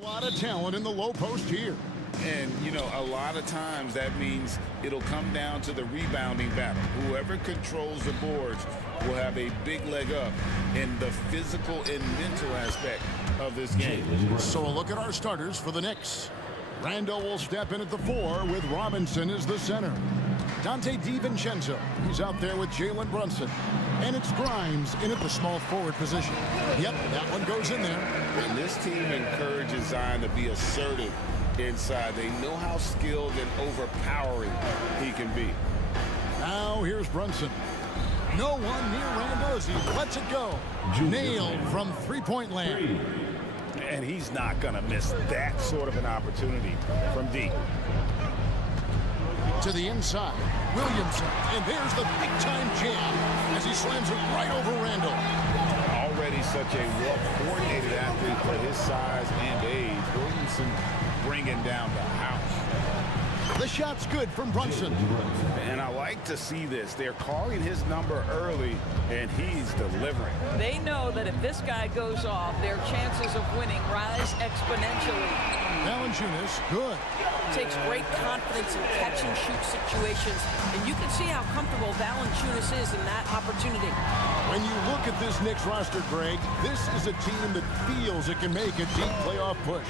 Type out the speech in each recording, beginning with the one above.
A lot of talent in the low post here. And, you know, a lot of times that means it'll come down to the rebounding battle. Whoever controls the boards will have a big leg up in the physical and mental aspect of this game. So a look at our starters for the Knicks. Randall will step in at the 4 with Robinson as the center. Dante DiVincenzo, he's out there with Jalen Brunson. And it's Grimes in at the small forward position. Yep, that one goes in there. And this team encourages Zion to be assertive inside. They know how skilled and overpowering he can be. Now here's Brunson. No one near Randall as he lets it go. Nailed from three-point land. And he's not going to miss that sort of an opportunity from deep. To the inside, Williamson, and there's the big-time jam as he slams it right over Randall. Already such a well-coordinated athlete for his size and age. Williamson bringing down the house. The shot's good from Brunson. And I like to see this. They're calling his number early, and he's delivering. They know that if this guy goes off, their chances of winning rise exponentially. Valanciunas, good. Takes great confidence in catch-and-shoot situations, and you can see how comfortable Valanciunas is in that opportunity. When you look at this Knicks roster, Greg, this is a team that feels it can make a deep playoff push.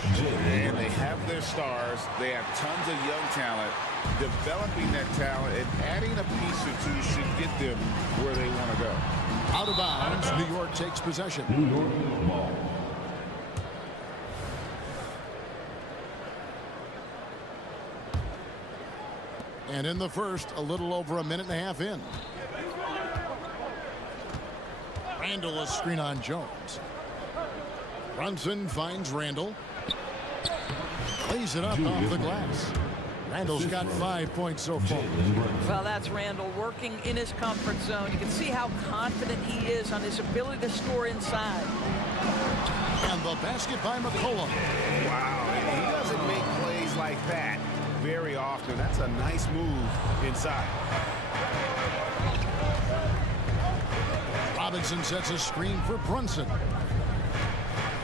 And they have their stars. They have tons of young talent. Developing that talent and adding a piece or two should get them where they want to go. Out of bounds, New York takes possession. New York ball. And in the first, a little over a minute and a half in. Randall a screen on Jones. Brunson finds Randall. Lays it up off the glass. Randall's got 5 points so far. Well, that's Randall working in his comfort zone. You can see how confident he is on his ability to score inside. And the basket by McCollum. Wow, and he doesn't make plays like that very often. That's a nice move inside. Robinson sets a screen for Brunson.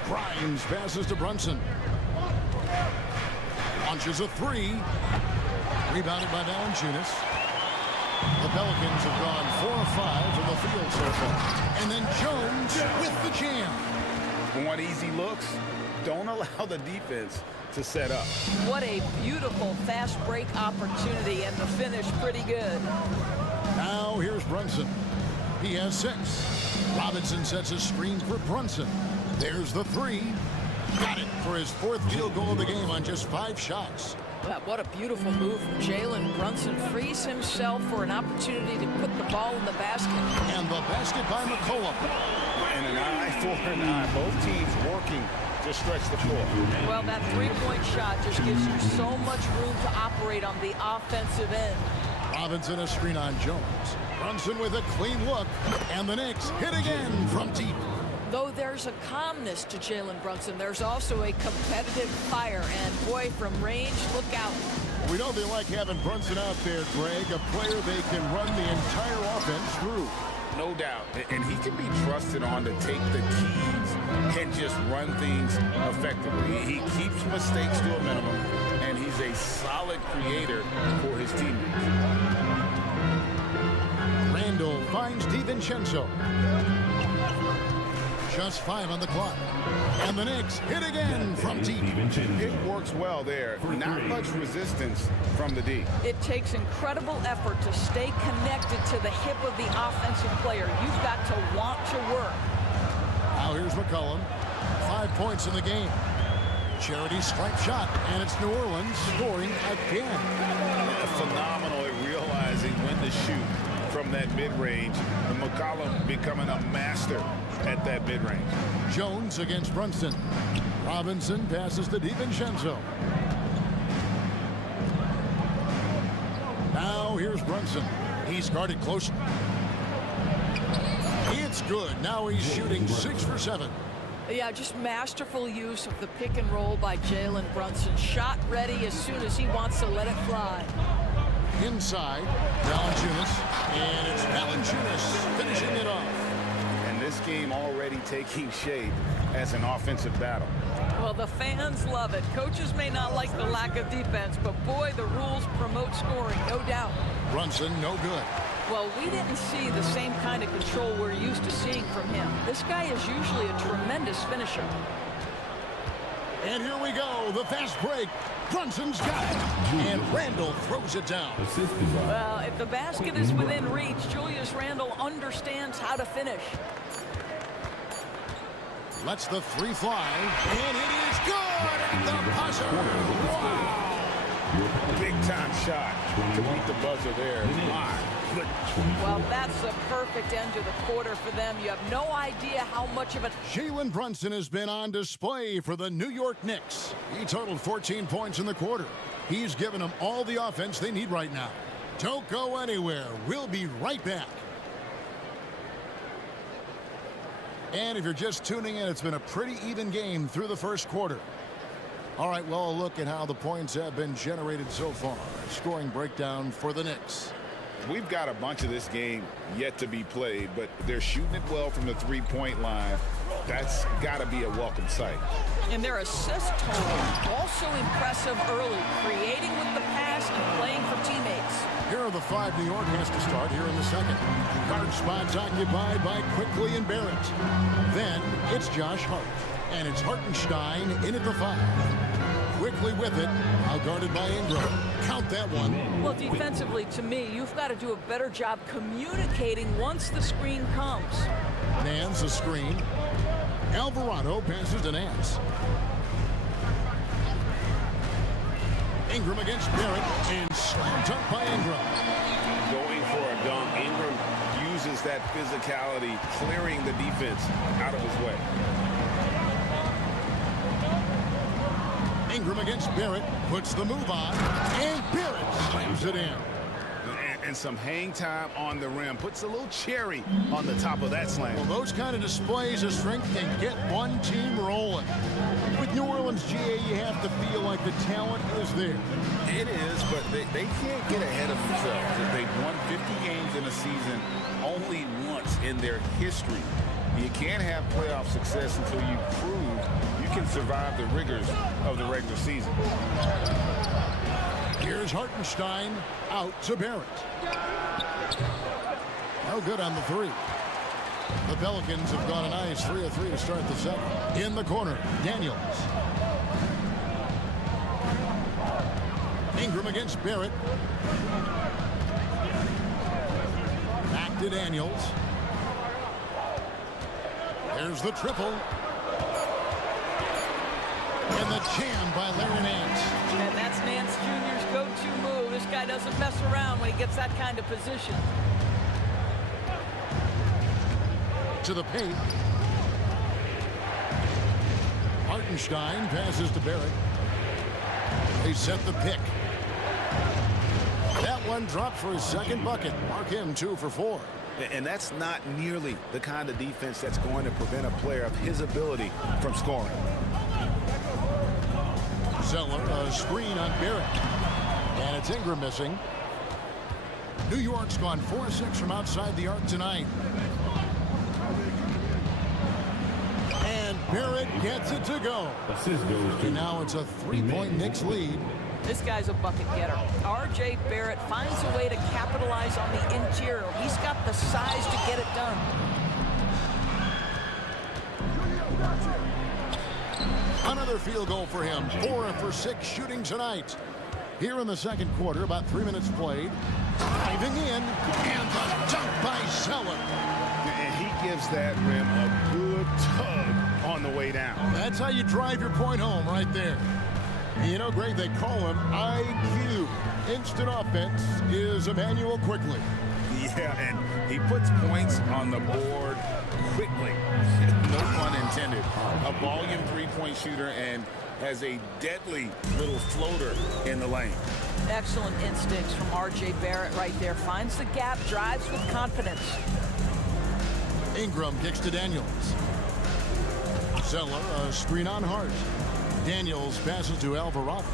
Grimes passes to Brunson. Launches a 3. Rebounded by Valanciunas. The Pelicans have gone 4 of 5 from the field so far. And then Jones with the jam. Want easy looks? Don't allow the defense to set up. What a beautiful fast break opportunity, and the finish pretty good. Now here's Brunson. He has 6. Robinson sets a screen for Brunson. There's the 3. Got it for his 4th field goal of the game on just 5 shots. Well, what a beautiful move from Jalen Brunson. Frees himself for an opportunity to put the ball in the basket. And the basket by McCollum. And an eye for an eye. Both teams working to stretch the floor. Well, that three-point shot just gives you so much room to operate on the offensive end. Robinson a screen on Jones. Brunson with a clean look. And the Knicks hit again from deep. Though there's a calmness to Jalen Brunson, there's also a competitive fire. And boy, from range, look out. We know they like having Brunson out there, Greg, a player they can run the entire offense through. No doubt. And he can be trusted on to take the keys and just run things effectively. He keeps mistakes to a minimum, and he's a solid creator for his teammates. Randall finds DiVincenzo. Just 5 on the clock. And the Knicks hit again from deep. It works well there. Not much resistance from the D. It takes incredible effort to stay connected to the hip of the offensive player. You've got to want to work. Now here's McCollum. 5 points in the game. Charity stripe shot, and it's New Orleans scoring again. Phenomenal at realizing when to shoot from that mid-range. And McCollum becoming a master at that mid-range. Jones against Brunson. Robinson passes to DiVincenzo. Now here's Brunson. He's guarded close. It's good. Now he's shooting 6 for 7. Yeah, just masterful use of the pick and roll by Jalen Brunson. Shot ready as soon as he wants to let it fly. Inside, Valanciunas, and it's Valanciunas finishing it off. And this game already taking shape as an offensive battle. Well, the fans love it. Coaches may not like the lack of defense, but boy, the rules promote scoring, no doubt. Brunson, no good. Well, we didn't see the same kind of control we're used to seeing from him. This guy is usually a tremendous finisher. And here we go, the fast break. Brunson's got it. And Randall throws it down. Well, if the basket is within reach, Julius Randle understands how to finish. Lets the three fly, and it is good at the buzzer. Wow! Big time shot to beat the buzzer there. My goodness. Well, that's the perfect end to the quarter for them. You have no idea how much of it. Jalen Brunson has been on display for the New York Knicks. He totaled 14 points in the quarter. He's given them all the offense they need right now. Don't go anywhere. We'll be right back. And if you're just tuning in, it's been a pretty even game through the first quarter. All right, well, a look at how the points have been generated so far. Scoring breakdown for the Knicks. We've got a bunch of this game yet to be played, but they're shooting it well from the three-point line. That's got to be a welcome sight. And their assist total also impressive early, creating with the pass and playing for teammates. Here are the five New York has to start here in the second. Guard spots occupied by Quickly and Barrett. Then it's Josh Hart, and it's Hartenstein in at the five. Quickly with it, out guarded by Ingram. Count that one. Well, defensively, to me, you've got to do a better job communicating once the screen comes. Nance a screen. Alvarado passes to Nance. Ingram against Barrett, and slam dunk by Ingram. Going for a dunk, Ingram uses that physicality, clearing the defense out of his way. Ingram against Barrett, puts the move on, and Barrett slams it in. And some hang time on the rim. Puts a little cherry on the top of that slam. Well, those kind of displays of strength can get one team rolling. With New Orleans, GA, you have to feel like the talent is there. It is, but they can't get ahead of themselves. They've won 50 games in a season only once in their history. You can't have playoff success until you prove you can survive the rigors of the regular season. Here's Hartenstein, out to Barrett. No good on the three. The Pelicans have got a nice 3 of 3 to start the second. In the corner, Daniels. Ingram against Barrett. Back to Daniels. There's the triple. And the jam by Larry Nance. And that's Nance Jr.'s go-to move. This guy doesn't mess around when he gets that kind of position. To the paint. Hartenstein passes to Barrett. They set the pick. That one dropped for his second bucket. Mark him 2 for 4. And that's not nearly the kind of defense that's going to prevent a player of his ability from scoring. Zeller, a screen on Barrett. And it's Ingram missing. New York's gone 4-6 from outside the arc tonight. And Barrett gets it to go. And now it's a 3-point Knicks lead. This guy's a bucket getter. R.J. Barrett finds a way to capitalize on the interior. He's got the size to get it done. Another field goal for him. 4 for 6 shooting tonight. Here in the second quarter, about 3 minutes played. Diving in, and the dunk by Zeller. And he gives that rim a good tug on the way down. That's how you drive your point home right there. You know, Greg, they call him IQ. Instant offense is Emmanuel Quickly. Yeah, and he puts points on the board quickly. No pun intended. A volume three-point shooter and has a deadly little floater in the lane. Excellent instincts from R.J. Barrett right there. Finds the gap, drives with confidence. Ingram kicks to Daniels. Zeller, a screen on Hart. Daniels passes to Alvarado.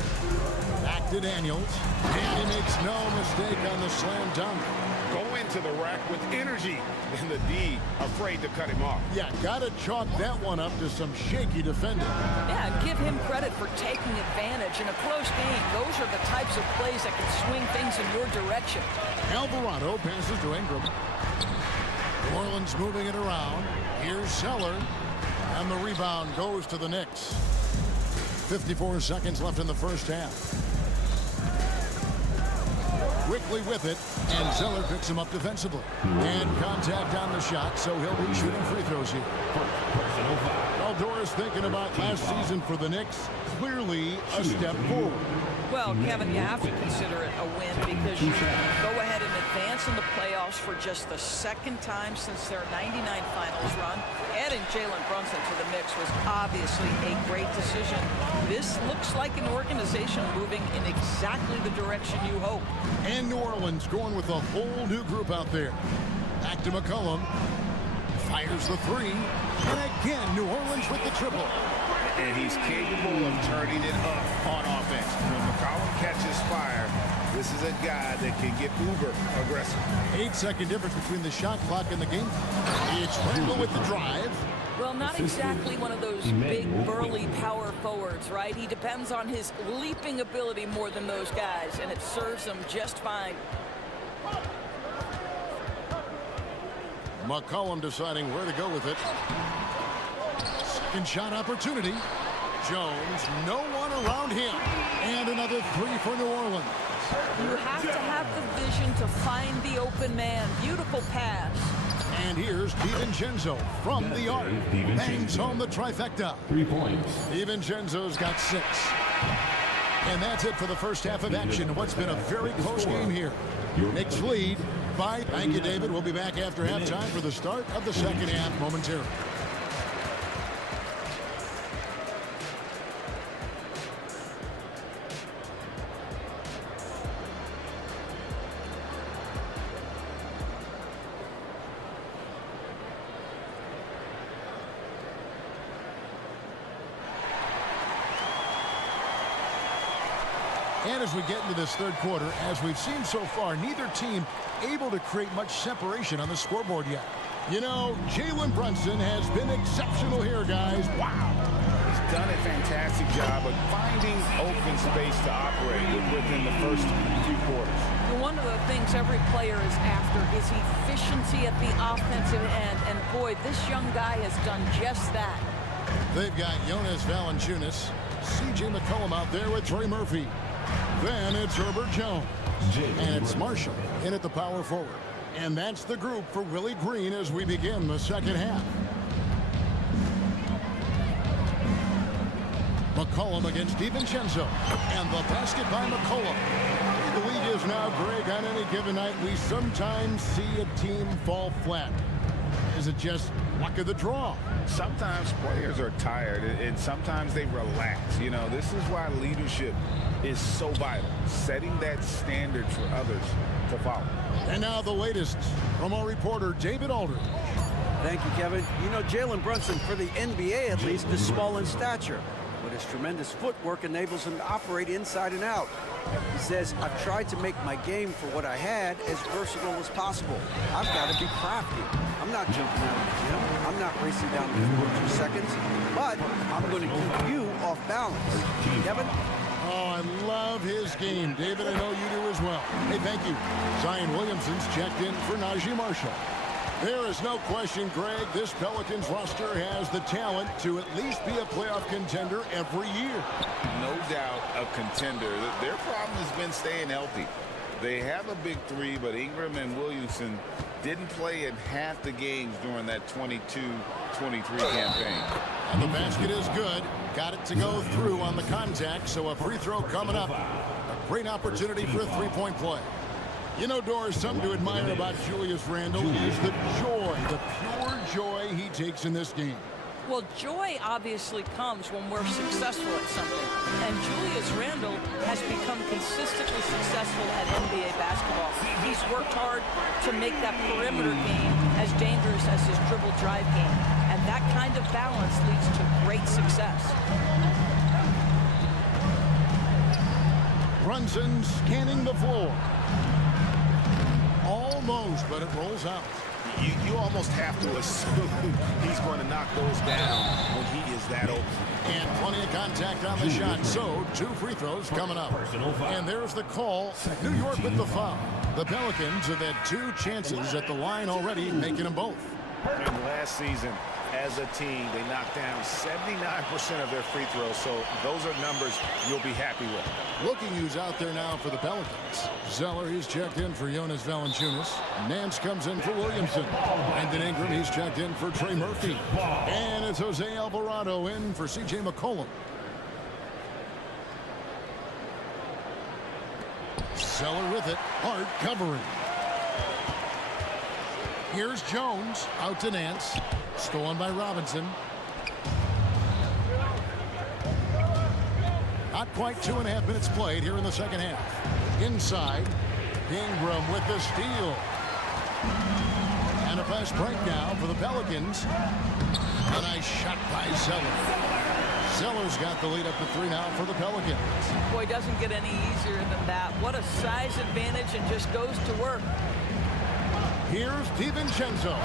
Back to Daniels. And he makes no mistake on the slam dunk. go into the rack with energy, and the D afraid to cut him off. Yeah, gotta chalk that one up to some shaky defending. Yeah, and give him credit for taking advantage. In a close game, those are the types of plays that can swing things in your direction. Alvarado passes to Ingram. New Orleans moving it around. Here's Zeller. And the rebound goes to the Knicks. 54 seconds left in the first half. Quickly with it, and Zeller picks him up defensively. And contact on the shot, so he'll be shooting free throws here. Well, Doris thinking about last season for the Knicks, clearly a step forward. Well, Kevin, you have to consider it a win because you go ahead and advance in the playoffs for just the second time since their '99 finals run. Adding Jalen Brunson to the mix was obviously a great decision. This looks like an organization moving in exactly the direction you hope. And New Orleans going with a whole new group out there. Back to McCollum. Fires the three. And again, New Orleans with the triple. And he's capable of turning it up on offense. When McCollum catches fire, this is a guy that can get uber aggressive. 8-second difference between the shot clock and the game. It's Randall with the drive. Well, not exactly one of those big, burly power forwards, right? He depends on his leaping ability more than those guys, and it serves him just fine. McCollum deciding where to go with it. Second shot opportunity. Jones, no one around him. And another three for New Orleans. You have to have the vision to find the open man. Beautiful pass. And here's DiVincenzo from the arc. Bangs home the trifecta. 3 points. DiVincenzo's got 6. And that's it for the first half of action. What's been a very close game here. Knicks lead by. Thank you, David. We'll be back after halftime for the start of the second half momentarily. And as we get into this third quarter, as we've seen so far, neither team able to create much separation on the scoreboard yet. You know, Jalen Brunson has been exceptional here, guys. Wow. He's done a fantastic job of finding open space to operate within the first few quarters. One of the things every player is after is efficiency at the offensive end. And boy, this young guy has done just that. They've got Jonas Valanciunas, C.J. McCollum out there with Trey Murphy. Then it's Herbert Jones. And it's Marshall in at the power forward. And that's the group for Willie Green as we begin the second half. McCollum against DiVincenzo. And the basket by McCollum. The league is now, Greg, on any given night, we sometimes see a team fall flat. Is it just luck of the draw? Sometimes players are tired, and sometimes they relax. You know, this is why leadership is so vital, setting that standard for others to follow. And now the latest from our reporter, David Aldridge. Thank you, Kevin. You know, Jalen Brunson, for the NBA at least, is small in stature, but his tremendous footwork enables him to operate inside and out. He says, I've tried to make my game for what I had as versatile as possible. I've got to be crafty. I'm not jumping out of the gym. I'm not racing down the floor 2 seconds, but I'm going to keep you off balance. Kevin? Oh, I love his game. David, I know you do as well. Hey, thank you. Zion Williamson's checked in for Najee Marshall. There is no question, Greg, this Pelicans roster has the talent to at least be a playoff contender every year. No doubt a contender. Their problem has been staying healthy. They have a big three, but Ingram and Williamson didn't play in half the games during that 22-23 campaign. And the basket is good. Got it to go through on the contact, so a free throw coming up. A great opportunity for a three-point play. You know, Doris, something to admire about Julius Randle is the joy, the pure joy he takes in this game. Well, joy obviously comes when we're successful at something. And Julius Randle has become consistently successful at NBA basketball. He's worked hard to make that perimeter game as dangerous as his dribble drive game. And that kind of balance leads to great success. Brunson scanning the floor. All Almost, but it rolls out. You almost have to assume he's going to knock those down when he is that open. And plenty of contact on the shot. So, 2 free throws coming up. And there's the call. New York with the foul. The Pelicans have had 2 chances at the line already, making them both. And last season, as a team, they knocked down 79% of their free throws. So those are numbers you'll be happy with. Looking who's out there now for the Pelicans. Zeller, he's checked in for Jonas Valanciunas. Nance comes in for Williamson. Brandon Ingram, he's checked in for Trey Murphy. And it's Jose Alvarado in for C.J. McCollum. Zeller with it. Hard covering. Here's Jones. Out to Nance. Stolen by Robinson. Not quite 2.5 minutes played here in the second half. Inside, Ingram with the steal. And a fast break now for the Pelicans. A nice shot by Zeller. Zeller's got the lead up to 3 now for the Pelicans. Boy, doesn't get any easier than that. What a size advantage, and just goes to work. Here's DiVincenzo.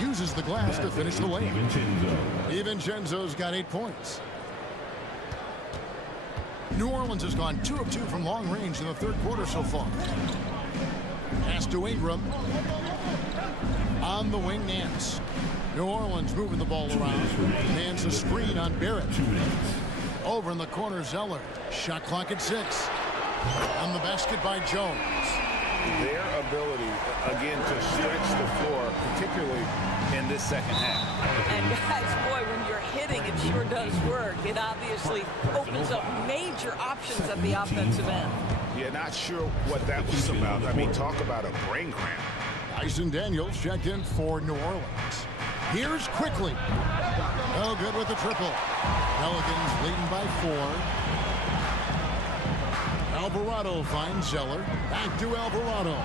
Uses the glass to finish the lane. DiVincenzo's got 8 points. New Orleans has gone 2 of 2 from long range in the third quarter so far. Pass to Ingram. On the wing, Nance. New Orleans moving the ball around. Nance a screen on Barrett. Over in the corner, Zeller. Shot clock at 6. On the basket by Jones. Their ability, again, to stretch the floor, particularly in this second half. And guys, boy, when you're hitting, it sure does work. It obviously opens up major options at the offensive end. Yeah, not sure what that was about. I mean, talk about a brain cramp. Dyson Daniels checked in for New Orleans. Here's Quickly. Oh, good with the triple. Pelicans leading by 4. Alvarado finds Zeller. Back to Alvarado.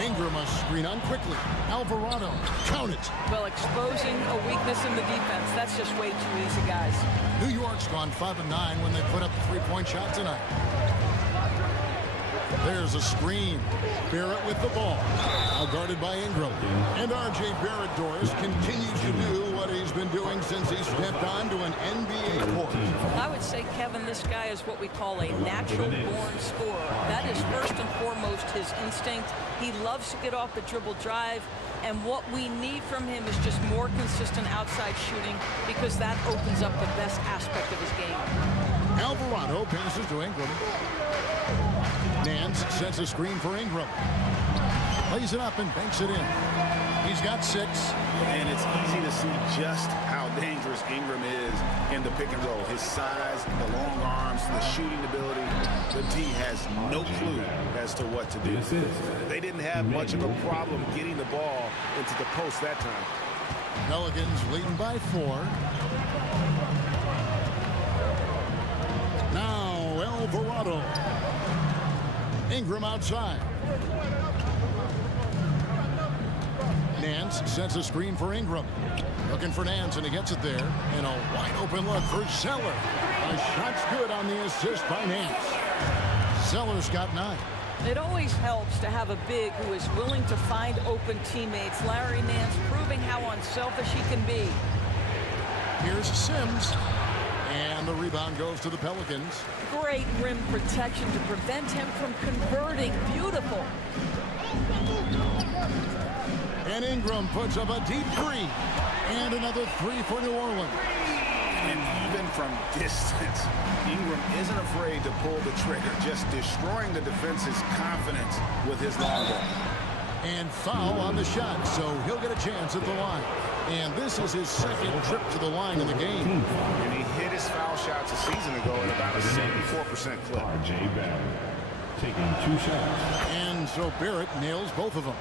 Ingram a screen on Quickly. Alvarado. Count it. Well, exposing a weakness in the defense, that's just way too easy, guys. New York's gone 5 of 9 when they put up the 3-point shot tonight. There's a screen. Barrett with the ball. Now guarded by Ingram. And R.J. Barrett, Doris, continues to do what he's been doing since he stepped onto an NBA court. I would say, Kevin, this guy is what we call a natural-born scorer. That is first and foremost his instinct. He loves to get off the dribble drive. And what we need from him is just more consistent outside shooting, because that opens up the best aspect of his game. Alvarado passes to Ingram. Nance sets a screen for Ingram. Lays it up and banks it in. He's got 6. And it's easy to see just how dangerous Ingram is in the pick and roll. His size, the long arms, the shooting ability. The D has no clue as to what to do. They didn't have much of a problem getting the ball into the post that time. Pelicans leading by 4. Now Alvarado. Ingram outside. Nance sets a screen for Ingram. Looking for Nance, and he gets it there. And a wide open look for Zeller. A shot's good on the assist by Nance. Zeller's got 9. It always helps to have a big who is willing to find open teammates. Larry Nance proving how unselfish he can be. Here's Sims. And the rebound goes to the Pelicans. Great rim protection to prevent him from converting. Beautiful. And Ingram puts up a deep 3. And another 3 for New Orleans. And even from distance, Ingram isn't afraid to pull the trigger, just destroying the defense's confidence with his long ball. And foul on the shot, so he'll get a chance at the line. And this is his second trip to the line in the game. And he hit his foul shots a season ago at about a 74% clip. R.J. Barrett taking 2 shots. And so Barrett nails both of them.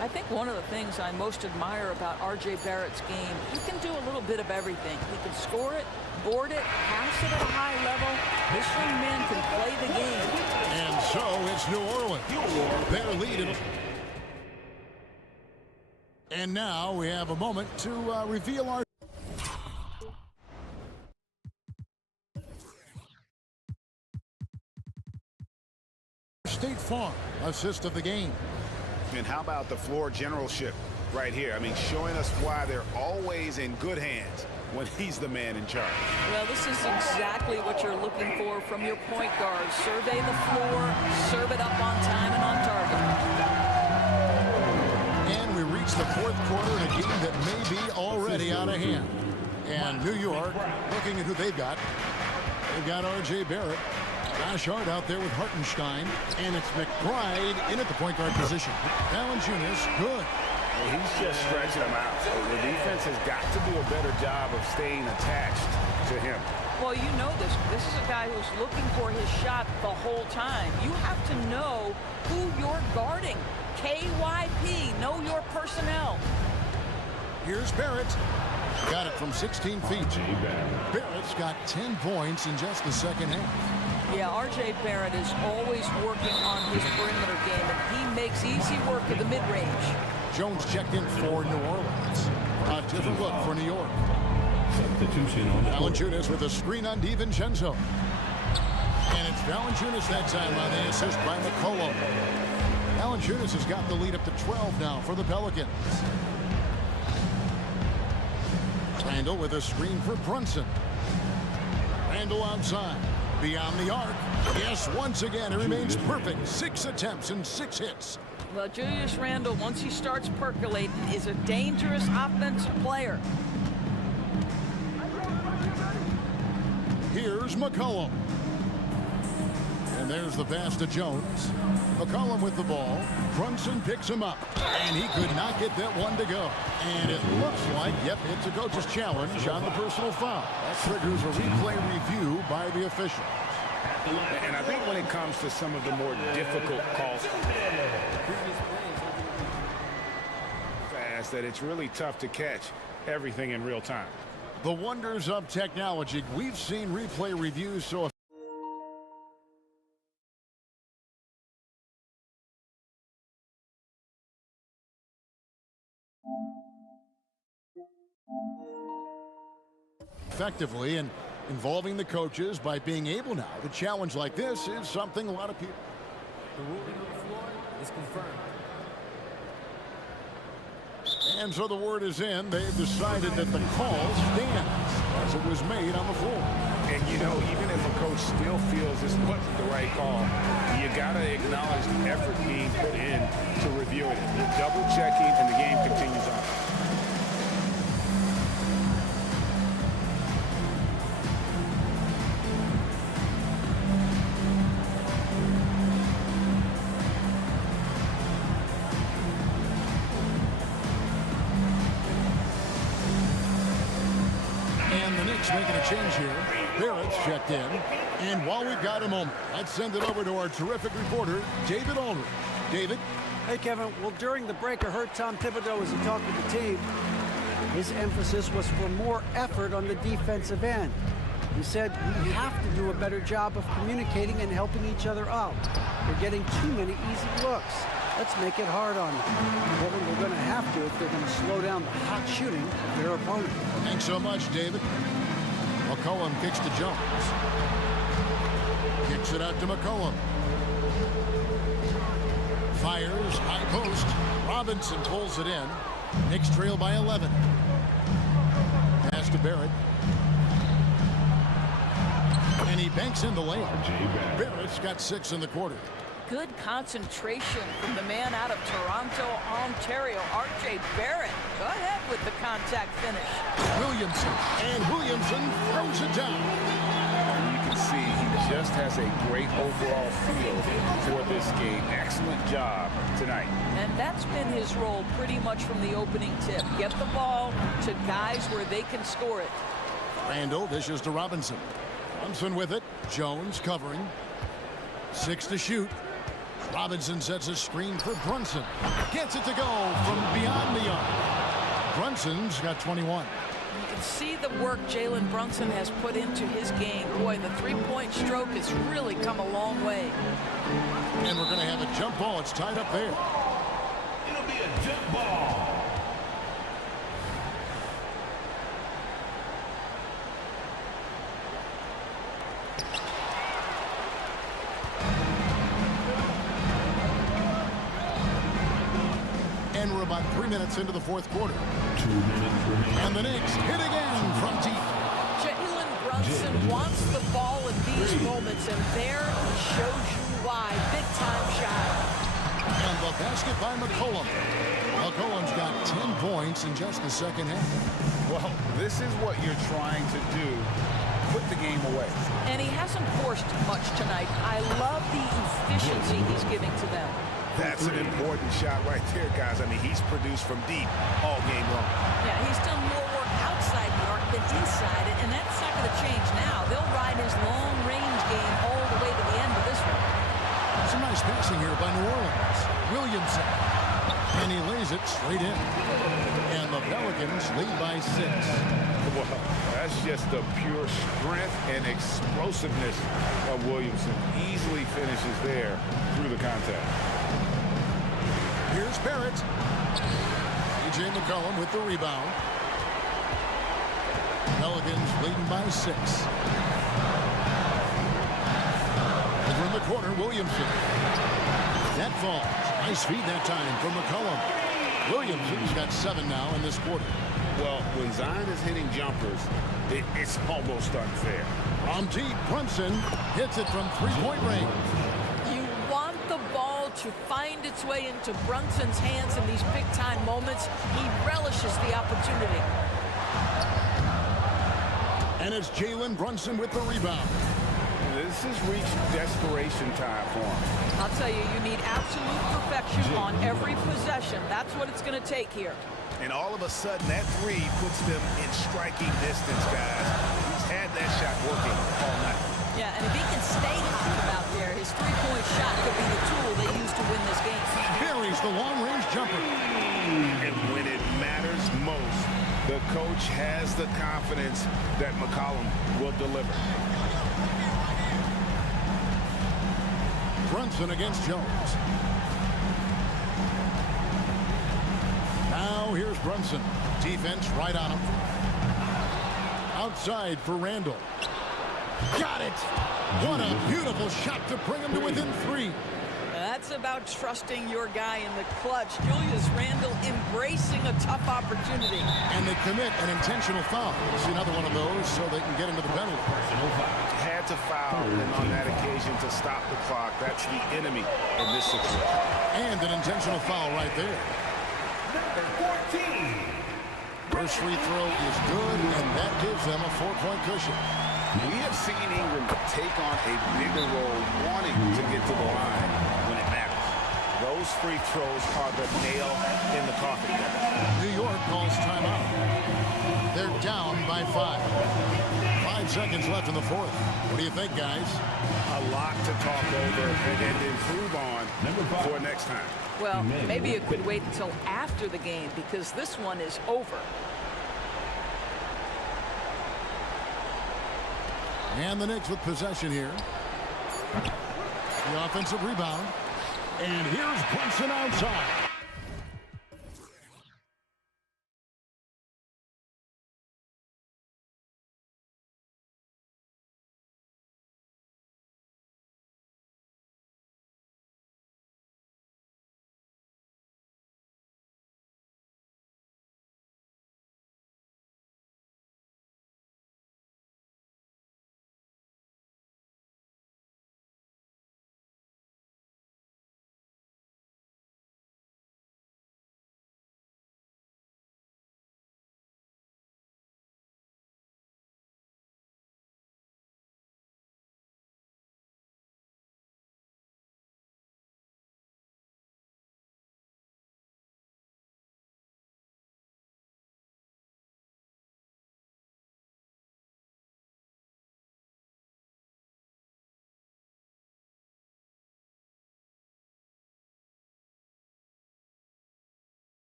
I think one of the things I most admire about R.J. Barrett's game, he can do a little bit of everything. He can score it, board it, pass it at a high level. This young man can play the game. And so it's New Orleans. They're leading. And now we have a moment to reveal our State Farm. assist of the game. And how about the floor generalship right here? I mean, showing us why they're always in good hands when he's the man in charge. Well, this is exactly what you're looking for from your point guard. Survey the floor, serve it up on time and on target. And we reach the fourth quarter in a game that may be already out of hand. And New York, looking at who they've got R.J. Barrett. Josh Hart out there with Hartenstein. And it's McBride in at the point guard position. Valanciunas, good. He's just stretching them out. So the defense has got to do a better job of staying attached to him. Well, you know this. This is a guy who's looking for his shot the whole time. You have to know who you're guarding. KYP, know your personnel. Here's Barrett. Got it from 16 feet. Barrett's got 10 points in just the second half. Yeah, R.J. Barrett is always working on his perimeter game, and he makes easy work of the mid-range. Jones checked in for New Orleans. A different look for New York. Substitution on the court. Valanciunas with a screen on DiVincenzo. And it's Valanciunas that time on the assist by McCollum. Valanciunas has got the lead up to 12 now for the Pelicans. Randall with a screen for Brunson. Randall outside. Beyond the arc. Yes, once again, it remains perfect. 6 attempts and 6 hits. Well, Julius Randle, once he starts percolating, is a dangerous offensive player. Here's McCollum. And there's the pass to Jones. McCollum with the ball. Brunson picks him up. And he could not get that one to go. And it looks like, yep, it's a coach's challenge on the personal foul. That triggers a replay review by the official. And I think when it comes to some of the more difficult calls, fast, that it's really tough to catch everything in real time. The wonders of technology. We've seen replay reviews so effectively, and involving the coaches by being able now to challenge like this is something a lot of people. The ruling on the floor is confirmed. And so the word is in. They've decided that the call stands as it was made on the floor. And you know, even if a coach still feels this wasn't the right call, you got to acknowledge the effort being put in to review it. You're double checking and the game continues on. Making a change here. Barrett's checked in. And while we've got a moment, let's send it over to our terrific reporter, David Aldridge. David? Hey, Kevin. Well, during the break, I heard Tom Thibodeau as he talked to the team. His emphasis was for more effort on the defensive end. He said we have to do a better job of communicating and helping each other out. We're getting too many easy looks. Let's make it hard on them. Kevin, we're going to have to if they're going to slow down the hot shooting of their opponent. Thanks so much, David. McCollum kicks to Jones. Kicks it out to McCollum. Fires, high post. Robinson pulls it in. Knicks trail by 11. Pass to Barrett. And he banks in the layup. Barrett's got 6 in the quarter. Good concentration from the man out of Toronto, Ontario, R.J. Barrett. Go ahead with the contact finish. Williamson, and Williamson throws it down. You can see he just has a great overall feel for this game. Excellent job tonight. And that's been his role pretty much from the opening tip. Get the ball to guys where they can score it. Randall dishes to Robinson. Brunson with it. Jones covering. 6 to shoot. Robinson sets a screen for Brunson. Gets it to go from beyond the arc. Brunson's got 21. You can see the work Jalen Brunson has put into his game. Boy, the three-point stroke has really come a long way. And we're going to have a jump ball. It's tied up there. It'll be a jump ball. about 3 minutes into the fourth quarter. 2 minutes remaining. And the Knicks hit again from deep. Jalen Brunson wants the ball in these moments, and there he shows you why. Big-time shot. And the basket by McCollum. McCollum's got 10 points in just the second half. Well, this is what you're trying to do. Put the game away. And he hasn't forced much tonight. I love the efficiency he's giving to them. That's an important shot right there, guys. I mean, he's produced from deep all game long. Yeah, he's done more work outside the arc than inside it, and that's not going to change now. They'll ride his long-range game all the way to the end of this one. Some nice passing here by New Orleans. Williamson. And he lays it straight in. And the Pelicans lead by 6. Well, that's just the pure strength and explosiveness of Williamson. Easily finishes there through the contact. Here's Barrett. C.J. McCollum with the rebound. Pelicans leading by 6. Over in the corner, Williamson. That falls. Nice feed that time from McCollum. Williamson's got 7 now in this quarter. Well, when Zion is hitting jumpers, it's almost unfair. From deep, Brunson hits it from three-point range. You want the ball to find its way into Brunson's hands in these big-time moments. He relishes the opportunity. And it's Jalen Brunson with the rebound. This has reached desperation time for him. I'll tell you, you need absolute perfection on every possession. That's what it's going to take here. And all of a sudden, that three puts them in striking distance, guys. He's had that shot working all night. Yeah, and if he can stay hot out there, his three-point shot could be the tool they use to win this game. Carries the long-range jumper. And when it matters most, the coach has the confidence that McCollum will deliver. Brunson against Jones. Now here's Brunson. Defense right on him. Outside for Randall. Got it! What a beautiful shot to bring him to within 3. That's about trusting your guy in the clutch. Julius Randle embracing a tough opportunity. And they commit an intentional foul. See another one of those so they can get into the penalty. Had to foul, and on that occasion to stop the clock. That's the enemy in this situation. And an intentional foul right there. Number 14. First free throw is good, and that gives them a 4-point cushion. We have seen Ingram take on a bigger role, wanting to get to the line when it matters. Those free throws are the nail in the coffin. New York calls timeout. They're down by 5. 5 seconds left in the fourth. What do you think, guys? A lot to talk over and improve on for next time. Well, maybe it could wait until after the game because this one is over. And the Knicks with possession here. The offensive rebound. And here's Brunson outside.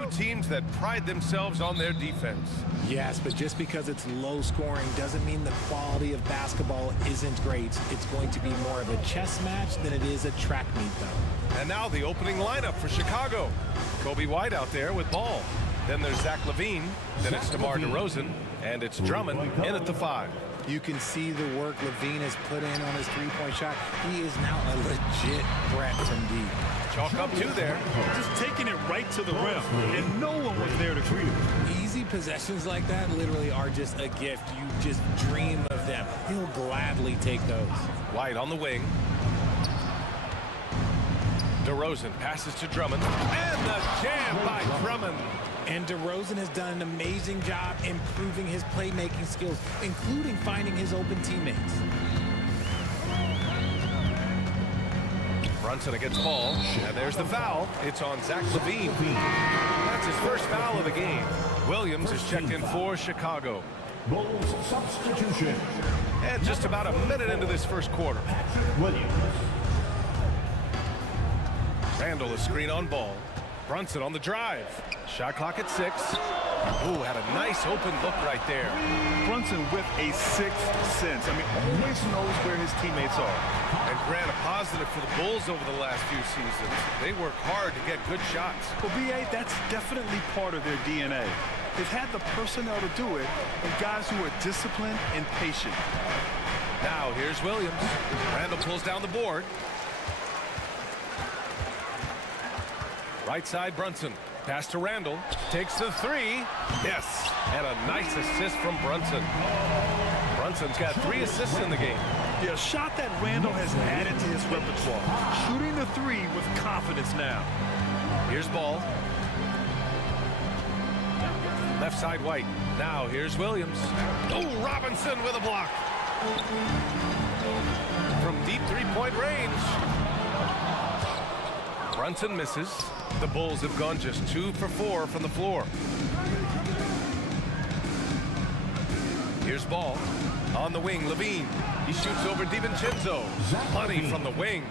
two teams that pride themselves on their defense. Yes, but just because it's low scoring doesn't mean the quality of basketball isn't great. It's going to be more of a chess match than it is a track meet, though. And now the opening lineup for Chicago. Kobe White out there with ball. Then there's Zach LaVine. Then it's DeMar DeRozan. And it's Drummond in at the 5. You can see the work LaVine has put in on his three-point shot. He is now a legit threat from deep. Chalk up 2 there. Just taking it right to the rim, and no one was there to greet him. Easy possessions like that literally are just a gift. You just dream of them. He'll gladly take those. White on the wing. DeRozan passes to Drummond. And the jam by Drummond. And DeRozan has done an amazing job improving his playmaking skills, including finding his open teammates. Brunson against ball, and there's the foul. It's on Zach LaVine. That's his first foul of the game. Williams is checked in for Chicago. Bulls substitution. And just about a minute into this first quarter. Williams. Randall is screen on ball. Brunson on the drive. Shot clock at 6. Ooh, had a nice open look right there. Brunson with a sixth sense. I mean, always knows where his teammates are. And Grant, a positive for the Bulls over the last few seasons. They work hard to get good shots. Well, B.A., that's definitely part of their DNA. They've had the personnel to do it, and guys who are disciplined and patient. Now, here's Williams. Randall pulls down the board. Right side, Brunson. Pass to Randall. Takes the 3. Yes. And a nice assist from Brunson. Brunson's got 3 assists in the game. Yeah, a shot that Randall has added to his repertoire. Shooting the 3 with confidence now. Here's ball. Left side, White. Now, here's Williams. Oh, Robinson with a block. From deep three-point range. Brunson misses. The Bulls have gone just 2 for 4 from the floor. Here's ball. On the wing, LaVine. He shoots over DiVincenzo. Money from the wing.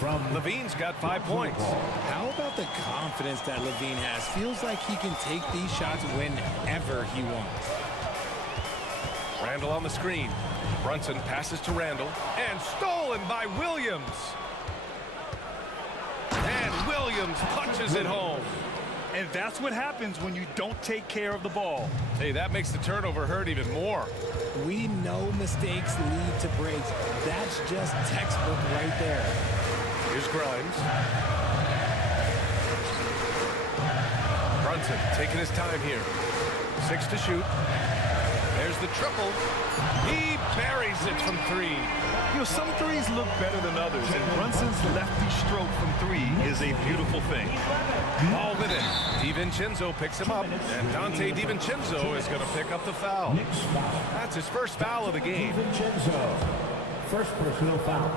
LaVine's got 5 points. How about the confidence that LaVine has? Feels like he can take these shots whenever he wants. Randall on the screen. Brunson passes to Randall. And stolen by Williams. And Williams punches it home. And that's what happens when you don't take care of the ball. Hey, that makes the turnover hurt even more. We know mistakes lead to breaks. That's just textbook right there. Here's Grimes. Brunson taking his time here. 6 to shoot. There's the triple. He buries it from 3. You know, some threes look better than others, and Brunson's lefty stroke from 3 is a beautiful thing. Ball with it. DiVincenzo picks him up, and Dante DiVincenzo is going to pick up the foul. That's his first foul of the game. DiVincenzo. First personal foul.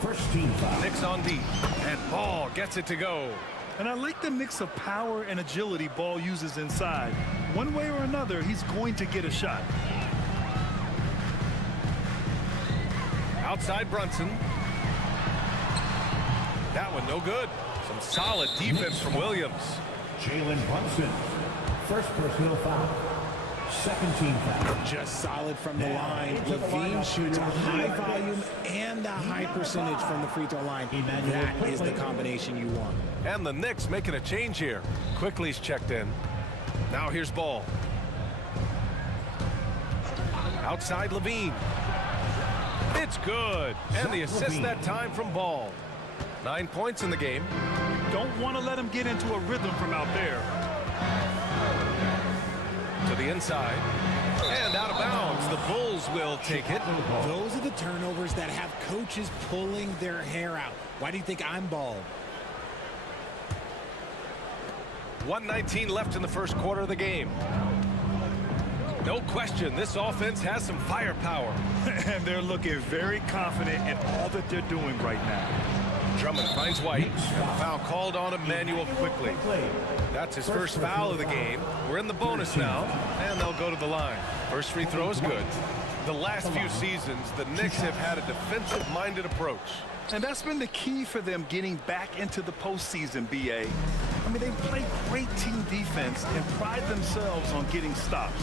First team foul. Knicks on deep, and Ball gets it to go. And I like the mix of power and agility Ball uses inside. One way or another, he's going to get a shot. Outside Brunson. That one no good. Some solid defense from Williams. Jalen Brunson. First personal foul. Second team foul. Just solid from the line. LaVine shoots a high volume and a high percentage from the free throw line. That is the combination you want. And the Knicks making a change here. Quickly's checked in. Now here's Ball. Outside LaVine. It's good. And the assist that time from Ball. 9 points in the game. Don't want to let him get into a rhythm from out there. To the inside. And out of bounds. The Bulls will take it. Those are the turnovers that have coaches pulling their hair out. Why do you think I'm bald? 1:19 left in the first quarter of the game. No question, this offense has some firepower. And they're looking very confident in all that they're doing right now. Drummond finds White. Foul called on Emmanuel quickly. That's his first foul of the game. We're in the bonus now, and they'll go to the line. First free throw is good. The last few seasons, the Knicks have had a defensive-minded approach. And that's been the key for them getting back into the postseason, B.A. I mean, they play great team defense and pride themselves on getting stops.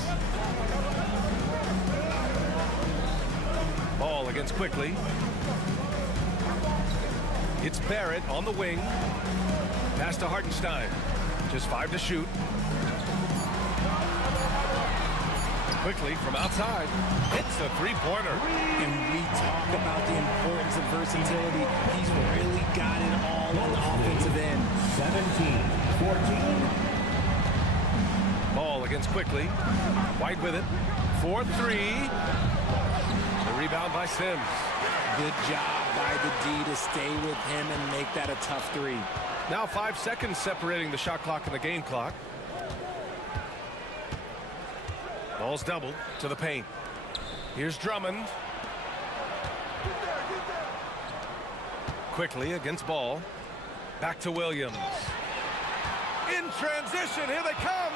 Ball against quickly. It's Barrett on the wing. Pass to Hartenstein. Just 5 to shoot. Quickly from outside. Hits a three-pointer. And we talk about the importance of versatility. He's really got it all on the offensive end. 17-14. Ball against quickly. White with it. 4-3. The rebound by Sims. Good job by the D to stay with him and make that a tough three. Now 5 seconds separating the shot clock and the game clock. Ball's doubled to the paint. Here's Drummond. Quickly against Ball. Back to Williams. In transition, here they come.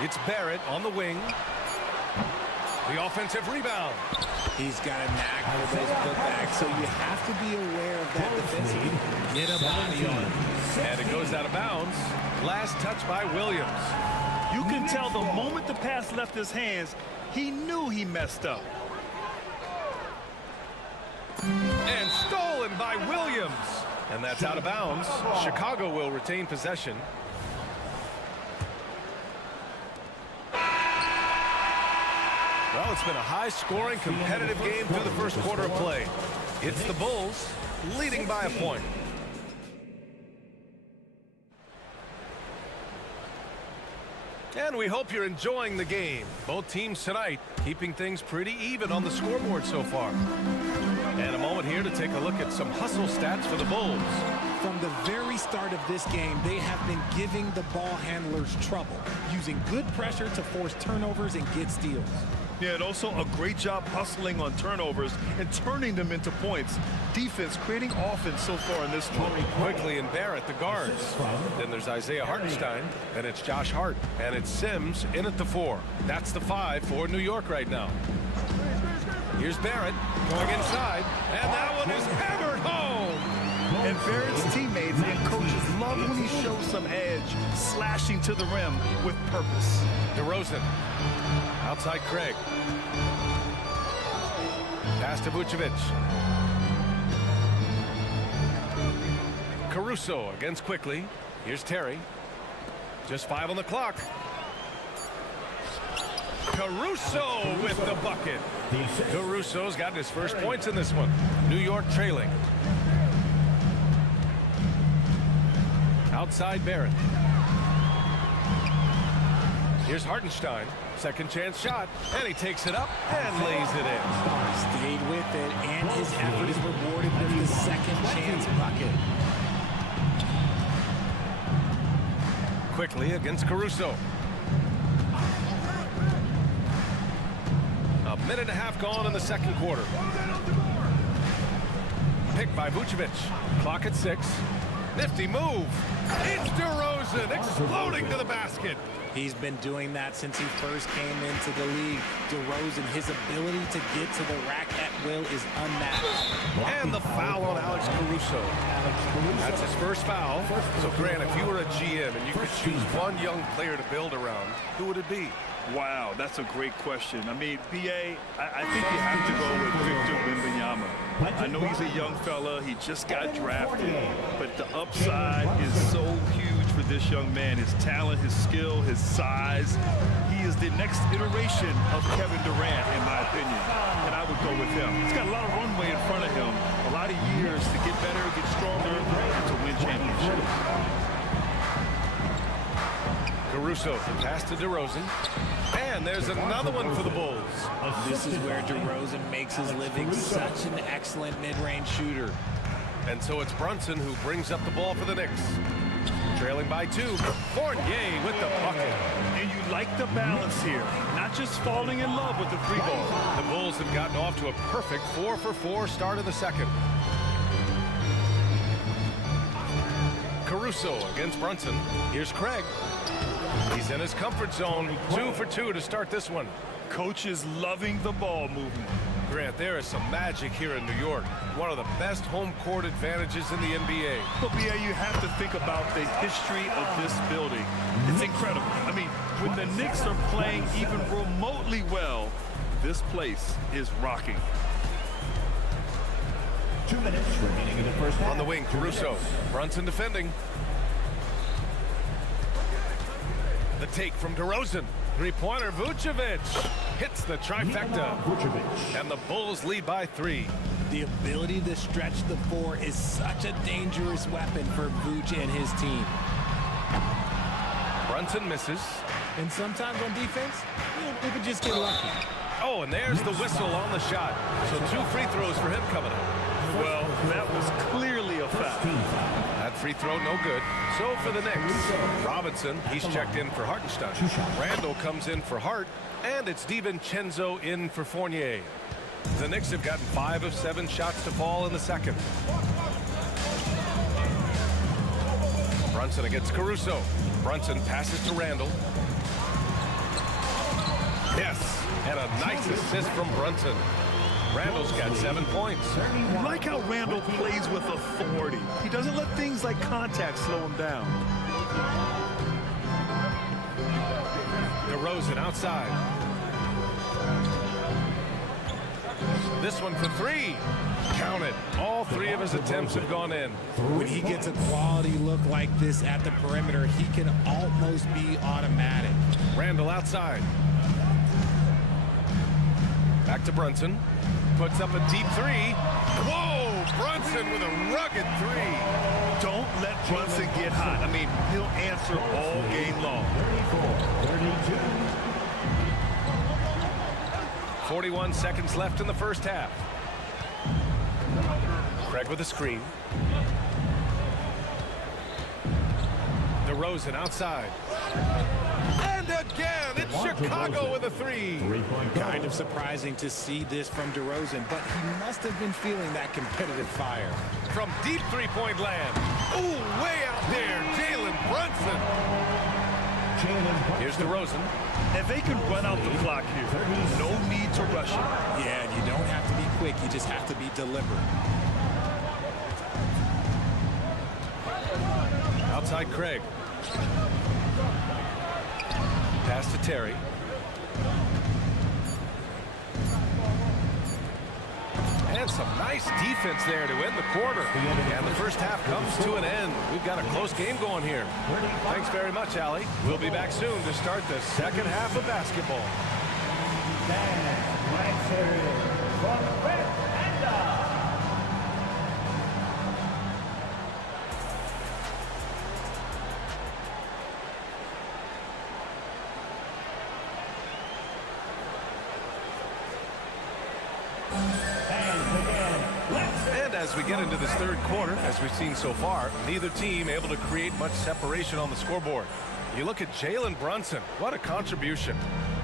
It's Barrett on the wing. The offensive rebound. He's got a knack for those putbacks, so you have to be aware of that defensively. Get a body on it. And it goes out of bounds. Last touch by Williams. You can tell the moment the pass left his hands, he knew he messed up. And stolen by Williams. And that's out of bounds. Chicago will retain possession. Well, it's been a high-scoring, competitive game through the first quarter of play. It's the Bulls leading by a point. And we hope you're enjoying the game. Both teams tonight keeping things pretty even on the scoreboard so far. And a moment here to take a look at some hustle stats for the Bulls. From the very start of this game, they have been giving the ball handlers trouble, using good pressure to force turnovers and get steals. Yeah, and also a great job hustling on turnovers and turning them into points. Defense creating offense so far in this one. Quickly and Barrett, the guards. Then there's Isaiah Hartenstein, and it's Josh Hart, and it's Sims in at the 4. That's the 5 for New York right now. Here's Barrett going inside, and that one is hammered home. And Barrett's teammates and coaches love when he shows some edge, slashing to the rim with purpose. DeRozan. Outside Craig. Pass to Vucevic. Caruso against quickly. Here's Terry. Just 5 on the clock. Caruso with the bucket. Caruso's gotten his first points in this one. New York trailing. Outside Barrett. Here's Hartenstein. Second chance shot, and he takes it up and lays it in. Stayed with it, and his effort is rewarded with the second chance bucket. Quickly against Caruso. A minute and a half gone in the second quarter. Picked by Vucevic. Clock at 6. Nifty move. It's DeRozan exploding to the basket. He's been doing that since he first came into the league. DeRozan, his ability to get to the rack at will is unmatched. And the foul on Alex Caruso. That's his first foul. So, Grant, if you were a GM and you could choose one young player to build around, who would it be? Wow, that's a great question. I mean, BA, I think you have to go with Victor Wembanyama. I know he's a young fella. He just got drafted. But the upside is so huge for this young man. His talent, his skill, his size. He is the next iteration of Kevin Durant, in my opinion. And I would go with him. He's got a lot of runway in front of him. A lot of years to get better, get stronger, and to win championships. Caruso, pass to DeRozan. And there's another one for the Bulls. This is where DeRozan makes his living, such an excellent mid-range shooter. And so it's Brunson who brings up the ball for the Knicks. Trailing by 2. Fournier with the bucket. And you like the balance here. Not just falling in love with the 3-ball. The Bulls have gotten off to a perfect 4-for-4 start in the second. Caruso against Brunson. Here's Craig. He's in his comfort zone. 2 for 2 to start this one. Coach is loving the ball movement. Grant, there is some magic here in New York. One of the best home court advantages in the NBA. But, BA, you have to think about the history of this building. It's incredible. I mean, when the Knicks are playing even remotely well, this place is rocking. 2 minutes remaining in the first half. On the wing, Caruso. Brunson defending. The take from DeRozan. Three-pointer, Vucevic hits the trifecta. And the Bulls lead by 3. The ability to stretch the floor is such a dangerous weapon for Vuce and his team. Brunson misses. And sometimes on defense, we could just get lucky. Oh, and there's the whistle on the shot. So 2 free throws for him coming up. Well, that was clearly a foul. That free throw, no good. So for the Knicks, Robinson, he's checked in for Hartenstein. Randall comes in for Hart, and it's DiVincenzo in for Fournier. The Knicks have gotten 5 of 7 shots to fall in the second. Brunson against Caruso. Brunson passes to Randall. Yes, and a nice assist from Brunson. Randall's got 7 points. I like how Randall plays with authority. He doesn't let things like contact slow him down. DeRozan outside. This one for 3. Count it. All 3 of his attempts have gone in. When he gets a quality look like this at the perimeter, he can almost be automatic. Randall outside. Back to Brunson. Puts up a deep 3. Whoa! Brunson with a rugged 3. Don't let Brunson get hot. I mean, he'll answer all game long. 41 seconds left in the first half. Craig with a screen. DeRozan outside. And again, it's Chicago with a 3. Kind of surprising to see this from DeRozan, but he must have been feeling that competitive fire. From deep three-point land. Ooh, way out there, Jalen Brunson. Here's DeRozan. And they can run out the clock here. No need to rush it. Yeah, and you don't have to be quick. You just have to be deliberate. Outside Craig. Pass to Terry. And some nice defense there to end the quarter. And the first half comes to an end. We've got a close game going here. Thanks very much, Allie. We'll be back soon to start the second half of basketball. And as we get into this third quarter, as we've seen so far, neither team able to create much separation on the scoreboard. You look at Jalen Brunson. What a contribution.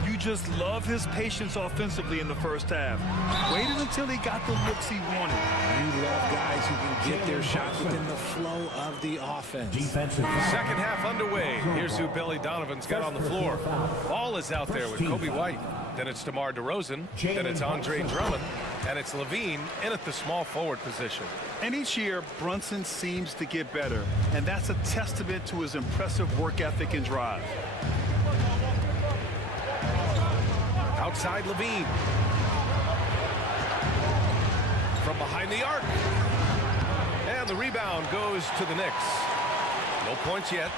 You just love his patience offensively in the first half. Waited until he got the looks he wanted. You love guys who can get their shots within the flow of the offense. Second half underway. Here's who Billy Donovan's got on the floor. Ball is out there with Kobe White. Then it's DeMar DeRozan. Then it's Andre Drummond. And it's Levine in at the small forward position. And each year, Brunson seems to get better. And that's a testament to his impressive work ethic and drive. Outside Levine. From behind the arc. And the rebound goes to the Knicks. No points yet.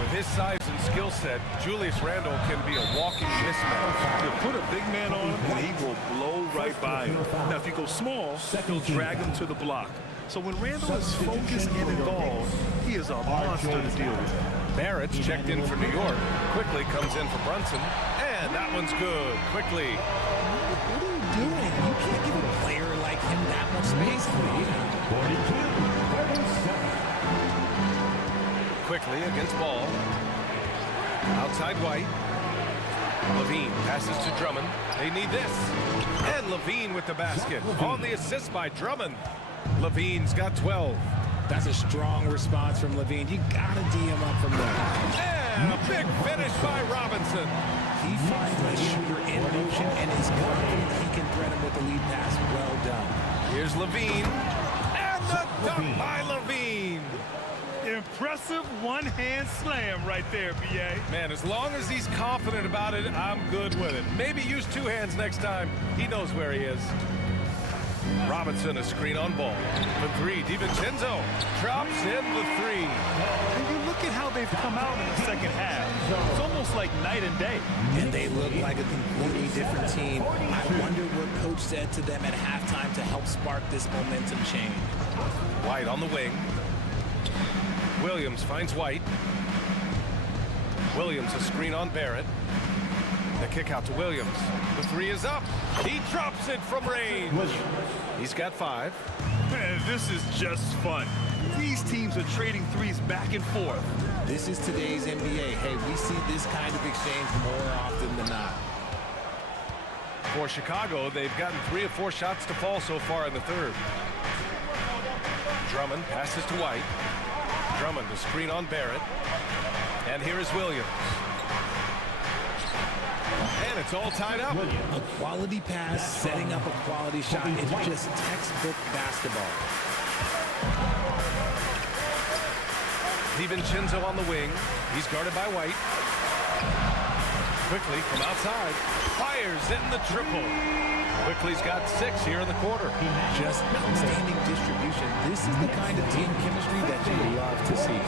With his size and skill set, Julius Randle can be a walking mismatch. You put a big man on him, and he will blow right by him. Now, if you go small, he'll drag him to the block. So when Randle is focused and involved, he is a monster to deal with. Barrett's checked in for New York. Quickly comes in for Brunson. And that one's good. Quickly. What are you doing? You can't give a player like him that much space. 42-37. Quickly against Ball. Outside White. Levine passes to Drummond. They need this. And Levine with the basket. On the assist by Drummond. Levine's got 12. That's a strong response from Levine. You gotta D him up from there. And a big finish by Robinson. He finds the shooter in motion and is confident he can threat him with the lead pass. Here's Levine. And the dunk by Levine. Impressive one-hand slam right there, B.A. Man, as long as he's confident about it, I'm good with it. Maybe use two hands next time. He knows where he is. Robinson, a screen on ball. For three, DiVincenzo drops in the three. And you look at how they've come out in the second half. It's almost like night and day. And they look like a completely different team. I wonder what coach said to them at halftime to help spark this momentum change. White on the wing. Williams finds White. Williams, a screen on Barrett. The kick out to Williams. The three is up. He drops it from range. He's got 5. Man, this is just fun. These teams are trading threes back and forth. This is today's NBA. Hey, we see this kind of exchange more often than not. For Chicago, they've gotten 3 of 4 shots to fall so far in the third. Drummond passes to White. Drummond, a screen on Barrett. And here is Williams. And it's all tied up. A quality pass, setting up a quality shot. It's just textbook basketball. DiVincenzo on the wing. He's guarded by White. Quickly from outside. Fires in the triple. Quickly's got 6 here in the quarter. Just outstanding distribution. This is the kind of team chemistry that you love to see.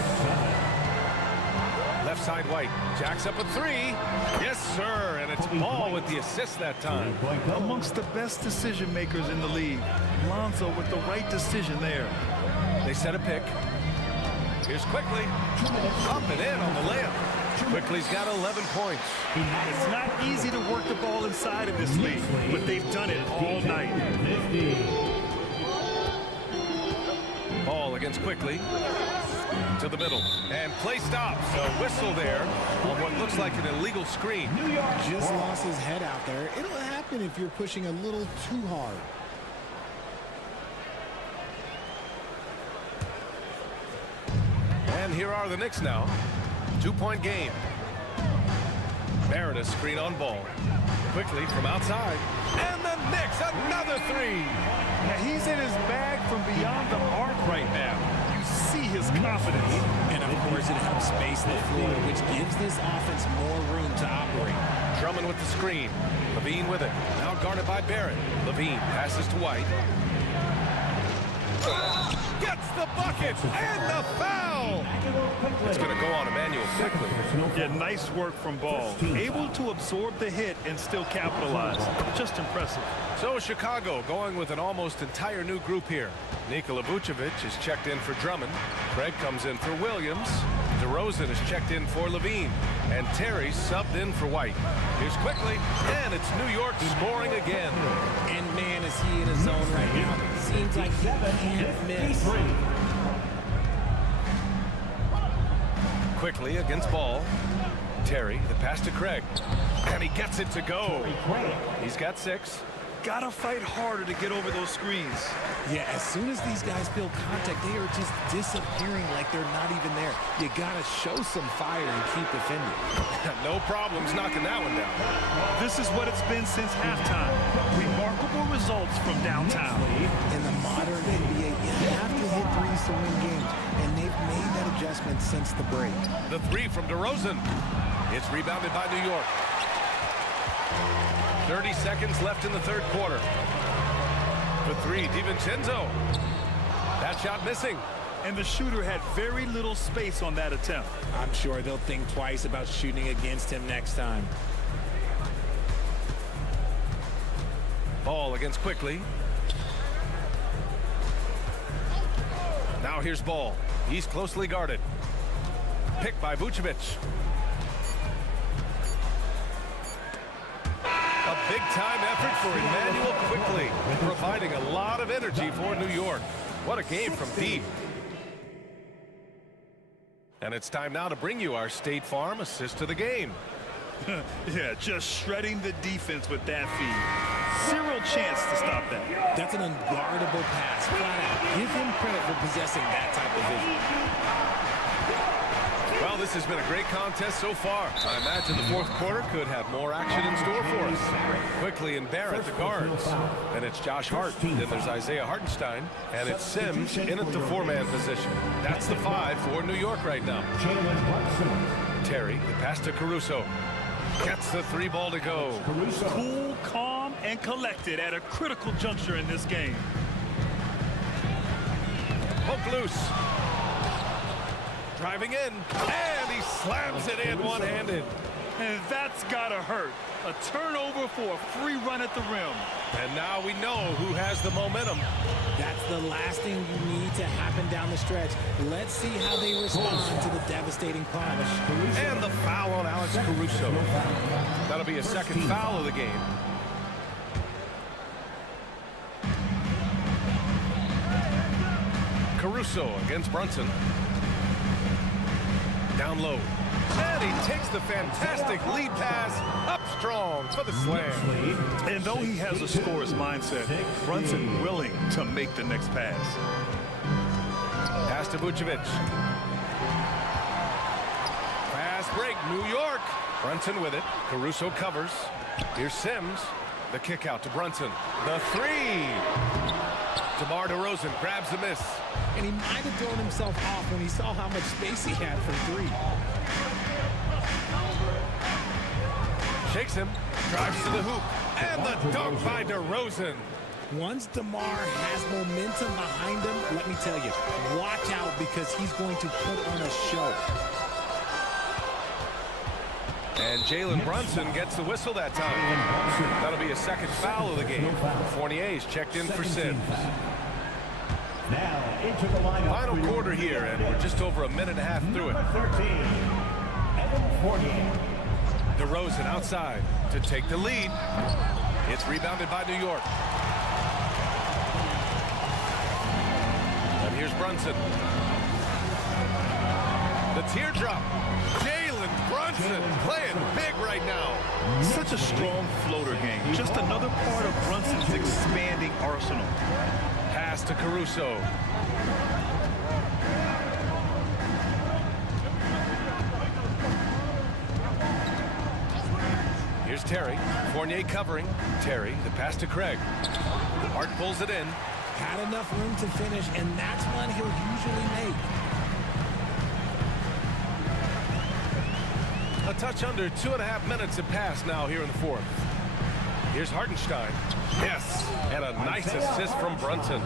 Left side White. Jacks up a 3. Yes, sir. And it's Ball with the assist that time. Amongst the best decision makers in the league. Lonzo with the right decision there. They set a pick. Here's Quickly. Up and in on the layup. Quickly's got 11 points. It's not easy to work the ball inside of this league, but they've done it all night. Ball against Quickly. To the middle. And play stops. A whistle there on what looks like an illegal screen. Just lost his head out there. It'll happen if you're pushing a little too hard. And here are the Knicks now. 2-point game. Barrett, a screen on Ball. Quickly from outside. And the Knicks, another 3. Yeah, he's in his bag from beyond the arc right now. You see his confidence. And of course it helps space the floor, which gives this offense more room to operate. Drummond with the screen. Levine with it. Now guarded by Barrett. Levine passes to White. Gets the bucket and the foul. It's going to go on Emmanuel quickly. Yeah, nice work from Ball. Able to absorb the hit and still capitalize. Just impressive. So Chicago going with an almost entire new group here. Nikola Vucevic is checked in for Drummond. Craig comes in for Williams. DeRozan is checked in for Levine. And Terry subbed in for White. Here's Quickly, and it's New York scoring again. And man, is he in a zone right now. Seems like he can't miss. Quickly against Ball. Terry, the pass to Craig. And he gets it to go. He's got 6. Gotta fight harder to get over those screens. Yeah, as soon as these guys feel contact, they are just disappearing like they're not even there. You gotta show some fire and keep defending. No problems knocking that one down. This is what it's been since halftime. Remarkable results from downtown. In the modern NBA, you have to hit threes to win games, and they've made that adjustment since the break. The 3 from DeRozan. It's rebounded by New York. 30 seconds left in the third quarter. For 3, DiVincenzo. That shot missing. And the shooter had very little space on that attempt. I'm sure they'll think twice about shooting against him next time. Ball against Quickly. Now here's Ball. He's closely guarded. Picked by Vucevic. A big-time effort for Emmanuel Quickly, providing a lot of energy for New York. What a game from deep. And it's time now to bring you our State Farm assist of the game. Yeah, just shredding the defense with that feed. Zero chance to stop that. That's an unguardable pass. Flat out. Give him credit for possessing that type of vision. Well, this has been a great contest so far. I imagine the fourth quarter could have more action in store for us. Quickly Barkley and Barrett, the guards. And it's Josh Hart. Then there's Isaiah Hartenstein. And it's Sims in at the four-man position. That's the 5 for New York right now. Terry, the pass to Caruso. Gets the 3 ball to go. Cool, calm, and collected at a critical juncture in this game. Poke loose. Driving in, and he slams it in one-handed. And that's gotta hurt. A turnover for a free run at the rim. And now we know who has the momentum. That's the last thing you need to happen down the stretch. Let's see how they respond to the devastating punch. And the foul on Alex Caruso. That'll be a second foul of the game. Caruso against Brunson. Down low. And he takes the fantastic lead pass up strong for the slam. And though he has a scorer's mindset, Brunson willing to make the next pass. Pass to Vucevic. Fast break, New York. Brunson with it. Caruso covers. Here's Sims. The kick out to Brunson. The 3. DeMar DeRozan grabs the miss. And he might have thrown himself off when he saw how much space he had for 3. Shakes him, drives to the hoop, and the dunk by DeRozan. Once DeMar has momentum behind him, let me tell you, watch out because he's going to put on a show. And Jalen Brunson gets the whistle that time. That'll be a second foul of the game. Fournier's checked in for Sims. Now into the lineup. Final quarter here, and we're just over a minute and a half through it. 13, Evan Fournier. DeRozan outside to take the lead. It's rebounded by New York. And here's Brunson. The teardrop. Jalen Brunson playing big right now. Such a strong floater game. Just another part of Brunson's expanding arsenal. Pass to Caruso. Here's Terry. Fournier covering. Terry, the pass to Craig. Hart pulls it in. Had enough room to finish, and that's one he'll usually make. A touch under 2.5 minutes have passed now here in the fourth. Here's Hartenstein. Yes, and a nice assist from Brunson.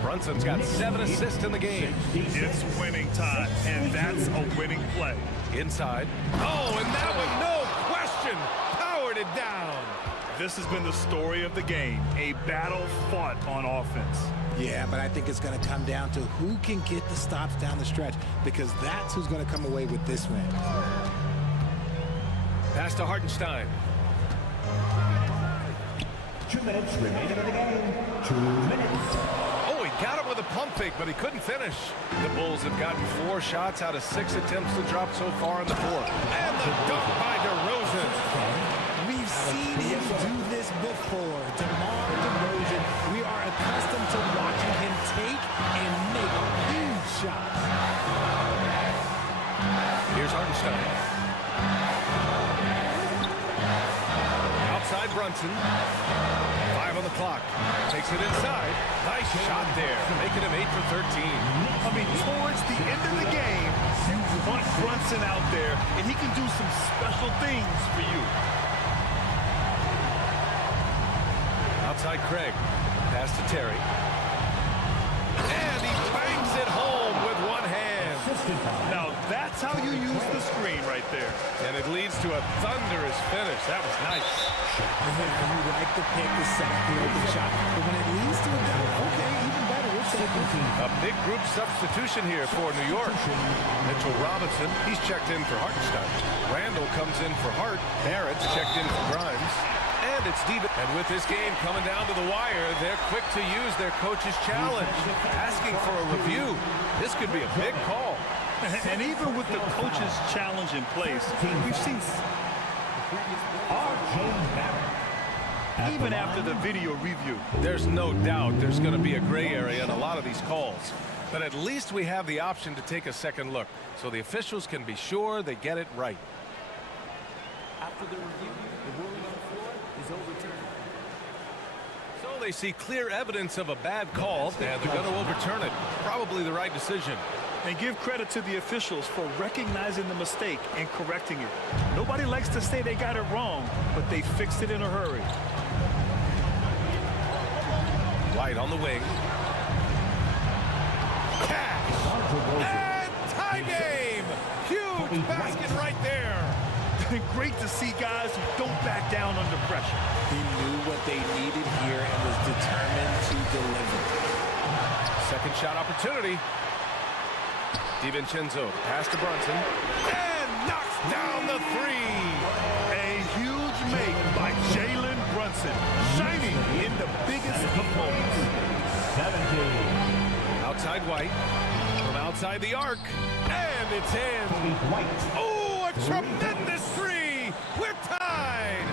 Brunson's got 7 assists in the game. It's winning time, and that's a winning play. Inside. Oh, and that one, no question, powered it down. This has been the story of the game, a battle fought on offense. Yeah, but I think it's going to come down to who can get the stops down the stretch, because that's who's going to come away with this win. Pass to Hartenstein. 2 minutes remaining in the game. 2 minutes. Oh, he got him with a pump fake, but he couldn't finish. The Bulls have gotten 4 shots out of 6 attempts to drop so far in the fourth. And the dunk by DeRozan. We've seen him do this before. DeMar DeRozan, we are accustomed to watching him take and make huge shots. Here's Hartenstein. Outside Brunson. 5 on the clock. Takes it inside. Nice shot there, making him 8 for 13. I mean, towards the end of the game, you want Brunson out there, and he can do some special things for you. Outside Craig. Pass to Terry. And he bangs it home with one hand. Now, that's how you use the screen right there. And it leads to a thunderous finish. That was nice. You like to pick the set up the open shot, but when it leads to a dunk, okay, even better. We'll take it. A big group substitution here for New York. Mitchell Robinson, he's checked in for Hartenstein. Randall comes in for Hart. Barrett's checked in for Grimes. And it's Steven. And with this game coming down to the wire, they're quick to use their coach's challenge, asking for a review. This could be a big call. And even with the coach's challenge in place, we've seen even after the video review. There's no doubt there's going to be a gray area in a lot of these calls. But at least we have the option to take a second look, so the officials can be sure they get it right. After the review, the ruling on the floor is overturned. Well, they see clear evidence of a bad call, and they're going to overturn it. Probably the right decision. And give credit to the officials for recognizing the mistake and correcting it. Nobody likes to say they got it wrong, but they fixed it in a hurry. White on the wing. Cash! And tie game! Huge basket right there! Great to see guys who don't back down under pressure. He knew what they needed here and was determined to deliver. Second shot opportunity. DiVincenzo pass to Brunson. And knocks down the three. A huge make by Jalen Brunson, shining in the biggest of moments. 17. Outside White. From outside the arc. And it's in. Oh, a tremendous three. We're tied.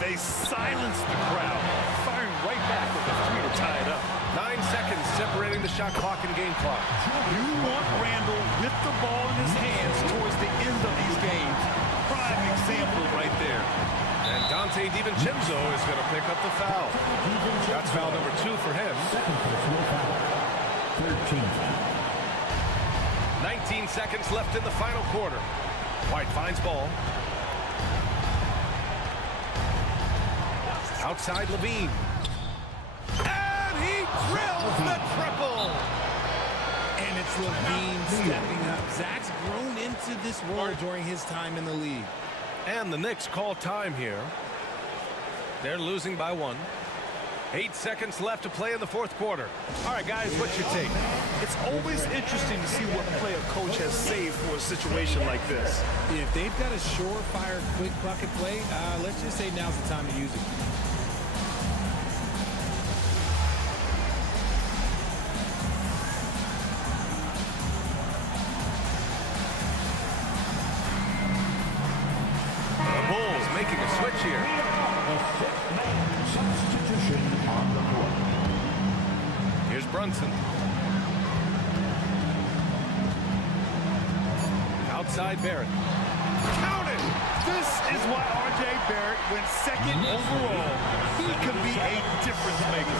They silenced the crowd, firing right back with a three to tie it up. 9 seconds separating the shot clock and game clock. You want Randall with the ball in his hands towards the end of these games. Prime example right there. And Dante DiVincenzo is going to pick up the foul. That's foul number 2 for him. 19 seconds left in the final quarter. White finds ball. Outside Levine. And he drills the triple. And it's Levine stepping up. Zach's grown into this role during his time in the league. And the Knicks call time here. They're losing by 1. 8 seconds left to play in the fourth quarter. All right, guys, what's your take? It's always interesting to see what play a coach has saved for a situation like this. If they've got a surefire, quick bucket play, let's just say now's the time to use it. The Bulls making a switch here. Substitution on the court. Here's Brunson. Outside Barrett. Counted! This is why R.J. Barrett went second overall. He could be a difference maker.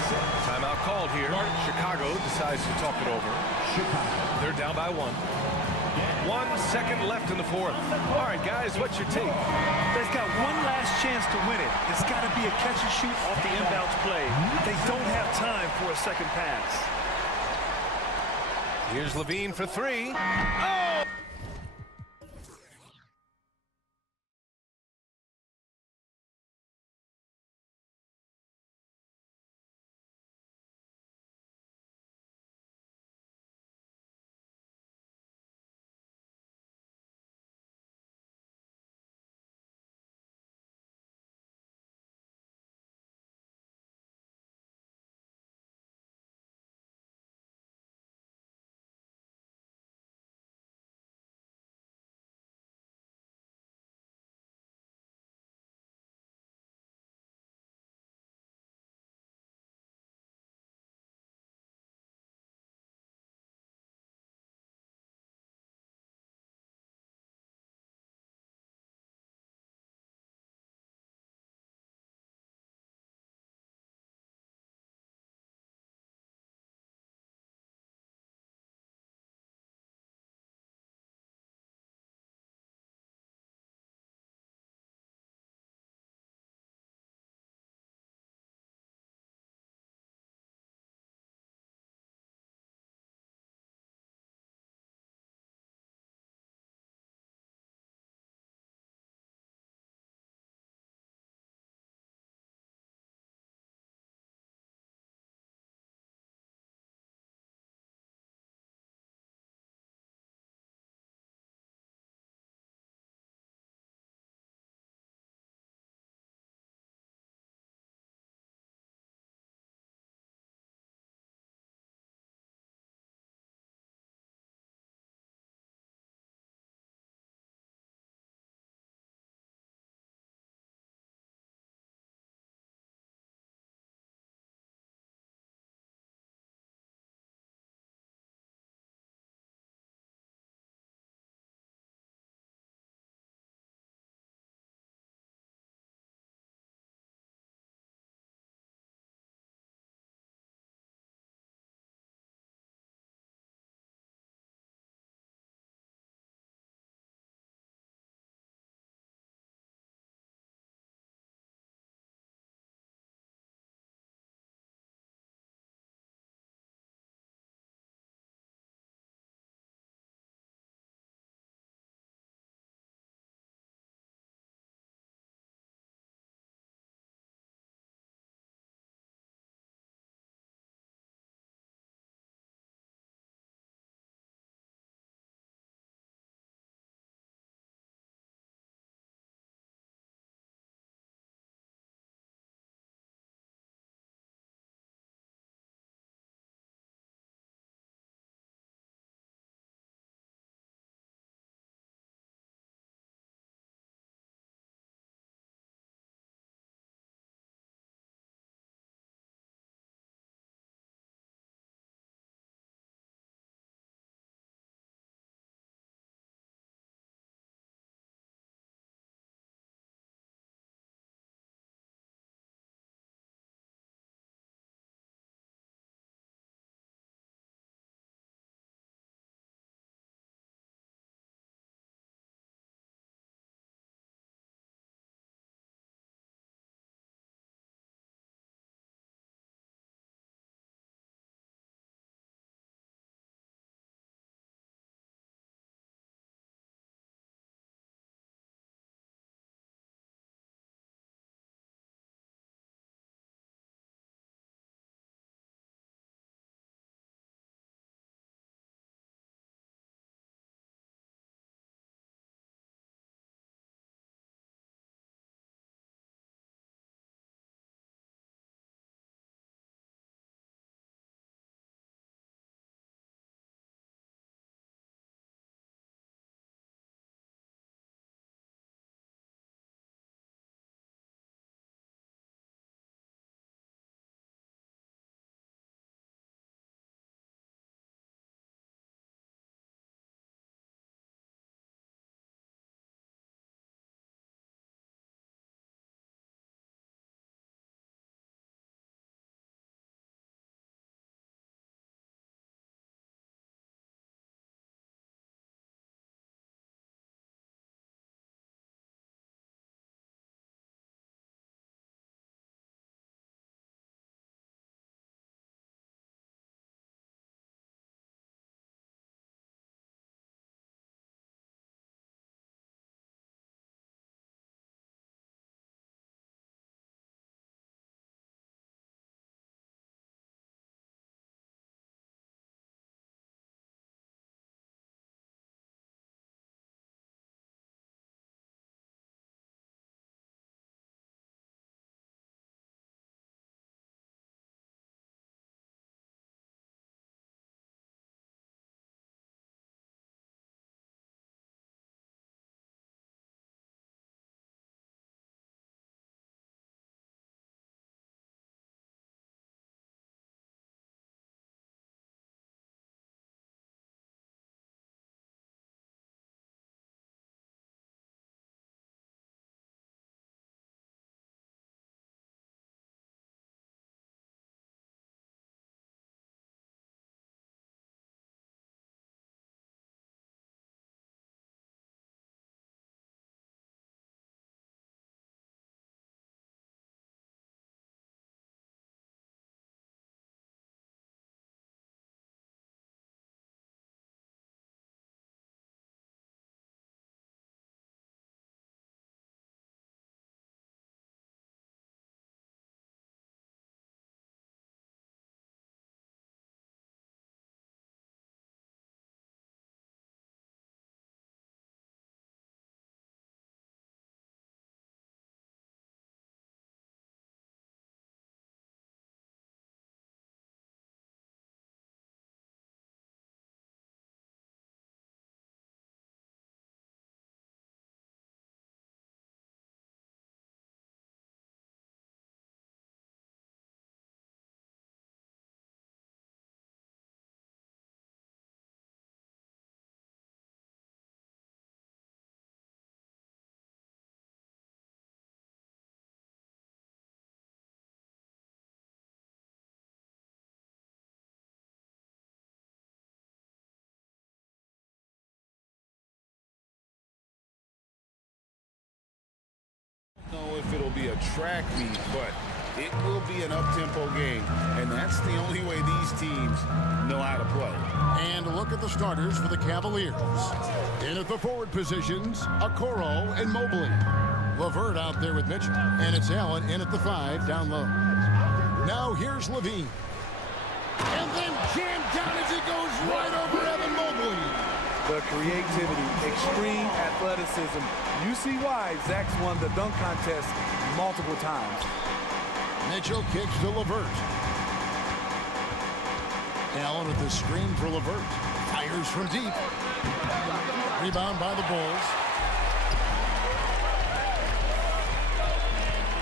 Timeout called here. Chicago decides to talk it over. They're down by 1. 1 second left in the fourth. All right, guys, what's your take? They've got one last chance to win it. It's got to be a catch and shoot off the inbounds play. They don't have time for a second pass. Here's Levine for 3. Oh! if it'll be a track meet, but it will be an up-tempo game, and that's the only way these teams know how to play. And look at the starters for the Cavaliers. In at the forward positions, Okoro and Mobley. Levert out there with Mitchell, and it's Allen in at the 5 down low. Now here's Levine. And then jammed down as he goes right over Evan Mobley. The creativity, extreme athleticism. You see why Zach's won the dunk contest multiple times. Mitchell kicks to Levert. Allen with the screen for Levert. Fires from deep. Rebound by the Bulls.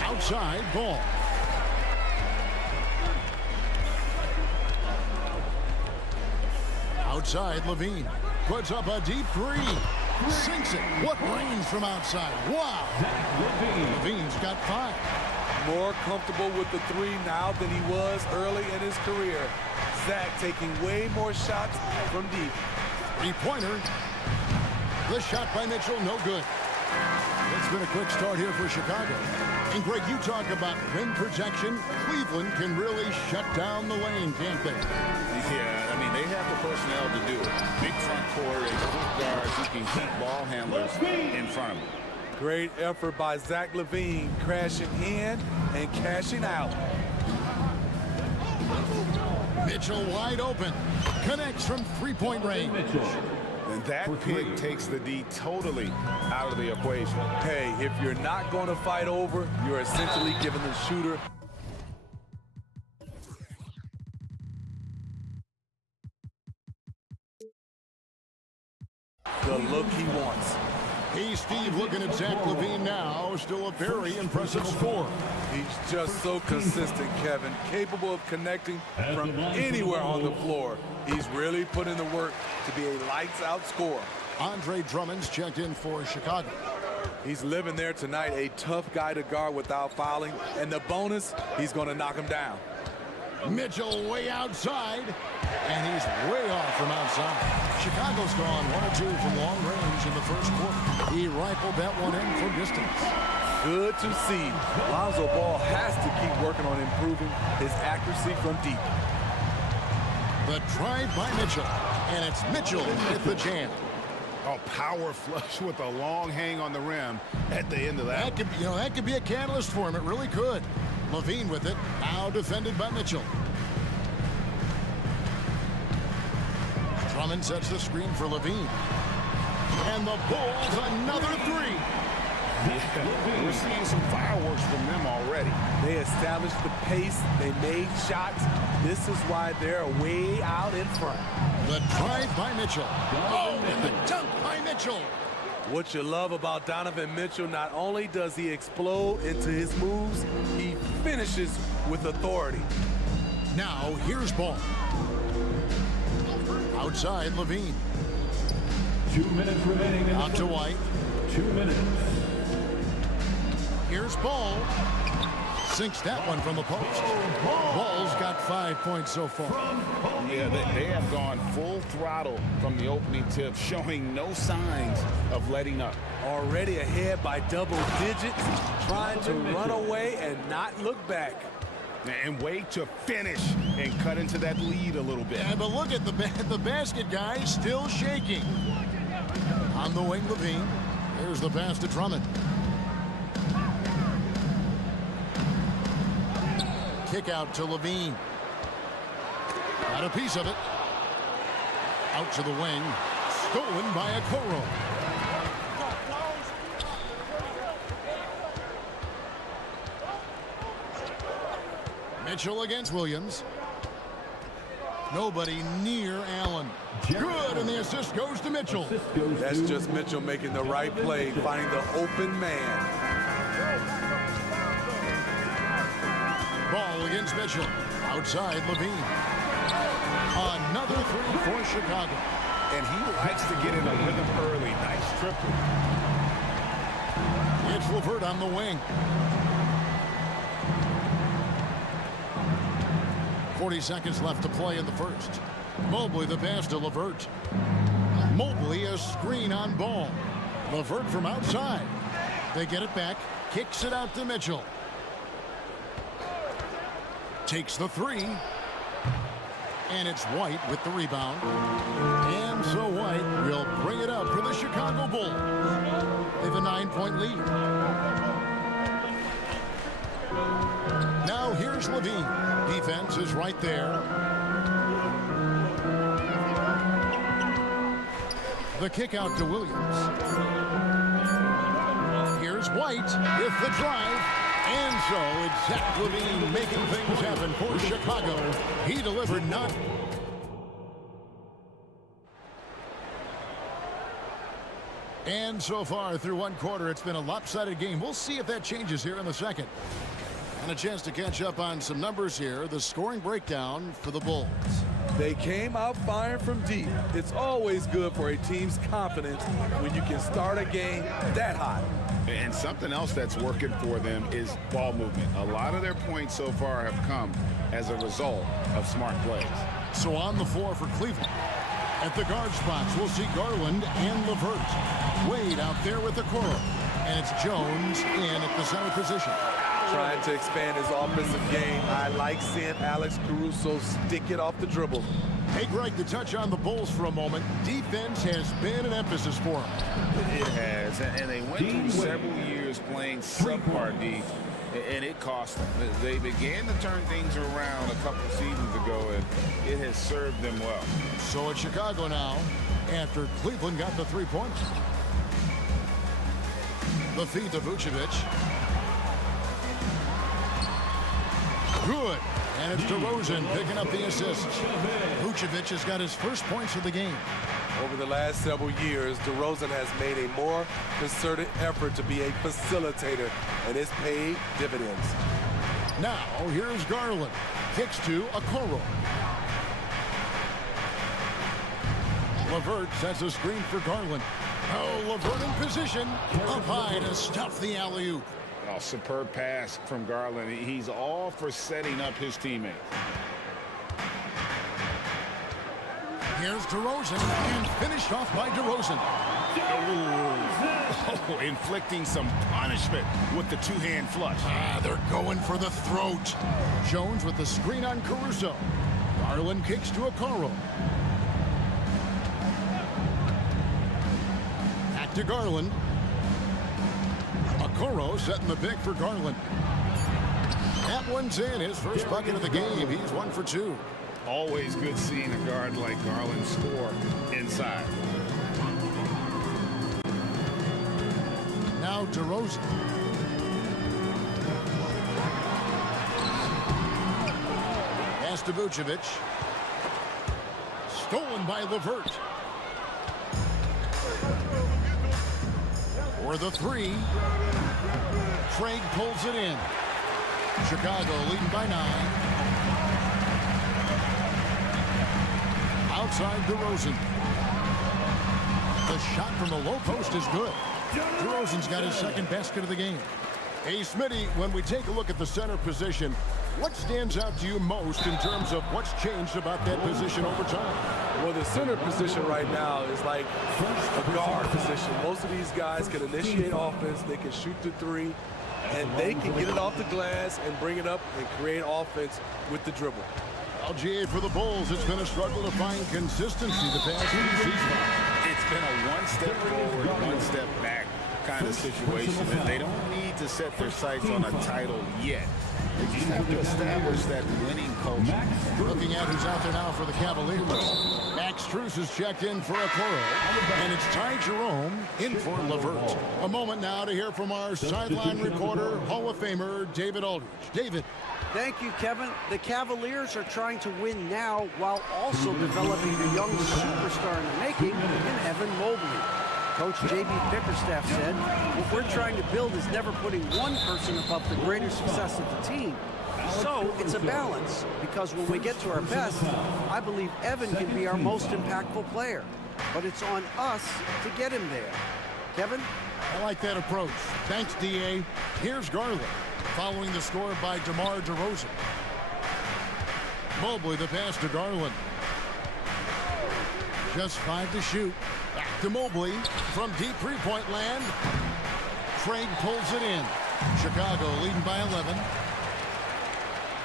Outside ball. Outside, Levine puts up a deep 3. Sinks it. What range from outside. Wow. Levine's got 5. More comfortable with the 3 now than he was early in his career. Zach taking way more shots from deep. 3-pointer. The shot by Mitchell, no good. It's been a quick start here for Chicago. And Greg, you talk about rim protection. Cleveland can really shut down the lane, can't they? Yeah, I mean, they have the personnel to do it. Big front court and quick guards who can keep ball handlers in front of them. Great effort by Zach LaVine, crashing in and cashing out. Mitchell wide open. Connects from 3-point range. And that pick takes the D totally out of the equation. Hey, if you're not going to fight over, you're essentially giving the shooter the look he wants. Hey, Steve, looking at Zach LaVine now. Still a very impressive score. He's just so consistent, Kevin. Capable of connecting from anywhere on the floor. He's really put in the work to be a lights-out scorer. Andre Drummond's checked in for Chicago. He's living there tonight, a tough guy to guard without fouling. And the bonus, he's going to knock him down. Mitchell way outside, and he's way off from outside. Chicago's gone 1 or 2 from long range in the first quarter. He rifled that one in from distance. Good to see. Lonzo Ball has to keep working on improving his accuracy from deep. The drive by Mitchell, and it's Mitchell with the jam. A power flush with a long hang on the rim at the end of that. That could be a catalyst for him. It really could. LaVine with it, now defended by Mitchell. Drummond sets the screen for LaVine. And the Bulls another 3. Yeah, we're seeing some fireworks from them already. They established the pace, they made shots. This is why they're way out in front. The drive by Mitchell. Oh, and the dunk by Mitchell. What you love about Donovan Mitchell, not only does he explode into his moves, he finishes with authority. Now, here's Ball. Outside, LaVine. 2 minutes remaining. Out to White. 2 minutes. Here's Ball. Sinks that one from the post. Ball's got 5 points so far. Yeah, they have gone full throttle from the opening tip, showing no signs of letting up. Already ahead by double digits, trying to run away and not look back. And wait to finish and cut into that lead a little bit. Yeah, but look at the basket guy still shaking. On the wing, LaVine. There's the pass to Drummond. Kick out to LaVine. Got a piece of it. Out to the wing. Stolen by Okoro. Mitchell against Williams. Nobody near Allen. Good, and the assist goes to Mitchell. That's just Mitchell making the right play, finding the open man. Ball against Mitchell. Outside, LaVine. Another 3 for Chicago. And he likes to get in a rhythm early. Nice triple. It's Levert on the wing. 40 seconds left to play in the first. Mobley the pass to Levert. Mobley a screen on Ball. Levert from outside. They get it back. Kicks it out to Mitchell. Takes the three. And it's White with the rebound. And so White will bring it up for the Chicago Bulls. They have a 9-point lead. Now here's Levine. Defense is right there. The kick out to Williams. Here's White with the drive. And so it's Zach Levine making things happen for Chicago. He delivered not. And so far through one quarter, it's been a lopsided game. We'll see if that changes here in the second. And a chance to catch up on some numbers here. The scoring breakdown for the Bulls. They came out firing from deep. It's always good for a team's confidence when you can start a game that hot. And something else that's working for them is ball movement. A lot of their points so far have come as a result of smart plays. So on the floor for Cleveland. At the guard spots, we'll see Garland and LeVert. Wade out there with the Okoro. And it's Jones in at the center position. Trying to expand his offensive game. I like seeing Alex Caruso stick it off the dribble. Hey, Greg, to touch on the Bulls for a moment, defense has been an emphasis for them. It has, and they went through several years playing subpar D, and it cost them. They began to turn things around a couple seasons ago, and it has served them well. So it's Chicago now, after Cleveland got the 3 points. The feed to Vucevic. Good. And it's DeRozan picking up the assists. Vucevic has got his first points of the game. Over the last several years, DeRozan has made a more concerted effort to be a facilitator, and it's paid dividends. Now, here's Garland. Kicks to Okoro. LeVert sets a screen for Garland. Oh, LeVert in position. Up high to stuff the alley-oop. Oh, superb pass from Garland. He's all for setting up his teammates. Here's DeRozan, and finished off by DeRozan. Oh, inflicting some punishment with the two-hand flush. They're going for the throat. Jones with the screen on Caruso. Garland kicks to Okoro. Back to Garland. Okoro setting the pick for Garland. That one's in. His first bucket of the game. He's 1 for 2. Always good seeing a guard like Garland score inside. Now DeRozan. Pass to Vucevic. Stolen by LeVert. For the three. Craig pulls it in. Chicago leading by 9. Outside DeRozan. The shot from the low post is good. DeRozan's got his second basket of the game. Hey, Smitty, when we take a look at the center position, what stands out to you most in terms of what's changed about that position over time? Well, the center position right now is like a guard position. Most of these guys can initiate offense, they can shoot the three, and they can get it off the glass and bring it up and create offense with the dribble. LGA for the Bulls, it's been a struggle to find consistency the past few seasons. It's been a one step forward, one step back kind of situation, and they don't need to set their sights on a title yet. They just have to establish that winning culture. Looking at who's out there now for the Cavaliers. Max Strus has checked in for Okoro, and it's Ty Jerome in for LeVert. A moment now to hear from our sideline reporter, Hall of Famer David Aldridge. David. Thank you, Kevin. The Cavaliers are trying to win now while also developing a young superstar in the making in Evan Mobley. Coach J.B. Bickerstaff said, what we're trying to build is never putting one person above the greater success of the team. So it's a balance, because when we get to our best, I believe Evan can be our most impactful player. But it's on us to get him there. Kevin? I like that approach. Thanks, D.A. Here's Garland, following the score by DeMar DeRozan. Mobley the pass to Garland. Just 5 to shoot. Back to Mobley from deep three-point land. Craig pulls it in. Chicago leading by 11.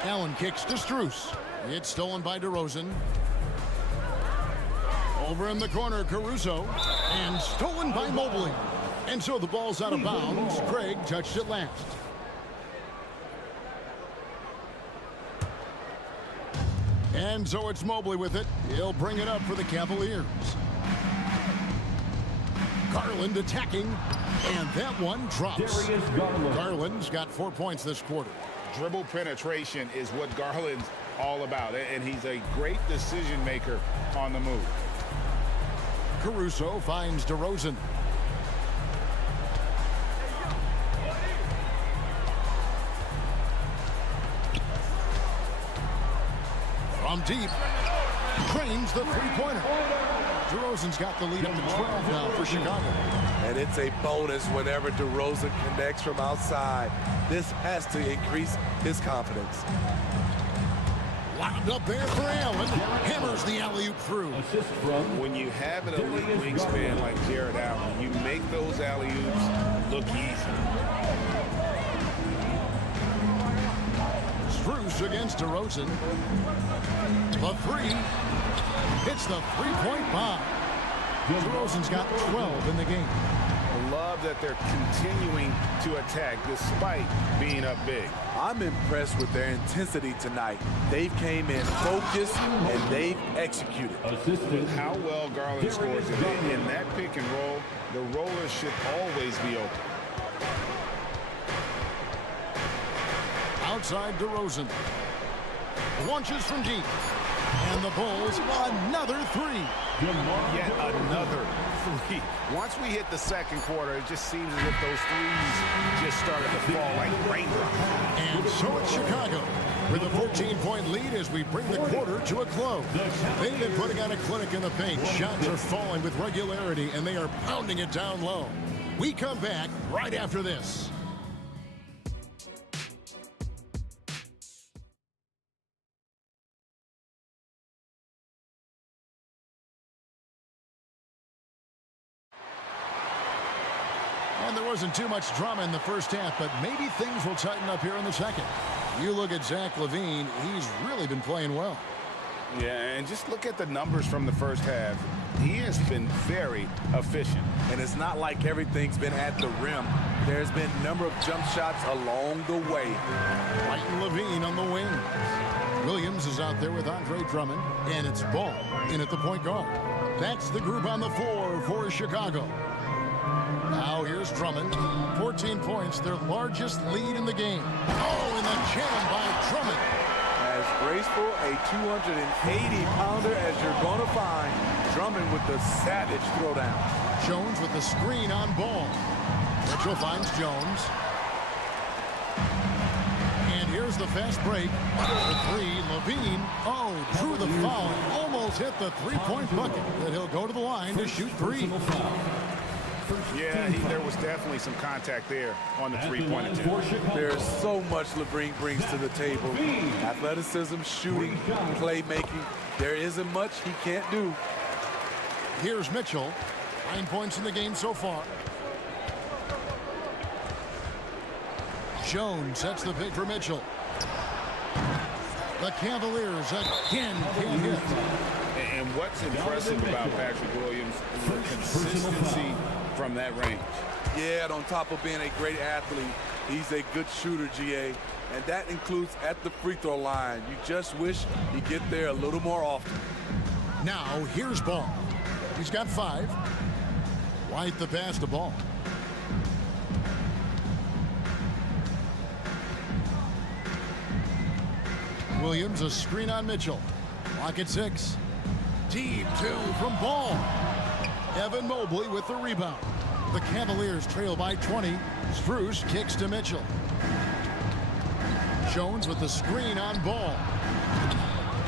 Allen kicks to Strus. It's stolen by DeRozan. Over in the corner, Caruso. And stolen by Mobley. And so the ball's out of bounds. Craig touched it last. And so it's Mobley with it. He'll bring it up for the Cavaliers. Garland attacking, and that one drops. Garland's got 4 points this quarter. Dribble penetration is what Garland's all about, and he's a great decision maker on the move. Caruso finds DeRozan. From deep, cranes the three-pointer. DeRozan's got the lead up to 12 now for Chicago. And it's a bonus whenever DeRozan connects from outside. This has to increase his confidence. Lobbed up there for Allen. Hammers the alley-oop through. When you have an elite wingspan like Jared Allen, you make those alley-oops look easy. Strus against DeRozan. The three. Hits the three-point bomb. DeRozan's got 12 in the game. I love that they're continuing to attack despite being up big. I'm impressed with their intensity tonight. They came in focused and they've executed. With how well Garland scores in that pick and roll, the rollers should always be open. Outside DeRozan. Launches from deep. And the Bulls, another three. Yet another three. Once we hit the second quarter, it just seems as if those threes just started to fall like raindrops. And so it's Chicago with a 14-point lead as we bring the quarter to a close. They've been putting on a clinic in the paint. Shots are falling with regularity, and they are pounding it down low. We come back right after this. And there wasn't too much drama in the first half, but maybe things will tighten up here in the second. You look at Zach LaVine, he's really been playing well. Yeah, and just look at the numbers from the first half. He has been very efficient. And it's not like everything's been at the rim. There's been a number of jump shots along the way. White and LaVine on the wing. Williams is out there with Andre Drummond, and it's Ball in at the point guard. That's the group on the floor for Chicago. Now here's Drummond. 14 points, their largest lead in the game. Oh, and the jam by Drummond. As graceful a 280-pounder as you're going to find. Drummond with the savage throwdown. Jones with the screen on Ball. Mitchell finds Jones. And here's the fast break. The three, LaVine. Oh, drew the foul. Almost hit the three-point bucket. But he'll go to the line to shoot three. Yeah, there was definitely some contact there on the three-point attempt. There's so much LaVine brings to the table. Athleticism, shooting, playmaking. There isn't much he can't do. Here's Mitchell. 9 points in the game so far. Jones sets the pick for Mitchell. The Cavaliers again can't hit. And what's impressive about Patrick Williams is the consistency from that range. Yeah, and on top of being a great athlete, he's a good shooter, GA. And that includes at the free throw line. You just wish he'd get there a little more often. Now, here's Ball. He's got 5. White the pass to Ball. Williams, a screen on Mitchell. Clock at 6. Deep 2 from Ball. Evan Mobley with the rebound. The Cavaliers trail by 20. Strus kicks to Mitchell. Jones with the screen on Ball.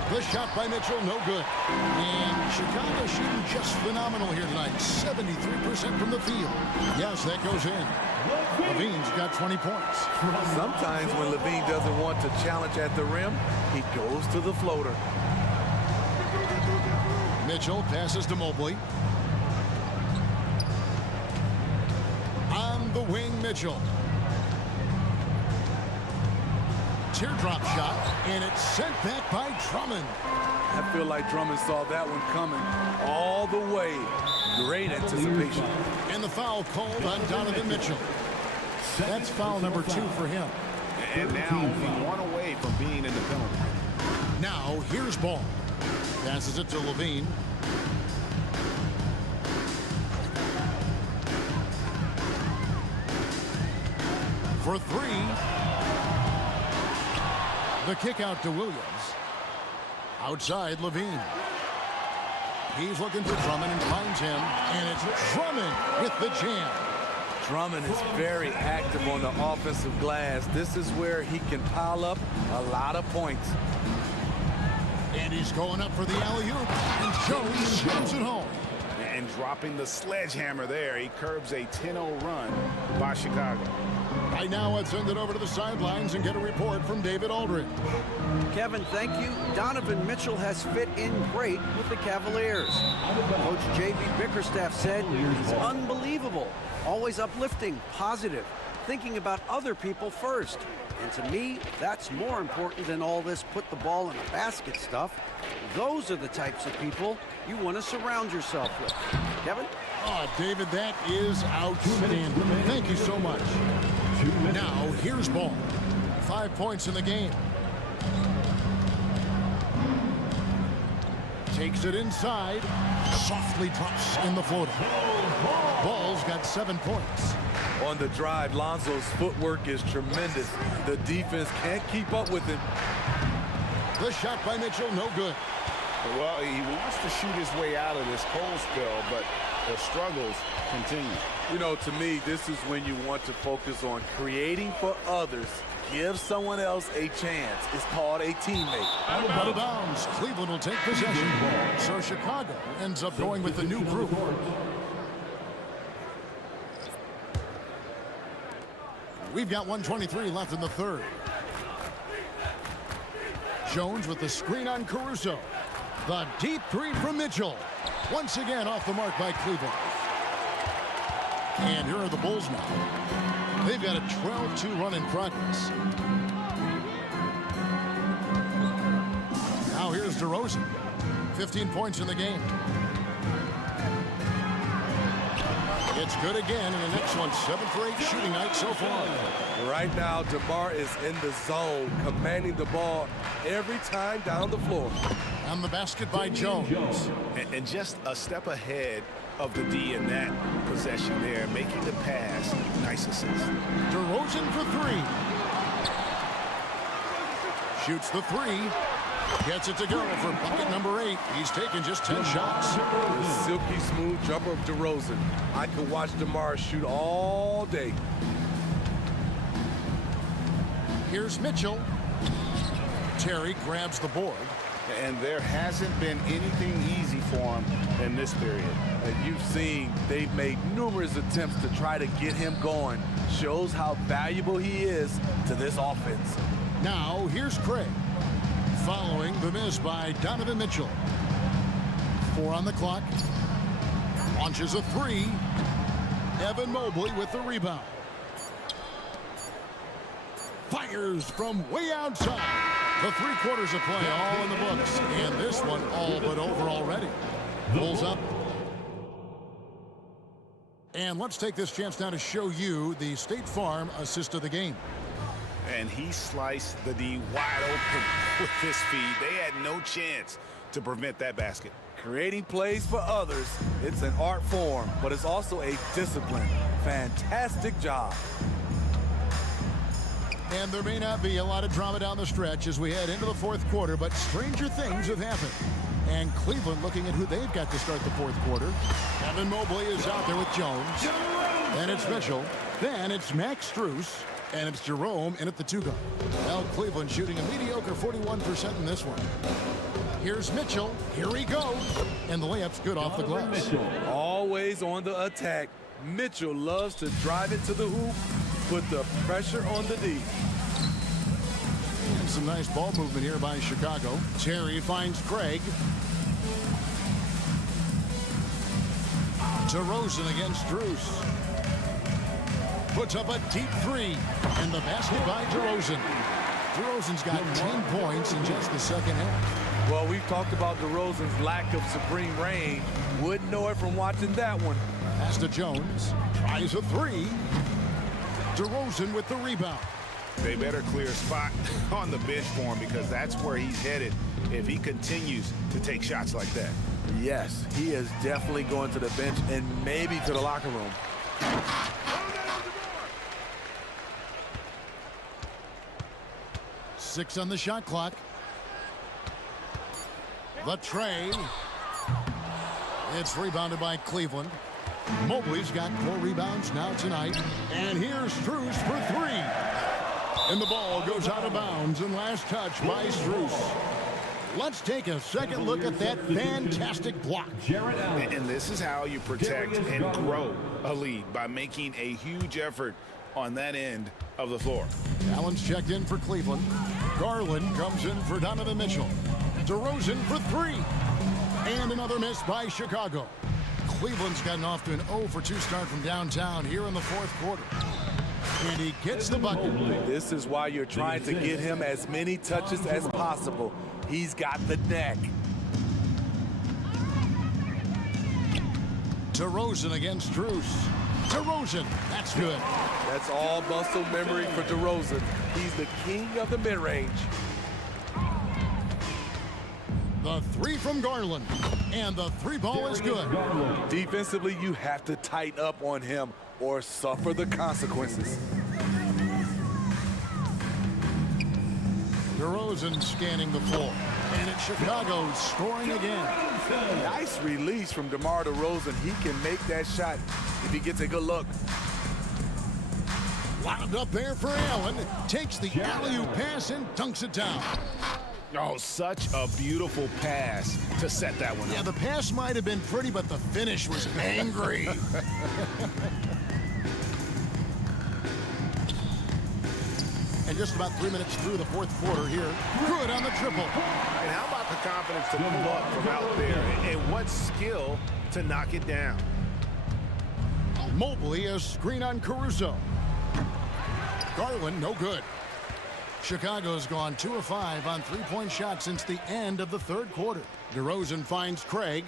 The shot by Mitchell, no good. And Chicago shooting just phenomenal here tonight. 73% from the field. Yes, that goes in. LaVine's got 20 points. Sometimes when LaVine doesn't want to challenge at the rim, he goes to the floater. Mitchell passes to Mobley. On the wing, Mitchell. Teardrop shot, and it's sent back by Drummond. I feel like Drummond saw that one coming all the way. Great anticipation. And the foul called on Donovan Mitchell. That's foul number 2 for him. And now only one away from being in the penalty. Now here's Ball. Passes it to Levine. For 3. The kick out to Williams. Outside Levine. He's looking for Drummond and finds him. And it's Drummond with the jam. Drummond is very active on the offensive glass. This is where he can pile up a lot of points. And he's going up for the alley-oop. And Jones slams it home. And dropping the sledgehammer there, he curbs a 10-0 run by Chicago. Right now, let's send it over to the sidelines and get a report from David Aldridge. Kevin, thank you. Donovan Mitchell has fit in great with the Cavaliers. Coach J.B. Bickerstaff said he's unbelievable, always uplifting, positive, thinking about other people first. And to me, that's more important than all this put the ball in a basket stuff. Those are the types of people you want to surround yourself with. Kevin? Oh, David, that is outstanding. Thank you so much. Now, here's Ball. 5 points in the game. Takes it inside. Softly drops in the floater. Ball's got 7 points. On the drive, Lonzo's footwork is tremendous. The defense can't keep up with him. The shot by Mitchell, no good. Well, he wants to shoot his way out of this cold spell, but the struggles continue. You know, to me, this is when you want to focus on creating for others. Give someone else a chance. It's called a teammate. Out of bounds. Cleveland will take possession. So Chicago ends up going with the new group. We've got 1:23 left in the third. Jones with the screen on Caruso. The deep 3 from Mitchell. Once again off the mark by Cleveland. And here are the Bulls now. They've got a 12-2 run in progress. Now here's DeRozan. 15 points in the game. It's good again, and an excellent 7 for 8 shooting night so far. Right now, DeMar is in the zone, commanding the ball every time down the floor. And the basket by Jones. And just a step ahead of the D in that possession there, making the pass. Nice assist. DeRozan for 3. Shoots the 3. Gets it to go for bucket number 8. He's taken just 10 shots. The silky smooth jumper of DeRozan. I could watch DeMar shoot all day. Here's Mitchell. Terry grabs the board. And there hasn't been anything easy for him in this period. You've seen they've made numerous attempts to try to get him going. Shows how valuable he is to this offense. Now, here's Craig. Following the miss by Donovan Mitchell. 4 on the clock. Launches a 3. Evan Mobley with the rebound. Fires from way outside. The 3 quarters of play all in the books. And this one all but over already. Bulls up. And let's take this chance now to show you the State Farm assist of the game. And he sliced the D wide open with his feed. They had no chance to prevent that basket. Creating plays for others, it's an art form, but it's also a discipline. Fantastic job. And there may not be a lot of drama down the stretch as we head into the 4th quarter, but stranger things have happened. And Cleveland looking at who they've got to start the 4th quarter. Evan Mobley is out there with Jones. Then it's Mitchell. Then it's Max Strus. And it's Jerome in at the 2 guard. Well, Cleveland shooting a mediocre 41% in this one. Here's Mitchell. Here he goes. And the layup's good off the glass. Always on the attack. Mitchell loves to drive it to the hoop, put the pressure on the D. And some nice ball movement here by Chicago. Terry finds Craig. DeRozan against Strus. puts up a deep three. And the basket by DeRozan. DeRozan's got 10 points in just the second half. Well, we've talked about DeRozan's lack of supreme range. Wouldn't know it from watching that one. Pass to Jones. Tries a three. DeRozan with the rebound. They better clear a spot on the bench for him because that's where he's headed if he continues to take shots like that. Yes, he is definitely going to the bench and maybe to the locker room. Six on the shot clock. The tray. It's rebounded by Cleveland. Mobley's got 4 rebounds now tonight. And here's Strus for 3. And the ball goes out of bounds and last touch by Strus. Let's take a second look at that fantastic block. And this is how you protect and grow a lead, by making a huge effort on that end of the floor. Allen's checked in for Cleveland. Garland comes in for Donovan Mitchell. DeRozan for 3. And another miss by Chicago. Cleveland's gotten off to an 0 for 2 start from downtown here in the fourth quarter. And he gets the bucket. This is why you're trying to get him as many touches as possible. He's got the neck. DeRozan against Strus. DeRozan, that's good. That's all muscle memory for DeRozan. He's the king of the mid-range. The 3 from Garland. And the 3 ball is good. Defensively, you have to tighten up on him or suffer the consequences. DeRozan scanning the floor. And it's Chicago scoring again. Nice release from DeMar DeRozan. He can make that shot if he gets a good look. Wound up there for Allen. Takes the alley-oop pass and dunks it down. Oh, such a beautiful pass to set that one up. Yeah, the pass might have been pretty, but the finish was angry. And just about 3 minutes through the fourth quarter here. Good on the triple. And how about the confidence to pull up from out there? And what skill to knock it down? Mobley, a screen on Caruso. Garland, no good. Chicago's gone 2 of 5 on 3-point shots since the end of the third quarter. DeRozan finds Craig.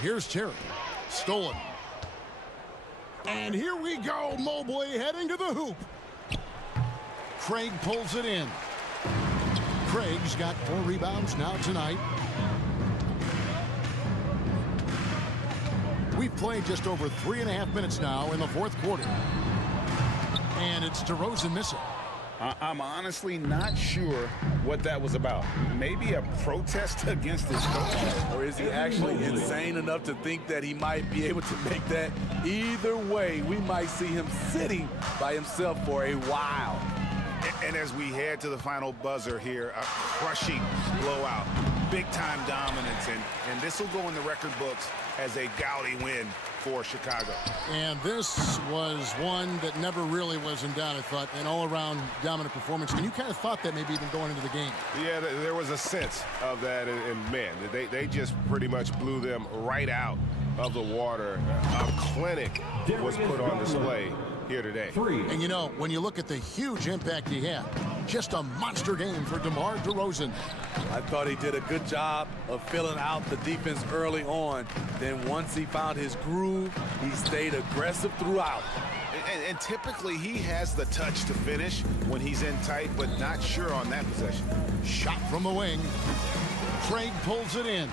Here's Terry. Stolen. And here we go. Mobley heading to the hoop. Craig pulls it in. Craig's got 4 rebounds now tonight. We've played just over 3.5 minutes now in the fourth quarter. And it's DeRozan missing. I'm honestly not sure what that was about. Maybe a protest against his coach? Or is he actually insane enough to think that he might be able to make that? Either way, we might see him sitting by himself for a while. And as we head to the final buzzer here, a crushing blowout, big-time dominance, and this will go in the record books as a gaudy win for Chicago. And this was one that never really was in doubt, I thought, an all-around dominant performance. And you kind of thought that maybe even going into the game. Yeah, there was a sense of that, and man, they just pretty much blew them right out of the water. A clinic was put on display here today. And you know, when you look at the huge impact he had, just a monster game for DeMar DeRozan. I thought he did a good job of filling out the defense early on. Then once he found his groove, he stayed aggressive throughout. And typically he has the touch to finish when he's in tight, but not sure on that possession. Shot from the wing. Craig pulls it in.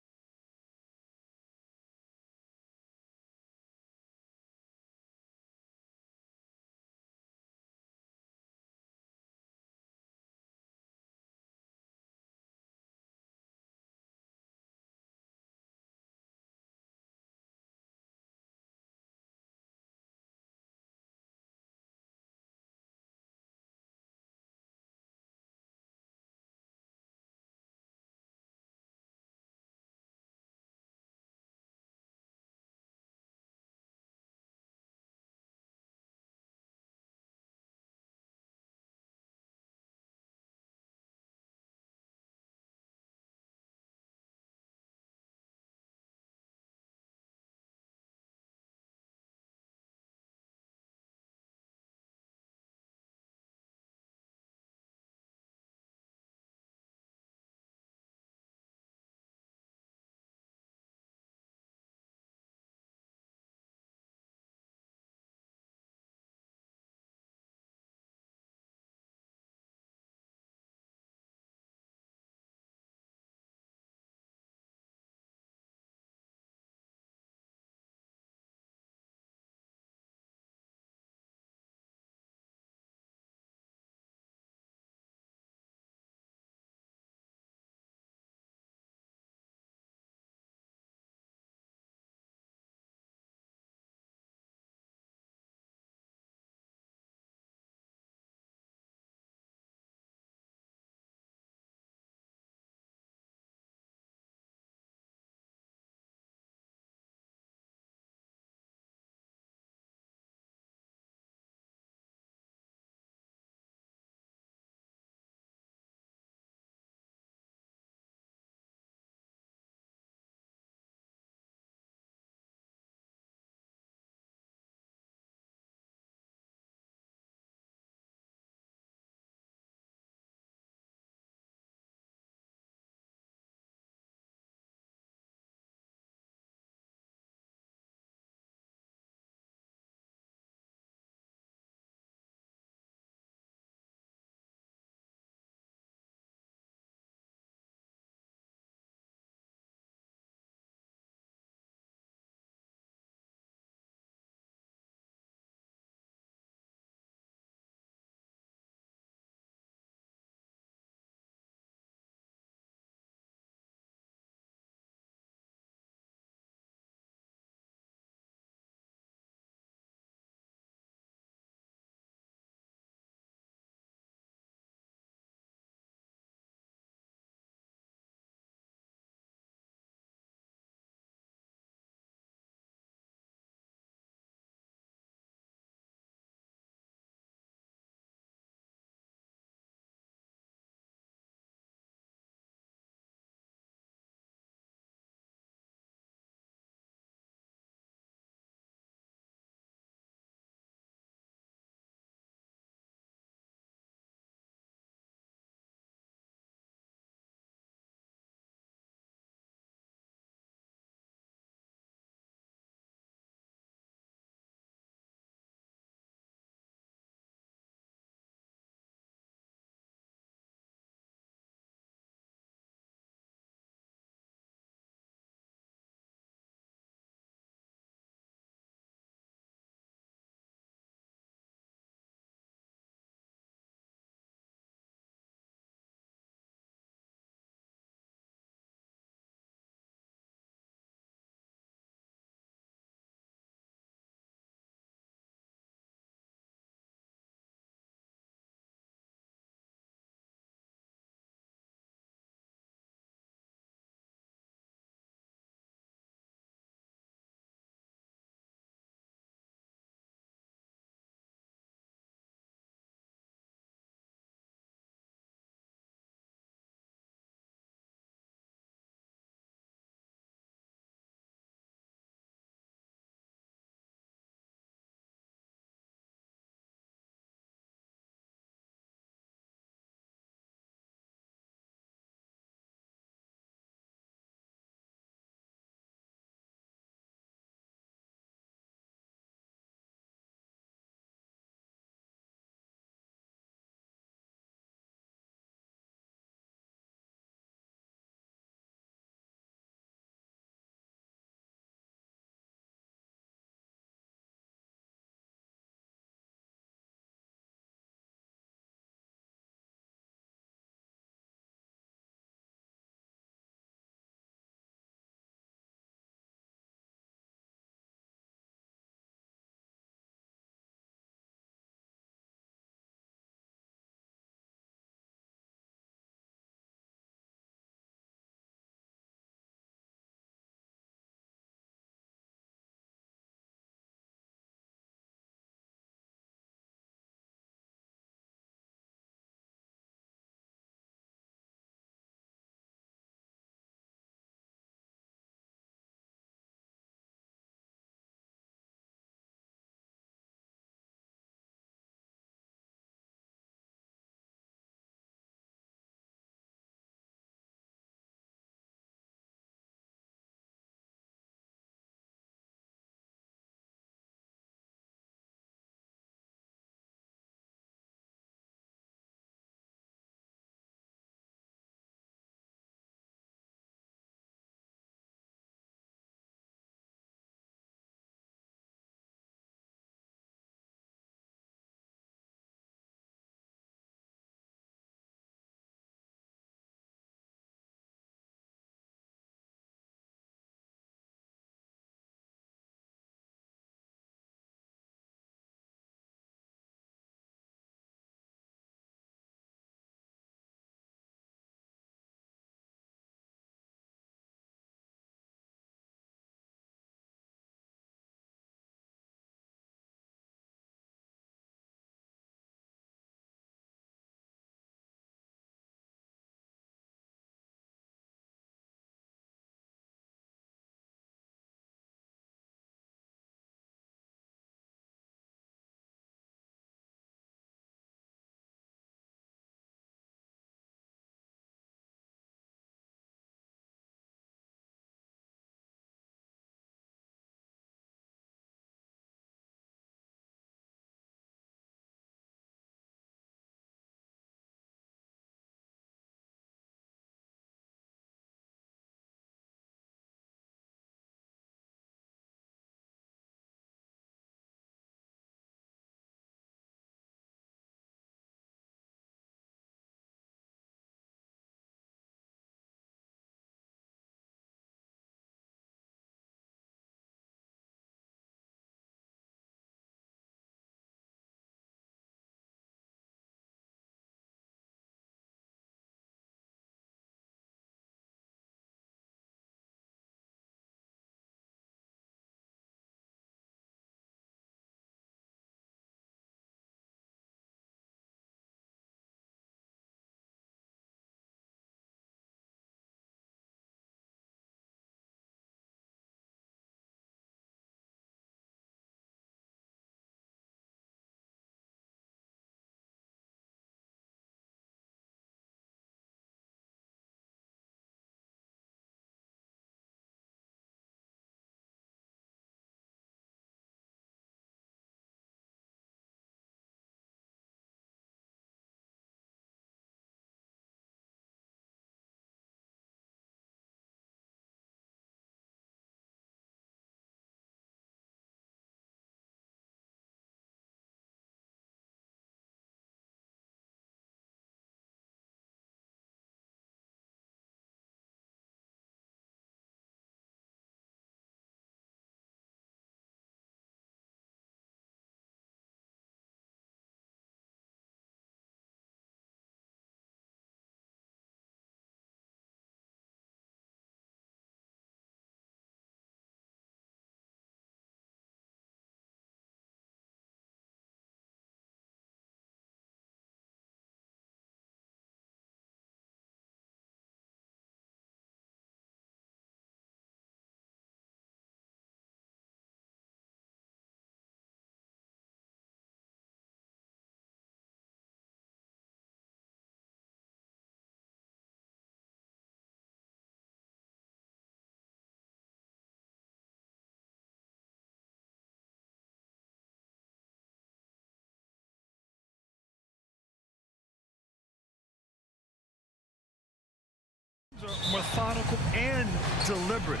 methodical and deliberate.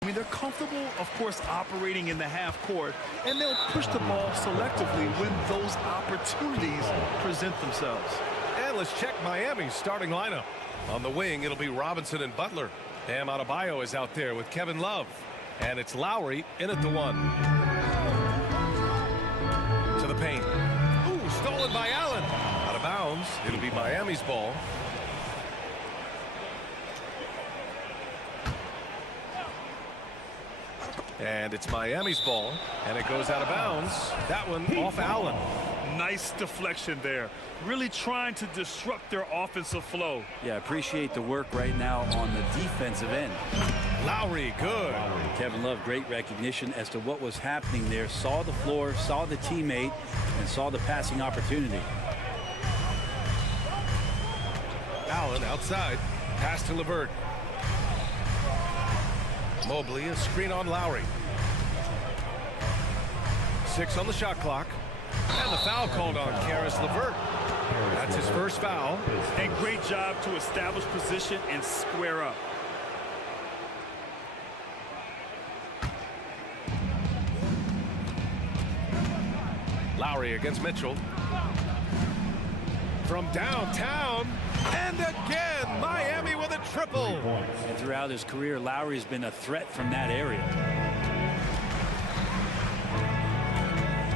I mean, they're comfortable, of course, operating in the half court, and they'll push the ball selectively when those opportunities present themselves. And let's check Miami's starting lineup. On the wing, it'll be Robinson and Butler. Bam Adebayo is out there with Kevin Love. And it's Lowry in at the one. To the paint. Ooh, stolen by Allen. Out of bounds. It'll be Miami's ball. And it's Miami's ball, and it goes out of bounds. That one off Allen. Nice deflection there. Really trying to disrupt their offensive flow. Yeah, appreciate the work right now on the defensive end. Lowry, good. Kevin Love, great recognition as to what was happening there. Saw the floor, saw the teammate, and saw the passing opportunity. Allen outside. Pass to LeVert. Mobley, a screen on Lowry. 6 on the shot clock. And the foul called on Karis LeVert. That's his first foul. And great job to establish position and square up. Lowry against Mitchell. From downtown. And again, Miami with a triple. And throughout his career, Lowry's been a threat from that area.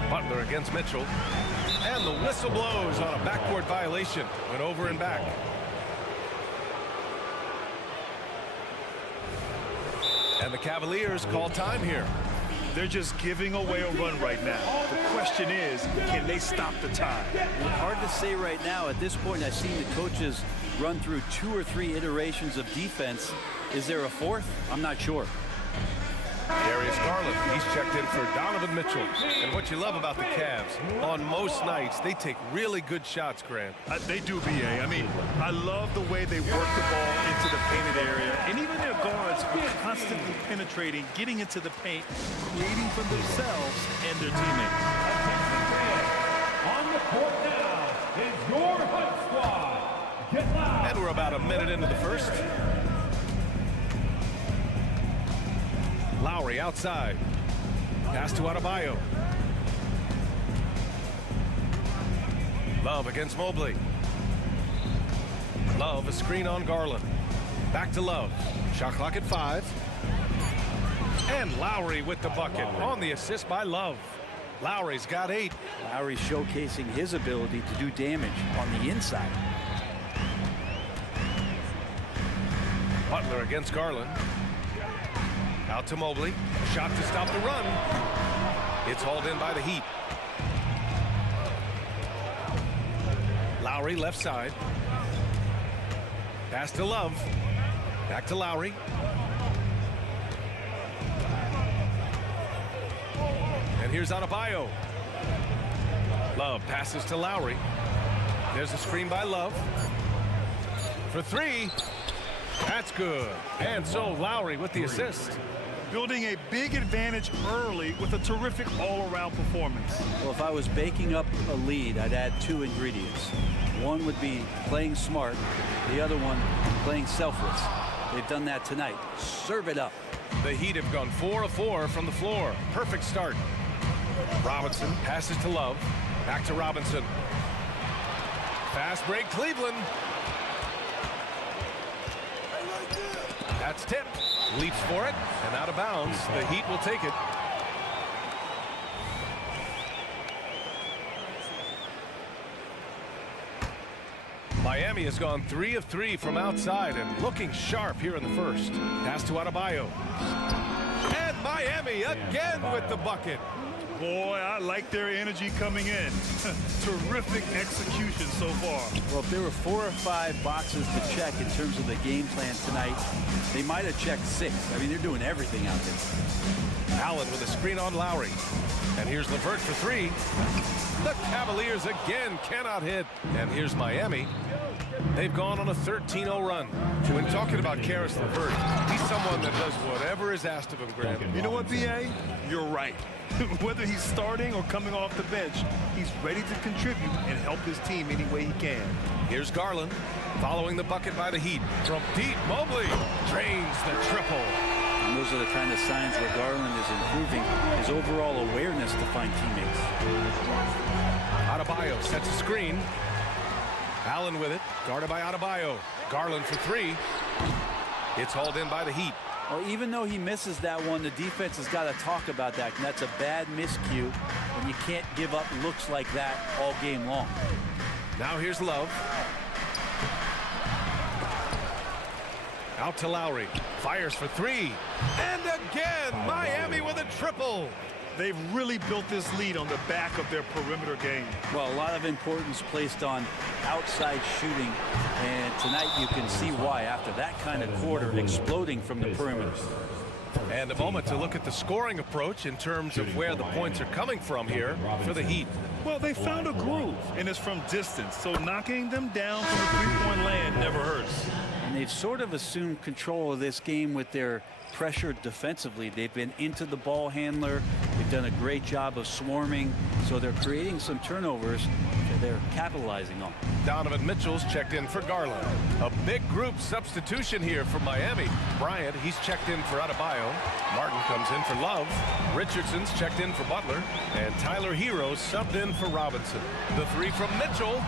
Butler against Mitchell. And the whistle blows on a backcourt violation. Went over and back. And the Cavaliers call time here. They're just giving away a run right now. The question is, can they stop the time? Well, hard to say right now. At this point, I've seen the coaches run through 2 or 3 iterations of defense. Is there a fourth? I'm not sure. Darius Garland, he's checked in for Donovan Mitchell. And what you love about the Cavs, on most nights, they take really good shots, Grant. They do, B.A. I mean, I love the way they work the ball into the painted area. And even their guards are constantly penetrating, getting into the paint, creating for themselves and their teammates. On the court now is your Hunt Squad. Get loud. And we're about a minute into the first. Lowry outside. Pass to Adebayo. Love against Mobley. Love, a screen on Garland. Back to Love. Shot clock at 5. And Lowry with the bucket on the assist by Love. Lowry's got 8. Lowry showcasing his ability to do damage on the inside. Butler against Garland. Out to Mobley. Shot to stop the run. It's hauled in by the Heat. Lowry left side. Pass to Love. Back to Lowry. And here's Adebayo. Love passes to Lowry. There's a screen by Love. For 3. That's good. And so Lowry with the assist. Building a big advantage early with a terrific all-around performance. Well, if I was baking up a lead, I'd add 2 ingredients. One would be playing smart. The other one, playing selfless. They've done that tonight. Serve it up. The Heat have gone 4 of 4 from the floor. Perfect start. Robinson passes to Love. Back to Robinson. Fast break, Cleveland. That's tipped. Leaps for it, and out of bounds. The Heat will take it. Miami has gone 3 of 3 from outside and looking sharp here in the first. Pass to Adebayo. And Miami again with the bucket. Boy, I like their energy coming in. Terrific execution so far. Well, if there were 4 or 5 boxes to check in terms of the game plan tonight, they might have checked 6. I mean, they're doing everything out there. Allen with a screen on Lowry. And here's LeVert for 3. The Cavaliers again cannot hit. And here's Miami. They've gone on a 13-0 run. When talking about Karis LeVert, he's someone that does whatever is asked of him, Graham. You know what, B.A.? You're right. Whether he's starting or coming off the bench, he's ready to contribute and help his team any way he can. Here's Garland, following the bucket by the Heat. From deep, Mobley drains the triple. And those are the kind of signs where Garland is improving his overall awareness to find teammates. Adebayo sets a screen. Allen with it, guarded by Adebayo. Garland for three. It's hauled in by the Heat. Well, even though he misses that one, the defense has got to talk about that. And that's a bad miscue, and you can't give up looks like that all game long. Now here's Love. Out to Lowry. Fires for three. And again, Miami with a triple. They've really built this lead on the back of their perimeter game. Well, a lot of importance placed on outside shooting, and tonight you can see why after that kind of quarter exploding from the perimeter. And a moment to look at the scoring approach in terms of where the points are coming from here for the Heat. Well, they found a groove, and it's from distance, so knocking them down from the three-point land never hurts. And they've sort of assumed control of this game with their pressure defensively. They've been into the ball handler. They've done a great job of swarming, so they're creating some turnovers that they're capitalizing on. Donovan Mitchell's checked in for Garland. A big group substitution here for Miami. Bryant, he's checked in for Adebayo. Martin comes in for Love. Richardson's checked in for Butler. And Tyler Hero's subbed in for Robinson. The three from Mitchell.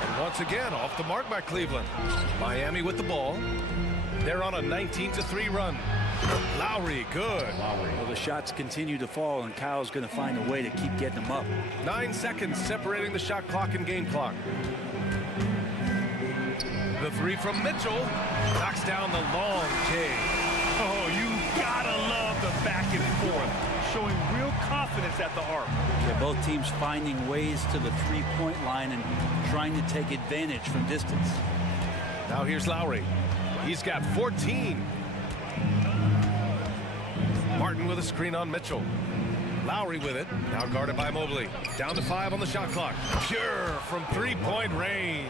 And once again, off the mark by Cleveland. Miami with the ball. They're on a 19-3 run. Lowry, good. Well, the shots continue to fall, and Kyle's going to find a way to keep getting them up. 9 seconds separating the shot clock and game clock. The three from Mitchell knocks down the long J. Oh, you gotta love the back and forth, showing real confidence at the arc. Yeah, both teams finding ways to the three-point line and trying to take advantage from distance. Now here's Lowry. He's got 14. Martin with a screen on Mitchell. Lowry with it, now guarded by Mobley. Down to 5 on the shot clock. Pure from three-point range.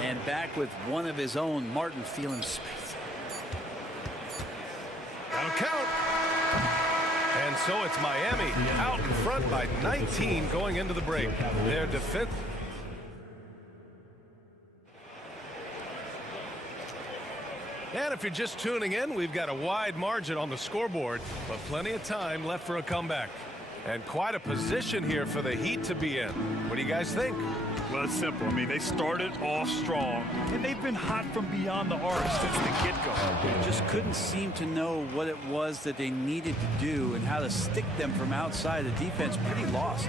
And back with one of his own, Martin feeling space. That'll count. And so it's Miami out in front by 19 going into the break. Their defense. And if you're just tuning in, we've got a wide margin on the scoreboard, but plenty of time left for a comeback. And quite a position here for the Heat to be in. What do you guys think? Well, it's simple. I mean, they started off strong, and they've been hot from beyond the arc since the get-go. Just couldn't seem to know what it was that they needed to do and how to stick them from outside. The defense pretty lost.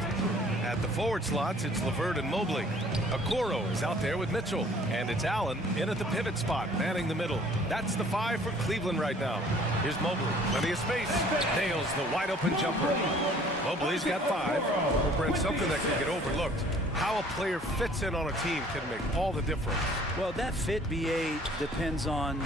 At the forward slots, it's LeVert and Mobley. Okoro is out there with Mitchell. And it's Allen in at the pivot spot, manning the middle. That's the 5 for Cleveland right now. Here's Mobley. Plenty of space. Nails the wide-open jumper. Mobley's got 5. Well, Brent, something that can get overlooked. How a player fits in on a team can make all the difference. Well, that fit, BA, depends on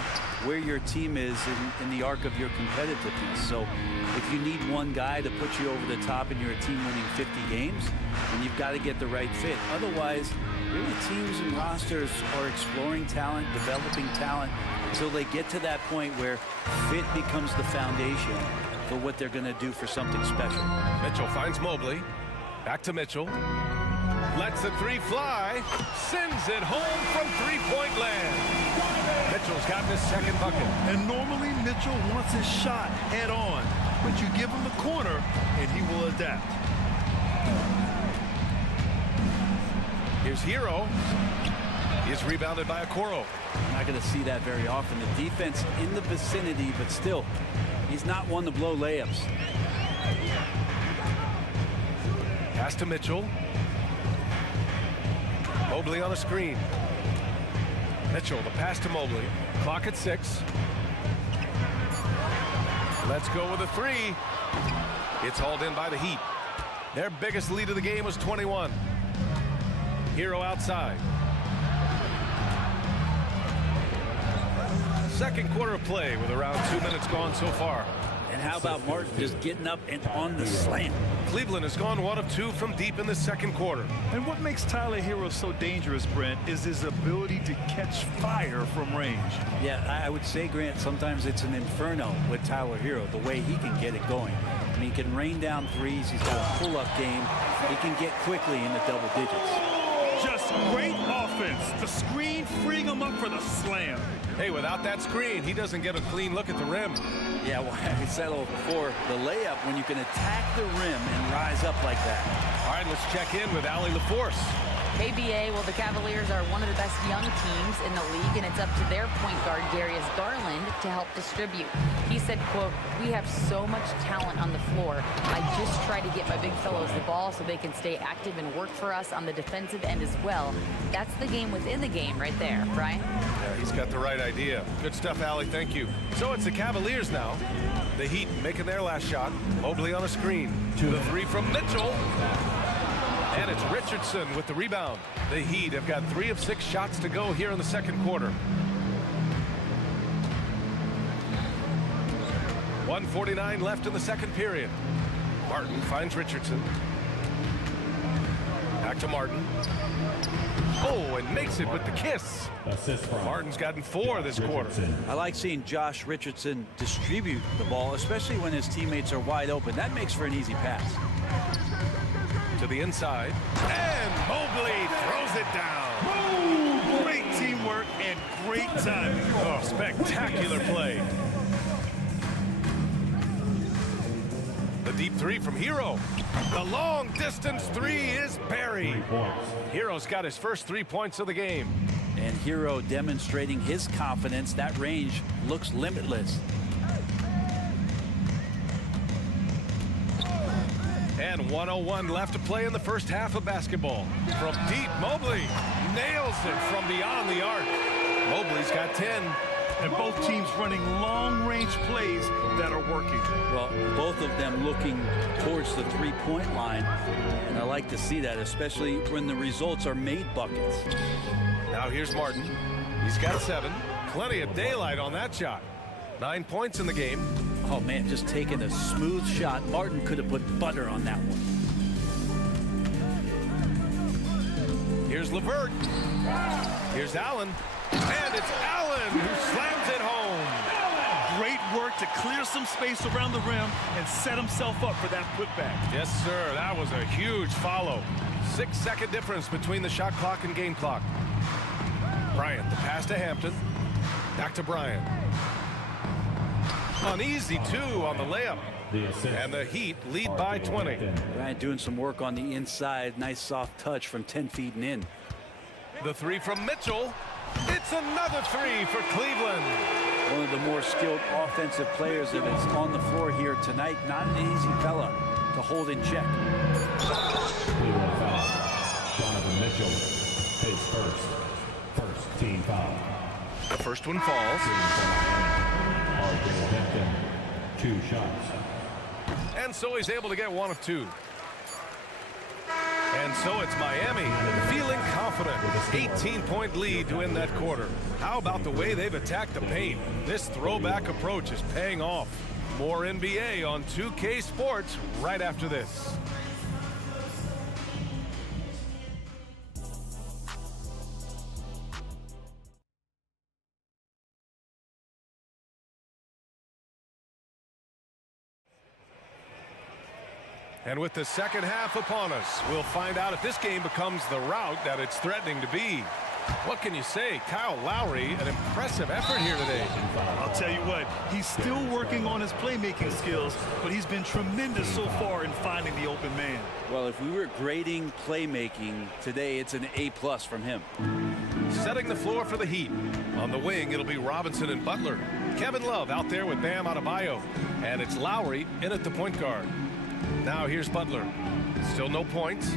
where your team is in the arc of your competitiveness. So if you need one guy to put you over the top and you're a team winning 50 games, then you've got to get the right fit. Otherwise, really teams and rosters are exploring talent, developing talent, until they get to that point where fit becomes the foundation for what they're going to do for something special. Mitchell finds Mobley. Back to Mitchell. Lets the three fly. Sends it home from three-point land. Mitchell's gotten his second bucket. And normally Mitchell wants his shot head on, but you give him the corner and he will adapt. Here's Hero. He's rebounded by Okoro. Not going to see that very often. The defense in the vicinity, but still, he's not one to blow layups. Pass to Mitchell. Mobley on a screen. Mitchell, the pass to Mobley. Clock at 6. Let's go with a 3. It's hauled in by the Heat. Their biggest lead of the game was 21. Hero outside. Second quarter of play with around 2 minutes gone so far. And how about Martin just getting up and on the slam? Cleveland has gone 1 of 2 from deep in the second quarter. And what makes Tyler Hero so dangerous, Brent, is his ability to catch fire from range. Yeah, I would say, Grant, sometimes it's an inferno with Tyler Hero, the way he can get it going. I mean, he can rain down threes. He's got a pull-up game. He can get quickly in the double digits. Just great offense. The screen freeing him up for the slam. Hey, without that screen, he doesn't get a clean look at the rim. Yeah, well, I said before, the layup, when you can attack the rim and rise up like that. All right, let's check in with Allie LaForce. KBA, well, the Cavaliers are one of the best young teams in the league, and it's up to their point guard, Darius Garland, to help distribute. He said, quote, "We have so much talent on the floor. I just try to get my big fellows the ball so they can stay active and work for us on the defensive end as well." That's the game within the game right there, Brian. Yeah, he's got the right idea. Good stuff, Allie. Thank you. So it's the Cavaliers now. The Heat making their last shot. Mobley on a screen. The three from Mitchell. And it's Richardson with the rebound. The Heat have got 3 of 6 shots to go here in the second quarter. 1:49 left in the second period. Martin finds Richardson. Back to Martin. Oh, and makes it with the kiss. Martin's gotten 4 this quarter. I like seeing Josh Richardson distribute the ball, especially when his teammates are wide open. That makes for an easy pass. To the inside, and Mobley throws it down. Great teamwork and great timing. Oh, spectacular play. The deep 3 from Hero. The long distance 3 is buried. Hero's got his first 3 points of the game. And Hero demonstrating his confidence. That range looks limitless. And 1:01 left to play in the first half of basketball. From deep, Mobley nails it from beyond the arc. Mobley's got 10. And both teams running long-range plays that are working. Well, both of them looking towards the three-point line. And I like to see that, especially when the results are made buckets. Now here's Martin. He's got 7. Plenty of daylight on that shot. 9 points in the game. Oh, man, just taking a smooth shot. Martin could have put butter on that one. Here's LeVert. Here's Allen. And it's Allen who slams it home. Great work to clear some space around the rim and set himself up for that putback. Yes, sir. That was a huge follow. 6-second difference between the shot clock and game clock. Bryant, the pass to Hampton. Back to Bryant. An easy 2 on the layup. And the Heat lead by 20. Bryant doing some work on the inside. Nice soft touch from 10 feet and in. The 3 from Mitchell. It's another 3 for Cleveland. One of the more skilled offensive players that is on the floor here tonight. Not an easy fella to hold in check. Cleveland foul. Donovan Mitchell, his first team foul. The first one falls. R.J. Hampton, 2 shots. And so he's able to get 1 of 2. And so it's Miami feeling confident. 18-point lead to win that quarter. How about the way they've attacked the paint? This throwback approach is paying off. More NBA on 2K Sports right after this. And with the second half upon us, we'll find out if this game becomes the rout that it's threatening to be. What can you say? Kyle Lowry, an impressive effort here today. I'll tell you what, he's still working on his playmaking skills, but he's been tremendous so far in finding the open man. Well, if we were grading playmaking today, it's an A+ from him. Setting the floor for the Heat. On the wing, it'll be Robinson and Butler. Kevin Love out there with Bam Adebayo. And it's Lowry in at the point guard. Now here's Butler. Still no points.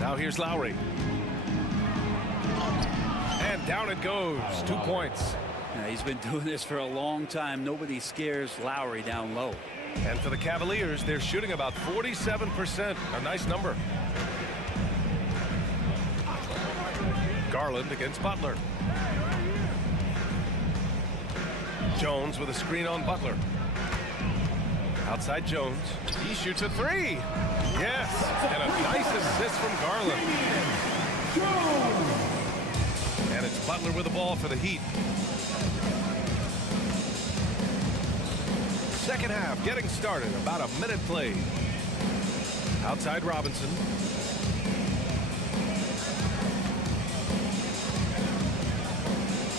Now here's Lowry. And down it goes. 2 points. Yeah, he's been doing this for a long time. Nobody scares Lowry down low. And for the Cavaliers, they're shooting about 47%. A nice number. Garland against Butler. Jones with a screen on Butler. Outside Jones. He shoots a three. Yes, and a nice assist from Garland. And it's Butler with the ball for the Heat. Second half getting started. About a minute played. Outside Robinson.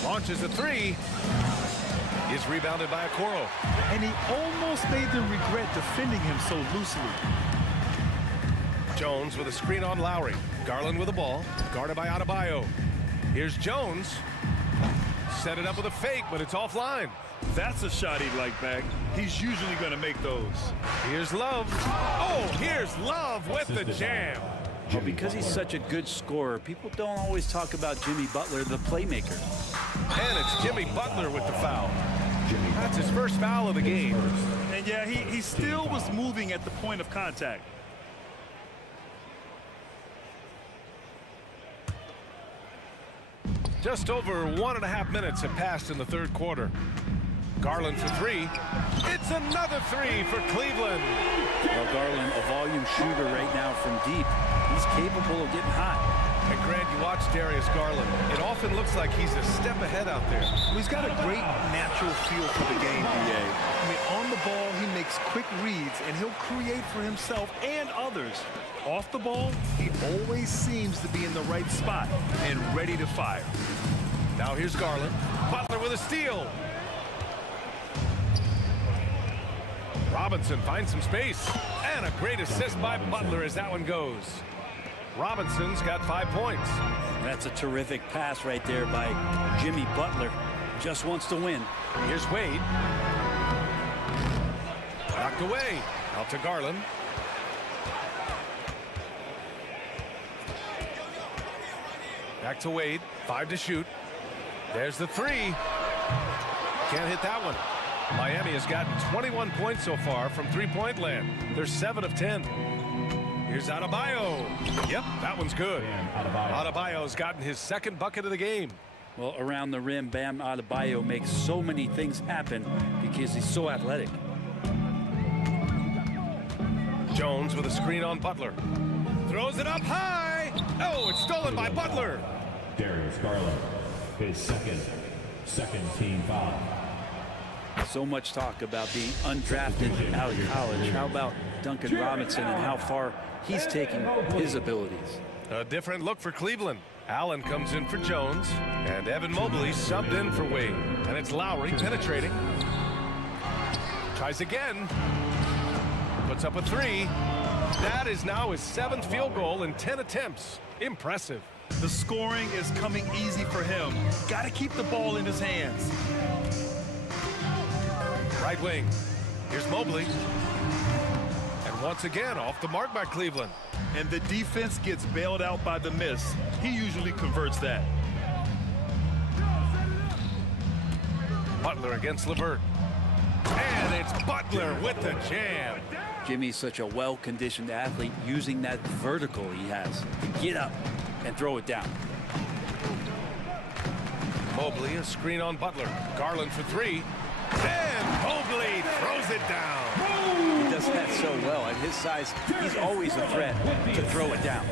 Launches a three. Is rebounded by Okoro. And he almost made them regret defending him so loosely. Jones with a screen on Lowry. Garland with the ball. Guarded by Adebayo. Here's Jones. Set it up with a fake, but it's offline. That's a shot he'd like back. He's usually going to make those. Here's Love. Oh, here's Love with the jam. Well, because he's such a good scorer, people don't always talk about Jimmy Butler, the playmaker. And it's Jimmy Butler with the foul. That's his first foul of the game. And yeah, he still was moving at the point of contact. Just over 1.5 minutes have passed in the third quarter. Garland for three. It's another three for Cleveland. Well, Garland, a volume shooter right now from deep. He's capable of getting hot. And Grant, you watch Darius Garland. It often looks like he's a step ahead out there. Well, he's got a great natural feel for the game, BA. I mean, on the ball, he makes quick reads, and he'll create for himself and others. Off the ball, he always seems to be in the right spot and ready to fire. Now here's Garland. Butler with a steal. Robinson finds some space. And a great assist by Butler as that one goes. Robinson's got 5 points. That's a terrific pass right there by Jimmy Butler. Just wants to win. Here's Wade. Knocked away. Out to Garland. Back to Wade. 5 to shoot. There's the three. Can't hit that one. Miami has gotten 21 points so far from three-point land. They're 7 of 10. Here's Adebayo. Yep, that one's good. Adebayo's gotten his second bucket of the game. Well, around the rim, Bam Adebayo makes so many things happen because he's so athletic. Jones with a screen on Butler. Throws it up high. Oh, it's stolen by Butler. Darius Garland, his second team foul. So much talk about being undrafted out of college. How about Duncan Robinson and how far he's taking his abilities? A different look for Cleveland. Allen comes in for Jones, and Evan Mobley subbed in for Wade. And it's Lowry penetrating. Tries again. Puts up a three. That is now his 7th field goal in 10 attempts. Impressive. The scoring is coming easy for him. Got to keep the ball in his hands. Right wing. Here's Mobley. And once again, off the mark by Cleveland. And the defense gets bailed out by the miss. He usually converts that. Butler against LeVert. And it's Butler with the jam. Jimmy's such a well-conditioned athlete, using that vertical he has to get up and throw it down. Mobley, a screen on Butler. Garland for three. Then Mobley throws it down. He does that so well. At his size, he's always a threat to throw it down.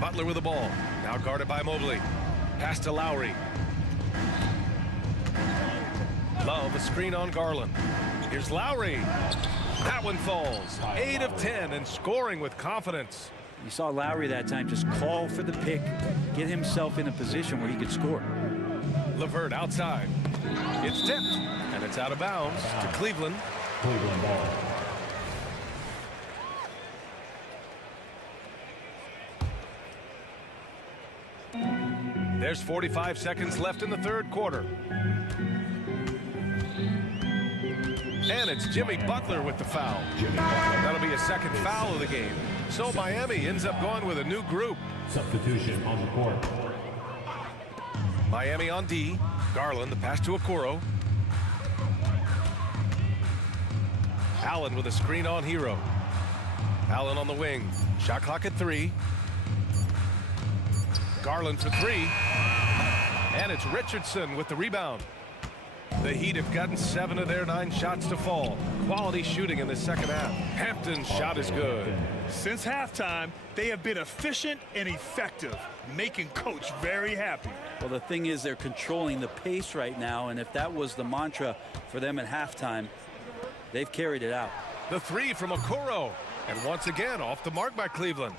Butler with the ball. Now guarded by Mobley. Pass to Lowry. Love, a screen on Garland. Here's Lowry. That one falls. 8 of 10 and scoring with confidence. You saw Lowry that time just call for the pick, get himself in a position where he could score. LeVert outside. It's tipped, and it's out of bounds to Cleveland. Cleveland ball. There's 45 seconds left in the third quarter. And it's Jimmy Butler with the foul. That'll be a second foul of the game. So Miami ends up going with a new group. Substitution on the court. Miami on D. Garland, the pass to Okoro. Allen with a screen on Hero. Allen on the wing. Shot clock at 3. Garland for 3. And it's Richardson with the rebound. The Heat have gotten 7 of their 9 shots to fall. Quality shooting in the second half. Hampton's shot is good. Since halftime, they have been efficient and effective, making Coach very happy. Well, the thing is, they're controlling the pace right now, and if that was the mantra for them at halftime, they've carried it out. The 3 from Okoro. And once again, off the mark by Cleveland.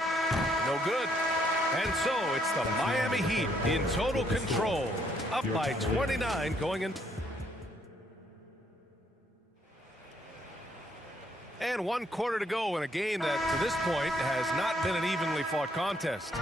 No good. And so it's the Miami Heat in total control. Up by 29 going in. And 1 quarter to go in a game that, to this point, has not been an evenly fought contest.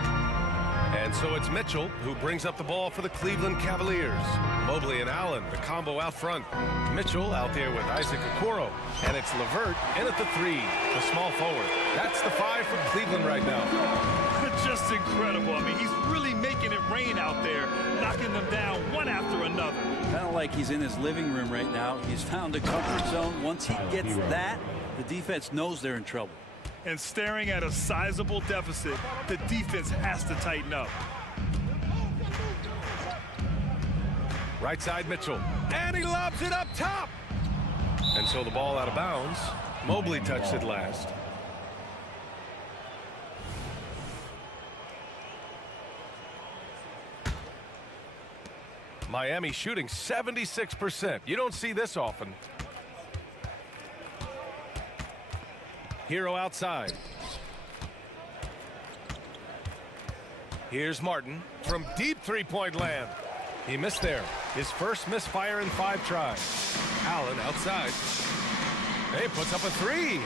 And so it's Mitchell who brings up the ball for the Cleveland Cavaliers. Mobley and Allen, the combo out front. Mitchell out there with Isaac Okoro. And it's LeVert in at the 3, the small forward. That's the 5 for Cleveland right now. Just incredible. I mean, he's really making it rain out there, knocking them down one after another. Kind of like he's in his living room right now. He's found a comfort zone. Once he gets that, the defense knows they're in trouble. And staring at a sizable deficit, the defense has to tighten up. Right side Mitchell. And he lobs it up top. And so the ball out of bounds. Mobley touched it last. Miami shooting 76%. You don't see this often. Hero outside. Here's Martin from deep three-point land. He missed there. His first misfire in 5 tries. Allen outside. Hey, puts up a 3.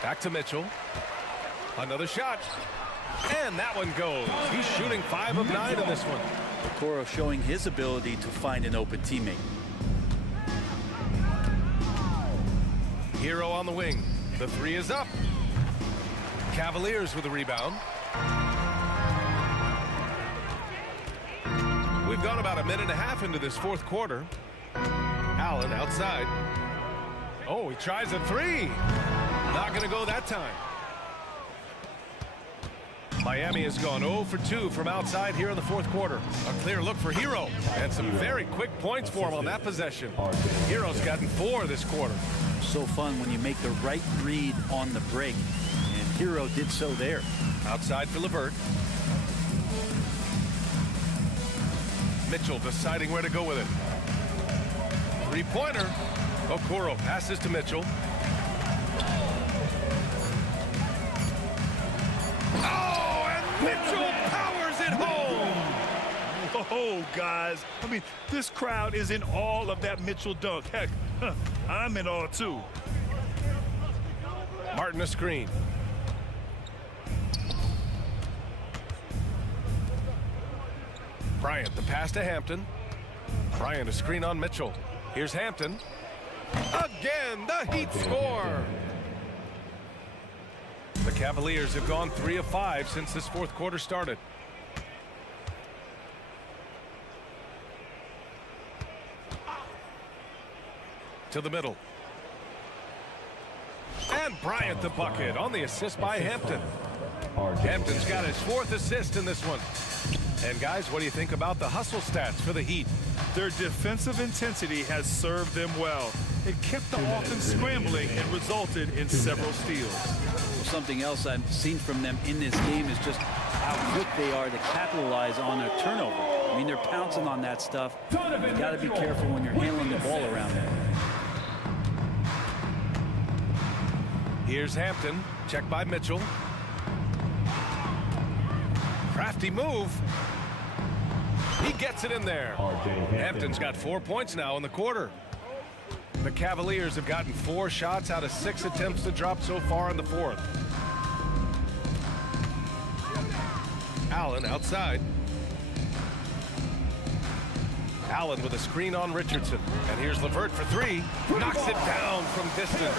Back to Mitchell. Another shot. And that one goes. He's shooting 5 of 9 in this one. Okoro showing his ability to find an open teammate. Hero on the wing. The 3 is up. Cavaliers with a rebound. We've gone about a minute and a half into this 4th quarter. Allen outside. Oh, he tries a 3. Not going to go that time. Miami has gone 0 for 2 from outside here in the 4th quarter. A clear look for Hero. And some very quick points for him on that possession. Hero's gotten 4 this quarter. So fun when you make the right read on the break. And Hero did so there. Outside for LeVert. Mitchell deciding where to go with it. 3-pointer. Okoro passes to Mitchell. Oh, and Mitchell powers it home. Oh, guys. I mean, this crowd is in awe of that Mitchell dunk. Heck, I'm in awe, too. Martin a screen. Bryant, the pass to Hampton. Bryant a screen on Mitchell. Here's Hampton. Again, the Heat score. The Cavaliers have gone 3 of 5 since this 4th quarter started. To the middle. And Bryant the bucket on the assist by Hampton. Hampton's got his 4th assist in this one. And guys, what do you think about the hustle stats for the Heat? Their defensive intensity has served them well. It kept the offense scrambling and resulted in several steals. Something else I've seen from them in this game is just how quick they are to capitalize on a turnover. I mean, they're pouncing on that stuff. You got to be careful when you're handling the ball around them. Here's Hampton. Checked by Mitchell. Crafty move. He gets it in there. Hampton's got 4 points now in the quarter. The Cavaliers have gotten 4 shots out of 6 attempts to drop so far in the 4th. Allen outside. Allen with a screen on Richardson. And here's LeVert for 3. Knocks it down from distance.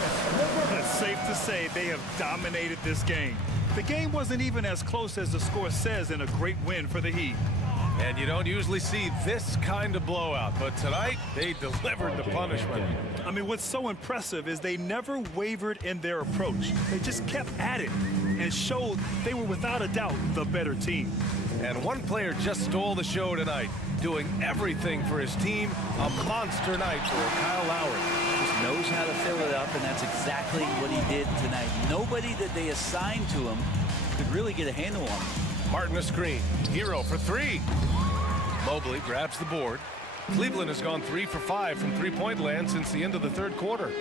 It's safe to say they have dominated this game. The game wasn't even as close as the score says in a great win for the Heat. And you don't usually see this kind of blowout, but tonight they delivered the punishment. I mean, what's so impressive is they never wavered in their approach. They just kept at it and showed they were without a doubt the better team. And one player just stole the show tonight, doing everything for his team. A monster night for Kyle Lowry. Just knows how to fill it up, and that's exactly what he did tonight. Nobody that they assigned to him could really get a handle on him. Martin a screen. Hero for three. Mobley grabs the board. Cleveland has gone 3 for 5 from three-point land since the end of the third quarter.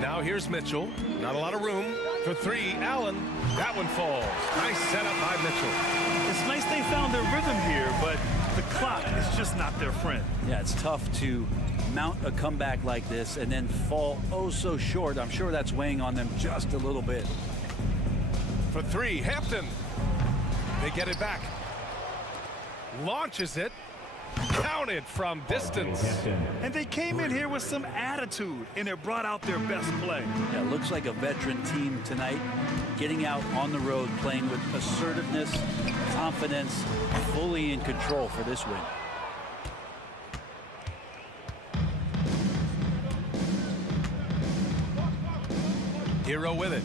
Now here's Mitchell. Not a lot of room. For three, Allen. That one falls. Nice setup by Mitchell. It's nice they found their rhythm here, but the clock is just not their friend. Yeah, it's tough to mount a comeback like this and then fall oh so short. I'm sure that's weighing on them just a little bit. For three, Hampton. They get it back. Launches it. Counted from distance. And they came in here with some attitude, and it brought out their best play. Yeah, it looks like a veteran team tonight, getting out on the road, playing with assertiveness, confidence, fully in control for this win. Hero with it.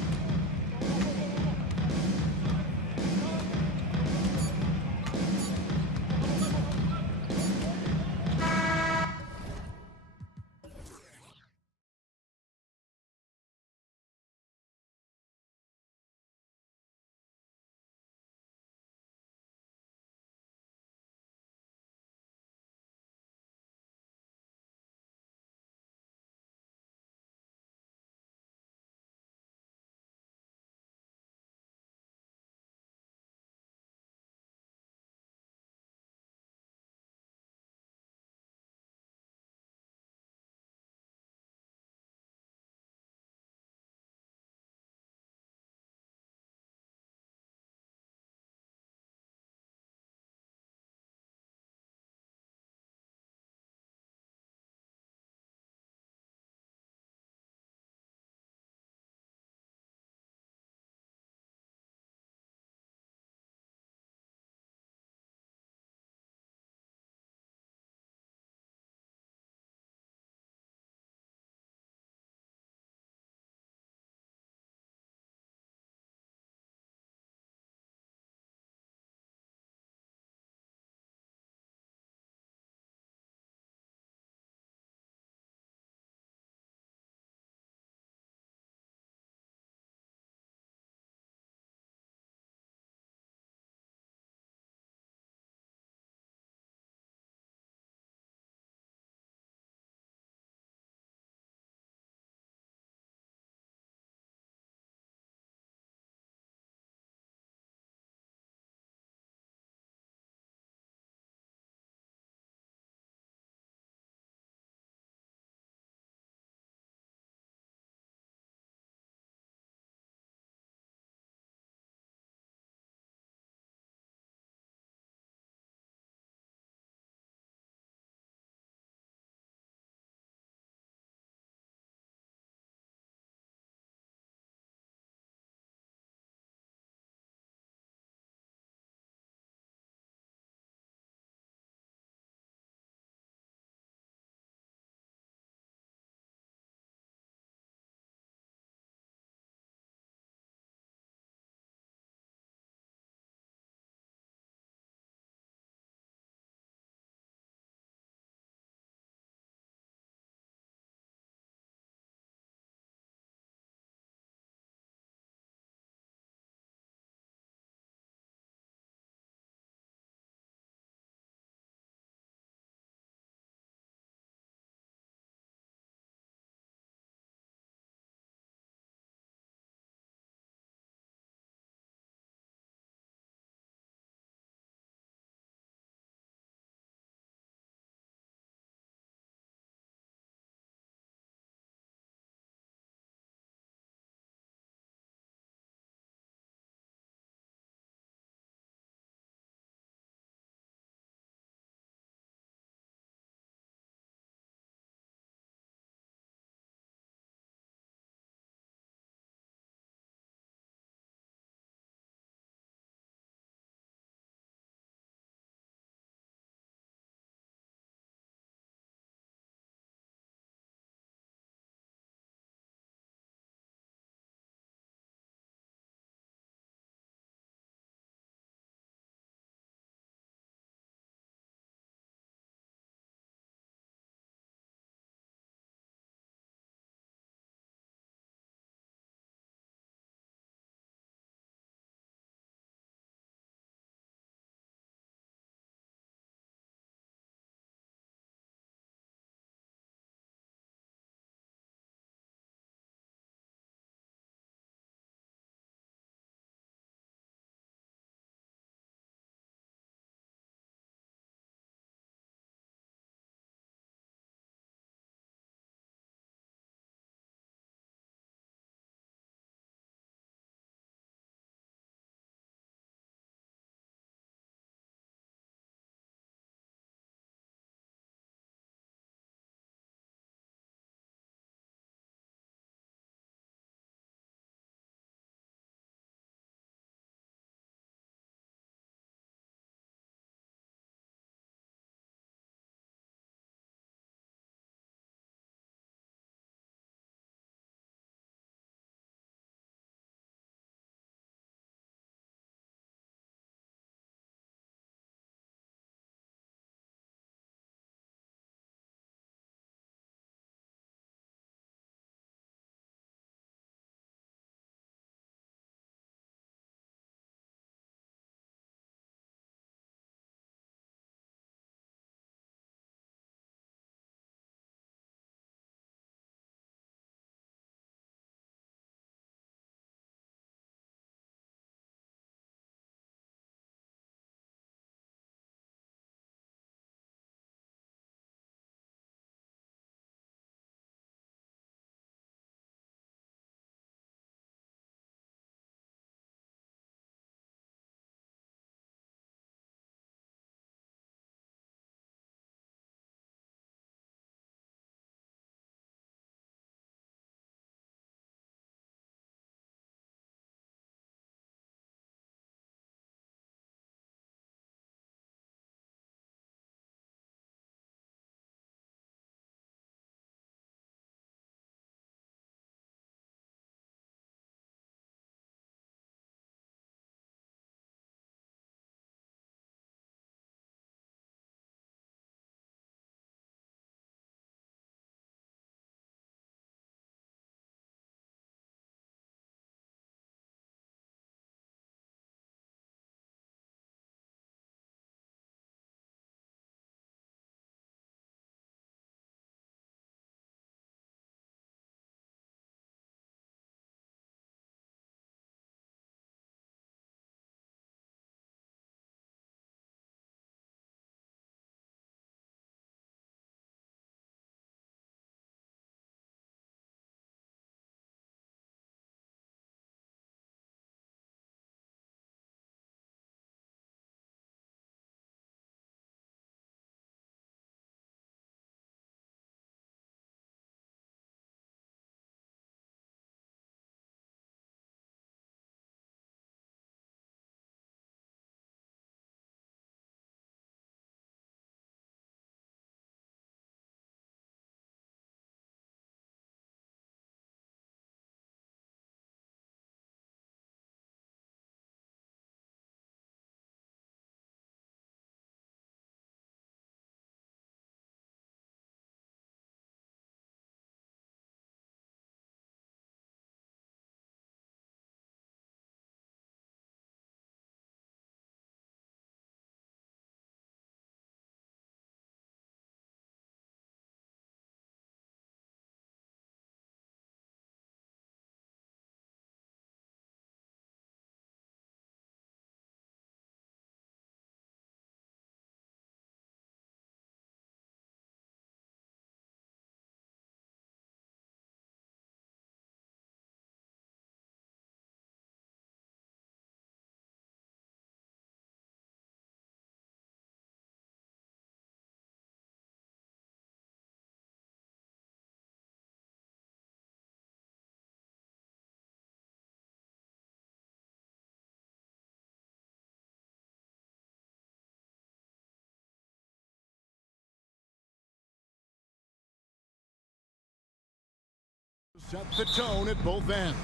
Set the tone at both ends.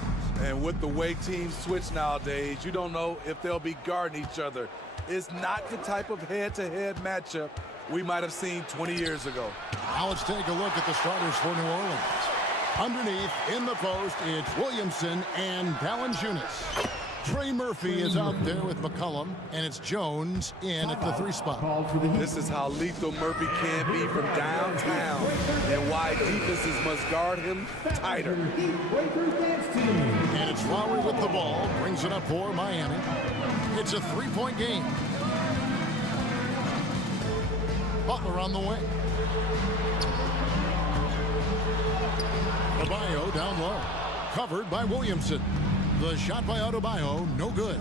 And with the way teams switch nowadays, you don't know if they'll be guarding each other. It's not the type of head-to-head matchup we might have seen 20 years ago. Now let's take a look at the starters for New Orleans. Underneath, in the post, it's Williamson and Valanciunas. Trey Murphy is out there with McCollum, and it's Jones in at the 3 spot. This is how lethal Murphy can be from downtown and why defenses must guard him tighter. And it's Lowry with the ball, brings it up for Miami. It's a 3-point game. Butler on the wing. Adebayo down low, covered by Williamson. The shot by Adebayo, no good.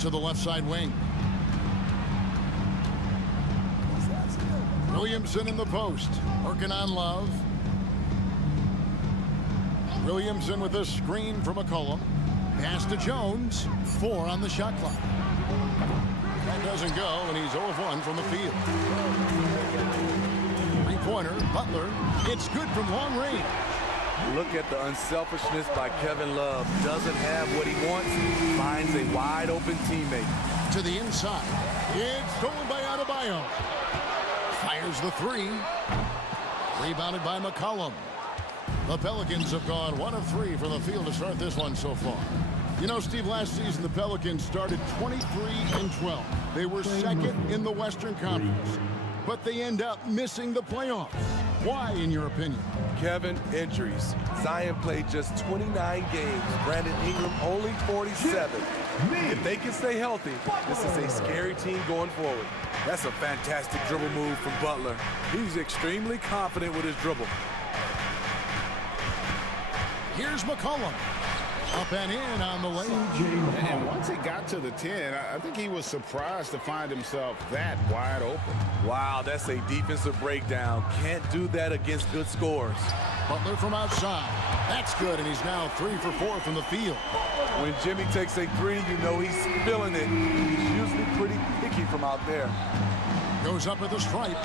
To the left side wing. Williamson in the post, working on Love. Williamson with a screen from McCollum. Pass to Jones, 4 on the shot clock. That doesn't go, and he's 0 of 1 from the field. 3-pointer, Butler. It's good from long range. Look at the unselfishness by Kevin Love. Doesn't have what he wants, finds a wide open teammate. To the inside. It's stolen by Adebayo. Fires the 3. Rebounded by McCollum. The Pelicans have gone 1 of 3 from the field to start this one so far. You know, Steve, last season the Pelicans started 23-12. They were second in the Western Conference, but they end up missing the playoffs. Why, in your opinion? Kevin, injuries. Zion played just 29 games. Brandon Ingram only 47. If they can stay healthy, this is a scary team going forward. That's a fantastic dribble move from Butler. He's extremely confident with his dribble. Here's McCollum. Up and in on the lane. And once he got to the 10, I think he was surprised to find himself that wide open. Wow, that's a defensive breakdown. Can't do that against good scores. Butler from outside. That's good, and he's now 3 for 4 from the field. When Jimmy takes a 3, you know he's feeling it. He's usually pretty picky from out there. Goes up at the stripe.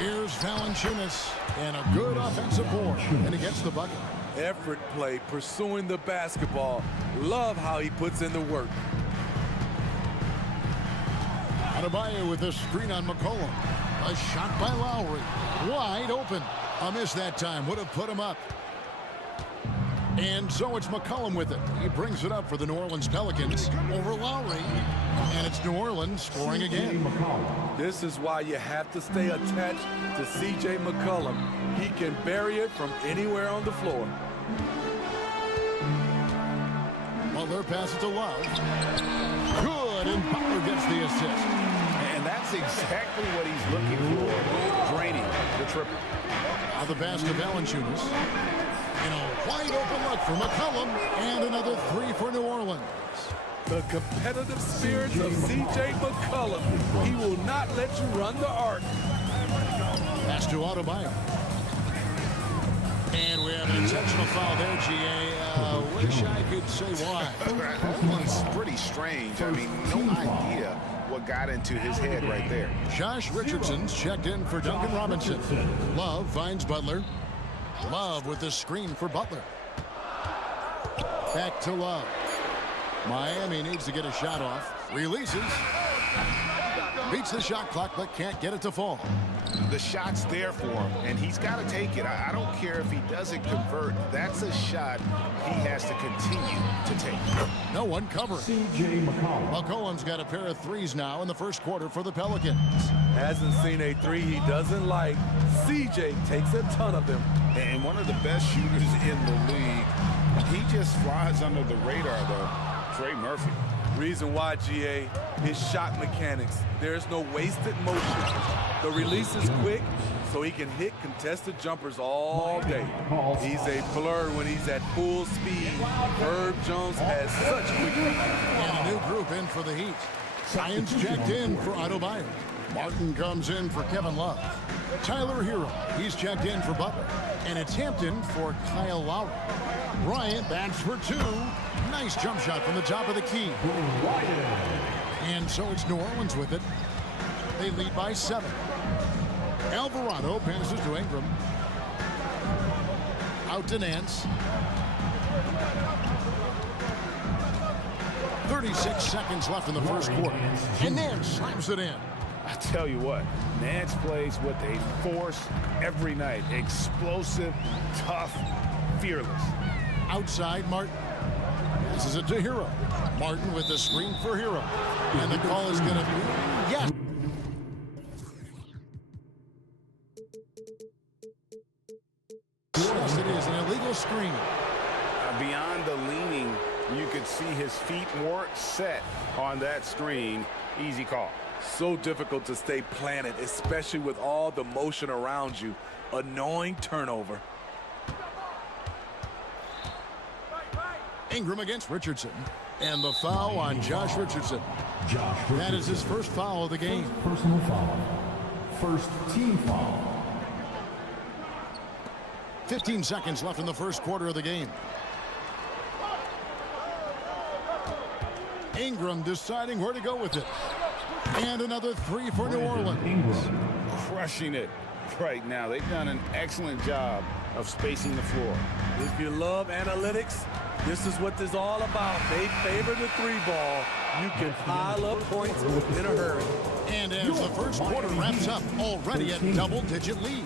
Here's Valanciunas, and a good offensive board, and he gets the bucket. Effort play, pursuing the basketball. Love how he puts in the work. Adebayo with a screen on McCollum. A shot by Lowry. Wide open. A miss that time. Would have put him up. And so it's McCollum with it. He brings it up for the New Orleans Pelicans over Lowry. And it's New Orleans scoring again. This is why you have to stay attached to C.J. McCollum. He can bury it from anywhere on the floor. Butler passes to Love. Good, and Butler gets the assist. And that's exactly what he's looking for, draining the triple. Now the pass to Valanciunas. And a wide open look for McCollum, and another 3 for New Orleans. The competitive spirits of C.J. McCollum. He will not let you run the arc. Pass to Adebayo. And we have an intentional foul there, G.A. Wish I could say why. That one's pretty strange. I mean, no idea what got into his head right there. Josh Richardson's checked in for Duncan Robinson. Love finds Butler. Love with the screen for Butler. Back to Love. Miami needs to get a shot off. Releases. Beats the shot clock, but can't get it to fall. The shot's there for him, and he's got to take it. I don't care if he doesn't convert. That's a shot he has to continue to take. No one covering. C.J. McCollum. McCollum's got a pair of threes now in the first quarter for the Pelicans. Hasn't seen a 3 he doesn't like. C.J. takes a ton of them. And one of the best shooters in the league. He just flies under the radar, though. Trey Murphy. Reason why, GA, his shot mechanics. There's no wasted motion. The release is quick, so he can hit contested jumpers all day. He's a blur when he's at full speed. Herb Jones has such quick feet. And a new group in for the Heat. Science checked in for Adebayo. Martin comes in for Kevin Love. Tyler Hero, he's checked in for Butler. And it's Hampton for Kyle Lowry. Bryant bats for 2. Nice jump shot from the top of the key. And so it's New Orleans with it. They lead by 7. Alvarado passes to Ingram. Out to Nance. 36 seconds left in the first quarter. And Nance slams it in. I tell you what, Nance plays with a force every night. Explosive, tough, fearless. Outside, Martin. This is it to Hero. Martin with the screen for Hero. And the call is going to be, yes. Yes, it is an illegal screen. Beyond the leaning, you could see his feet weren't set on that screen. Easy call. So difficult to stay planted, especially with all the motion around you. Annoying turnover. Ingram against Richardson. And the foul on Josh Richardson. That is his first foul of the game. Personal foul. First team foul. 15 seconds left in the first quarter of the game. Ingram deciding where to go with it. And another three for New Orleans. Crushing it right now. They've done an excellent job of spacing the floor. If you love analytics, this is what this is all about. They favor the three ball. You can pile up points in a hurry. And as the first quarter wraps up, already a double-digit lead.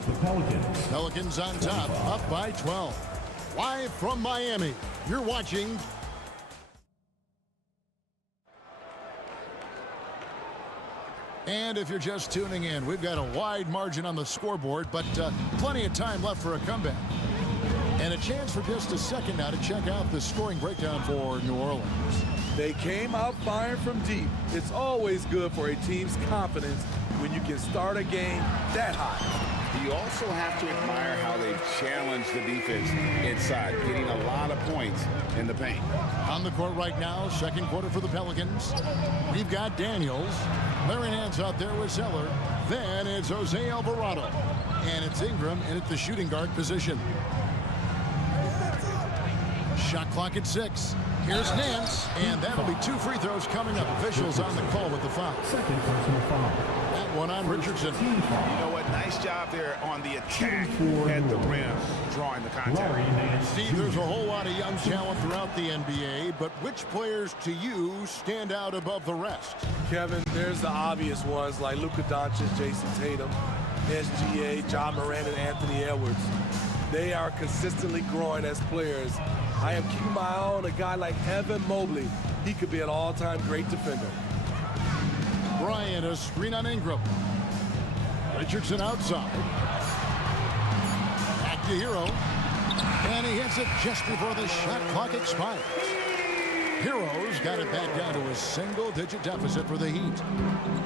Pelicans on top, up by 12. Live from Miami, you're watching. And if you're just tuning in, we've got a wide margin on the scoreboard, but plenty of time left for a comeback. And a chance for just a second now to check out the scoring breakdown for New Orleans. They came out firing from deep. It's always good for a team's confidence when you can start a game that high. You also have to admire how they've challenged the defense inside, getting a lot of points in the paint. On the court right now, second quarter for the Pelicans. We've got Daniels. Larry Nance out there with Zeller. Then it's Jose Alvarado. And it's Ingram in at the shooting guard position. Shot clock at 6. Here's Nance, and that'll be 2 free throws coming up. Officials on the call with the foul. Second personal foul. That one on Richardson. You know what? Nice job there on the attack at the rim, drawing the contact. Steve, there's a whole lot of young talent throughout the NBA, but which players to you stand out above the rest? Kevin, there's the obvious ones like Luka Doncic, Jason Tatum, SGA, John Moran, and Anthony Edwards. They are consistently growing as players. I am keeping my eye on a guy like Evan Mobley. He could be an all-time great defender. Bryant, a screen on Ingram. Richardson outside. Back to Hero. And he hits it just before the shot clock expires. Hero's got it back down to a single-digit deficit for the Heat.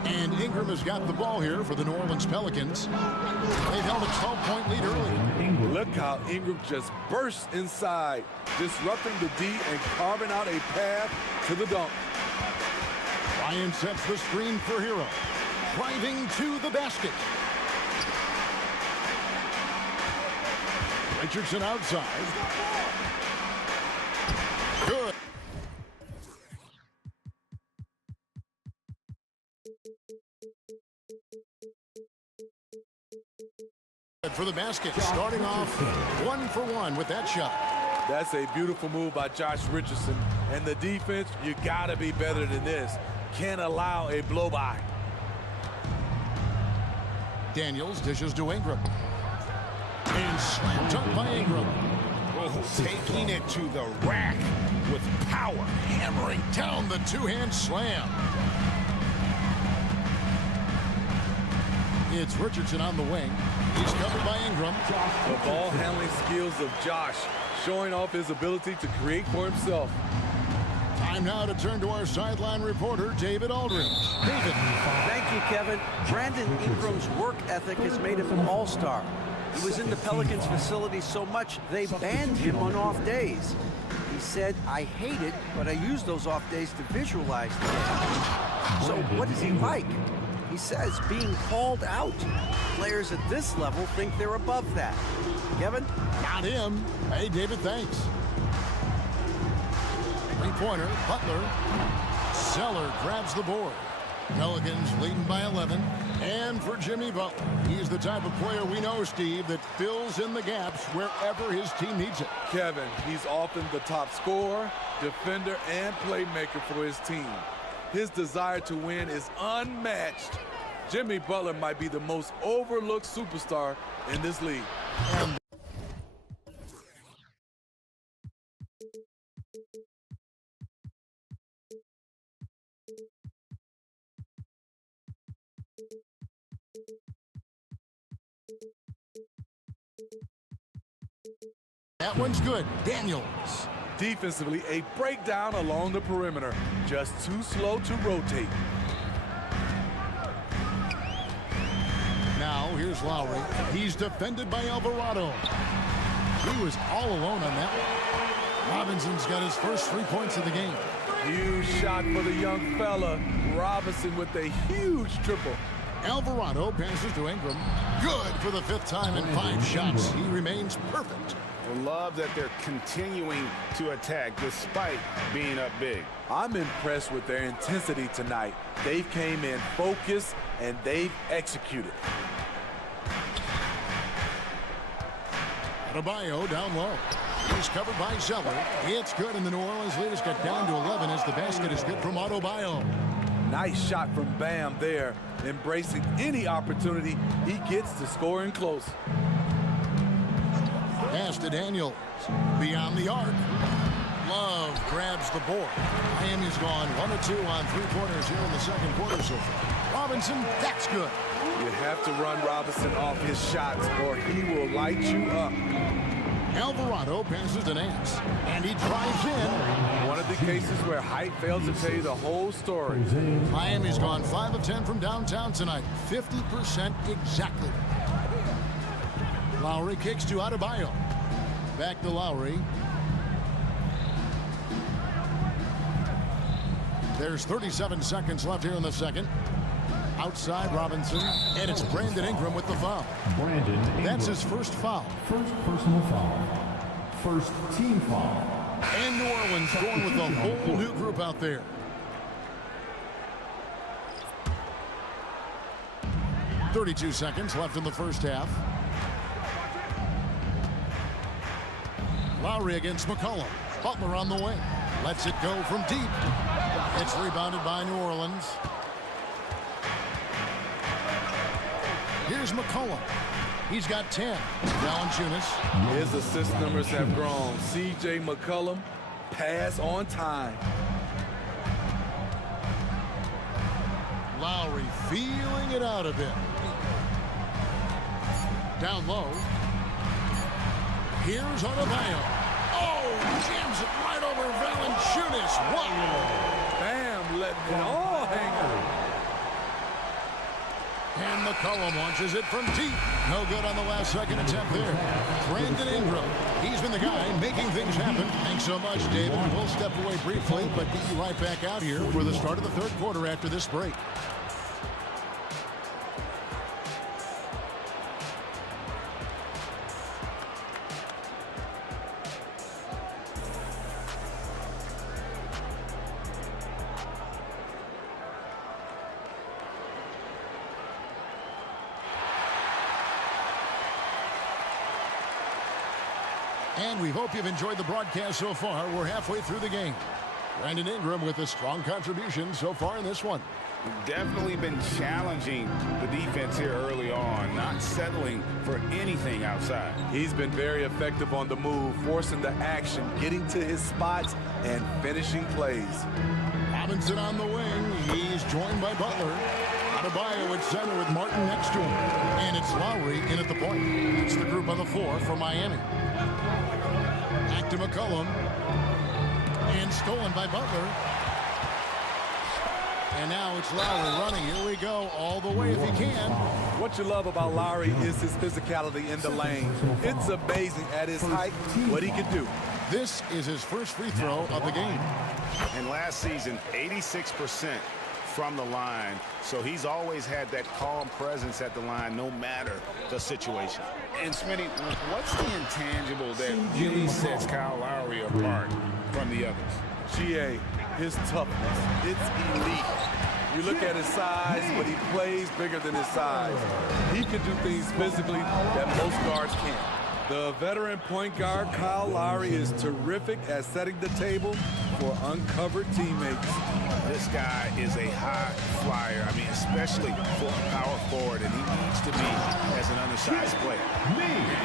And Ingram has got the ball here for the New Orleans Pelicans. They've held a 12-point lead early. Look how Ingram just bursts inside, disrupting the D and carving out a path to the dunk. Ryan sets the screen for Hero. Driving to the basket. Richardson outside. Good. For the basket, starting off 1 for 1 with that shot. That's a beautiful move by Josh Richardson. And the defense, you gotta be better than this. Can't allow a blow-by. Daniels dishes to Ingram. And slam dunk by Ingram. Oh, taking it to the rack with power. Hammering down the two-hand slam. It's Richardson on the wing. He's covered by Ingram. The ball handling skills of Josh, showing off his ability to create for himself. Time now to turn to our sideline reporter, David Aldridge. David. Thank you, Kevin. Brandon Ingram's work ethic has made him an all-star. He was in the Pelicans facility so much, they banned him on off days. He said, I hate it, but I use those off days to visualize things. So what is he like? He says being called out. Players at this level think they're above that. Kevin? Not him. Hey, David, thanks. Three-pointer, Butler. Zeller grabs the board. Pelicans leading by 11. And for Jimmy Butler, he's the type of player we know, Steve, that fills in the gaps wherever his team needs it. Kevin, he's often the top scorer, defender, and playmaker for his team. His desire to win is unmatched. Jimmy Butler might be the most overlooked superstar in this league. And that one's good. Daniels. Defensively, a breakdown along the perimeter. Just too slow to rotate. Now, here's Lowry. He's defended by Alvarado. He was all alone on that one. Robinson's got his first 3 points of the game. Huge shot for the young fella. Robinson with a huge triple. Alvarado passes to Ingram. Good for the 5th time in 5 shots. He remains perfect. I love that they're continuing to attack despite being up big. I'm impressed with their intensity tonight. They came in focused and they've executed. Adebayo down low. He's covered by Zeller. It's good, and the New Orleans leaders got down to 11 as the basket is good from Adebayo. Nice shot from Bam there, embracing any opportunity he gets to score in close. Pass to Daniels. Beyond the arc. Love grabs the board. Miami's gone 1 of 2 on 3-pointers here in the second quarter so far. Robinson, that's good. You have to run Robinson off his shots or he will light you up. Alvarado passes to Nance, and he drives in. One of the cases where height fails to tell you the whole story. Miami's gone 5 of 10 from downtown tonight. 50% exactly. Lowry kicks to Adebayo. Back to Lowry. There's 37 seconds left here in the second. Outside Robinson, and it's Brandon Ingram with the foul. Brandon Ingram. That's his first foul. First personal foul. First team foul. And New Orleans going with a whole new group out there. .32 seconds left in the first half. Lowry against McCollum. Butler on the wing. Lets it go from deep. It's rebounded by New Orleans. Here's McCollum. He's got 10. Valanciunas. His assist numbers have grown. C.J. McCollum, pass on time. Lowry feeling it out a bit. Down low. Here's Adebayo. Oh, jams it right over Valanciunas. Wow. Bam, letting it all hang out. And McCollum launches it from deep. No good on the last second attempt there. Brandon Ingram. He's been the guy making things happen. Thanks so much, David. We'll step away briefly, but get you right back out here for the start of the third quarter after this break. And we hope you've enjoyed the broadcast so far. We're halfway through the game. Brandon Ingram with a strong contribution so far in this one. Definitely been challenging the defense here early on, not settling for anything outside. He's been very effective on the move, forcing the action, getting to his spots, and finishing plays. Robinson on the wing. He's joined by Butler. Adebayo at center with Martin next to him. And it's Lowry in at the point. It's the group on the floor for Miami. Back to McCollum. And stolen by Butler. And now it's Lowry running. Here we go. All the way if he can. What you love about Lowry is his physicality in the lane. It's amazing at his height what he can do. This is his first free throw of the game. And last season, 86% from the line. So he's always had that calm presence at the line no matter the situation. And Smitty, what's the intangible that really sets Kyle Lowry apart from the others? GA, his toughness. It's elite. You look at his size, but he plays bigger than his size. He can do things physically that most guards can't. The veteran point guard, Kyle Lowry, is terrific at setting the table for uncovered teammates. This guy is a high flyer. I mean, especially for a power forward, and he needs to be as an undersized player.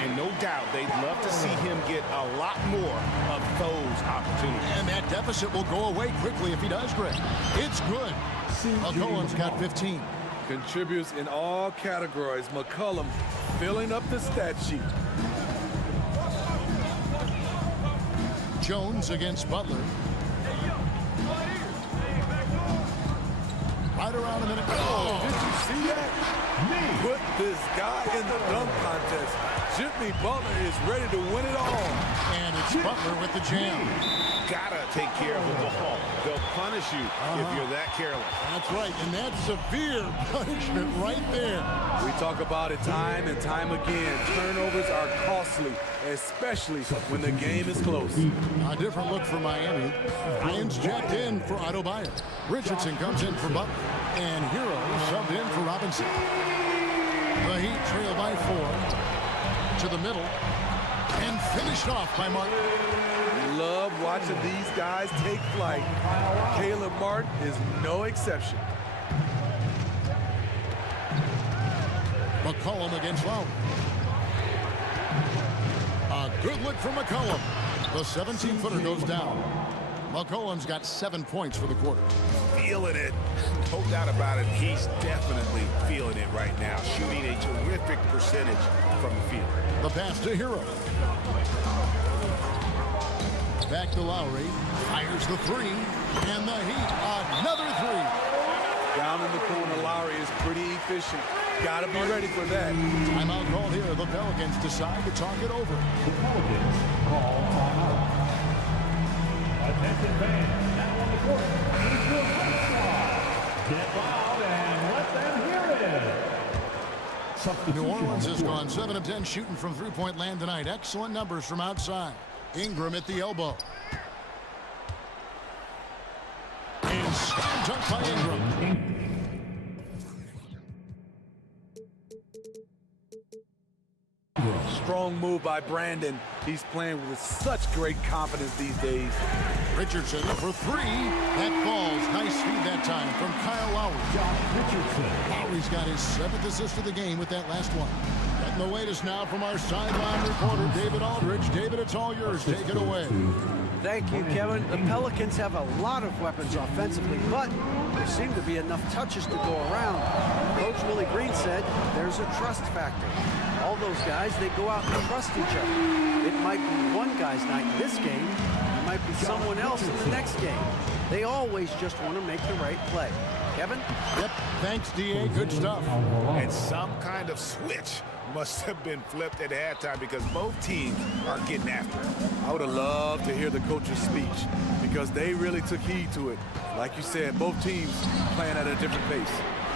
And no doubt, they'd love to see him get a lot more of those opportunities. And that deficit will go away quickly if he does, Greg. It's good. McCollum's got 15. Contributes in all categories. McCollum filling up the stat sheet. Jones against Butler. Right around a minute. Oh, did you see that? Put this guy in the dunk contest. Jimmy Butler is ready to win it all. And it's Butler with the jam. Gotta take care of the ball. They'll punish you if you're that careless. That's right, and that's severe punishment right there. We talk about it time and time again. Turnovers are costly, especially when the game is close. A different look for Miami. Ryan's jacked in for Adebayo. Richardson comes in for Butler. And Hero subbed in for Robinson. The Heat trail by 4. To the middle. And finished off by Martin. Love watching these guys take flight. Caleb Martin is no exception. McCollum against Lowry. A good look from McCollum. The 17-footer goes down. McCollum's got 7 points for the quarter. Feeling it. No doubt about it. He's definitely feeling it right now. Shooting a terrific percentage from the field. The pass to Hero. Back to Lowry. Fires the 3. And the Heat, another 3. Down in the corner, Lowry is pretty efficient. Got to be ready for that. Timeout call here. The Pelicans decide to talk it over. The Pelicans call timeout. Attention fans, now on the court. Here's your first star. Get loud and let them hear it. New Orleans has gone 7 of 10 shooting from three-point land tonight. Excellent numbers from outside. Ingram at the elbow. And slam dunk by Ingram. Strong move by Brandon. He's playing with such great confidence these days. Richardson for 3. That falls. Nice feed that time from Kyle Lowry. Richardson. Lowry's got his 7th assist of the game with that last one. Getting the latest now from our sideline reporter, David Aldridge. David, it's all yours. Take it away. Thank you, Kevin. The Pelicans have a lot of weapons offensively, but there seem to be enough touches to go around. Coach Willie Green said there's a trust factor. All those guys, they go out and trust each other. It might be one guy's night in this game. It might be someone else in the next game. They always just want to make the right play. Kevin? Yep. Thanks, D.A. Good stuff. And some kind of switch must have been flipped at halftime because both teams are getting after it. I would have loved to hear the coach's speech because they really took heed to it. Like you said, both teams playing at a different pace.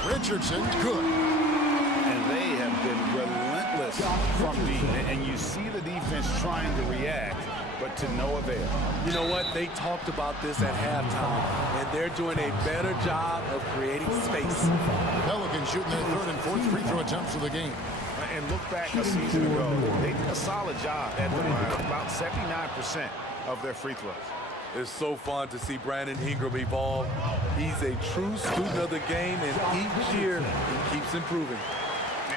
Richardson, good. And they have been relentless from deep. And you see the defense trying to react, but to no avail. You know what? They talked about this at halftime, and they're doing a better job of creating space. Pelicans shooting their 3rd and 4th free throw attempts of the game. And look back a season ago, they did a solid job at the line, about 79% of their free throws. It's so fun to see Brandon Ingram evolve. He's a true student of the game, and each year he keeps improving.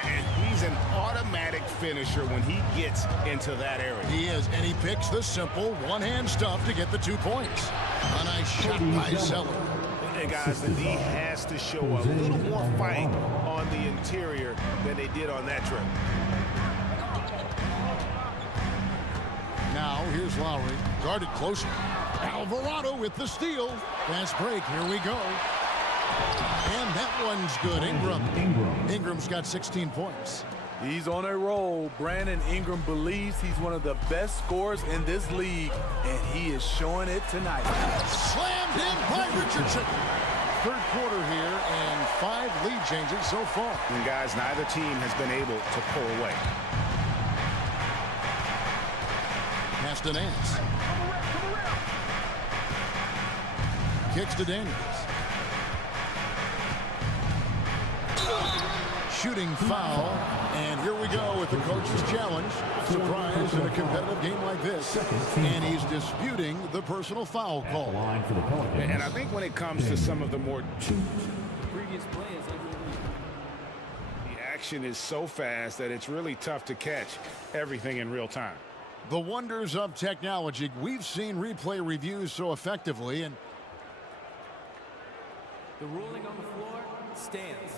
And he's an automatic finisher when he gets into that area. He is, and he picks the simple one-hand stuff to get the 2 points. A nice shot by Zeller. And guys, the D has to show a little more fight on the interior than they did on that trip. Now, here's Lowry, guarded closer. Alvarado with the steal. Fast break, here we go. And that one's good, Ingram. Ingram's got 16 points. He's on a roll. Brandon Ingram believes he's one of the best scorers in this league, and he is showing it tonight. Slammed in by Richardson. 3rd quarter here, and 5 lead changes so far. And guys, neither team has been able to pull away. Pass to Nance. kicks to Daniels. Shooting foul, and here we go with the coach's challenge. Surprise in a competitive game like this, and he's disputing the personal foul call. And I think when it comes to some of the more Previous players. the action is so fast that it's really tough to catch everything in real time. The wonders of technology. We've seen replay reviews so effectively, and The ruling on the floor stands.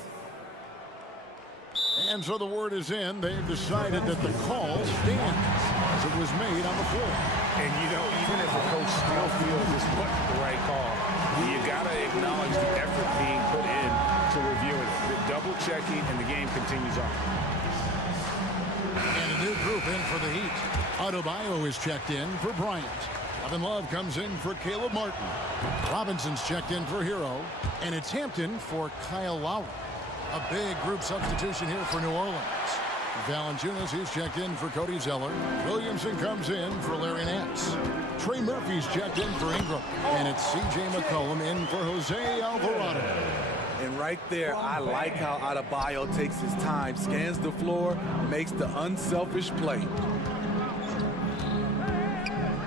so the word is in. They've decided that the call stands as it was made on the floor. And you know, even if a coach still feels this wasn't the right call, you gotta acknowledge the effort being put in to review it. The double checking, and the game continues on. And a new group in for the Heat. Adebayo is checked in for Bryant. Kevin Love comes in for Caleb Martin. Robinson's checked in for Hero. And it's Hampton for Kyle Lowry. A big group substitution here for New Orleans. Valanciunas, he's checked in for Cody Zeller. Williamson comes in for Larry Nance. Trey Murphy's checked in for Ingram. And it's C.J. McCollum in for Jose Alvarado. And right there, I like how Adebayo takes his time, scans the floor, makes the unselfish play.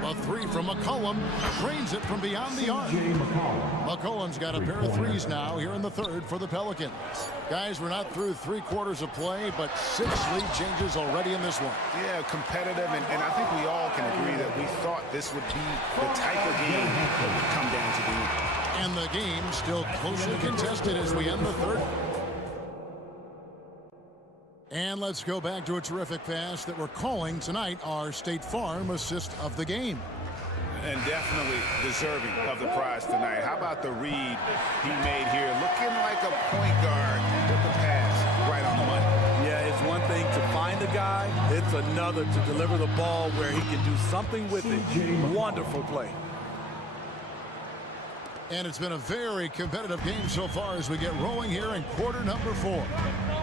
A three from McCollum, drains it from beyond the arc. McCollum's got a pair of threes now here in the third for the Pelicans. Guys, we're not through 3 quarters of play, but 6 lead changes already in this one. Yeah, competitive, and I think we all can agree that we thought this would be the type of game that would come down to the end. And the game still closely contested as we end the third. And let's go back to a terrific pass that we're calling tonight our State Farm assist of the game. And definitely deserving of the prize tonight. How about the read he made here? Looking like a point guard with the pass right on the money. Yeah, it's one thing to find a guy. It's another to deliver the ball where he can do something with it. Wonderful play. And it's been a very competitive game so far as we get rolling here in quarter number 4.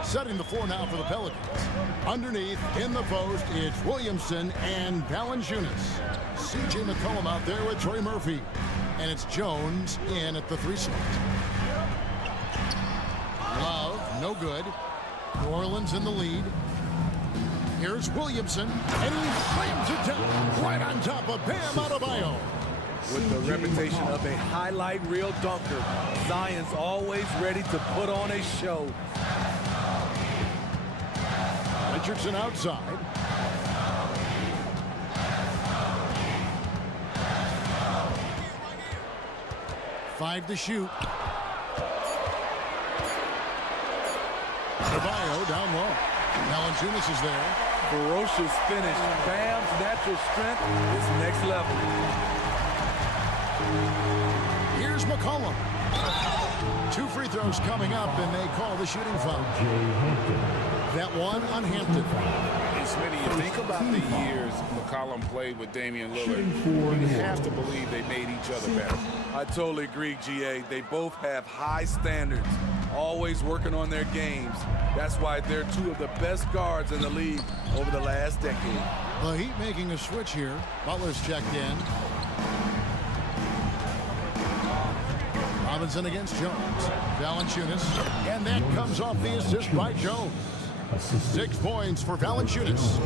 Setting the floor now for the Pelicans. Underneath, in the post, it's Williamson and Valanciunas. C.J. McCollum out there with Trey Murphy. And it's Jones in at the 3 slot. Love, no good. New Orleans in the lead. Here's Williamson, and he slams it down right on top of Bam Adebayo. With the reputation of a highlight reel dunker, Zion's always ready to put on a show. Richardson outside. Five to shoot. Adebayo down low. Valanciunas is there. Ferocious finish. Bam's natural strength is next level. Here's McCollum. 2 free throws coming up, and they call the shooting foul. That one on Hampton. And Smitty, you think about the years McCollum played with Damian Lillard, you have to believe they made each other better. I totally agree, GA. They both have high standards, always working on their games. That's why they're 2 of the best guards in the league over the last decade. The Heat making a switch here. Butler's checked in. Robinson against Jones. Valanciunas. And that comes off the assist by Jones. 6 points for Valanciunas.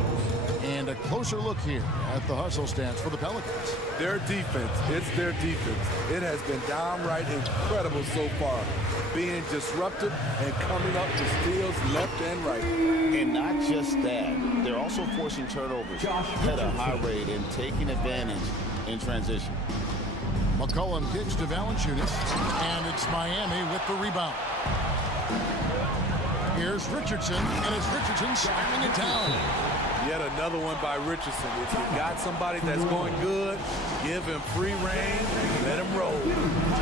And a closer look here at the hustle stats for the Pelicans. Their defense, it's their defense. It has been downright incredible so far. Being disruptive and coming up with steals left and right. And not just that, they're also forcing turnovers at a high rate and taking advantage in transition. McCollum kicks to Valanciunas, and it's Miami with the rebound. Here's Richardson, and it's Richardson slamming it down. Yet another one by Richardson. If you got somebody that's going good, give him free reign, let him roll.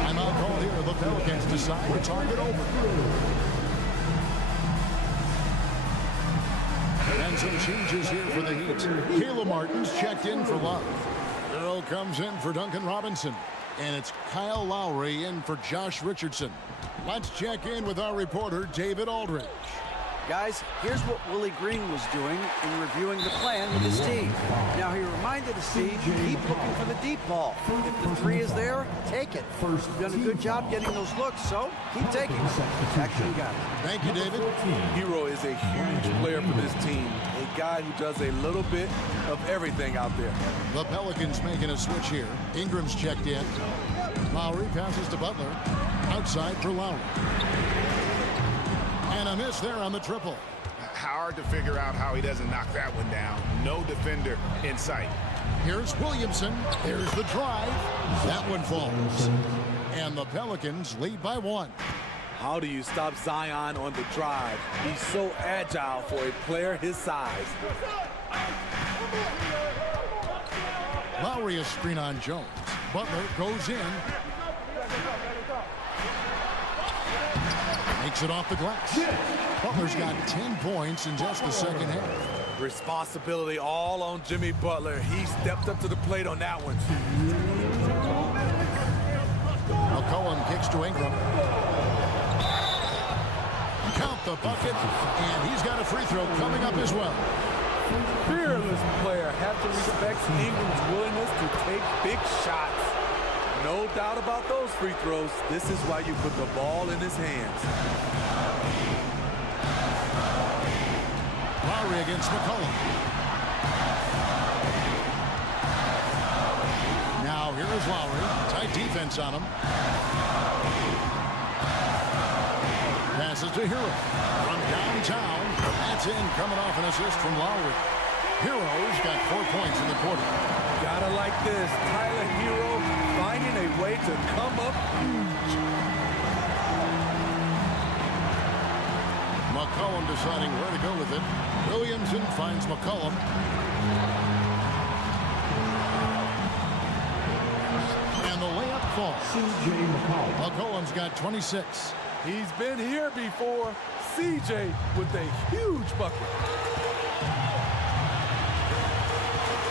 Timeout call here. The Pelicans decide to target over. And some changes here for the Heat. Caleb Martin's checked in for Love. Earl comes in for Duncan Robinson. And it's Kyle Lowry in for Josh Richardson. Let's check in with our reporter, David Aldridge. Guys, here's what Willie Green was doing in reviewing the plan with his team. Now, he reminded us to keep looking for the deep ball. If the three is there, take it. You've done a good job getting those looks, so keep taking them. Back to you guys. Thank you, David. Hero is a huge player for this team, a guy who does a little bit of everything out there. The Pelicans making a switch here. Ingram's checked in. Lowry passes to Butler. Outside for Lowry. And a miss there on the triple. Hard to figure out how he doesn't knock that one down. No defender in sight. Here's Williamson. There's the drive. That one falls. And the Pelicans lead by 1. How do you stop Zion on the drive? He's so agile for a player his size. Lowry a screen on Jones. Butler goes in. Makes it off the glass. Butler's got 10 points in just the second half. Responsibility all on Jimmy Butler. He stepped up to the plate on that one. McCollum kicks to Ingram. Count the bucket, and he's got a free throw coming up as well. Fearless player. Have to respect Ingram's willingness to take big shots. No doubt about those free throws. This is why you put the ball in his hands. Lowry against McCollum. Now here is Lowry. Tight defense on him. Passes to Hero. From downtown. That's in, coming off an assist from Lowry. Hero's got 4 points in the quarter. Gotta like this. Tyler Hero finding a way to come up huge. McCollum deciding where to go with it. Williamson finds McCollum. And the layup falls. McCollum's got 26. He's been here before. CJ with a huge bucket.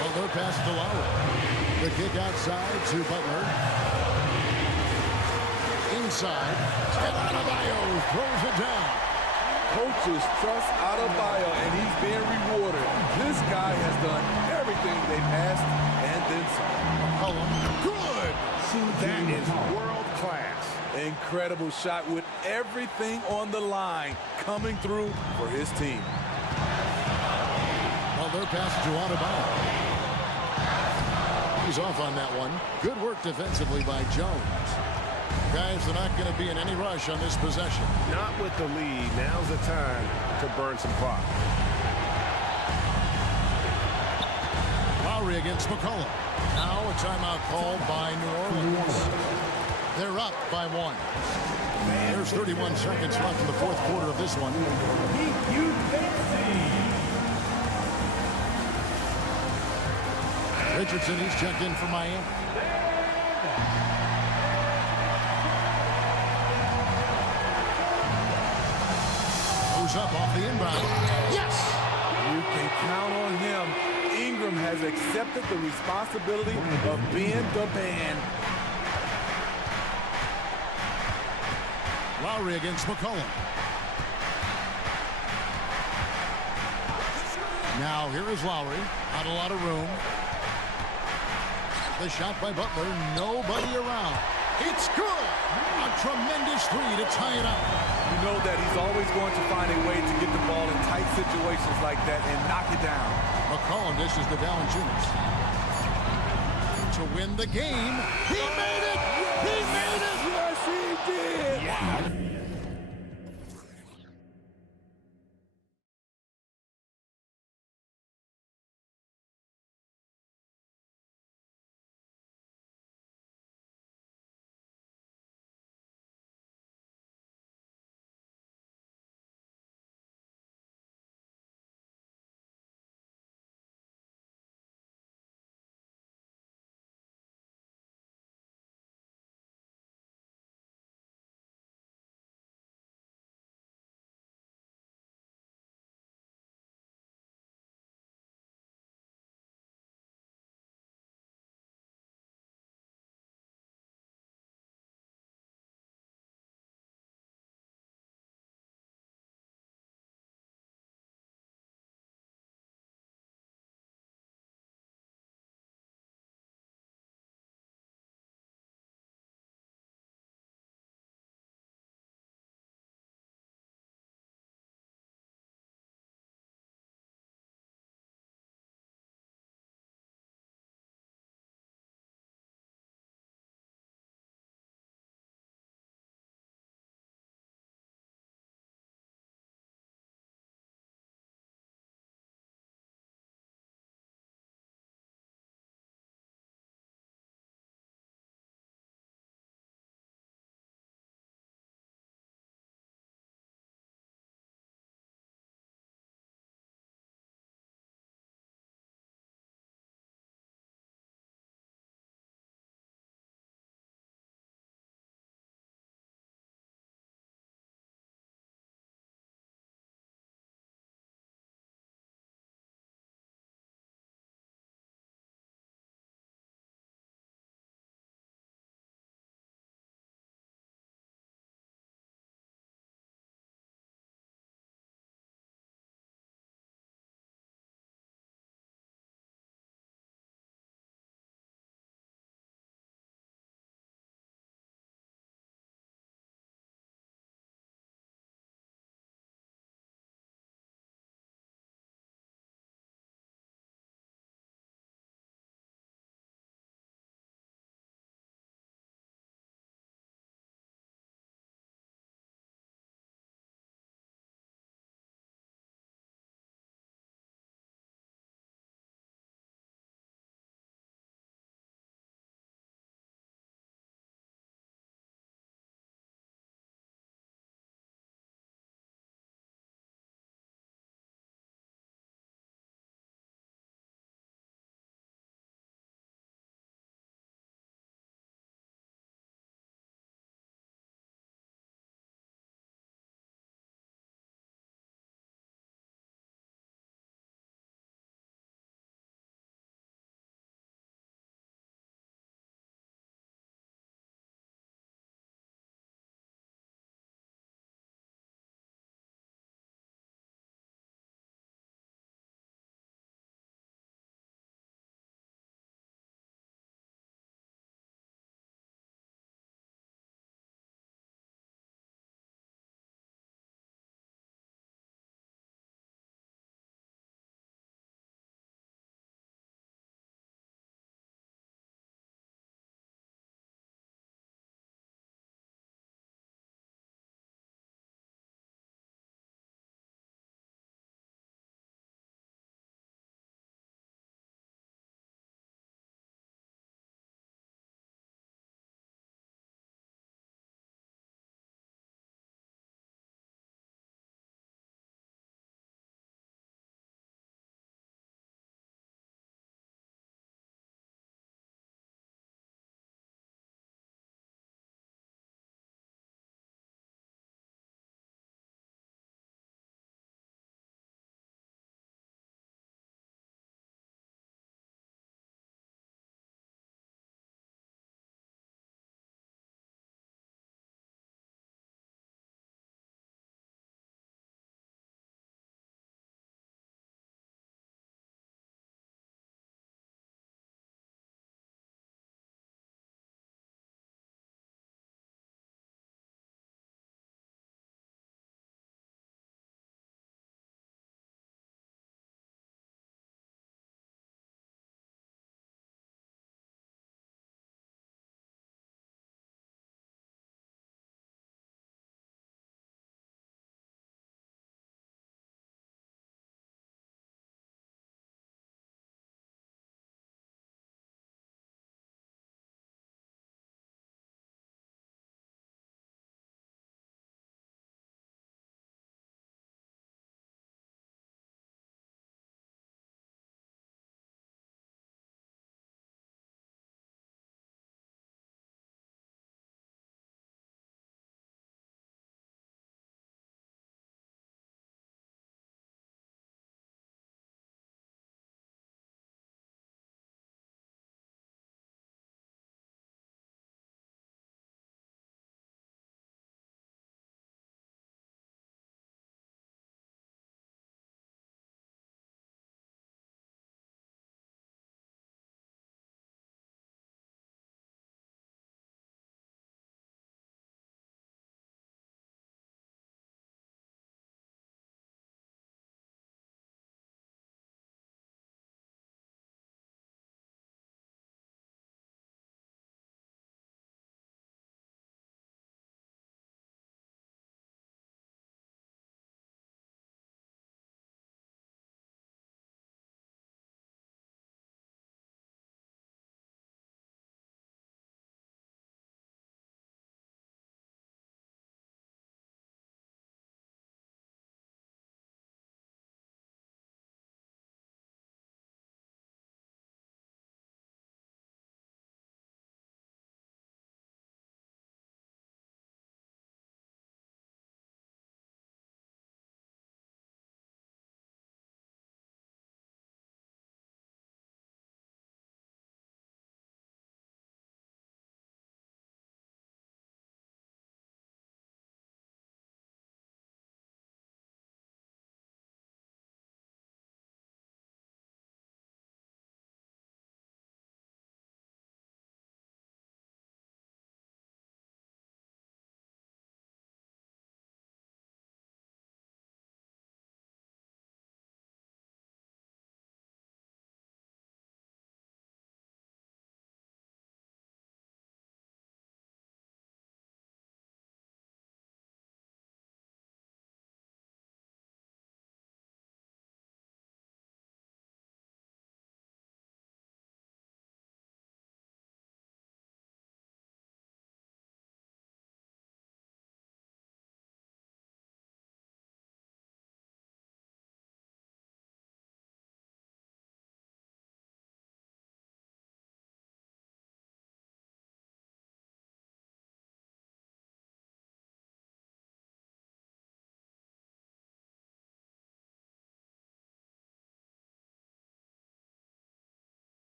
Butler pass to Lowry. The kick outside to Butler. Inside. And Adebayo throws it down. Coaches trust Adebayo, and he's being rewarded. This guy has done everything they asked and then some. McCollum. Good. That is world class. Incredible shot with everything on the line coming through for his team. Butler passes to Adebayo. He's off on that one. Good work defensively by Jones. Guys, they're not going to be in any rush on this possession. Not with the lead. Now's the time to burn some clock. Lowry against McCollum. Now a timeout called by New Orleans. They're up by 1. There's 31 seconds left in the fourth quarter of this one. Richardson, he's checked in for Miami. Goes up off the inbound. Yes! You can count on him. Ingram has accepted the responsibility of being the man. Lowry against McCollum. Now here is Lowry. Not a lot of room. The shot by Butler. Nobody around. It's good. A tremendous three to tie it up. You know that he's always going to find a way to get the ball in tight situations like that and knock it down. McCollum dishes to Valanciunas. To win the game. He made it! He made it! Yes, he did! Yeah.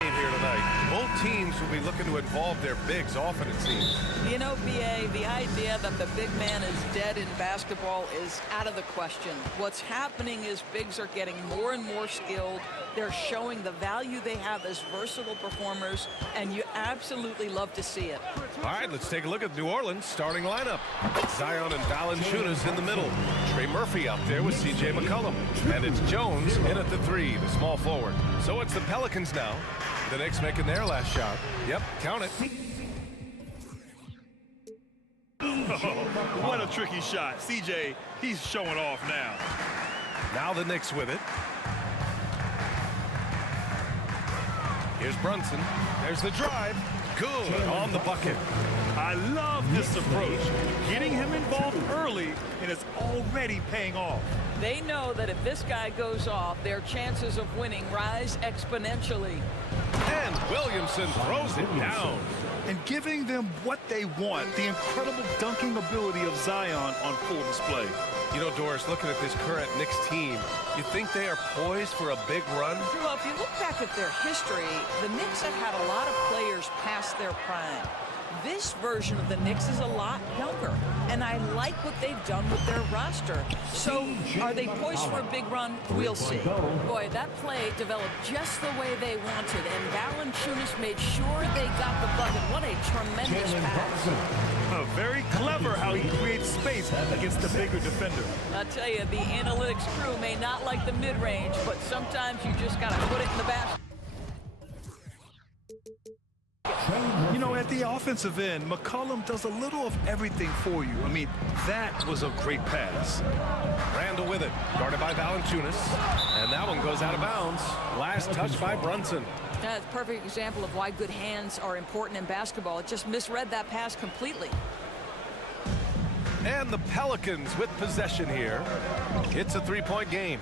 Here tonight, both teams will be looking to involve their bigs often, it seems. You know, BA, the idea that the big man is dead in basketball is out of the question. What's happening is bigs are getting more and more skilled. They're showing the value they have as versatile performers, and you absolutely love to see it. All right, let's take a look at New Orleans' starting lineup. Zion and Valanciunas in the middle. Trey Murphy out there with C.J. McCollum. And it's Jones in at the 3, the small forward. So it's the Pelicans now. The Knicks making their last shot. Yep, count it. What a tricky shot. CJ, he's showing off now. Now the Knicks with it. Here's Brunson. There's the drive. Good on the bucket. I love this approach. Getting him involved early, and it's already paying off. They know that if this guy goes off, their chances of winning rise exponentially. And Williamson throws it down. And giving them what they want, the incredible dunking ability of Zion on full display. You know, Doris, looking at this current Knicks team, you think they are poised for a big run? Well, if you look back at their history, the Knicks have had a lot of players past their prime. This version of the Knicks is a lot younger, and I like what they've done with their roster. So, are they poised for a big run? We'll see. Boy, that play developed just the way they wanted, and Valanciunas made sure they got the bucket. What a tremendous pass. Very clever how he creates space against the bigger defender. I'll tell you, the analytics crew may not like the mid-range, but sometimes you just got to put it in the basket. You know, at the offensive end, McCollum does a little of everything for you. I mean, that was a great pass. Randall with it, guarded by Valanciunas, and that one goes out of bounds. Last touch by Brunson. That's a perfect example of why good hands are important in basketball. It just misread that pass completely. And the Pelicans with possession here. It's a three-point game.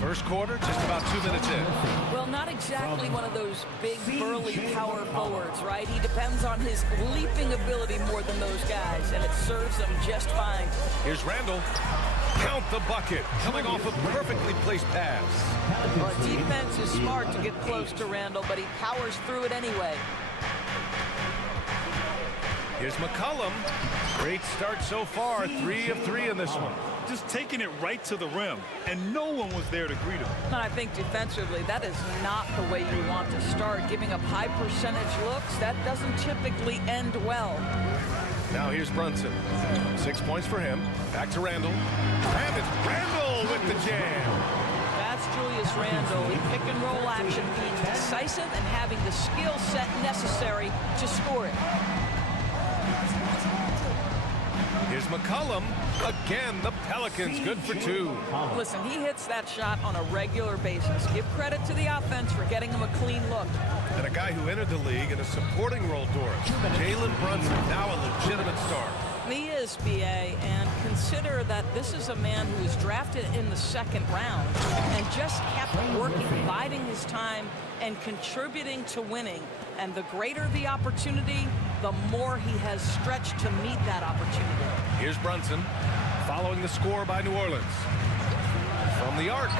First quarter, just about 2 minutes in. Well, not exactly one of those big, burly power forwards, right? He depends on his leaping ability more than those guys, and it serves him just fine. Here's Randall. Count the bucket, coming off a perfectly placed pass. Well, defense is smart to get close to Randall, but he powers through it anyway. Here's McCollum. Great start so far, 3 of 3 in this one. Just taking it right to the rim, and no one was there to greet him. And I think defensively, that is not the way you want to start. Giving up high percentage looks, that doesn't typically end well. Now here's Brunson. 6 points for him. Back to Randall. And it's Randall with the jam. That's Julius Randall. In pick and roll action, being decisive and having the skill set necessary to score it. Here's McCollum. Again, the Pelicans good for 2. Listen, he hits that shot on a regular basis. Give credit to the offense for getting him a clean look. And a guy who entered the league in a supporting role, Doris. Jalen Brunson, now a legitimate star. He is, BA, and consider that this is a man who was drafted in the 2nd round and just kept working, biding his time, and contributing to winning. And the greater the opportunity, the more he has stretched to meet that opportunity. Here's Brunson, following the score by New Orleans. From the arc.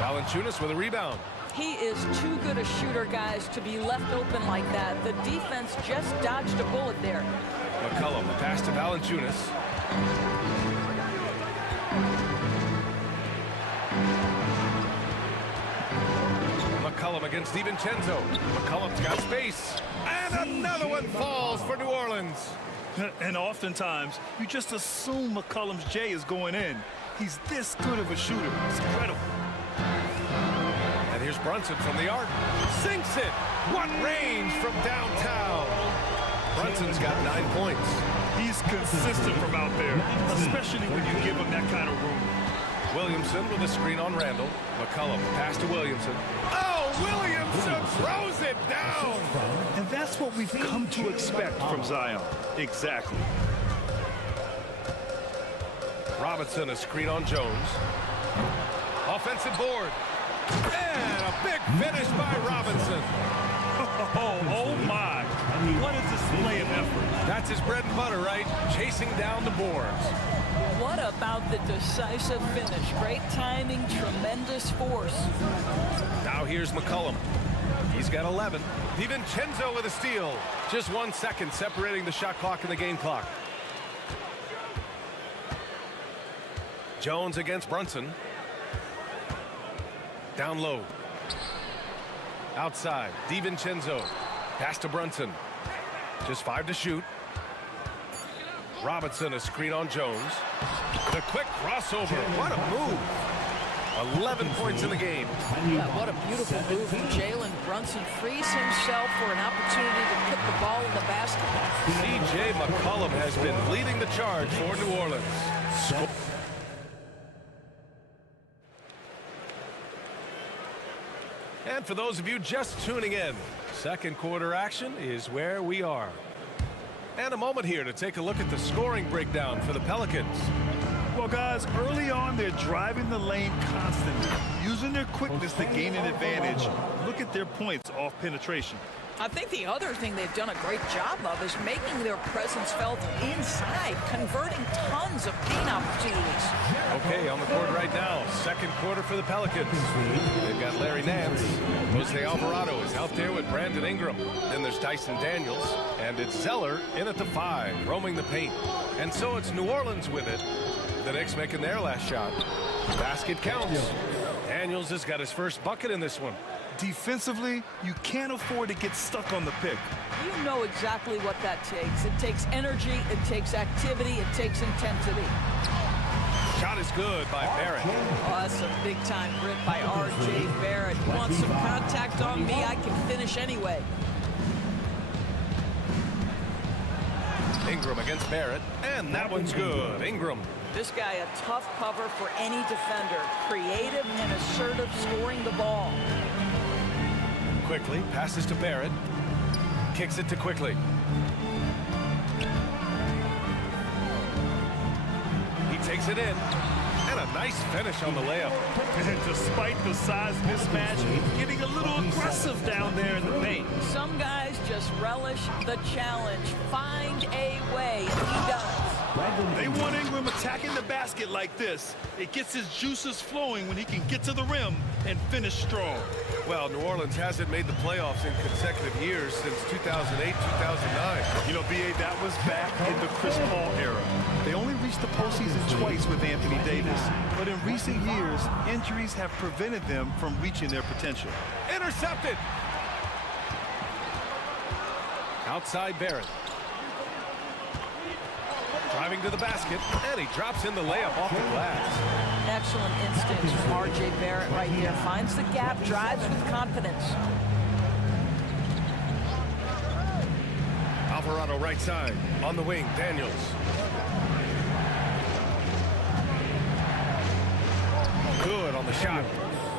Valanciunas with a rebound. He is too good a shooter, guys, to be left open like that. The defense just dodged a bullet there. McCollum, the pass to Valanciunas. McCollum against DiVincenzo. McCollum's got space. And another one falls for New Orleans. And oftentimes, you just assume McCollum's J is going in. He's this good of a shooter. It's incredible. And here's Brunson from the arc. Sinks it. What range from downtown. Brunson's got 9 points. He's consistent from out there, especially when you give him that kind of room. Williamson with a screen on Randall. McCollum pass to Williamson. Oh, Williamson throws it down! And that's what we've come to expect from Zion. Exactly. Robinson, a screen on Jones. Offensive board. And a big finish by Robinson. Oh my. What a display of effort. That's his bread and butter, right? Chasing down the boards. What about the decisive finish? Great timing, tremendous force. Now here's McCollum. He's got 11. DiVincenzo with a steal. Just 1 second separating the shot clock and the game clock. Jones against Brunson. Down low. Outside, DiVincenzo. Pass to Brunson. Just 5 to shoot. Robinson, a screen on Jones. The quick crossover. What a move. 11 points in the game. Yeah, what a beautiful move from Jalen Brunson. Frees himself for an opportunity to put the ball in the basket. C.J. McCollum has been leading the charge for New Orleans. And for those of you just tuning in, second quarter action is where we are. And a moment here to take a look at the scoring breakdown for the Pelicans. Well, guys, early on, they're driving the lane constantly, using their quickness to gain an advantage. Look at their points off penetration. I think the other thing they've done a great job of is making their presence felt inside, converting tons of paint opportunities. Okay, on the court right now, second quarter for the Pelicans. They've got Larry Nance. Jose Alvarado is out there with Brandon Ingram. Then there's Tyson Daniels, and it's Zeller in at the 5, roaming the paint. And so it's New Orleans with it. The Knicks making their last shot. Basket counts. Daniels has got his first bucket in this one. Defensively, you can't afford to get stuck on the pick. You know exactly what that takes. It takes energy, it takes activity, it takes intensity. Shot is good by Barrett. Oh, that's a big-time grip by R.J. Barrett. You want some contact on me, I can finish anyway. Ingram against Barrett, and that one's good. Ingram. This guy a tough cover for any defender. Creative and assertive scoring the ball. Quickly passes to Barrett. Kicks it to Quickly. He takes it in. And a nice finish on the layup. And despite the size mismatch, getting a little aggressive down there in the paint. Some guys just relish the challenge. Find a way. He does. They want Ingram attacking the basket like this. It gets his juices flowing when he can get to the rim and finish strong. Well, New Orleans hasn't made the playoffs in consecutive years since 2008, 2009. You know, B.A., that was back in the Chris Paul era. They only reached the postseason twice with Anthony Davis. But in recent years, injuries have prevented them from reaching their potential. Intercepted. Outside Barrett. Driving to the basket, and he drops in the layup off the glass. Excellent instincts from R.J. Barrett right here. Finds the gap, drives with confidence. Alvarado right side. On the wing, Daniels. Good on the shot.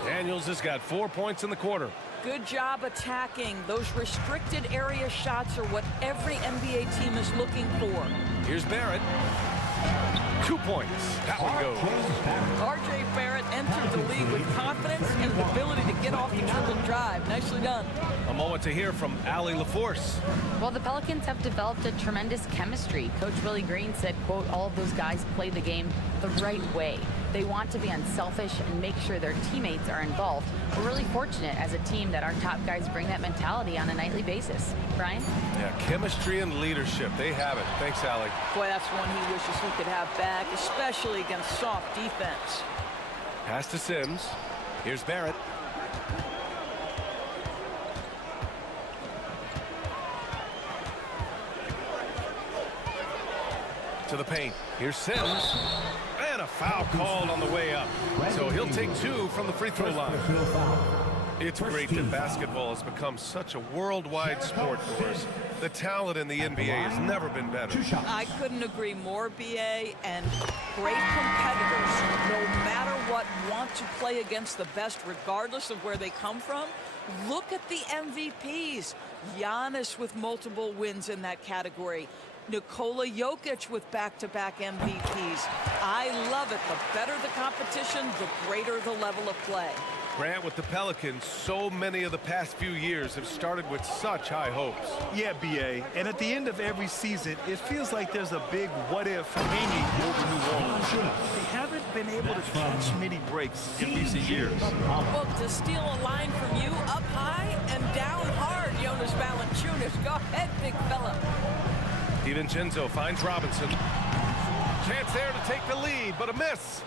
Daniels has got 4 points in the quarter. Good job attacking. Those restricted area shots are what every NBA team is looking for. Here's Barrett. 2 points. That one goes. R.J. Barrett entered the league with confidence and the ability to get off the dribble drive. Nicely done. A moment to hear from Allie LaForce. Well, the Pelicans have developed a tremendous chemistry. Coach Willie Green said, quote, all of those guys play the game the right way. They want to be unselfish and make sure their teammates are involved. We're really fortunate as a team that our top guys bring that mentality on a nightly basis. Brian? Yeah, chemistry and leadership. They have it. Thanks, Allie. Boy, that's one he wishes he could have back, especially against soft defense. Pass to Sims. Here's Barrett. To the paint. Here's Sims. And a foul called on the way up. So he'll take 2 from the free throw line. It's great that basketball has become such a worldwide sport, Doris. The talent in the NBA has never been better. I couldn't agree more, BA, and great competitors, no matter what, want to play against the best regardless of where they come from. Look at the MVPs. Giannis with multiple wins in that category. Nikola Jokic with back-to-back MVPs. I love it. The better the competition, the greater the level of play. Grant, with the Pelicans, so many of the past few years have started with such high hopes. Yeah, BA. And at the end of every season, it feels like there's a big what-if hanging over New Orleans. They haven't been able to catch many breaks in recent years. Well, to steal a line from you, up high and down hard, Jonas Valanciunas. Go ahead, big fella. DiVincenzo finds Robinson. Chance there to take the lead, but a miss.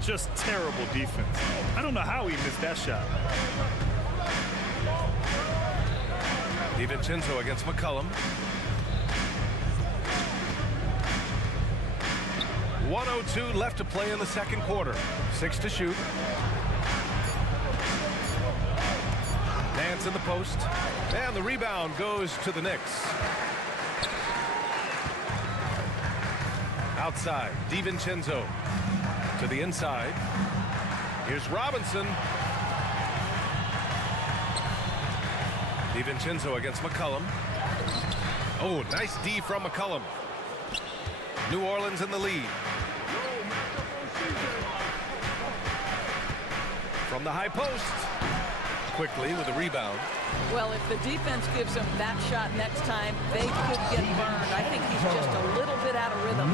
Just terrible defense. I don't know how he missed that shot. DiVincenzo against McCollum. 1:02 left to play in the second quarter. 6 to shoot. Nance in the post. And the rebound goes to the Knicks. Outside, DiVincenzo to the inside. Here's Robinson. DiVincenzo against McCollum. Oh, nice D from McCollum. New Orleans in the lead. From the high post. Quickly with a rebound. Well, if the defense gives him that shot next time, they could get burned. I think he's just a little bit out of rhythm.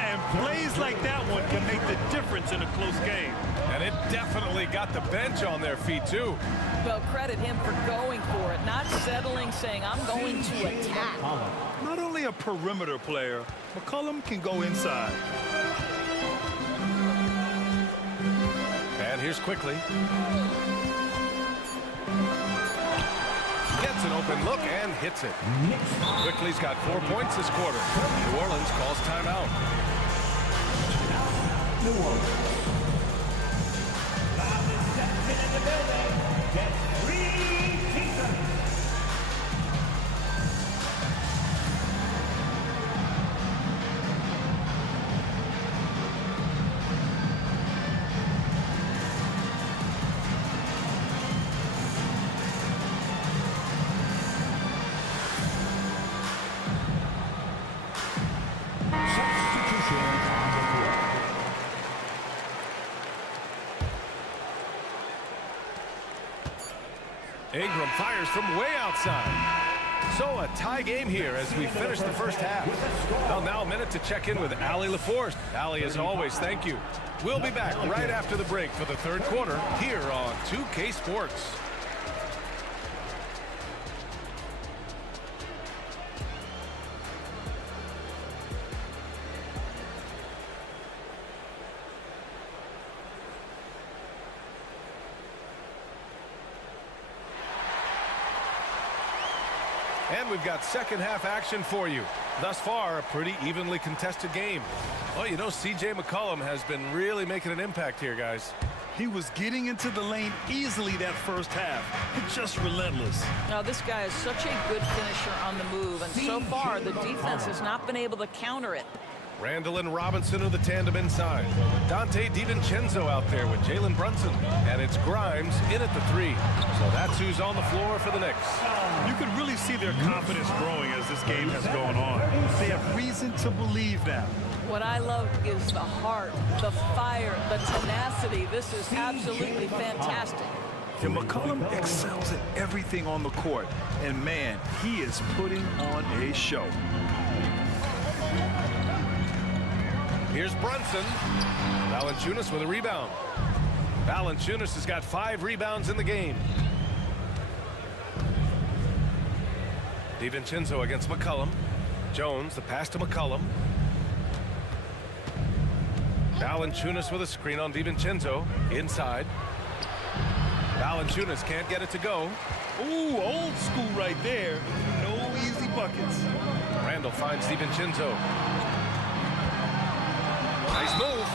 And plays like that one can make the difference in a close game. And it definitely got the bench on their feet, too. Well, credit him for going for it, not settling, saying, I'm going to attack. Not only a perimeter player, McCollum can go inside. And here's Quickly. Gets an open look and hits it. Quickly's got 4 points this quarter. New Orleans calls timeout. New Orleans. In the building, get 3 pieces. Ingram fires from way outside. So a tie game here as we finish the first half. Well, now a minute to check in with Allie LaForce. Allie, as always, thank you. We'll be back right after the break for the third quarter here on 2K Sports. And we've got second half action for you. Thus far, a pretty evenly contested game. Well, you know, C.J. McCollum has been really making an impact here, guys. He was getting into the lane easily that first half. Just relentless. Now, this guy is such a good finisher on the move, and so far, the defense has not been able to counter it. Randall and Robinson are the tandem inside. Dante DiVincenzo out there with Jalen Brunson. And it's Grimes in at the 3. So that's who's on the floor for the Knicks. You can really see their confidence growing as this game has gone on. They have reason to believe that. What I love is the heart, the fire, the tenacity. This is absolutely fantastic. And McCollum excels at everything on the court. And man, he is putting on a show. Here's Brunson. Valanciunas with a rebound. Valanciunas has got 5 rebounds in the game. DiVincenzo against McCollum. Jones, the pass to McCollum. Valanciunas with a screen on DiVincenzo. Inside. Valanciunas can't get it to go. Ooh, old school right there. No easy buckets. Randall finds DiVincenzo. Nice move.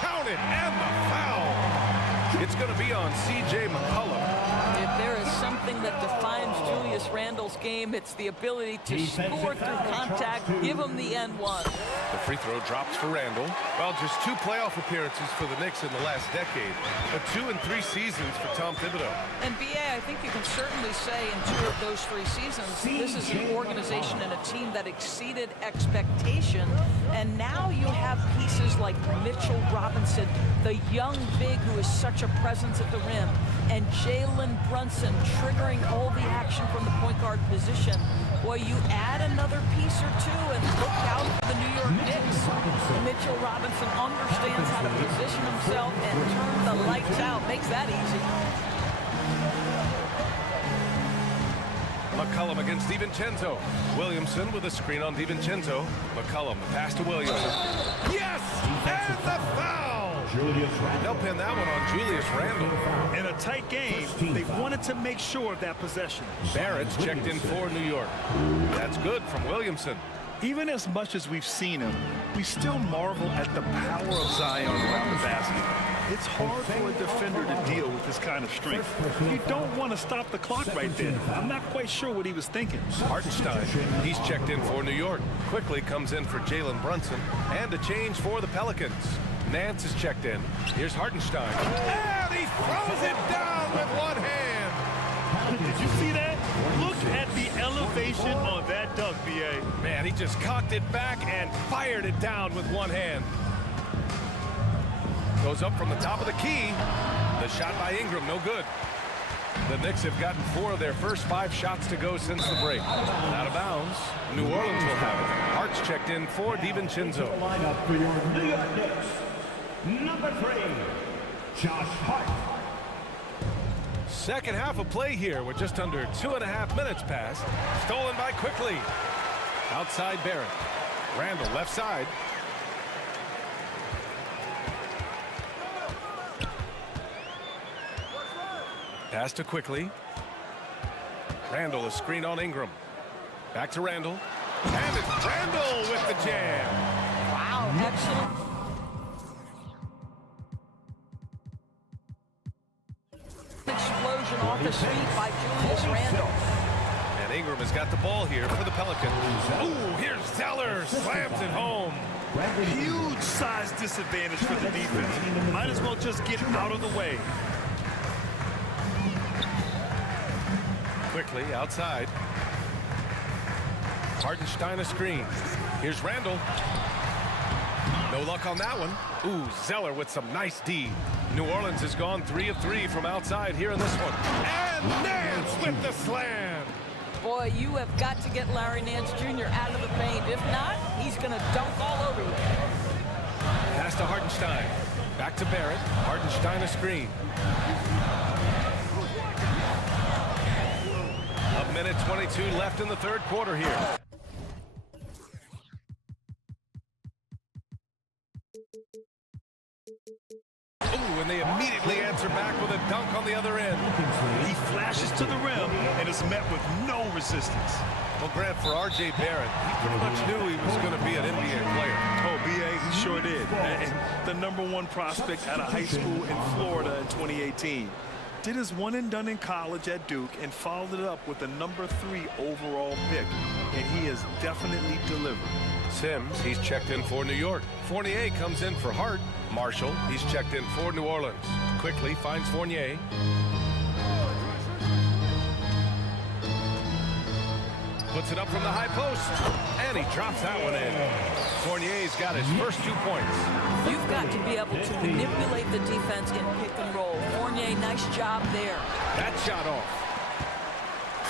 Count it, and the foul. It's going to be on C.J. McCollum. If there is something that defines Julius Randle's game, it's the ability to score through contact, give him the N1. The free throw drops for Randle. Well, just 2 playoff appearances for the Knicks in the last decade, but 2 and 3 seasons for Tom Thibodeau. And B.A., I think you can certainly say in 2 of those 3 seasons, this is an organization and a team that exceeded expectation. And now you have pieces like Mitchell Robinson, the young big who is such a presence at the rim, and Jalen Brunson triggering all the action from the point guard position. Boy, you add another piece or 2 and look out for the New York Knicks. Mitchell Robinson understands how to position himself and turn the lights out. Makes that easy. McCollum against DiVincenzo. Williamson with a screen on DiVincenzo. McCollum, the pass to Williamson. Yes! And the foul! They'll pin that one on Julius Randle. In a tight game, they wanted to make sure of that possession. Barrett's checked in for New York. That's good from Williamson. Even as much as we've seen him, we still marvel at the power of Zion around the basket. It's hard for a defender to deal with this kind of strength. You don't want to stop the clock right there. I'm not quite sure what he was thinking. Hartenstein, he's checked in for New York. Quickly comes in for Jalen Brunson. And a change for the Pelicans. Nance is checked in. Here's Hartenstein. And he throws it down with one hand. Did you see that? Look at the elevation on that dunk, B.A. Man, he just cocked it back and fired it down with one hand. Goes up from the top of the key. The shot by Ingram, no good. The Knicks have gotten 4 of their first 5 shots to go since the break. Out of bounds. New Orleans will have it. Hart's checked in for DiVincenzo. Lineup for your New York Knicks. Number 3, Josh Hart. Second half of play here with just under 2.5 minutes passed. Stolen by Quickly. Outside Barrett. Randle left side. Pass to Quickly. Randle is screen on Ingram. Back to Randle. And it's Randle with the jam. Wow, excellent. Explosion off his feet by Julius Randle. And Ingram has got the ball here for the Pelicans. Ooh, here's Zeller. Slams it home. Huge size disadvantage for the defense. Might as well just get out of the way. Quickly outside. Hartenstein a screen. Here's Randle. No luck on that one. Ooh, Zeller with some nice D. New Orleans has gone 3 of 3 from outside here in this one. And Nance with the slam. Boy, you have got to get Larry Nance Jr. out of the paint. If not, he's going to dunk all over you. Pass to Hartenstein. Back to Barrett. Hartenstein a screen. A minute 22 left in the third quarter here. Ooh, and they immediately answer back with a dunk on the other end. He flashes to the rim and is met with no resistance. Well, Grant, for R.J. Barrett, he pretty much knew he was going to be an NBA player. Oh, B.A., he sure did. And the #1 prospect out of high school in Florida in 2018. Did his one and done in college at Duke and followed it up with a #3 overall pick. And he has definitely delivered. Sims, he's checked in for New York. Fournier comes in for Hart. Marshall, he's checked in for New Orleans. Quickly finds Fournier. Puts it up from the high post. And he drops that one in. Fournier's got his first 2 points. You've got to be able to manipulate the defense in pick and roll. Fournier, nice job there. That shot off.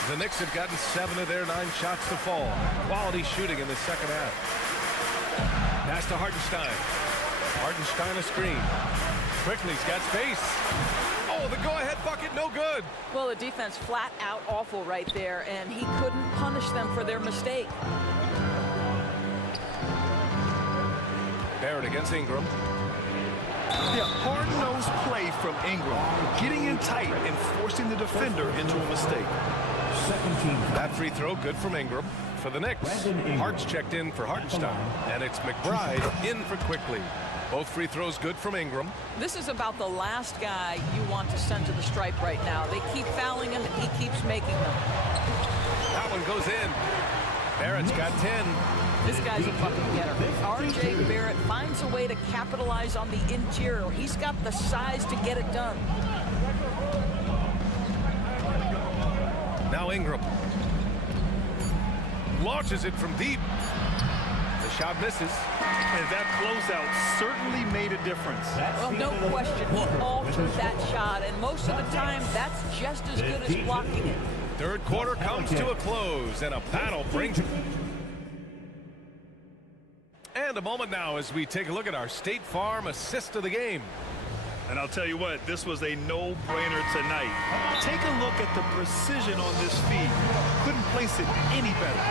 The Knicks have gotten 7 of their 9 shots to fall. Quality shooting in the second half. Pass to Hartenstein. Hartenstein a screen. Quickly's got space. Oh, the go-ahead bucket, no good. Well, the defense flat out awful right there, and he couldn't punish them for their mistake. Barrett against Ingram. Yeah, hard-nosed play from Ingram, getting in tight and forcing the defender into a mistake. That free throw good from Ingram. For the Knicks, Hart's checked in for Hartenstein, and it's McBride in for Quickly. Both free throws good from Ingram. This is about the last guy you want to send to the stripe right now. They keep fouling him, and he keeps making them. That one goes in. Barrett's got 10. This guy's a bucket getter. R.J. Barrett finds a way to capitalize on the interior. He's got the size to get it done. Now Ingram launches it from deep. The shot misses. And that closeout certainly made a difference. Well, no question. He altered that shot, and most of the time, that's just as good as blocking it. Third quarter comes to a close, and a battle brings it. And a moment now as we take a look at our State Farm assist of the game. And I'll tell you what, this was a no-brainer tonight. Take a look at the precision on this feed. Couldn't place it any better.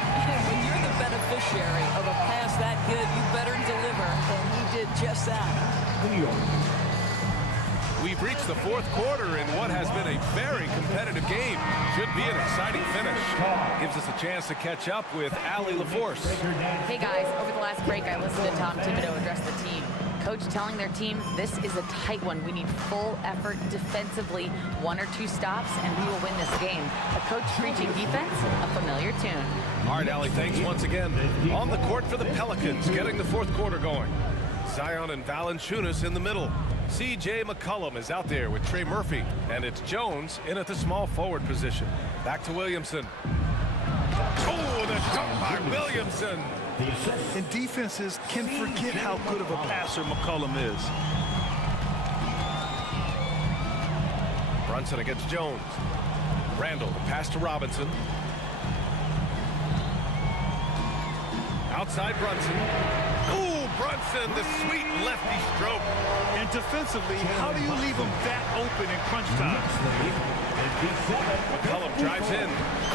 When you're the beneficiary of a pass that good, you better deliver, and he did just that. We've reached the fourth quarter in what has been a very competitive game. Should be an exciting finish. Gives us a chance to catch up with Allie LaForce. Hey guys, over the last break, I listened to Tom Thibodeau address the team. Coach telling their team, this is a tight one. We need full effort defensively, 1 or 2 stops, and we will win this game. A coach preaching defense, a familiar tune. All right, Allie, thanks once again. On the court for the Pelicans, getting the fourth quarter going. Zion and Valanciunas in the middle. C.J. McCollum is out there with Trey Murphy, and it's Jones in at the small forward position. Back to Williamson. Oh, the dunk by Williamson. And defenses can forget how good of a passer McCollum is. Brunson against Jones. Randall, the pass to Robinson. Outside Brunson. Ooh, Brunson, the sweet lefty stroke. And defensively, how do you leave him that open in crunch time? McCollum drives in,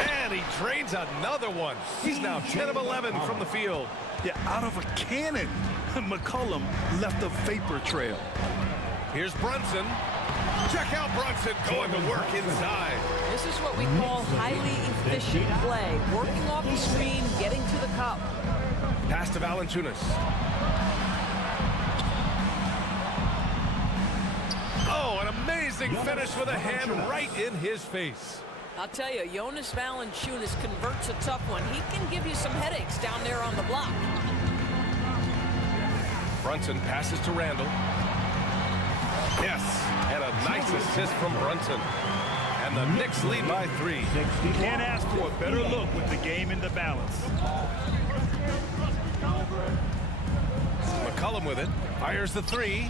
and he drains another one. He's now 10 of 11 from the field. Yeah, out of a cannon. McCollum left a vapor trail. Here's Brunson. Check out Brunson going to work inside. This is what we call highly efficient play. Working off the screen, getting to the cup. Pass to Valanciunas. Oh, an amazing finish with a hand right in his face. I'll tell you, Jonas Valanciunas converts a tough one. He can give you some headaches down there on the block. Brunson passes to Randall. Yes, and a nice assist from Brunson. And the Knicks lead by 3. You can't ask for a better look with the game in the balance. McCollum with it. Fires the 3.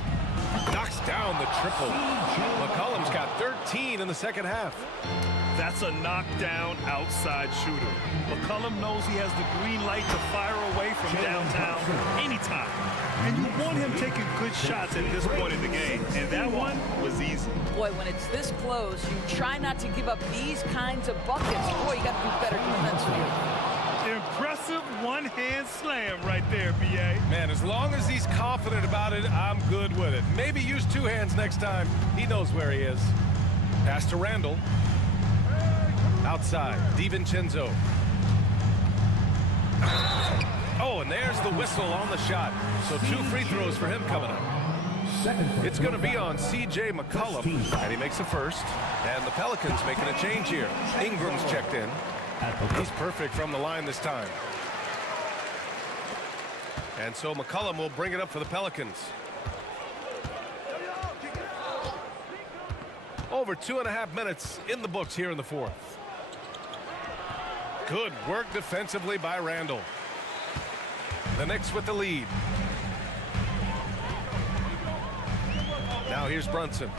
Knocks down the triple. McCollum's got 13 in the second half. That's a knockdown outside shooter. McCollum knows he has the green light to fire away from downtown anytime. And you want him taking good shots at this point in the game. And that one was easy. Boy, when it's this close, you try not to give up these kinds of buckets. Boy, you got to do better defensively. Impressive one-hand slam right there, B.A. Man, as long as he's confident about it, I'm good with it. Maybe use 2 hands next time. He knows where he is. Pass to Randall. Outside, DiVincenzo. Oh, and there's the whistle on the shot. So 2 free throws for him coming up. It's going to be on C.J. McCollum, and he makes the first. And the Pelicans making a change here. Ingram's checked in. He's perfect from the line this time. And so McCollum will bring it up for the Pelicans. Over 2.5 minutes in the books here in the fourth. Good work defensively by Randall. The Knicks with the lead. Now here's Brunson.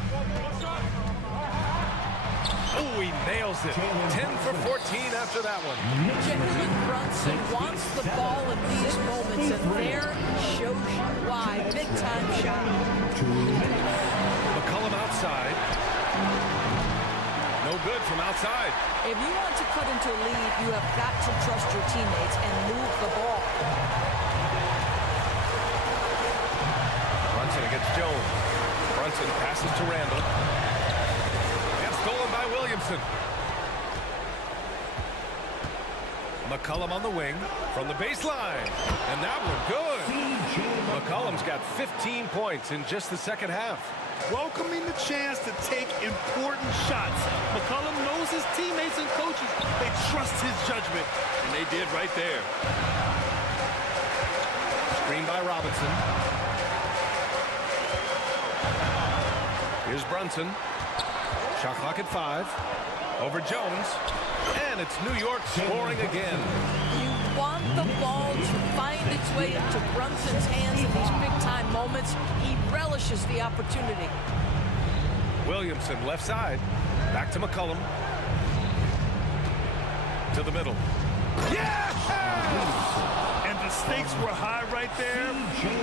Oh, he nails it. 10 for 14 after that one. Jalen Brunson wants the ball in these moments, and there shows you why. Big-time shot. McCollum outside. No good from outside. If you want to cut into a lead, you have got to trust your teammates and move the ball. Brunson against Jones. Brunson passes to Randall. And stolen by Williamson. McCollum on the wing from the baseline. And that one good. McCollum's got 15 points in just the second half. Welcoming the chance to take important shots. McCollum knows his teammates and coaches. They trust his judgment, and they did right there. Screen by Robinson. Here's Brunson. Shot clock at 5. Over Jones. And it's New York scoring again. You want the ball to find its way into Brunson's hands in these big-time moments. He relishes the opportunity. Williamson, left side. Back to McCollum. To the middle. Yes! And the stakes were high right there.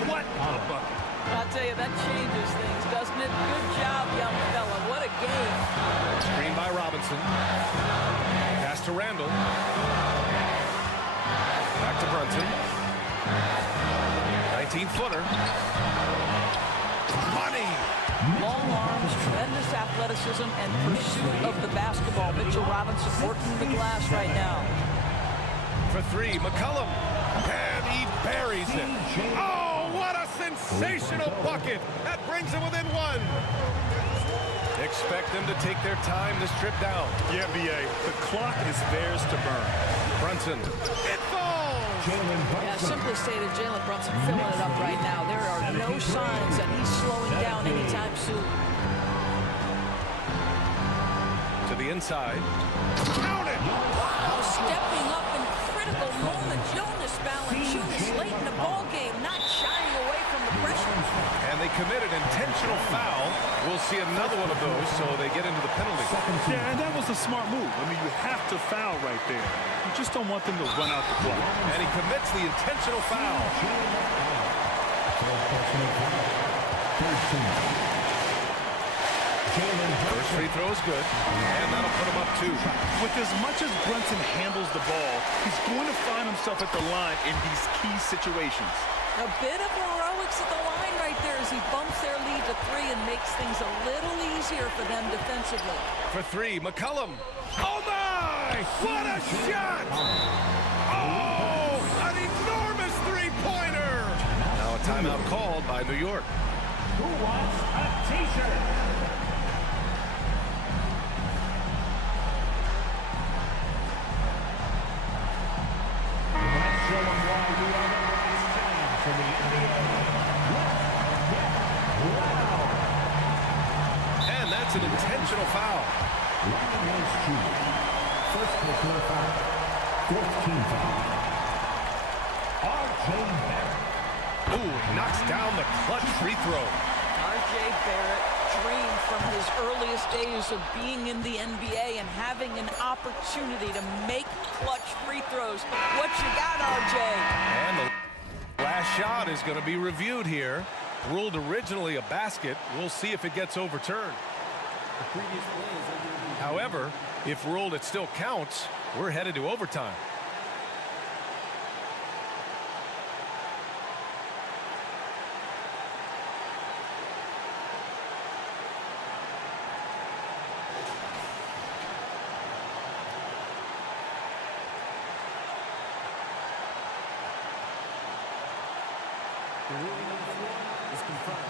What a bucket. I'll tell you, that changes things, doesn't it? Good job, young fella. What a game. Screen by Robinson. Pass to Randall. Back to Brunson. 19-footer. Money! Long arms, tremendous athleticism, and pursuit of the basketball. Mitchell Robinson working the glass right now. For 3, McCollum. And he buries it. Oh, what a sensational bucket. That brings him within 1. Expect them to take their time this trip down. Yeah, B.A. The clock is theirs to burn. Brunson. It falls! Yeah, simply stated, Jalen Brunson filling it up right now. There are no signs that he's slowing down anytime soon. To the inside. Count it! Wow, stepping up in critical moments. Jonas Valanciunas late in the ball game, not shying away from the pressure. And they committed intentional foul. We'll see another one of those, so they get into the penalty. Yeah, and that was a smart move. I mean, you have to foul right there. You just don't want them to run out the clock. And he commits the intentional foul. First free throw is good, and that'll put him up 2. With as much as Brunson handles the ball, he's going to find himself at the line in these key situations. A bit of heroics at the line right there as he bumps their lead to 3 and makes things a little easier for them defensively. For 3, McCollum. Oh, my! What a shot! Oh, an enormous three-pointer! Now a timeout called by New York. Who wants a T-shirt? Let's show them why we are the last time for the NBA. And that's an intentional foul. First personal foul. 14th foul. R.J. Barrett. Ooh, knocks down the clutch free throw. R.J. Barrett dreamed from his earliest days of being in the NBA and having an opportunity to make clutch free throws. What you got, R.J.? And the last shot is going to be reviewed here. Ruled originally a basket. We'll see if it gets overturned. The previous play is under review. However, if ruled it still counts, we're headed to overtime. The ruling on the floor is confirmed.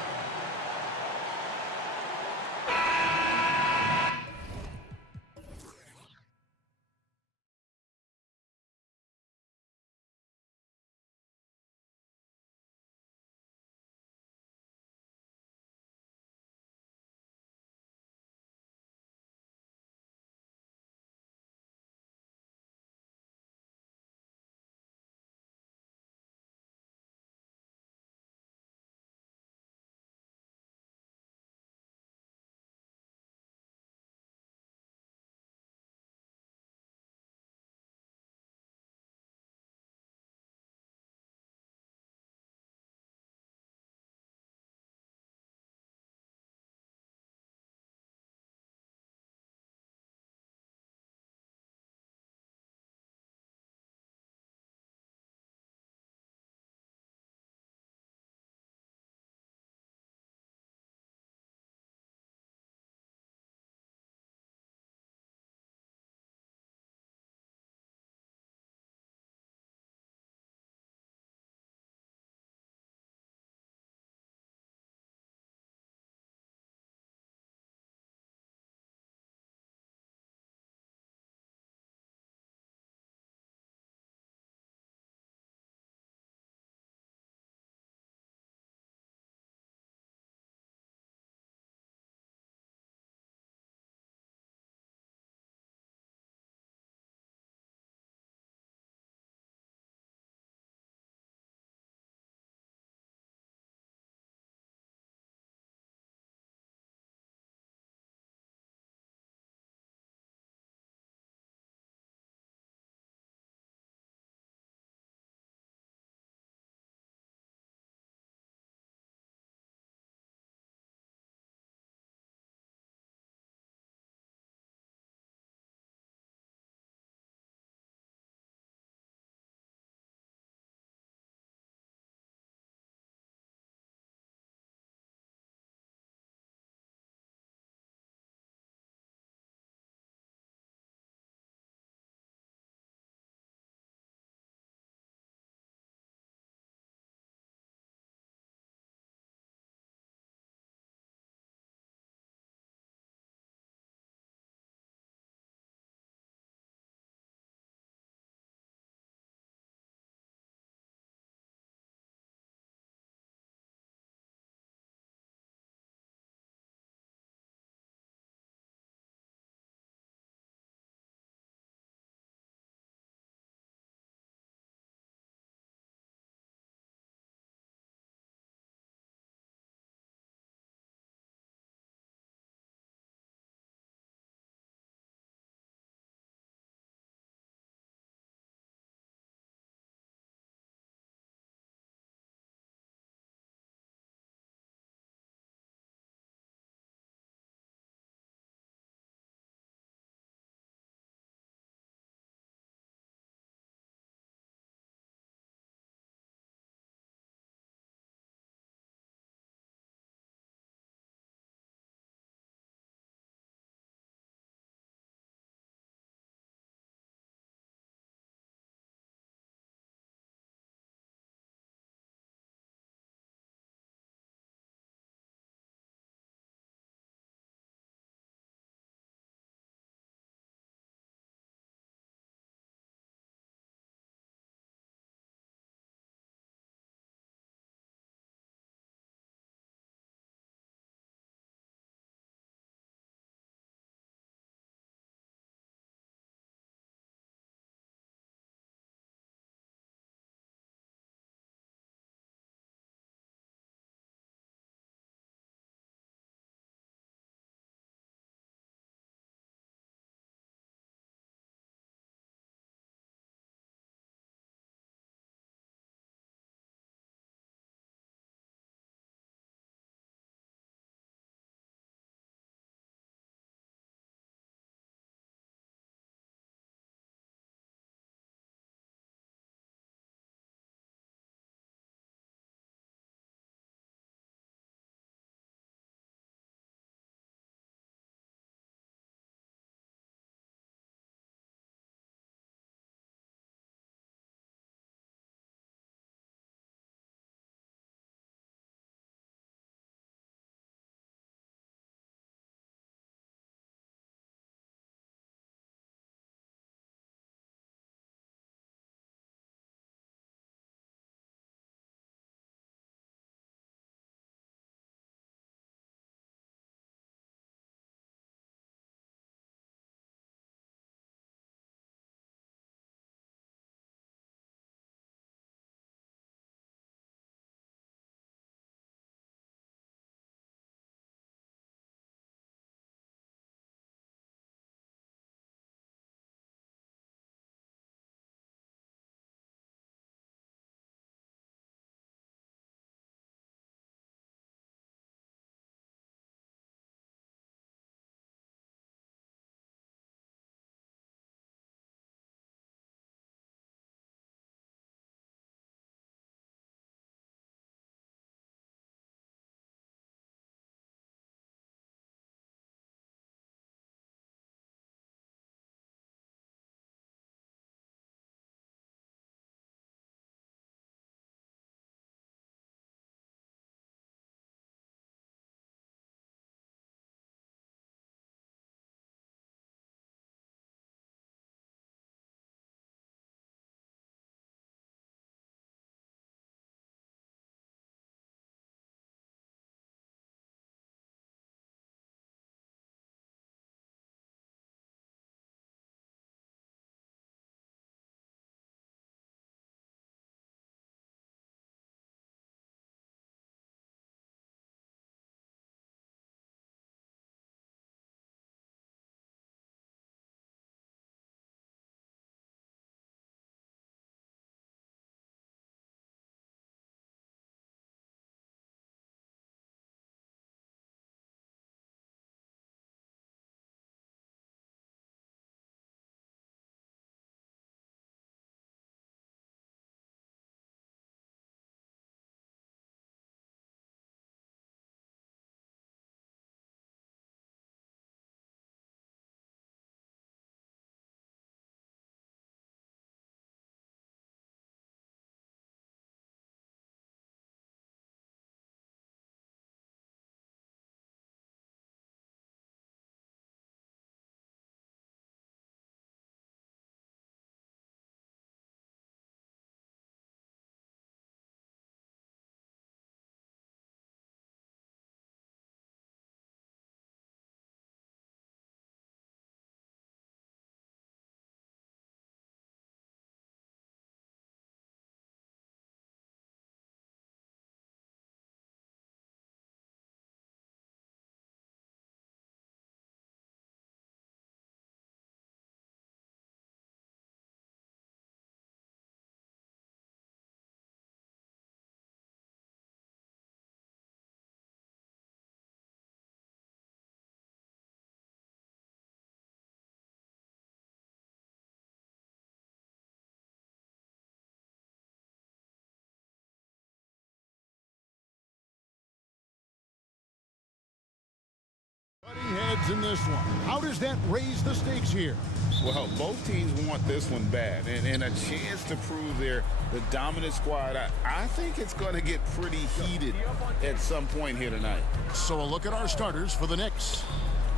heads in this one. How does that raise the stakes here? Well, both teams want this one bad, and a chance to prove they're the dominant squad. I think it's going to get pretty heated at some point here tonight. So a look at our starters for the Knicks.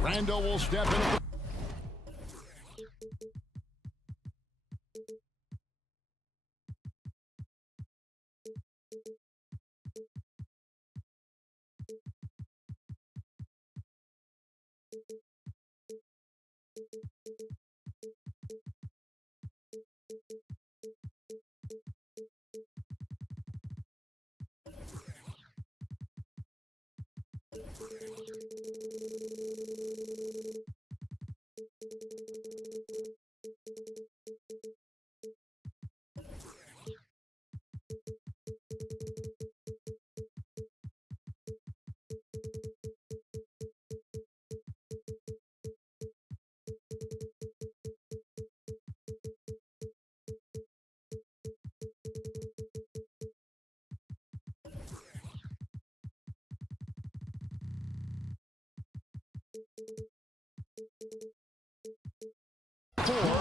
Randall will step in.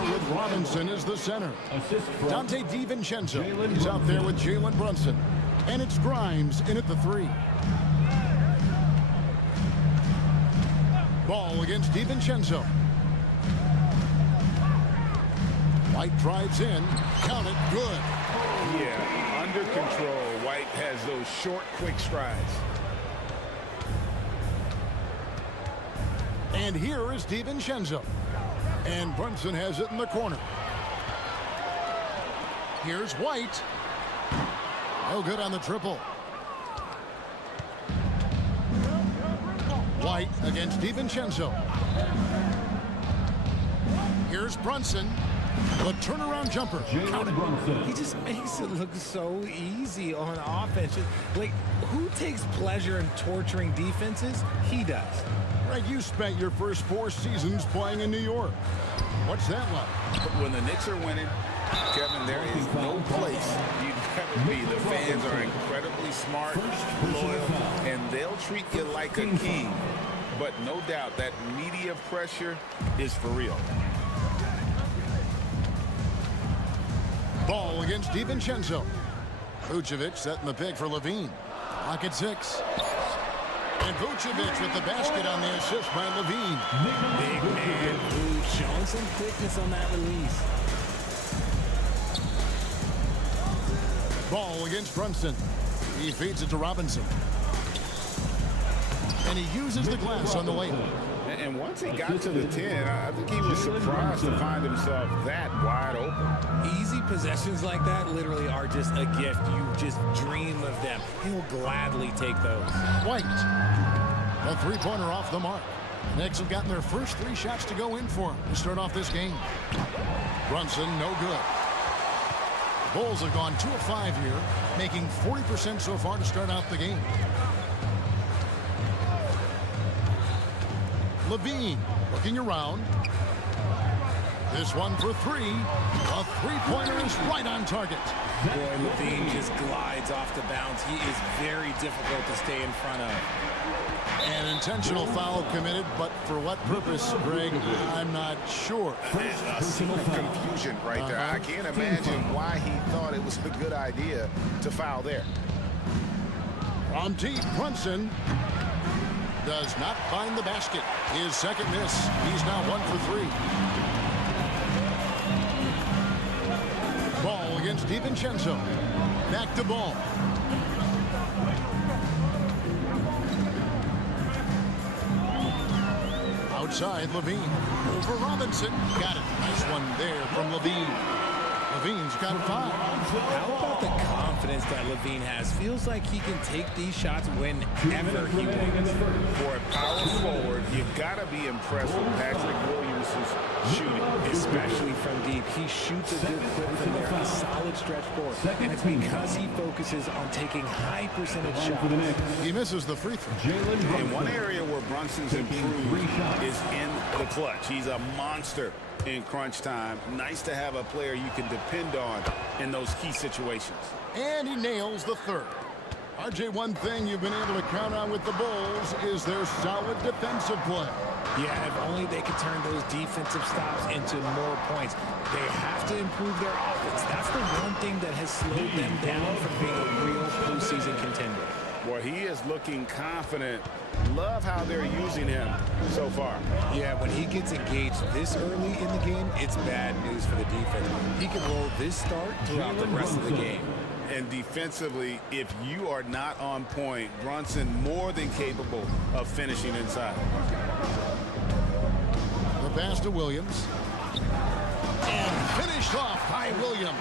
With Robinson as the center. Dante DiVincenzo, he's out there with Jalen Brunson. And it's Grimes in at the 3. Ball against DiVincenzo. White drives in. Count it. Good. Yeah, under control. White has those short, quick strides. And here is DiVincenzo. And Brunson has it in the corner. Here's White. No good on the triple. White against DiVincenzo. Here's Brunson. The turnaround jumper. He just makes it look so easy on offense. Like, who takes pleasure in torturing defenses? He does. Right, you spent your first 4 seasons playing in New York. What's that like? When the Knicks are winning, Kevin, there is no place you'd ever be. The fans are incredibly smart, loyal, and they'll treat you like a king. But no doubt that media pressure is for real. Ball against DiVincenzo. Vucevic setting the pick for Levine. Lock at 6. And Vucevic with the basket on the assist by Levine. Big man Vuce showing some quickness on that release. Ball against Brunson. He feeds it to Robinson. And he uses the glass on the layup. And once he got to the 10, I think he was surprised to find himself that wide open. Easy possessions like that literally are just a gift. You just dream of them. He'll gladly take those. White. A 3-pointer off the mark. The Knicks have gotten their first 3 shots to go in for him to start off this game. Brunson, no good. The Bulls have gone 2 of 5 here, making 40% so far to start out the game. Levine looking around. This one for 3. A 3-pointer is right on target. Boy, Levine just glides off the bounce. He is very difficult to stay in front of. An intentional foul committed, but for what purpose, Greg, I'm not sure. A scene of confusion right there. I can't imagine why he thought it was a good idea to foul there. From deep, Brunson does not find the basket. His second miss. He's now 1 for 3. Ball against DiVincenzo. Back to Ball. Outside, Levine. Over Robinson. Got it. Nice one there from Levine. Levine's got 5. How about the confidence that Levine has? Feels like he can take these shots whenever he wants. For a power forward, you've got to be impressed with Patrick Williams' shooting. Especially from deep. He shoots a good clip from there. A solid stretch forward. And it's because he focuses on taking high percentage shots. He misses the free throw. And one area where Brunson's improved is in the clutch. He's a monster in crunch time. Nice to have a player you can depend on in those key situations. And he nails the 3rd. RJ, one thing you've been able to count on with the Bulls is their solid defensive play. Yeah, if only they could turn those defensive stops into more points. They have to improve their offense. That's the one thing that has slowed them down from being a real postseason contender. Well, he is looking confident. Love how they're using him so far. Yeah, when he gets engaged this early in the game, it's bad news for the defense. He can roll this start throughout the rest of the game. And defensively, if you are not on point, Brunson more than capable of finishing inside. The pass to Williams. And finished off by Williams.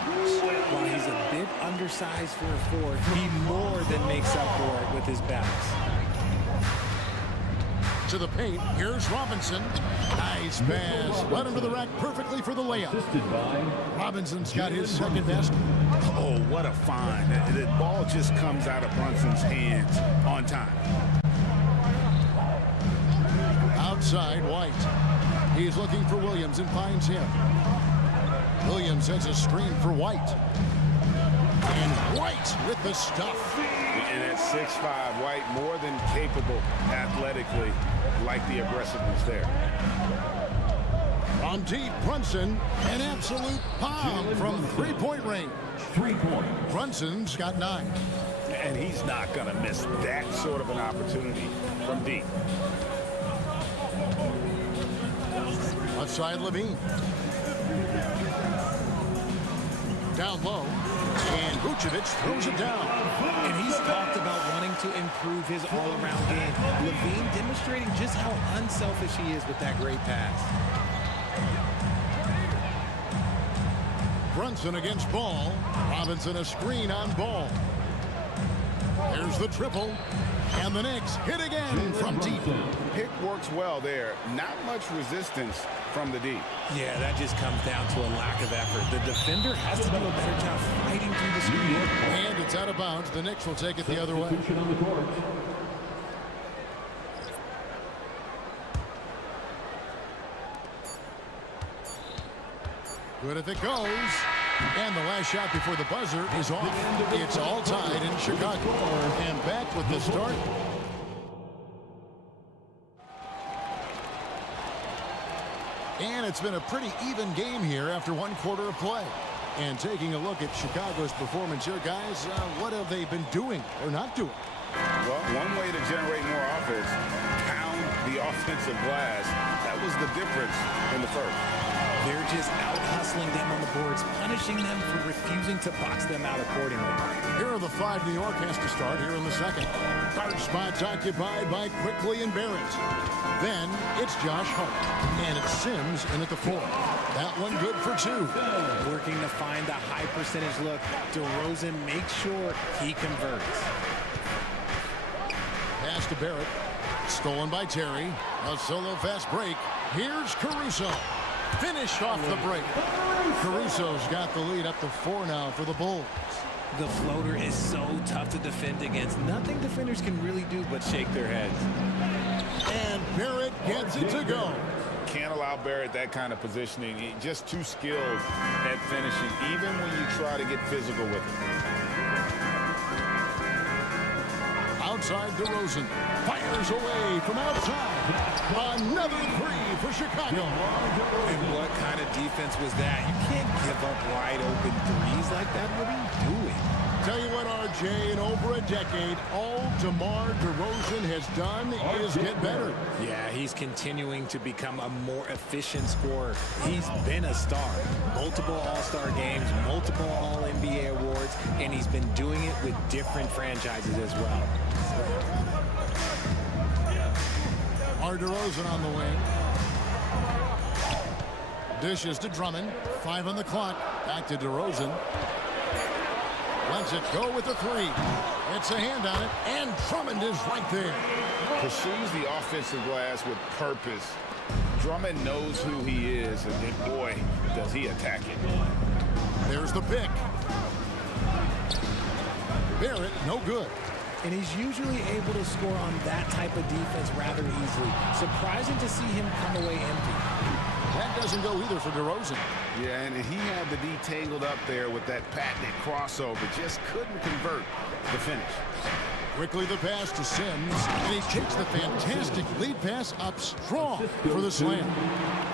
While he's a bit undersized for a forward, he more than makes up for it with his bounce. To the paint, here's Robinson. Nice pass. Led him to the rack perfectly for the layup. Robinson's got his second basket. Oh, what a find. The ball just comes out of Brunson's hands on time. Outside, White. He's looking for Williams and finds him. Williams has a screen for White. And White with the stuff. And at 6'5", White more than capable athletically, like the aggressiveness there. From deep, Brunson, an absolute bomb from three-point range. 3 points. Brunson's got 9. And he's not going to miss that sort of an opportunity from deep. Outside Levine. Down low. And Vucevic throws it down. And he's talked about wanting to improve his all-around game. Levine demonstrating just how unselfish he is with that great pass. Brunson against Ball. Robinson a screen on Ball. There's the triple. And the Knicks hit again from deep. Pick works well there. Not much resistance from the deep. Yeah, that just comes down to a lack of effort. The defender has to do a better job fighting through the screen. And it's out of bounds. The Knicks will take it the other way. On the court. Good if it goes. And the last shot before the buzzer is off. It's all tied in Chicago. And back with the start. And it's been a pretty even game here after 1 quarter of play. And taking a look at Chicago's performance here, guys, what have they been doing or not doing? Well, one way to generate more offense, pound the offensive glass. That was the difference in the first. They're just out-hustling them on the boards, punishing them for refusing to box them out accordingly. Here are the 5 New York has to start here in the second. Guard spots occupied by Quickly and Barrett. Then it's Josh Hart. And it's Sims in at the 4. That one good for 2. Working to find the high percentage look. DeRozan makes sure he converts. Pass to Barrett. Stolen by Terry. A solo fast break. Here's Caruso. Finish off the break. Caruso's got the lead up to 4 now for the Bulls. The floater is so tough to defend against. Nothing defenders can really do but shake their heads. And Barrett gets it to go. Can't allow Barrett that kind of positioning. He's just too skilled at finishing, even when you try to get physical with him. Outside DeRozan. Fires away from outside. Another 3 for Chicago. And what kind of defense was that? You can't give up wide open threes like that. What are you doing? Tell you what, RJ, in over a decade, all DeMar DeRozan has done is get better. Yeah, he's continuing to become a more efficient scorer. He's been a star. Multiple All-Star games, multiple All-NBA awards, and he's been doing it with different franchises as well. Mar DeRozan on the wing. Dishes to Drummond. 5 on the clock. Back to DeRozan. Lets it go with the 3. It's a hand on it, and Drummond is right there. Pursues the offensive glass with purpose. Drummond knows who he is, and boy, does he attack it. There's the pick. Barrett, no good. And he's usually able to score on that type of defense rather easily. Surprising to see him come away empty. That doesn't go either for DeRozan. Yeah, and he had the D tangled up there with that patented crossover. Just couldn't convert the finish. Quickly the pass to Sims, and he takes the fantastic lead pass up strong for the slam.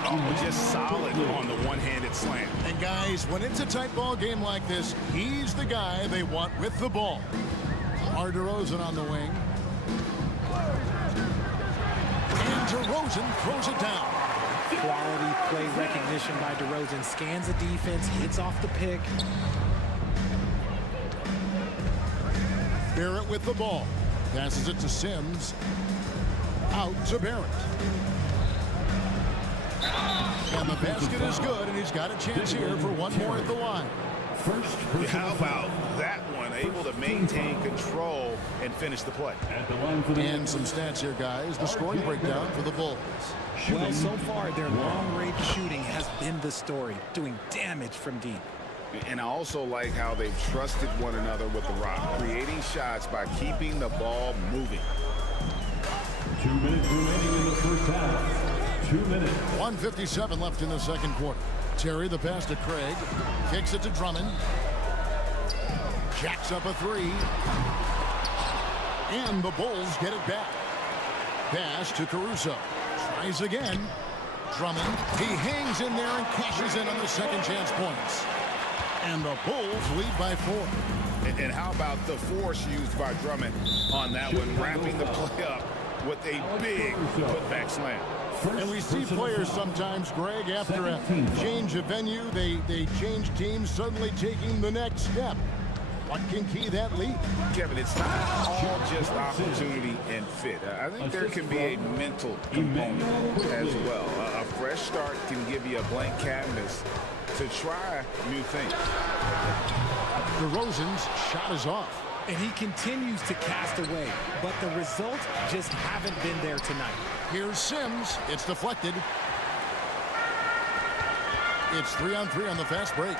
Oh, just solid on the one-handed slam. And guys, when it's a tight ball game like this, he's the guy they want with the ball. DeRozan on the wing. And DeRozan throws it down. Quality play recognition by DeRozan. Scans the defense, hits off the pick. Barrett with the ball. Passes it to Sims. Out to Barrett. And the basket is good, and he's got a chance here for one more at the line. How about that one? Able to maintain control and finish the play. And some stats here, guys. The scoring breakdown for the Bulls. Well, so far, their long-range shooting has been the story, doing damage from deep. And I also like how they've trusted one another with the rock, creating shots by keeping the ball moving. 2 minutes remaining in the first half. 2 minutes. 1:57 left in the second quarter. Terry, the pass to Craig. Kicks it to Drummond. Jacks up a three. And the Bulls get it back. Pass to Caruso. Tries again. Drummond. He hangs in there and cashes in on the second chance points. And the Bulls lead by 4. And how about the force used by Drummond on that one, wrapping the play up with a big putback slam. And we see players sometimes, Greg, after a change of venue, they change teams, suddenly taking the next step. What can key that lead? Kevin, it's not all just opportunity and fit. I think there can be a mental component as well. A fresh start can give you a blank canvas to try new things. DeRozan's shot is off. And he continues to cast away, but the results just haven't been there tonight. Here's Sims. It's deflected. It's 3-on-3 on the fast break.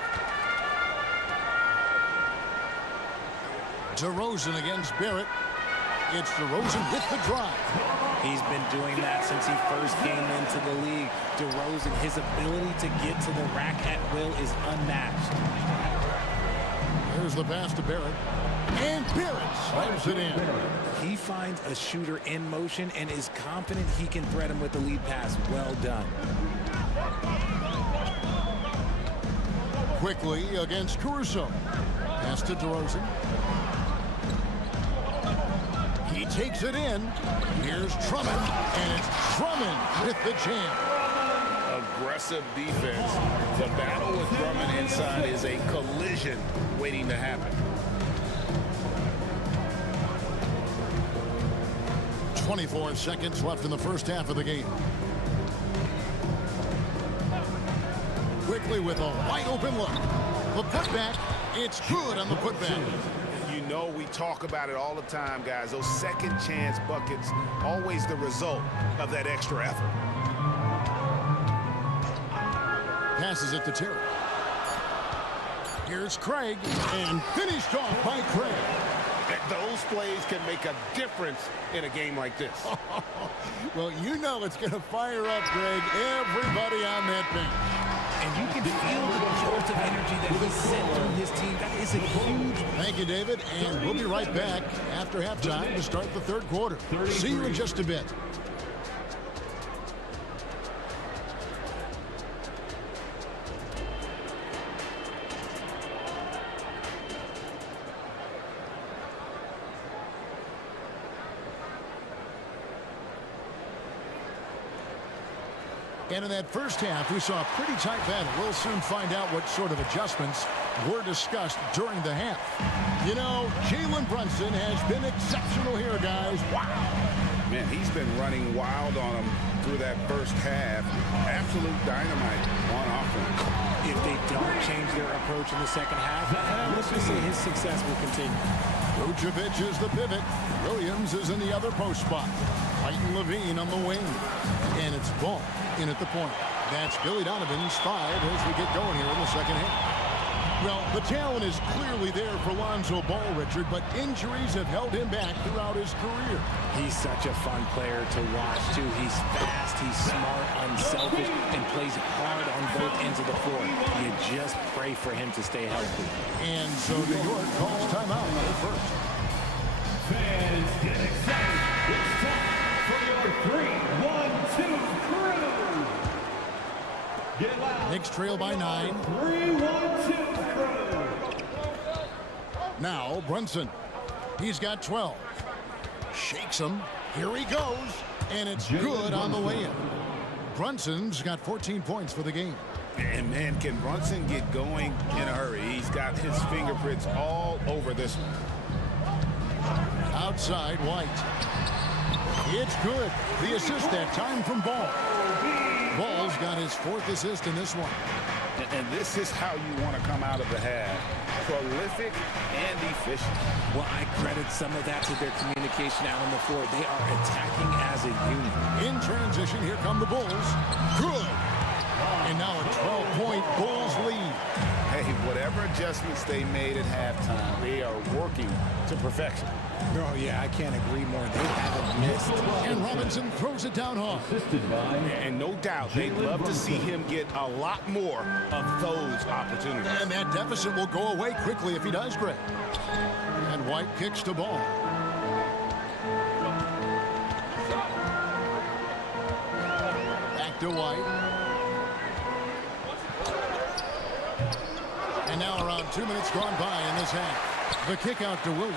DeRozan against Barrett. It's DeRozan with the drive. He's been doing that since he first came into the league. DeRozan, his ability to get to the rack at will is unmatched. There's the pass to Barrett. And Barrett slams it in. He finds a shooter in motion and is confident he can thread him with the lead pass. Well done. Quickly against Caruso. Pass to DeRozan. He takes it in. Here's Drummond. And it's Drummond with the jam. Aggressive defense. The battle with Drummond inside is a collision waiting to happen. 24 seconds left in the first half of the game. Quickly with a wide open look. The putback, it's good on the putback. You know we talk about it all the time, guys. Those second chance buckets, always the result of that extra effort. Passes it to Terry. Here's Craig, and finished off by Craig. Those plays can make a difference in a game like this. Well, you know it's going to fire up, Greg, everybody on that bench. And you can feel the jolt of energy that he sent through his team. That is a huge... Thank you, David, and we'll be right back after halftime to start the third quarter. See you in just a bit. And in that first half, we saw a pretty tight battle. We'll soon find out what sort of adjustments were discussed during the half. You know, Jalen Brunson has been exceptional here, guys. Wow. Man, he's been running wild on them through that first half. Absolute dynamite on offense. If they don't change their approach in the second half, let's just say his success will continue. Vucevic is the pivot. Williams is in the other post spot. Fighting Levine on the wing. And it's Ball in at the point. That's Billy Donovan's 5 as we get going here in the second half. Well, the talent is clearly there for Lonzo Ball, Richard, but injuries have held him back throughout his career. He's such a fun player to watch, too. He's fast, he's smart, unselfish, and plays hard on both ends of the floor. You just pray for him to stay healthy. And so New York calls timeout on the first. Fans, get excited. It's time for your 3-1-2 crew. Get loud. Knicks trail by 9. 3-1-2 crew. Now Brunson. He's got 12. Shakes him. Here he goes. And it's good on the way in. Brunson's got 14 points for the game. And man, can Brunson get going in a hurry? He's got his fingerprints all over this one. Outside White. It's good. The assist that time from Ball. Ball's got his 4th assist in this one. And this is how you want to come out of the half. Prolific and efficient. Well, I credit some of that to their communication out on the floor. They are attacking as a unit. In transition, here come the Bulls. Good. And now a 12-point Bulls lead. Hey, whatever adjustments they made at halftime, they are working to perfection. Oh, yeah, I can't agree more. They haven't missed. And Robinson throws it down hard. And no doubt, they'd love to see him get a lot more of those opportunities. And that deficit will go away quickly if he does great. And White kicks the ball. Back to White. And now around 2 minutes gone by in this half. The kick out to Williams.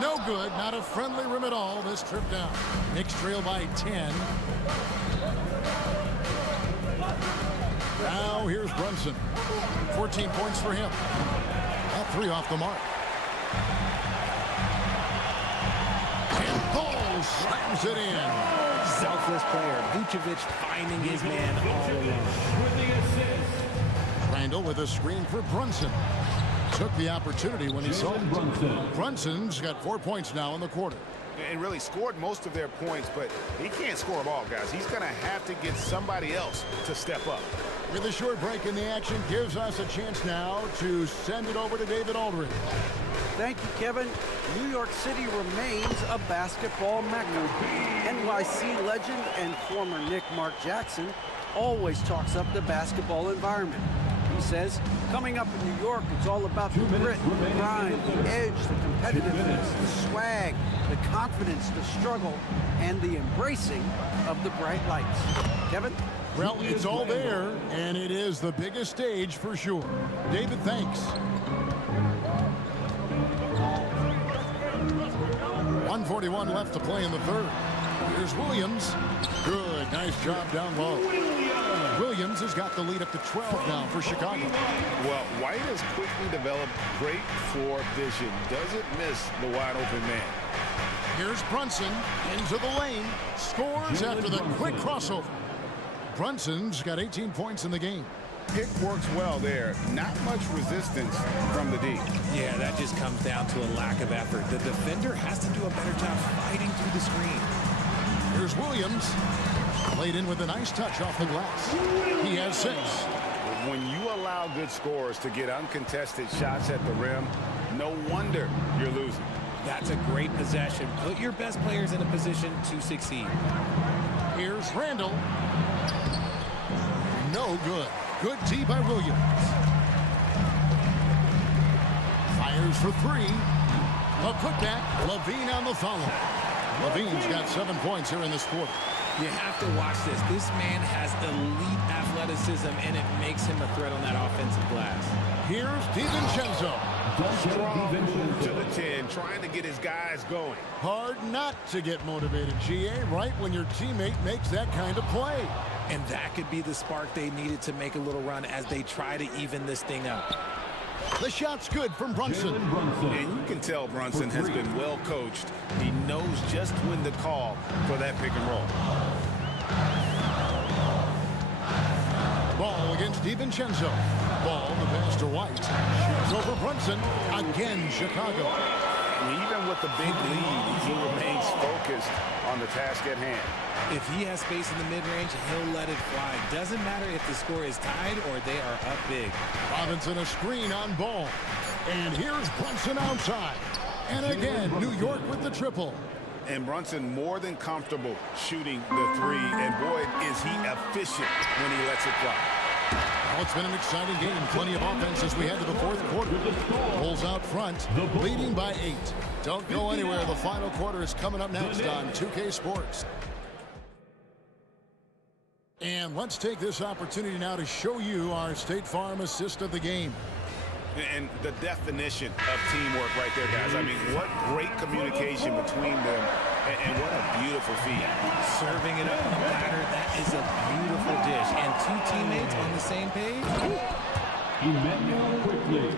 No good. Not a friendly rim at all this trip down. Knicks trail by 10. Now here's Brunson. 14 points for him. That 3 off the mark. And Ball slams it in. Selfless player. Vucevic finding his man all alone. With the assist. Randall with a screen for Brunson. Took the opportunity when he saw it. Brunson's got 4 points now in the quarter. And really scored most of their points, but he can't score them all, guys. He's going to have to get somebody else to step up. With a short break in the action, gives us a chance now to send it over to David Aldridge. Thank you, Kevin. New York City remains a basketball mecca. NYC legend and former Knick Mark Jackson always talks up the basketball environment. He says, coming up in New York, it's all about the grit, the grind, the edge, the competitiveness, the swag, the confidence, the struggle, and the embracing of the bright lights. Kevin? Well, it's all there, and it is the biggest stage for sure. David, thanks. 1:41 left to play in the third. Here's Williams. Good. Nice job down low. Williams has got the lead up to 12 now for Chicago. Well, White has quickly developed great floor vision. Doesn't miss the wide open man. Here's Brunson into the lane. Scores after the quick crossover. Brunson's got 18 points in the game. Pick works well there. Not much resistance from the D. Yeah, that just comes down to a lack of effort. The defender has to do a better job fighting through the screen. Here's Williams. Played in with a nice touch off the glass. He has 6. When you allow good scorers to get uncontested shots at the rim, no wonder you're losing. That's a great possession. Put your best players in a position to succeed. Here's Randall. No good. Good D by Williams. Fires for 3. A putback. Levine on the follow. Levine's got 7 points here in this quarter. You have to watch this. This man has elite athleticism, and it makes him a threat on that offensive glass. Here's DiVincenzo. Strong move to the 10, trying to get his guys going. Hard not to get motivated, GA, right when your teammate makes that kind of play. And that could be the spark they needed to make a little run as they try to even this thing up. The shot's good from Brunson. And you can tell Brunson has been well coached. He knows just when to call for that pick and roll. Ball against DiVincenzo. Ball the pass to White. Shoots over Brunson. Again, Chicago. And even with the big lead, he remains focused on the task at hand. If he has space in the mid-range, he'll let it fly. Doesn't matter if the score is tied or they are up big. Robinson a screen on Ball. And here's Brunson outside. And again, New York with the triple. And Brunson more than comfortable shooting the 3. And boy, is he efficient when he lets it fly. Well, it's been an exciting game. Plenty of offense as we head to the fourth quarter. Bulls out front, leading by 8. Don't go anywhere. The final quarter is coming up next on 2K Sports. And let's take this opportunity now to show you our State Farm assist of the game. And the definition of teamwork right there, guys. I mean, what great communication between them, and what a beautiful feat. Serving it up on a platter, that is a beautiful dish. And two teammates on the same page.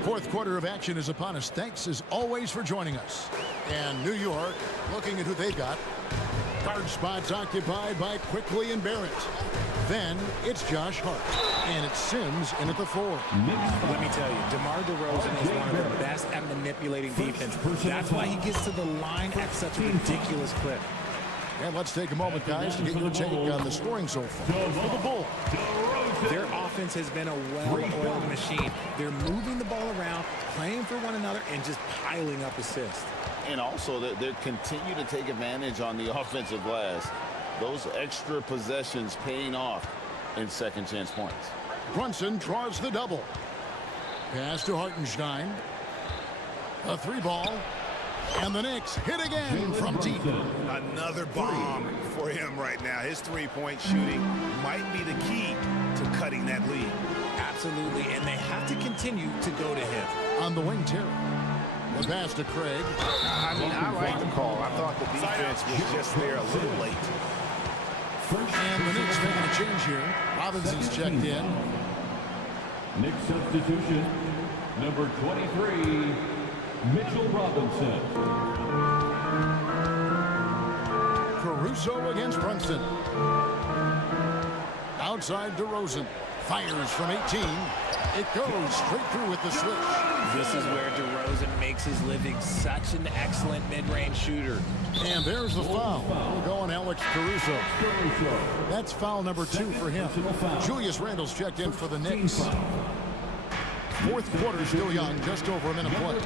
Fourth quarter of action is upon us. Thanks, as always, for joining us. And New York, looking at who they've got. Guard spots occupied by Quickly and Barrett. Then it's Josh Hart, and it's Sims in at the 4. Let me tell you, DeMar DeRozan is one of the best at manipulating defense. That's why he gets to the line at such a ridiculous clip. And let's take a moment, guys, to get your take on the scoring so far for the Bulls. Their offense has been a well-oiled machine. They're moving the ball around, playing for one another, and just piling up assists. And also, they continue to take advantage on the offensive glass. Those extra possessions paying off in second chance points. Brunson draws the double. Pass to Hartenstein. A 3-ball. And the Knicks hit again from deep. Another bomb for him right now. His three-point shooting might be the key to cutting that lead. Absolutely, and they have to continue to go to him. On the wing, Terry. The pass to Craig. I mean, I like the call. I thought the defense was just there a little late. And the Knicks making a change here. Robinson's checked in. Knicks substitution, number 23, Mitchell Robinson. Caruso against Brunson. Outside DeRozan. Fires from 18. It goes straight through with the switch. This is where DeRozan makes his living. Such an excellent mid-range shooter. And there's the foul. We'll go on Alex Caruso. That's foul number 2 for him. Julius Randle's checked in for the Knicks. Fourth quarter still young, just over a minute play.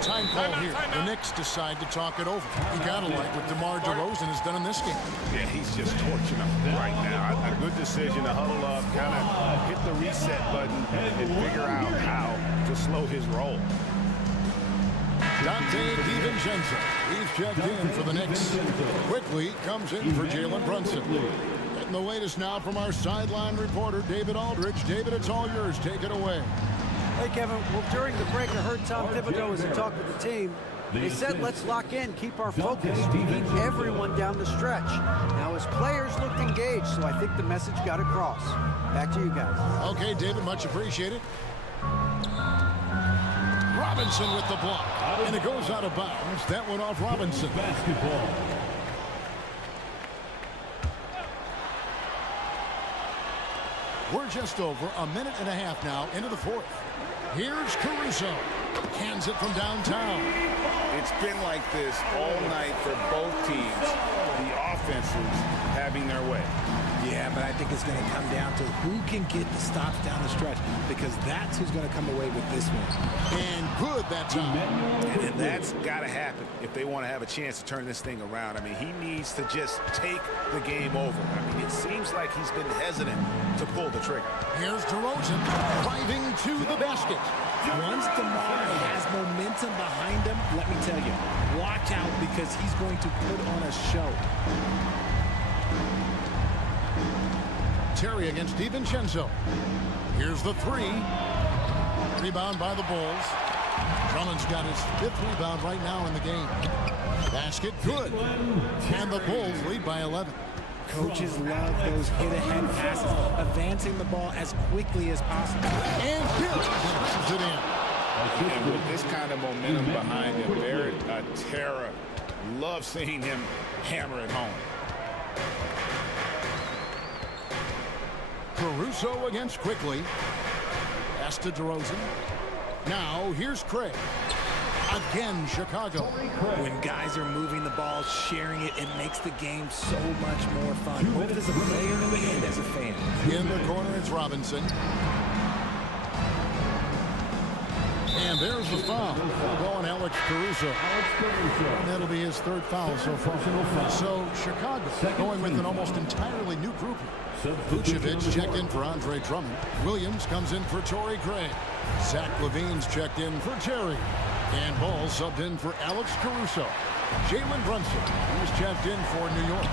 Time call here. The Knicks decide to talk it over. You gotta like what DeMar DeRozan has done in this game. Yeah, he's just torching them right now. A good decision to huddle up, kind of hit the reset button, and figure out how to slow his roll. Dante DiVincenzo. He's checked in for the Knicks. Quickly comes in for Jalen Brunson. Getting the latest now from our sideline reporter, David Aldridge. David, it's all yours. Take it away. Hey, Kevin. Well, during the break, I heard Tom Thibodeau as he talked with the team. They said, let's lock in, keep our focus, keep everyone down the stretch. Now, his players looked engaged, so I think the message got across. Back to you guys. Okay, David, much appreciated. Robinson with the block, and it goes out of bounds. That went off Robinson. Basketball. We're just over a minute and a half now into the fourth. Here's Caruso. Cans it from downtown. It's been like this all night for both teams. The offenses having their way. Yeah, but I think it's going to come down to who can get the stops down the stretch, because that's who's going to come away with this one. And good that time. And that's got to happen if they want to have a chance to turn this thing around. I mean, he needs to just take the game over. I mean, it seems like he's been hesitant to pull the trigger. Here's DeRozan driving to the basket. Once DeMar has momentum behind him, let me tell you, watch out, because he's going to put on a show. Terry against DiVincenzo. Here's the 3. Rebound by the Bulls. Drummond's got his 5th rebound right now in the game. Basket good. And the Bulls lead by 11. Coaches love those hit-ahead passes, advancing the ball as quickly as possible. And Bill pushes it in. And with this kind of momentum behind him, Barrett, a terror. Love seeing him hammer it home. Caruso against Quickly. Pass to DeRozan. Now here's Craig. Again, Chicago. When guys are moving the ball, sharing it, it makes the game so much more fun, both as a player and as a fan. In the corner, it's Robinson. And there's the foul. We'll go on Alex Caruso. And that'll be his 3rd foul so far. So Chicago going with an almost entirely new group here. Vucevic checked in for Andre Drummond. Williams comes in for Torrey Craig. Zach LaVine's checked in for Terry. And Ball subbed in for Alex Caruso. Jalen Brunson, who's checked in for New York.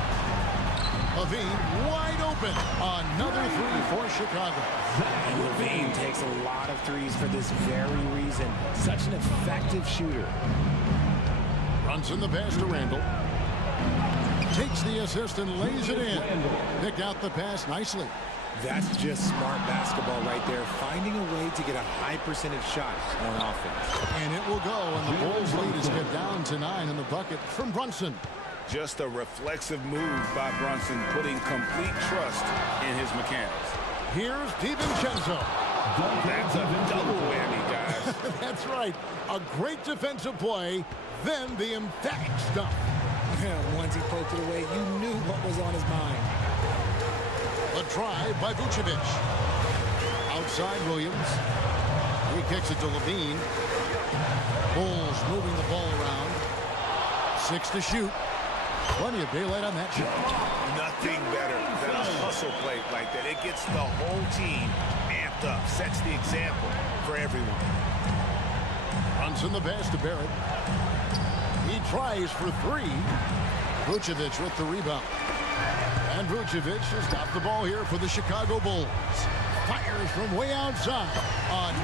LaVine wide open. Another three for Chicago. And LaVine takes a lot of threes for this very reason. Such an effective shooter. Brunson the pass to Randall. Takes the assist and lays it in. Picked out the pass nicely. That's just smart basketball right there, finding a way to get a high percentage shot on offense. And it will go, and the Bulls lead is cut down to 9 in the bucket from Brunson. Just a reflexive move by Brunson, putting complete trust in his mechanics. Here's DiVincenzo. That's a double whammy, guys. That's right. A great defensive play, then the emphatic stuff. Once he poked it away, you knew what was on his mind. A drive by Vucevic. Outside Williams. He kicks it to LaVine. Bulls moving the ball around. 6 to shoot. Plenty of daylight on that shot. Nothing better than a hustle play like that. It gets the whole team amped up, sets the example for everyone. Brunson the pass to Barrett. He tries for 3. Vucevic with the rebound. And Vucevic has got the ball here for the Chicago Bulls. Fires from way outside.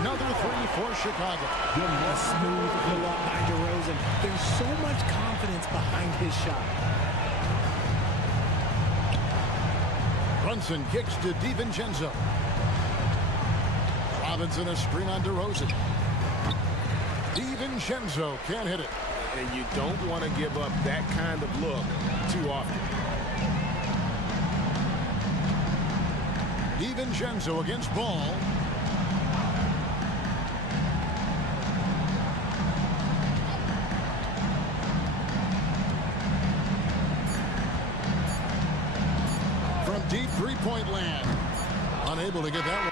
Another 3 for Chicago. A smooth pull up by DeRozan. There's so much confidence behind his shot. Brunson kicks to DiVincenzo. Robinson a screen on DeRozan. DiVincenzo can't hit it. And you don't want to give up that kind of look too often. DiVincenzo against Ball. From deep three-point land. Unable to get that one.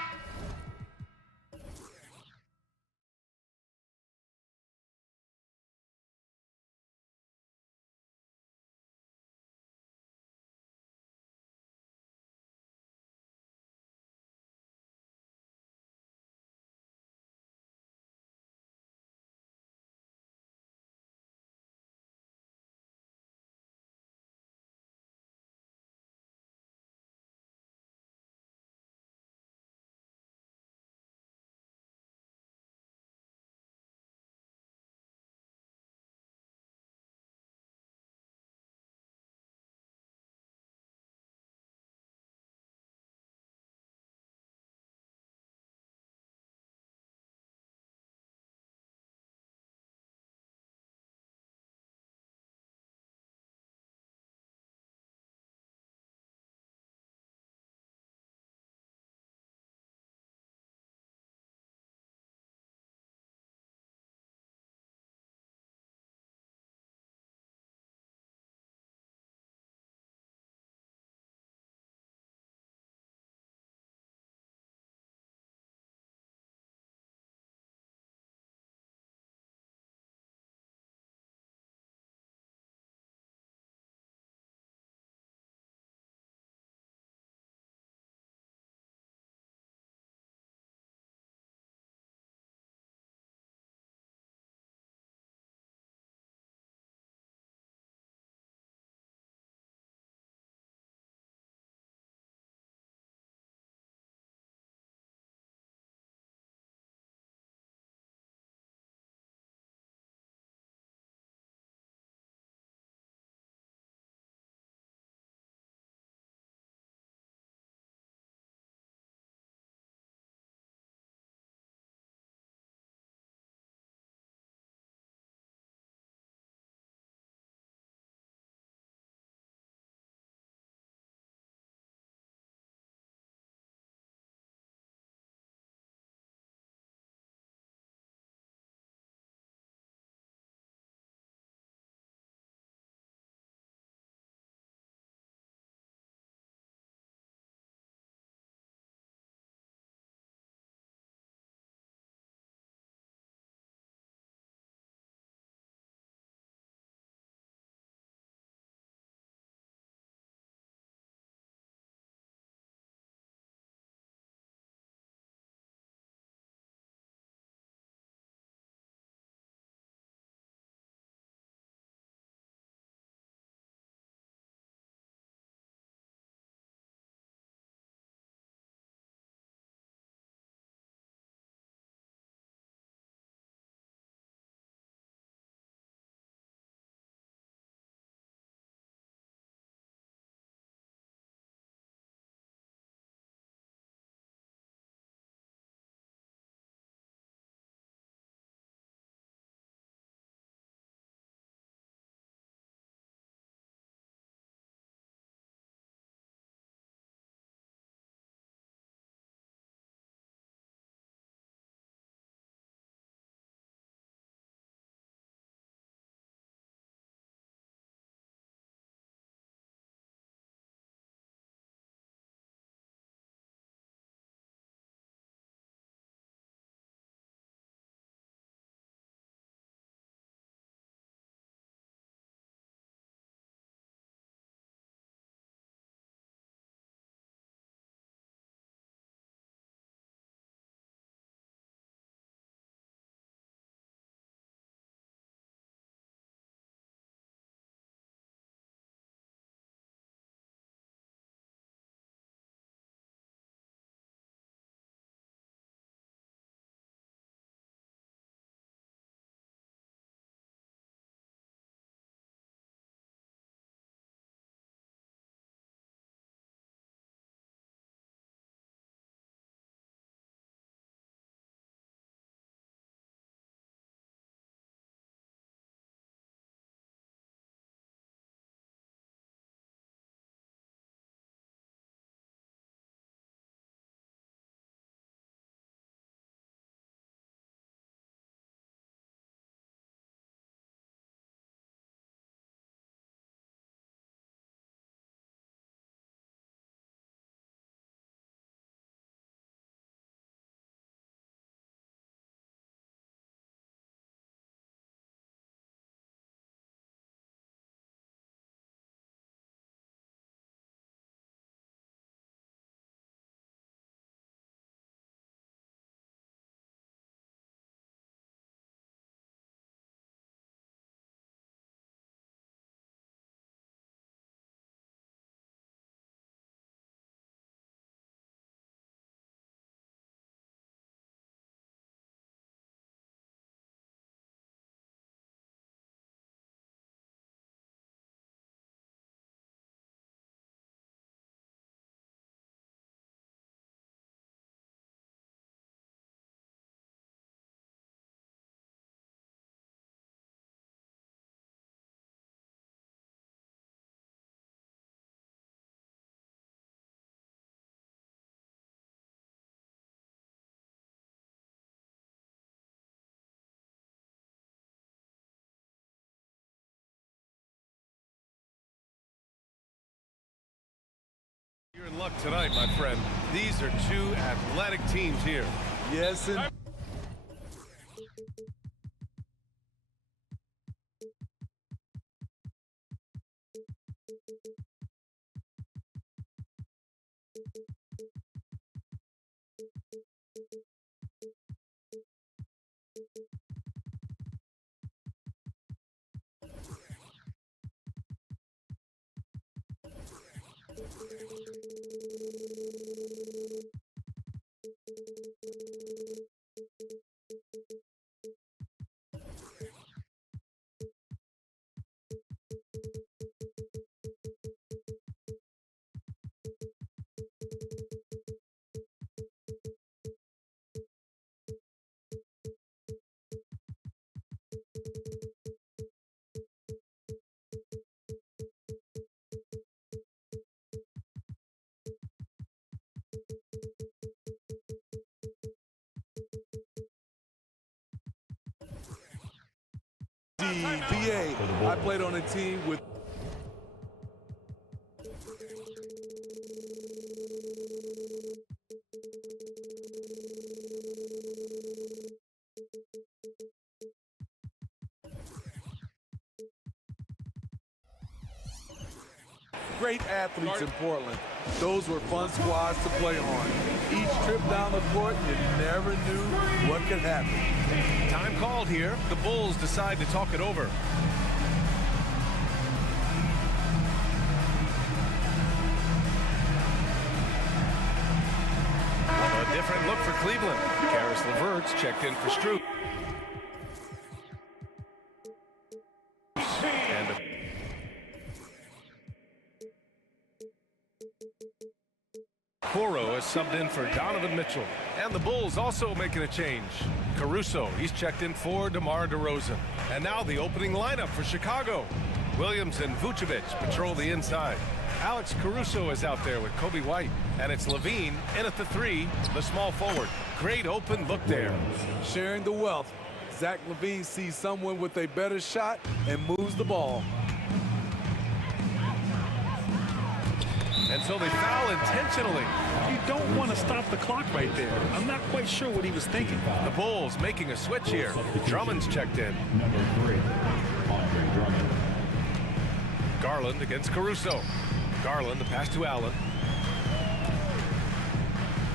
luck tonight, my friend. These are two athletic teams here. Yes, and BA, I played on a team with great athletes in Portland. Those were fun squads to play on. Each trip down the court, you never knew what could happen. Time called here. The Bulls decide to talk it over. A different look for Cleveland. Karis LeVert's checked in for Stroop. And Coro is subbed in for Donovan Mitchell. And the Bulls also making a change. Caruso, he's checked in for DeMar DeRozan. And now the opening lineup for Chicago. Williams and Vucevic patrol the inside. Alex Caruso is out there with Kobe White. And it's Levine in at the 3, the small forward. Great open look there. Sharing the wealth. Zach LaVine sees someone with a better shot and moves the ball. And so they foul intentionally. You don't want to stop the clock right there. I'm not quite sure what he was thinking. The Bulls making a switch here. Drummond's checked in. Number 3, Andre Drummond. Garland against Caruso. Garland, the pass to Allen.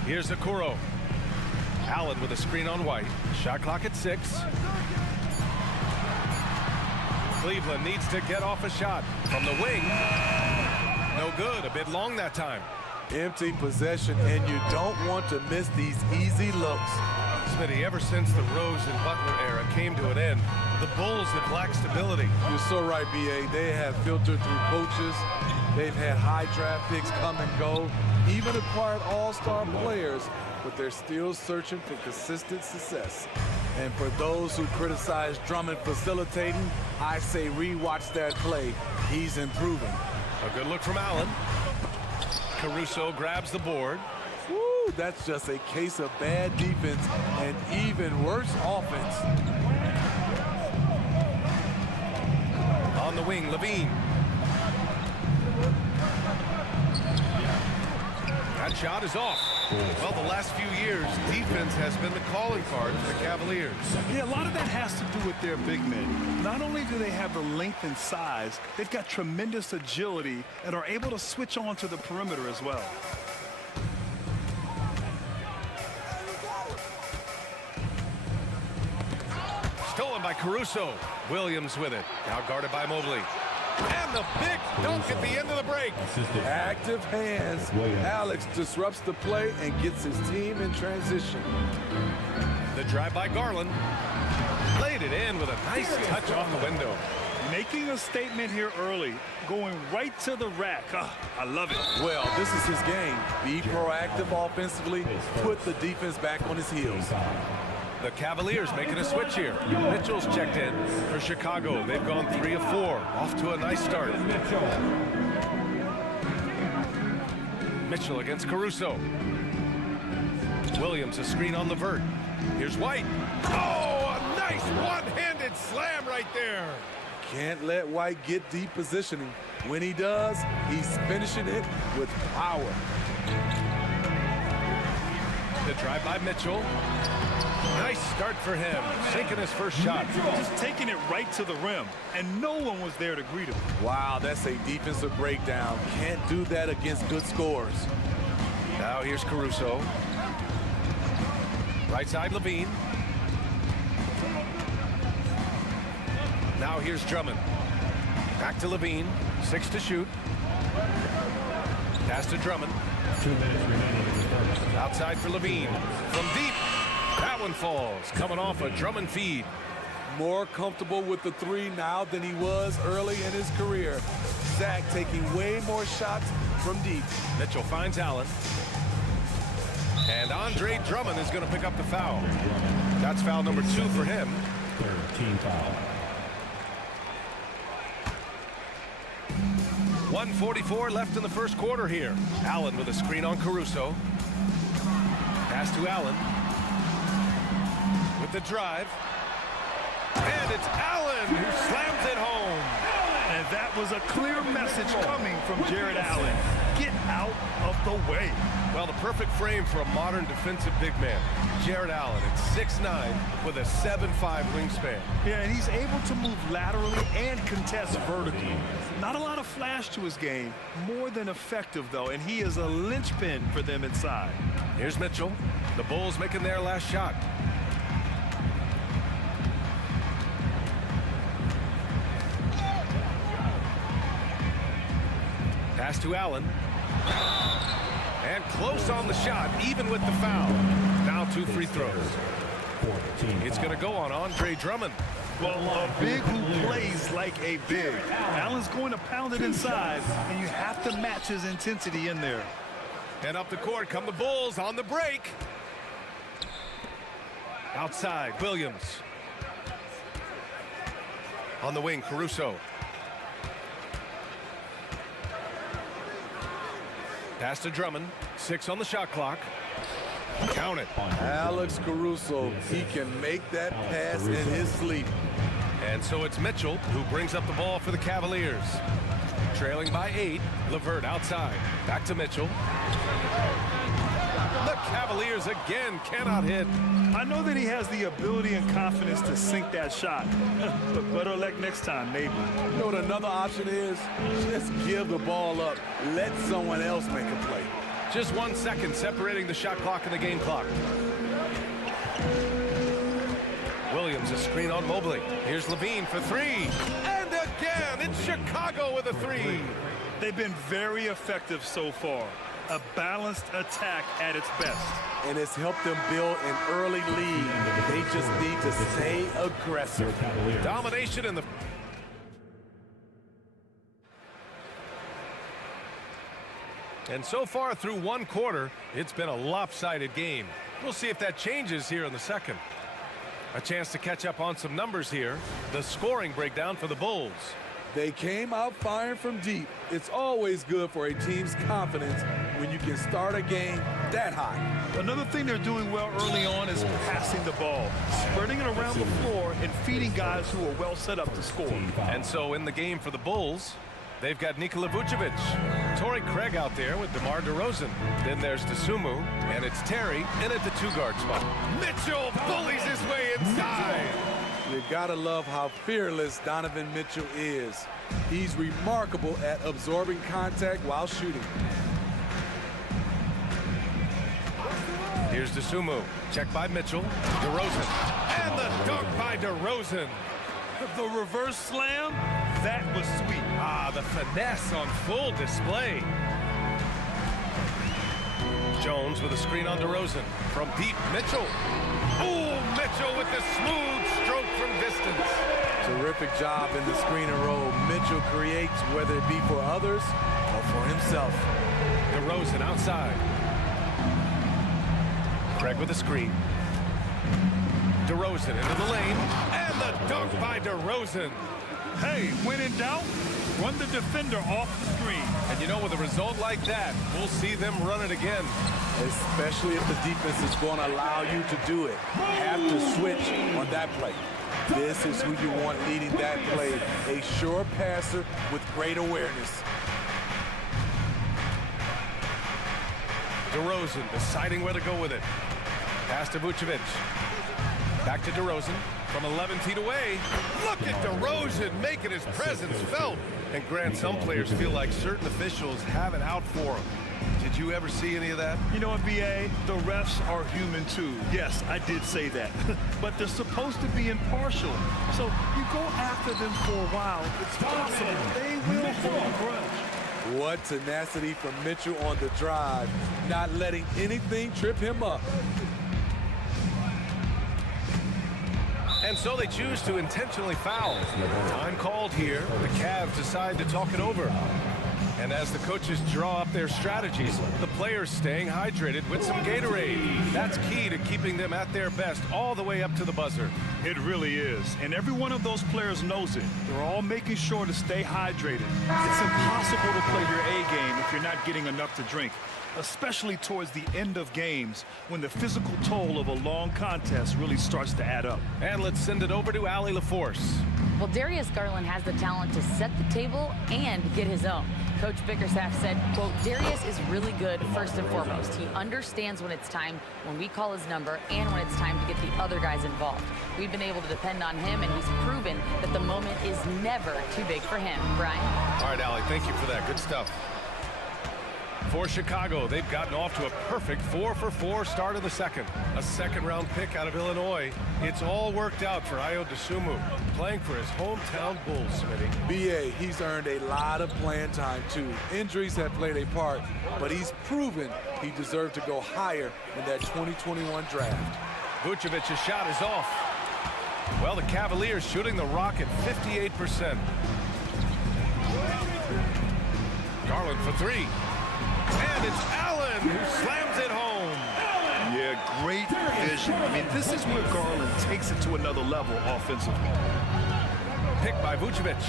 Here's Okoro. Allen with a screen on White. Shot clock at 6. Cleveland needs to get off a shot from the wing. No good, a bit long that time. Empty possession, and you don't want to miss these easy looks. Smitty, ever since the Rose and Butler era came to an end, the Bulls have lacked stability. You're so right, B.A. They have filtered through coaches. They've had high draft picks come and go, even acquired all-star players, but they're still searching for consistent success. And for those who criticize Drummond facilitating, I say rewatch that play. He's improving. A good look from Allen. Caruso grabs the board. Woo, that's just a case of bad defense and even worse offense. On the wing, Levine. That shot is off. Well, the last few years, defense has been the calling card for the Cavaliers. Yeah, a lot of that has to do with their big men. Not only do they have the length and size, they've got tremendous agility and are able to switch on to the perimeter as well. Stolen by Caruso. Williams with it. Now guarded by Mobley. And the big dunk at the end of the break. Active hands. Alex disrupts the play and gets his team in transition. The drive by Garland. Laid it in with a nice touch off the window. Making a statement here early, going right to the rack. Oh, I love it. Well, this is his game. Be proactive offensively, put the defense back on his heels. The Cavaliers making a switch here. Mitchell's checked in for Chicago. They've gone 3 of 4. Off to a nice start. Mitchell against Caruso. Williams a screen on LeVert. Here's White. Oh, a nice one-handed slam right there. Can't let White get deep positioning. When he does, he's finishing it with power. The drive by Mitchell. Nice start for him, sinking his first shot. Just taking it right to the rim, and no one was there to greet him. Wow, that's a defensive breakdown. Can't do that against good scores. Now here's Caruso. Right side, Levine. Now here's Drummond. Back to Levine. 6 to shoot. Pass to Drummond. 2 minutes remaining in the first. Outside for Levine. From deep. That one falls. Coming off a Drummond feed. More comfortable with the three now than he was early in his career. Zach taking way more shots from deep. Mitchell finds Allen. And Andre Drummond is going to pick up the foul. That's foul number 2 for him. Third team foul. 1:44 left in the first quarter here. Allen with a screen on Caruso. Pass to Allen. With the drive. And it's Allen who slams it home. And that was a clear message coming from Jared Allen. Get out of the way. Well, the perfect frame for a modern defensive big man. Jared Allen at 6'9" with a 7'5" wingspan. Yeah, and he's able to move laterally and contest vertically. Not a lot of flash to his game. More than effective, though, and he is a linchpin for them inside. Here's Mitchell. The Bulls making their last shot. Pass to Allen. And close on the shot, even with the foul. Now 2 free throws. It's going to go on Andre Drummond. Well, a big who plays like a big. Allen's going to pound it inside, and you have to match his intensity in there. And up the court come the Bulls on the break. Outside, Williams. On the wing, Caruso. Pass to Drummond. 6 on the shot clock. Count it. Alex Caruso, he can make that pass in his sleep. And so it's Mitchell who brings up the ball for the Cavaliers. Trailing by 8, LeVert outside. Back to Mitchell. The Cavaliers again cannot hit. I know that he has the ability and confidence to sink that shot. But better luck next time, maybe. You know what another option is? Just give the ball up. Let someone else make a play. Just 1 second separating the shot clock and the game clock. Williams, a screen on Mobley. Here's Levine for 3. And again, it's Chicago with a 3. They've been very effective so far. A balanced attack at its best. And it's helped them build an early lead. They just need to stay aggressive. Domination in the... And so far through 1 quarter, it's been a lopsided game. We'll see if that changes here in the second. A chance to catch up on some numbers here. The scoring breakdown for the Bulls. They came out firing from deep. It's always good for a team's confidence when you can start a game that high. Another thing they're doing well early on is passing the ball, spreading it around the floor and feeding guys who are well set up to score. And so in the game for the Bulls, they've got Nikola Vucevic, Torrey Craig out there with DeMar DeRozan. Then there's DeSumo, and it's Terry in at the 2-guard spot. Mitchell bullies his way inside. You gotta love how fearless Donovan Mitchell is. He's remarkable at absorbing contact while shooting. Here's DeSumo, checked by Mitchell, DeRozan, and the dunk by DeRozan. The reverse slam, that was sweet. Ah, the finesse on full display. Jones with a screen on DeRozan. From deep, Mitchell. Oh, Mitchell with the smooth stroke from distance. Terrific job in the screen and roll. Mitchell creates, whether it be for others or for himself. DeRozan outside. Craig with a screen. DeRozan into the lane. And the dunk by DeRozan. Hey, when in doubt, run the defender off the screen. And you know, with a result like that, we'll see them run it again. Especially if the defense is going to allow you to do it. Have to switch on that play. This is who you want leading that play. A sure passer with great awareness. DeRozan deciding where to go with it. Pass to Vucevic. Back to DeRozan from 11 feet away. Look at DeRozan making his presence felt. And Grant, some players feel like certain officials have it out for them. Did you ever see any of that? You know what, BA? The refs are human too. Yes, I did say that. But they're supposed to be impartial. So you go after them for a while. It's possible they will hold a grudge. What tenacity from Mitchell on the drive, not letting anything trip him up. And so they choose to intentionally foul. Time called here. The Cavs decide to talk it over. And as the coaches draw up their strategies, the players staying hydrated with some Gatorade. That's key to keeping them at their best all the way up to the buzzer. It really is. And every one of those players knows it. They're all making sure to stay hydrated. It's impossible to play your A game if you're not getting enough to drink, especially towards the end of games when the physical toll of a long contest really starts to add up. And let's send it over to Allie LaForce. Well, Darius Garland has the talent to set the table and get his own. Coach Bickerstaff said, quote, Darius is really good first and foremost. He understands when it's time, when we call his number, and when it's time to get the other guys involved. We've been able to depend on him, and he's proven that the moment is never too big for him. Brian? All right, Allie, thank you for that. Good stuff. For Chicago, they've gotten off to a perfect 4-for-4 start of the second. A second-round pick out of Illinois. It's all worked out for Ayo Dosunmu, playing for his hometown Bulls, Smitty. BA, he's earned a lot of playing time, too. Injuries have played a part, but he's proven he deserved to go higher in that 2021 draft. Vucevic's shot is off. Well, the Cavaliers shooting the rock at 58%. Garland for three. And it's Allen who slams it home. Yeah, great vision. I mean, this is where Garland takes it to another level offensively. Picked by Vucevic.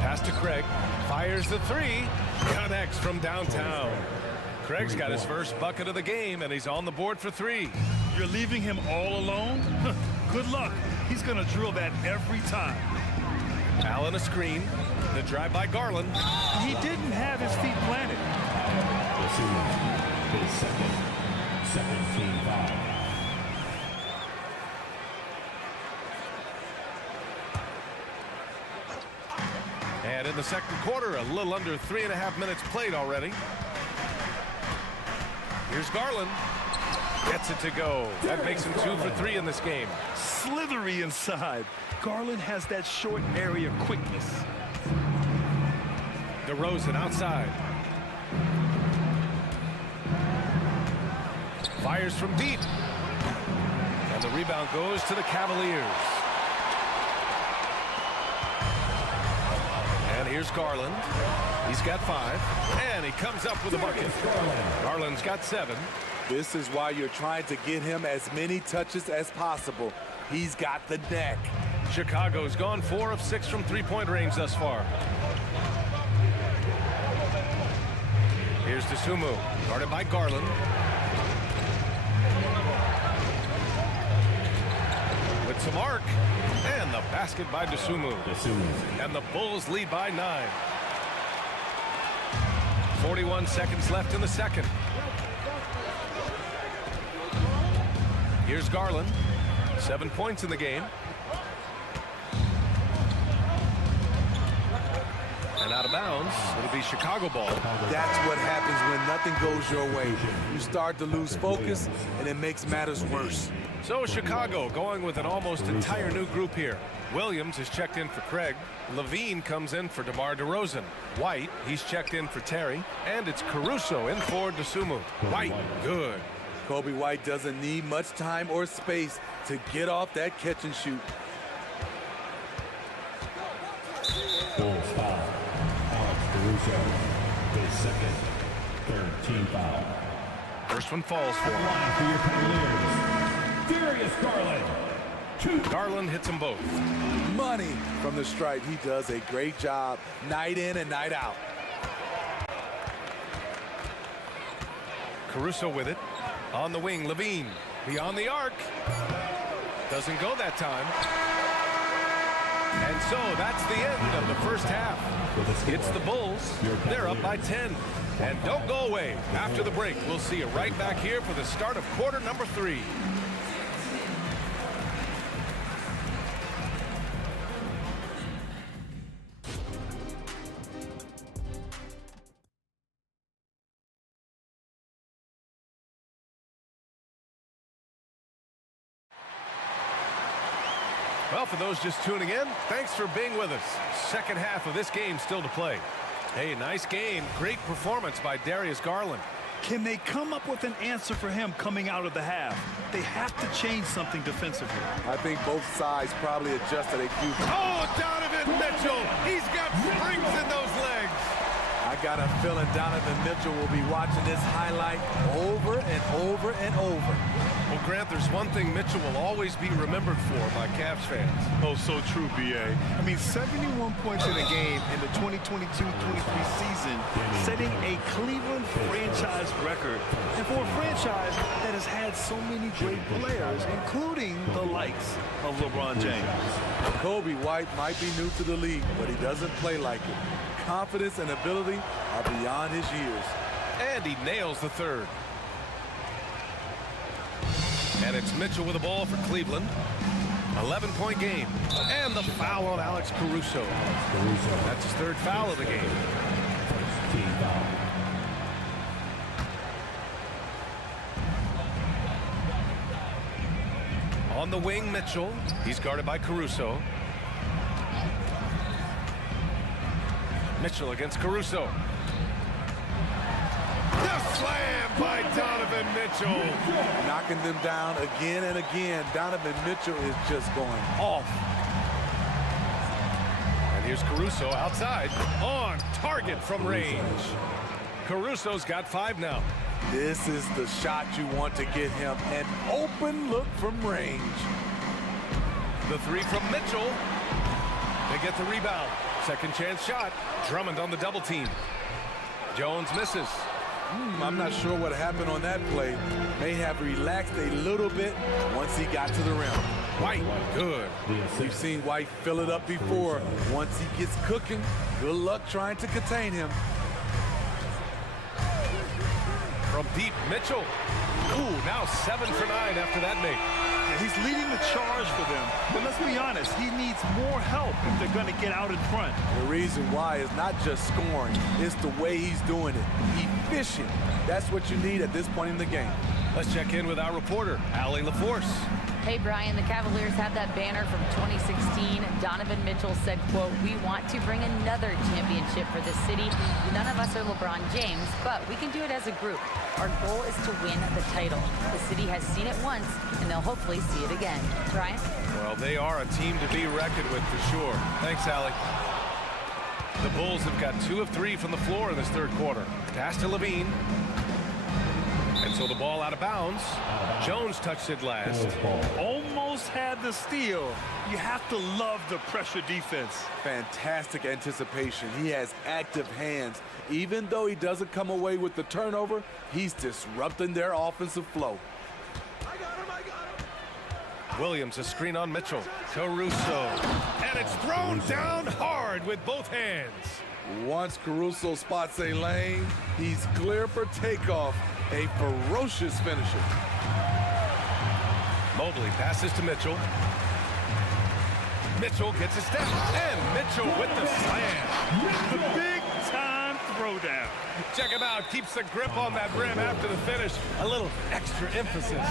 Pass to Craig. Fires the three. Connects from downtown. Craig's got his first bucket of the game, and he's on the board for three. You're leaving him all alone? Good luck. He's going to drill that every time. Allen a screen. The drive by Garland. He didn't have his feet planted. His second team foul. And in the second quarter, a little under 3.5 minutes played already. Here's Garland. Gets it to go. That makes him 2 for 3 in this game. Slithery inside. Garland has that short area quickness. DeRozan outside. Fires from deep. And the rebound goes to the Cavaliers. And here's Garland. He's got 5. And he comes up with a bucket. Garland's got 7. This is why you're trying to get him as many touches as possible. He's got the neck. Chicago's gone 4 of 6 from three-point range thus far. Here's Dosunmu, guarded by Garland. With some arc, and the basket by Dosunmu. And the Bulls lead by 9. 41 seconds left in the second. Here's Garland, 7 points in the game. And out of bounds, it'll be Chicago ball. That's what happens when nothing goes your way. You start to lose focus, and it makes matters worse. So Chicago going with an almost entire new group here. Williams is checked in for Craig. Levine comes in for DeMar DeRozan. White, he's checked in for Terry. And it's Caruso in for Dosunmu. White, good. Kobe White doesn't need much time or space to get off that catch and shoot. Bulls foul. Caruso, his second, third team foul. First one falls for him. Line for your Cavaliers, Darius Garland. Garland hits them both. Money from the stripe. He does a great job night in and night out. Caruso with it. On the wing, Levine. Beyond the arc. Doesn't go that time. And so that's the end of the first half. It's the Bulls. They're up by 10. And don't go away. After the break, we'll see you right back here for the start of quarter number 3. Well, for those just tuning in, thanks for being with us. Second half of this game still to play. Hey, nice game. Great performance by Darius Garland. Can they come up with an answer for him coming out of the half? They have to change something defensively. I think both sides probably adjusted a few. Oh, Donovan Mitchell! He's got springs in those legs. I got a feeling Donovan Mitchell will be watching this highlight over and over and over. Well, Grant, there's one thing Mitchell will always be remembered for by Cavs fans. Oh, so true, B.A. I mean, 71 points in a game in the 2022-23 season, setting a Cleveland franchise record. And for a franchise that has had so many great players, including the likes of LeBron James. Kobe White might be new to the league, but he doesn't play like it. Confidence and ability are beyond his years. And he nails the third. And it's Mitchell with the ball for Cleveland. 11-point game. And the foul on Alex Caruso. That's his third foul of the game. On the wing, Mitchell. He's guarded by Caruso. Mitchell against Caruso. The slam by Donovan Mitchell. Knocking them down again and again. Donovan Mitchell is just going off. And here's Caruso outside. On target from range. Caruso's got 5 now. This is the shot you want to get him. An open look from range. The 3 from Mitchell. They get the rebound. Second chance shot. Drummond on the double team. Jones misses. I'm not sure what happened on that play. May have relaxed a little bit once he got to the rim. White, good. We've seen White fill it up before. Once he gets cooking, good luck trying to contain him. From deep, Mitchell. Ooh, now 7 for 9 after that make. And he's leading the charge for them. But let's be honest, he needs more help if they're going to get out in front. The reason why is not just scoring, it's the way he's doing it. Efficient. That's what you need at this point in the game. Let's check in with our reporter, Allie LaForce. Hey, Brian, the Cavaliers had that banner from 2016. Donovan Mitchell said, quote, "We want to bring another championship for this city. None of us are LeBron James, but we can do it as a group. Our goal is to win the title. The city has seen it once, and they'll hopefully see it again." Brian? Well, they are a team to be reckoned with for sure. Thanks, Allie. The Bulls have got 2 of 3 from the floor in this third quarter. Pass to Levine. And so the ball out of bounds. Jones touched it last. Almost had the steal. You have to love the pressure defense. Fantastic anticipation. He has active hands. Even though he doesn't come away with the turnover, he's disrupting their offensive flow. Williams, a screen on Mitchell. Caruso. And it's thrown down hard with both hands. Once Caruso spots a lane, he's clear for takeoff. A ferocious finisher. Mobley passes to Mitchell. Mitchell gets a step. And Mitchell with the slam. The big-time throwdown. Check him out. Keeps the grip on that rim after the finish. A little extra emphasis.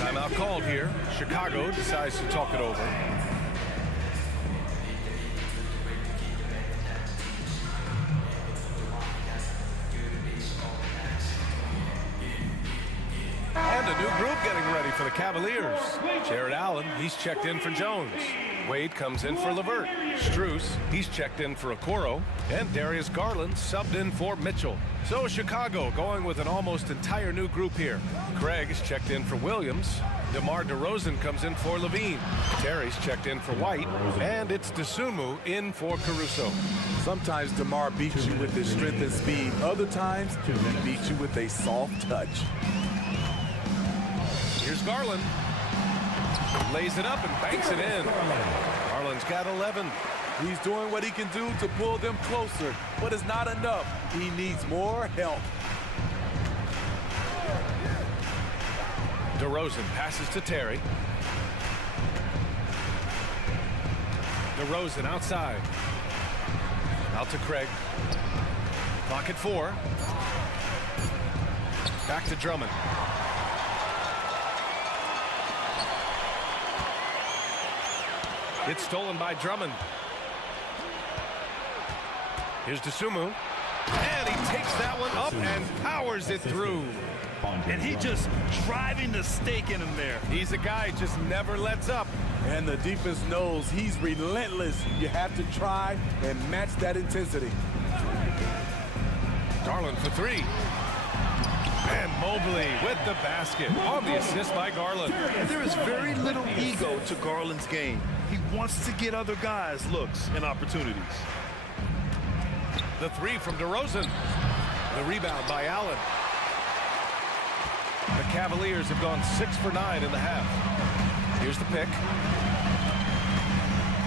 Timeout called here. Chicago decides to talk it over. And a new group getting ready for the Cavaliers. Jared Allen, he's checked in for Jones. Wade comes in for LeVert. Strus, he's checked in for Okoro. And Darius Garland subbed in for Mitchell. So Chicago going with an almost entire new group here. Craig is checked in for Williams. DeMar DeRozan comes in for Levine. Terry's checked in for White. And it's Dosunmu in for Caruso. Sometimes DeMar beats you with his strength and speed. Other times, he beats you with a soft touch. Here's Garland. Lays it up and banks it in. Garland's got 11. He's doing what he can do to pull them closer, but it's not enough. He needs more help. DeRozan passes to Terry. DeRozan outside. Out to Craig. Clock at 4. Back to Drummond. It's stolen by Drummond. Here's DeSumo. And he takes that one up and powers it through. And he just driving the stake in him there. He's a guy just never lets up. And the defense knows he's relentless. You have to try and match that intensity. Garland for 3. And Mobley with the basket on the assist by Garland. There is very little ego to Garland's game. He wants to get other guys looks and opportunities. The 3 from DeRozan. The rebound by Allen. The Cavaliers have gone 6 for 9 in the half. Here's the pick.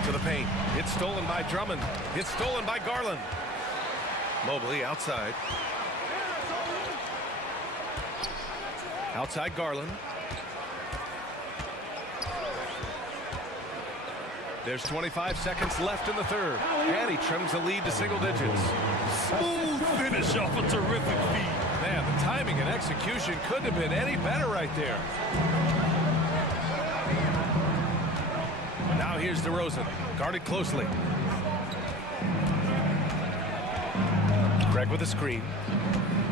To the paint. It's stolen by Drummond. It's stolen by Garland. Mobley outside. Outside Garland. There's 25 seconds left in the third. And he trims the lead to single digits. Smooth finish off a terrific feed. Man, the timing and execution couldn't have been any better right there. Now here's DeRozan, guarded closely. Craig with a screen.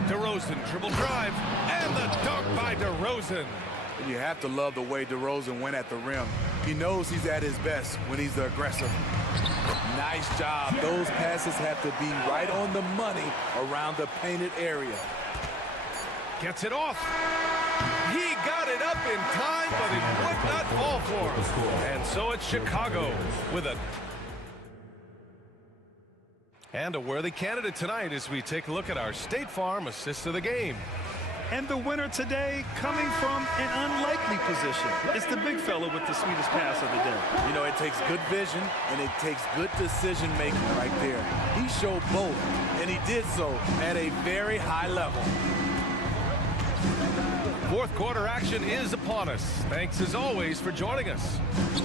DeRozan, dribble drive, and the dunk by DeRozan. You have to love the way DeRozan went at the rim. He knows he's at his best when he's the aggressor. Nice job. Those passes have to be right on the money around the painted area. Gets it off. He got it up in time, but it would not fall for him. And so it's Chicago with a... And a worthy candidate tonight as we take a look at our State Farm assist of the game. And the winner today coming from an unlikely position. It's the big fella with the sweetest pass of the day. You know, it takes good vision and it takes good decision making right there. He showed both, and he did so at a very high level. Fourth quarter action is upon us. Thanks as always for joining us.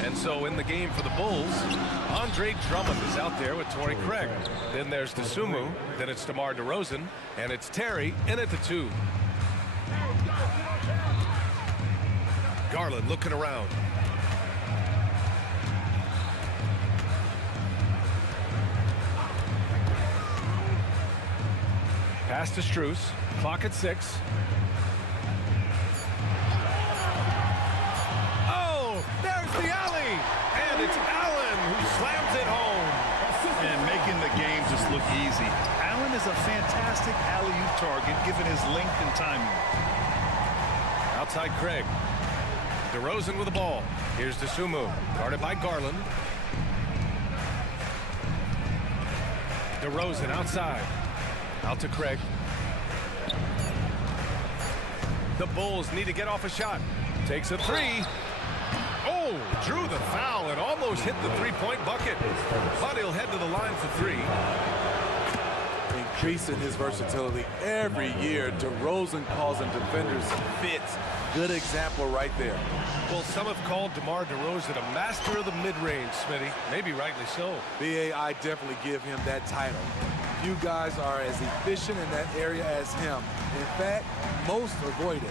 And so in the game for the Bulls, Andre Drummond is out there with Torrey Craig. Then there's DeSumo, then it's DeMar DeRozan, and it's Terry in at the 2. Garland looking around. Pass to Strus. Clock at 6. Oh, there's the alley. And it's Allen who slams it home. And making the game just look easy. Allen is a fantastic alley-oop target given his length and timing. Outside Craig. DeRozan with the ball. Here's DeSumo, guarded by Garland. DeRozan outside. Out to Craig. The Bulls need to get off a shot. Takes a 3. Oh, drew the foul and almost hit the three-point bucket. But he'll head to the line for 3. Increasing his versatility every year. DeRozan causing defenders fits. Good example right there. Well, some have called DeMar DeRozan a master of the mid-range, Smitty. Maybe rightly so. I definitely give him that title. Few guys are as efficient in that area as him. In fact, most avoid it.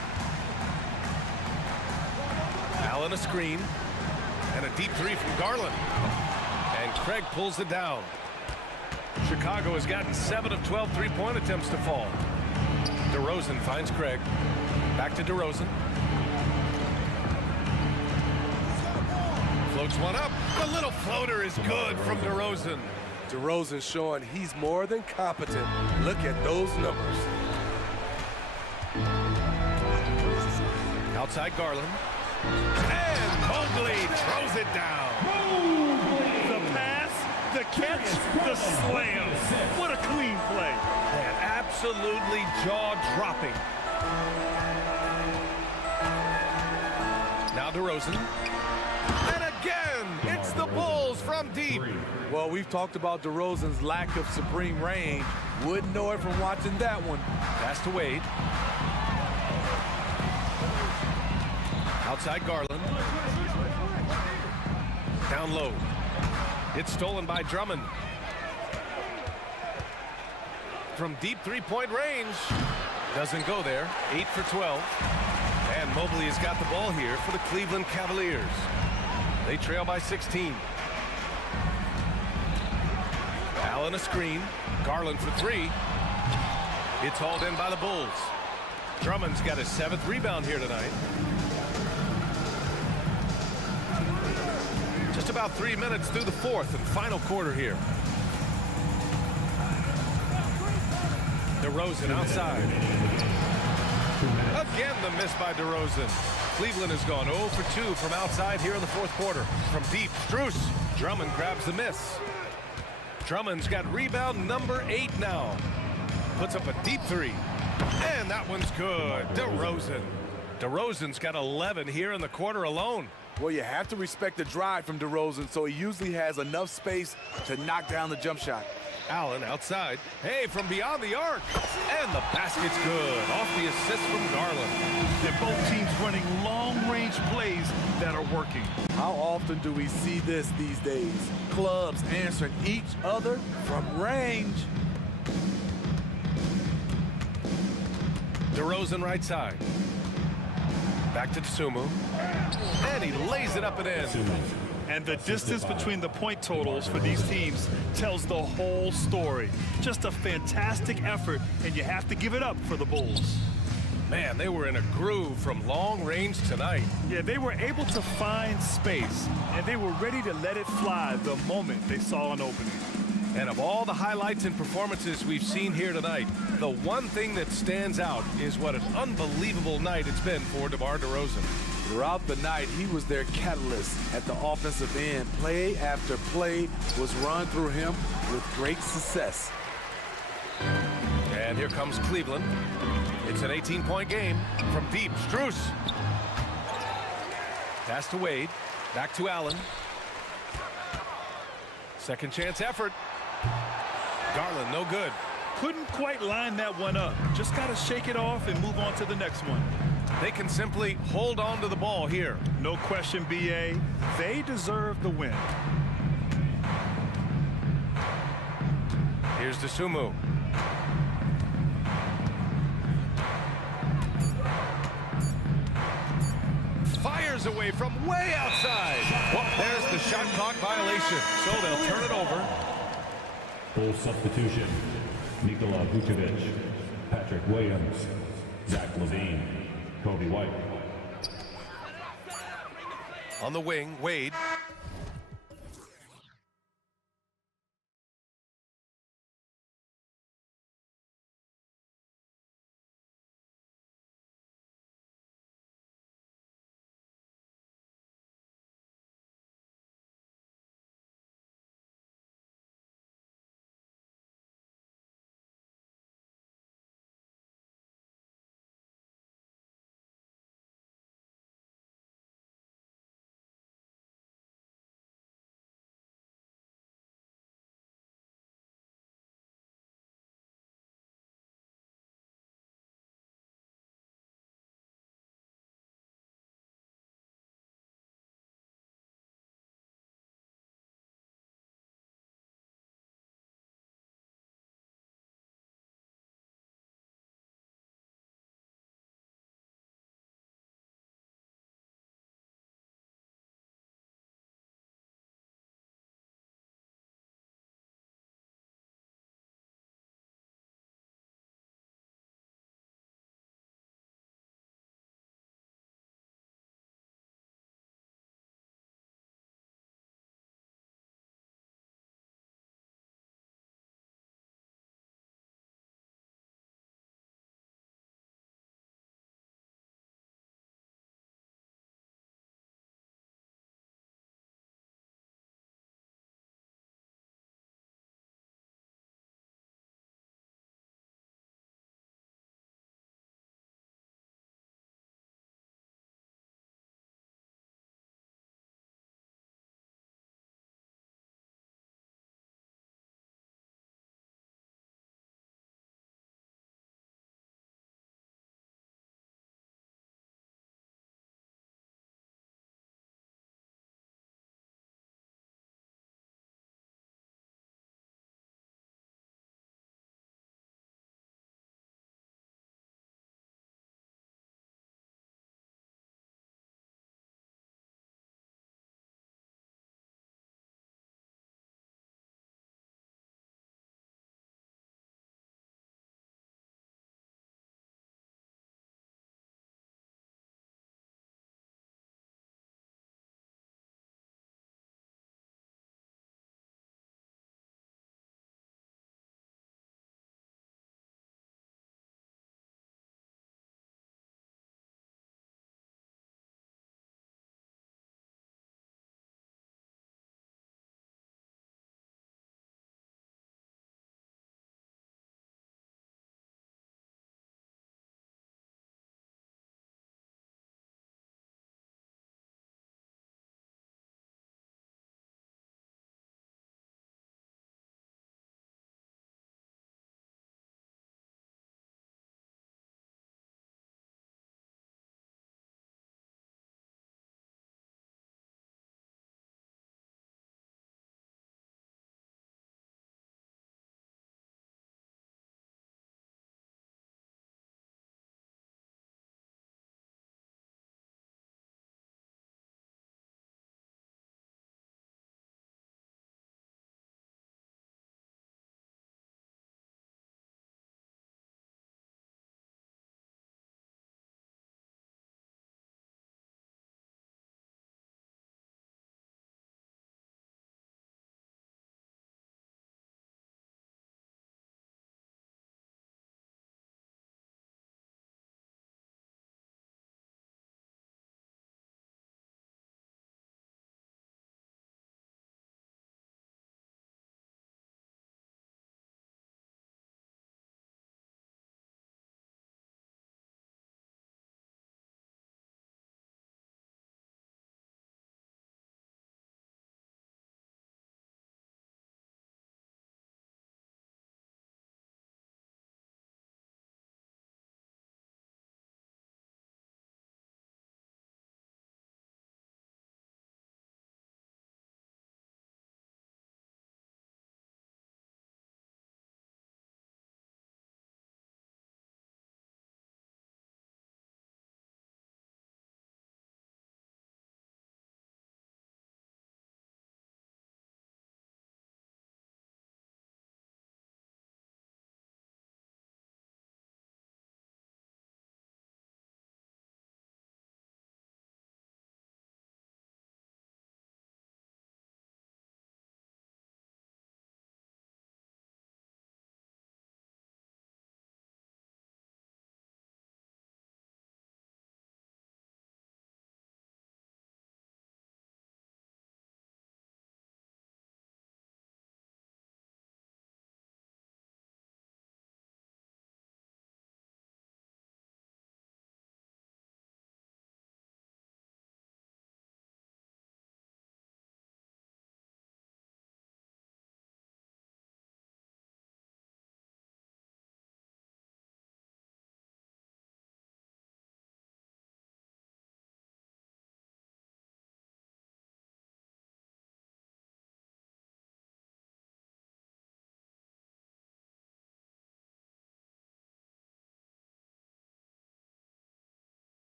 Allen a screen. And a deep 3 from Garland. And Craig pulls it down. Chicago has gotten 7 of 12 three-point attempts to fall. DeRozan finds Craig. Back to DeRozan. Floats one up. The little floater is good from DeRozan. DeRozan showing he's more than competent. Look at those numbers. Outside Garland. And Mobley throws it down. The pass, the catch, the slam. What a clean play. And absolutely jaw-dropping. Now DeRozan. from deep. Well, we've talked about DeRozan's lack of supreme range. Wouldn't know it from watching that one. Pass to Wade. Outside Garland. Down low. It's stolen by Drummond. From deep three-point range. Doesn't go there. 8 for 12. And Mobley has got the ball here for the Cleveland Cavaliers. They trail by 16. Allen a screen. Garland for 3. It's hauled in by the Bulls. Drummond's got his 7th rebound here tonight. Just about 3 minutes through the 4th and final quarter here. DeRozan outside. Again, the miss by DeRozan. Cleveland has gone 0 for 2 from outside here in the 4th quarter. From deep, Strus. Drummond grabs the miss. Drummond's got rebound number 8 now. Puts up a deep 3. And that one's good. DeRozan. DeRozan's got 11 here in the quarter alone. Well, you have to respect the drive from DeRozan, so he usually has enough space to knock down the jump shot. Allen outside. Hey, from beyond the arc. And the basket's good. Off the assist from Garland. They're both teams running long-range plays that are working. How often do we see this these days? Clubs answering each other from range. DeRozan right side. Back to Tsumu. And he lays it up and in. And the distance between the point totals for these teams tells the whole story. Just a fantastic effort, and you have to give it up for the Bulls. Man, they were in a groove from long range tonight. Yeah, they were able to find space, and they were ready to let it fly the moment they saw an opening. And of all the highlights and performances we've seen here tonight, the one thing that stands out is what an unbelievable night it's been for DeMar DeRozan. Throughout the night, he was their catalyst at the offensive end. Play after play was run through him with great success. And here comes Cleveland. It's an 18-point game from deep. Strus. Pass to Wade. Back to Allen. Second chance effort. Garland, no good. Couldn't quite line that one up. Just got to shake it off and move on to the next one. They can simply hold on to the ball here. No question, BA. They deserve the win. Here's Tsumu. Fires away from way outside. Well, there's the shot clock violation. So they'll turn it over. Full substitution. Nikola Vucevic, Patrick Williams, Zach Levine, Kobe White. On the wing, Wade.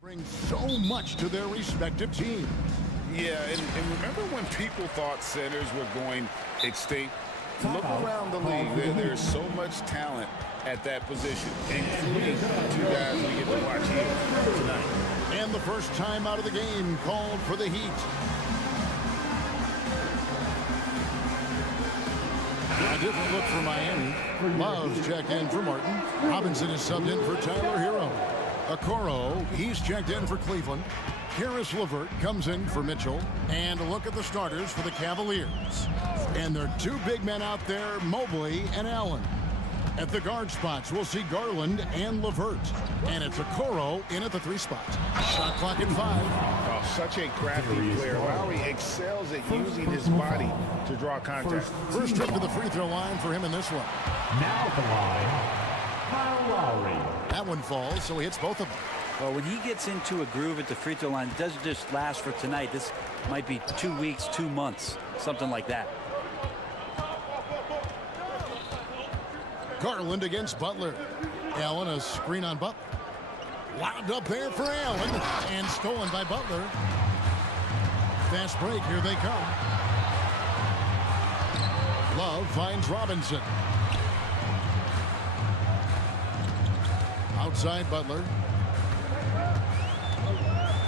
Bring so much to their respective team. Yeah, and remember when people thought centers were going extinct? Look around the league. There's so much talent at that position, including two guys we get to watch here tonight. And the first time out of the game called for the Heat. A different look for Miami. Love's checked in for Martin. Robinson is subbed in for Tyler Hero. Okoro, he's checked in for Cleveland. Karis LeVert comes in for Mitchell. And a look at the starters for the Cavaliers. And there are two big men out there, Mobley and Allen. At the guard spots, we'll see Garland and LeVert. And it's Okoro in at the 3 spot. Shot clock at 5. Oh, such a crafty player. Lowry excels at using his body to draw contact. First trip to the free throw line for him in this one. Now at the line, Kyle Lowry. That one falls, so he hits both of them. Well, when he gets into a groove at the free throw line, it doesn't just last for tonight. This might be 2 weeks, 2 months, something like that. Garland against Butler. Allen, a screen on Butler. Wound up there for Allen, and stolen by Butler. Fast break, here they come. Love finds Robinson. Outside Butler.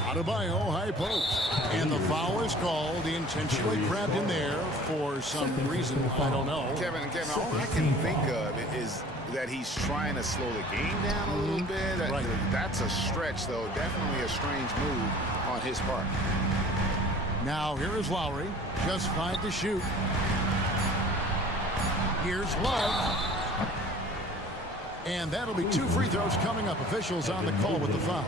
Adebayo, high post. And the foul is called. He intentionally grabbed in there for some reason. I don't know. Kevin, all I can think of is that he's trying to slow the game down a little bit. Right. That's a stretch, though. Definitely a strange move on his part. Now here is Lowry. Just 5 to shoot. Here's Love. And that'll be 2 free throws coming up. Officials on the call with the foul.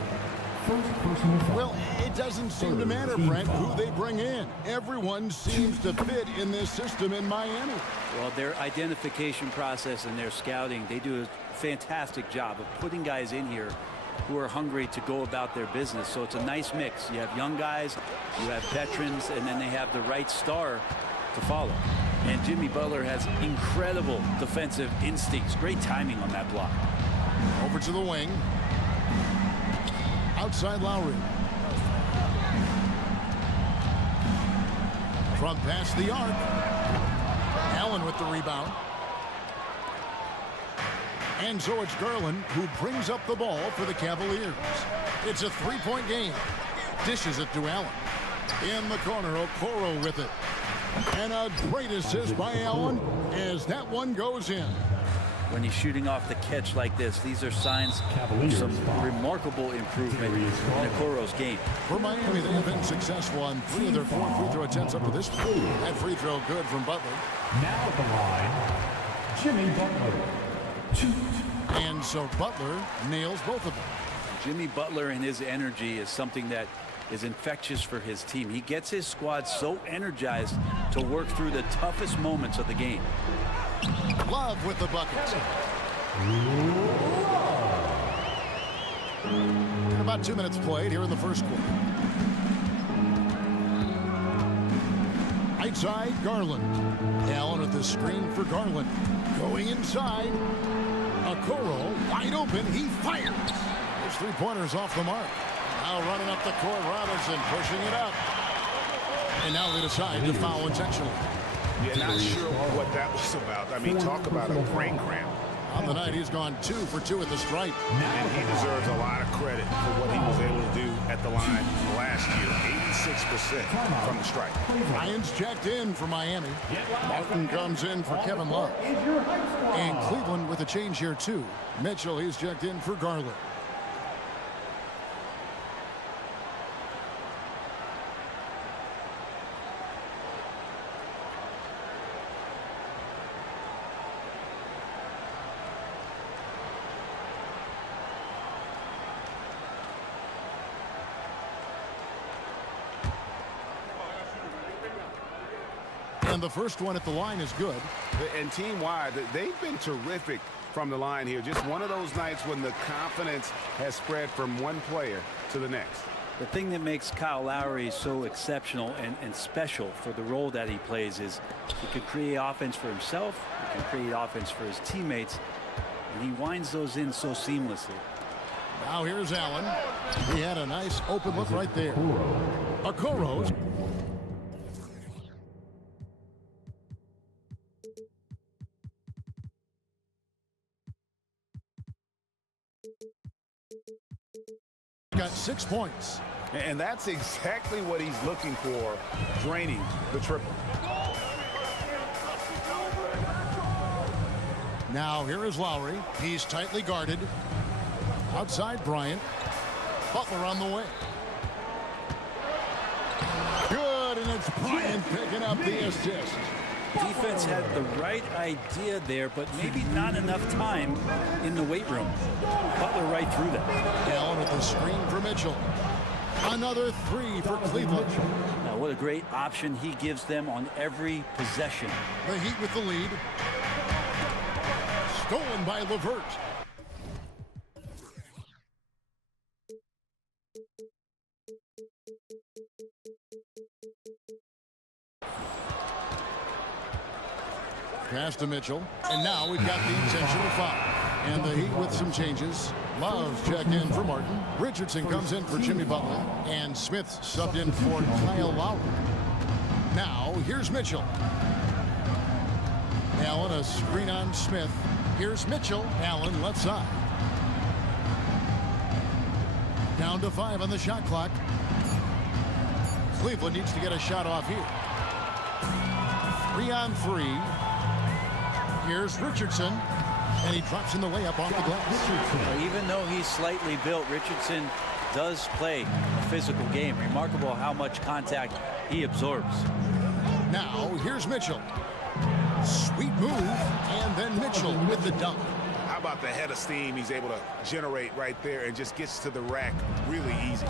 Well, it doesn't seem to matter, Brent, who they bring in. Everyone seems to fit in this system in Miami. Well, their identification process and their scouting, they do a fantastic job of putting guys in here who are hungry to go about their business. So it's a nice mix. You have young guys, you have veterans, and then they have the right star to follow. And Jimmy Butler has incredible defensive instincts. Great timing on that block. Over to the wing. Outside Lowry. From past the arc. Allen with the rebound. And so it's Garland who brings up the ball for the Cavaliers. It's a 3-point game. Dishes it to Allen. In the corner, Okoro with it. And a great assist by Allen as that one goes in. When he's shooting off the catch like this, these are signs of some remarkable improvement in Okoro's game. For Miami, they have been successful on 3 of their 4 free throw attempts up to this point. That free throw good from Butler. Now at the line, Jimmy Butler. And so Butler nails both of them. Jimmy Butler and his energy is something that is infectious for his team. He gets his squad so energized to work through the toughest moments of the game. Love with the buckets. And about 2 minutes played here in the first quarter. Outside Garland. Allen with the screen for Garland. Going inside. Okoro wide open. He fires. His 3-pointers off the mark. Now running up the court, Robinson pushing it up. And now they decide to foul intentionally. Yeah, not sure what that was about. I mean, talk about a brain cramp. On the night, he's gone 2 for 2 at the stripe. And he deserves a lot of credit for what he was able to do at the line last year. 86% from the stripe. Ryan's checked in for Miami. Martin comes in for Kevin Love. And Cleveland with a change here, too. Mitchell, he's checked in for Garland. And the first one at the line is good. And team-wide, they've been terrific from the line here. Just one of those nights when the confidence has spread from one player to the next. The thing that makes Kyle Lowry so exceptional and special for the role that he plays is he can create offense for himself, he can create offense for his teammates, and he winds those in so seamlessly. Now here's Allen. He had a nice open look right there. Okoro's. Got 6 points. And that's exactly what he's looking for, draining the triple. Now here is Lowry. He's tightly guarded. Outside Bryant. Butler on the way. Good, and it's Bryant picking up the assist. Defense had the right idea there, but maybe not enough time in the weight room. Butler right through that. Allen with the screen for Mitchell. Another 3 for Cleveland. Now, what a great option he gives them on every possession. The Heat with the lead. Stolen by LeVert. Pass to Mitchell. And now we've got the intentional foul. And the Heat with some changes. Love's checked in for Martin. Richardson comes in for Jimmy Butler. And Smith subbed in for Kyle Lowry. Now, here's Mitchell. Allen, a screen on Smith. Here's Mitchell. Allen, left side. Down to 5 on the shot clock. Cleveland needs to get a shot off here. 3 on 3. Here's Richardson. And he drops in the layup off the glass. Even though he's slightly built, Richardson does play a physical game. Remarkable how much contact he absorbs. Now, here's Mitchell. Sweet move, and then Mitchell with the dunk. How about the head of steam he's able to generate right there and just gets to the rack really easy.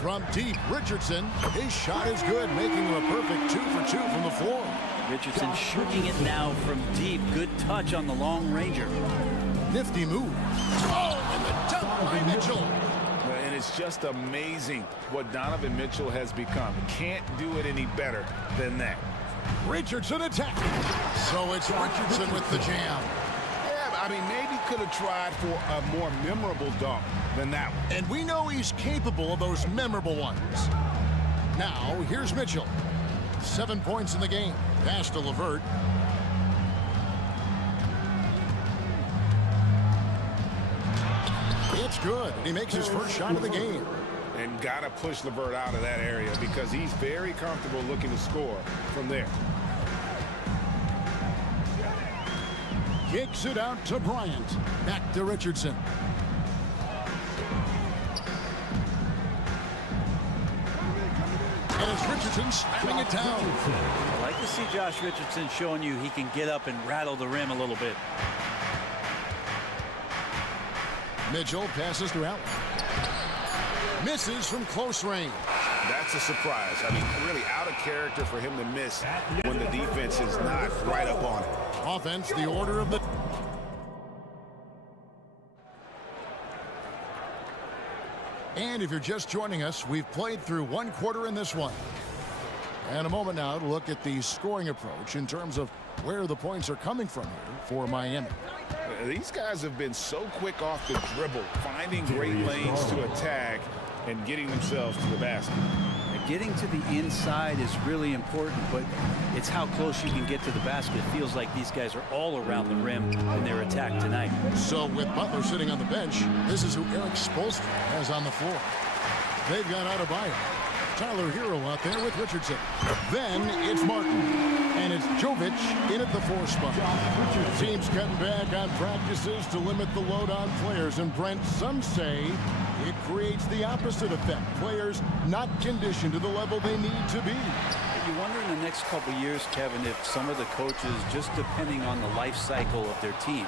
From deep, Richardson. His shot is good, making him a perfect 2 for 2 from the floor. Richardson shooting it now from deep. Good touch on the long ranger. Nifty move. Oh, and the dunk by Mitchell. And it's just amazing what Donovan Mitchell has become. Can't do it any better than that. Richardson attacking. So it's Richardson with the jam. Yeah, I mean, maybe could have tried for a more memorable dunk than that one. And we know he's capable of those memorable ones. Now, here's Mitchell. 7 points in the game. Pass to LeVert. It's good. He makes his first shot of the game. And got to push LeVert out of that area because he's very comfortable looking to score from there. Kicks it out to Bryant. Back to Richardson. And it's Richardson slamming it down. I like to see Josh Richardson showing you he can get up and rattle the rim a little bit. Mitchell passes to Allen. Misses from close range. That's a surprise. I mean, really out of character for him to miss when the defense is not right up on it. Offense, the order of the... And if you're just joining us, we've played through 1 quarter in this one. And a moment now to look at the scoring approach in terms of where the points are coming from here for Miami. These guys have been so quick off the dribble, finding great lanes to attack and getting themselves to the basket. Getting to the inside is really important, but it's how close you can get to the basket. It feels like these guys are all around the rim in their attack tonight. So with Butler sitting on the bench, this is who Eric Spoelstra has on the floor. They've got Adebayo. Tyler Hero out there with Richardson. Then it's Martin. And it's Jovic in at the 4 spot. Teams cutting back on practices to limit the load on players. And Brent, some say it creates the opposite effect. Players not conditioned to the level they need to be. You wonder in the next couple years, Kevin, if some of the coaches, just depending on the life cycle of their team,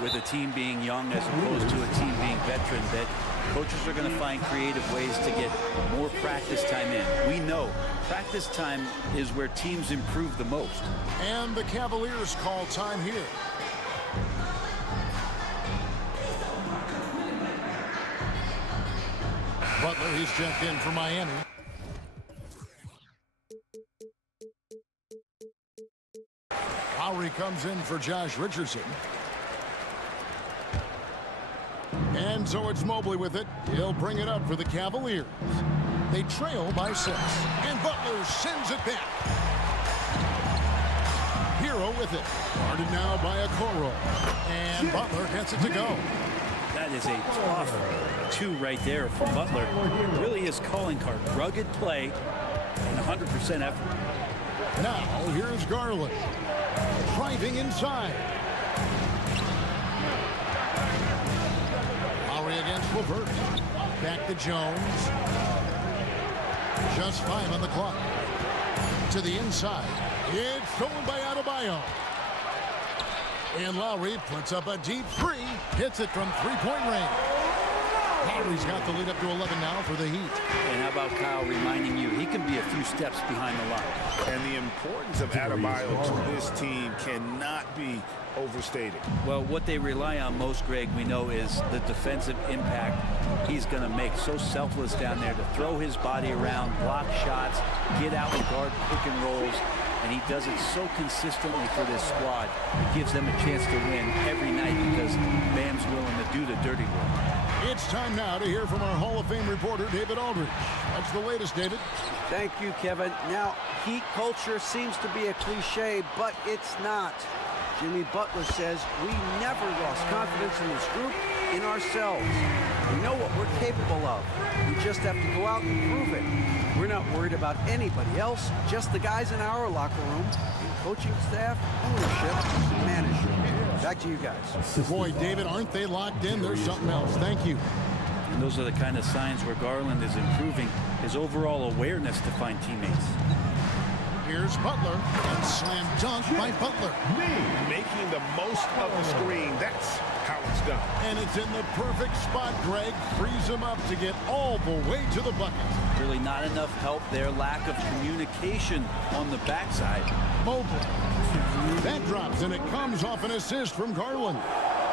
with a team being young as opposed to a team being veteran, that coaches are going to find creative ways to get more practice time in. We know practice time is where teams improve the most. And the Cavaliers call time here. Butler, he's checked in for Miami. Lowry comes in for Josh Richardson. And so it's Mobley with it. He'll bring it up for the Cavaliers. They trail by 6. And Butler sends it back. Hero with it. Guarded now by Okoro. And Butler gets it to go. That is a tough 2 right there for Butler. Really his calling card. Rugged play and 100% effort. Now here's Garland. Driving inside. Lowry against Levert. Back to Jones. Just 5 on the clock. To the inside. It's stolen by Adebayo. And Lowry puts up a deep 3. Hits it from 3-point range. Lowry's got the lead up to 11 now for the Heat. And how about Kyle reminding you, he can be a few steps behind the line. And the importance of Adebayo to this team cannot be overstated. Well, what they rely on most, Greg, we know, is the defensive impact he's going to make. So selfless down there to throw his body around, block shots, get out and guard pick and rolls. And he does it so consistently for this squad. It gives them a chance to win every night because Bam's willing to do the dirty work. It's time now to hear from our Hall of Fame reporter, David Aldridge. That's the latest, David. Thank you, Kevin. Now, Heat culture seems to be a cliche, but it's not. Jimmy Butler says we never lost confidence in this group, in ourselves. We know what we're capable of. We just have to go out and prove it. We're not worried about anybody else, just the guys in our locker room, coaching staff, ownership, management. Back to you guys. Boy, David, aren't they locked in? There's something else. Thank you. And those are the kind of signs where Garland is improving his overall awareness to find teammates. Here's Butler, and slam dunk by Butler. Making the most of the screen, that's how it's done. And it's in the perfect spot, Greg. Frees him up to get all the way to the bucket. Really not enough help there. Lack of communication on the backside. Mobley. That drops, and it comes off an assist from Garland.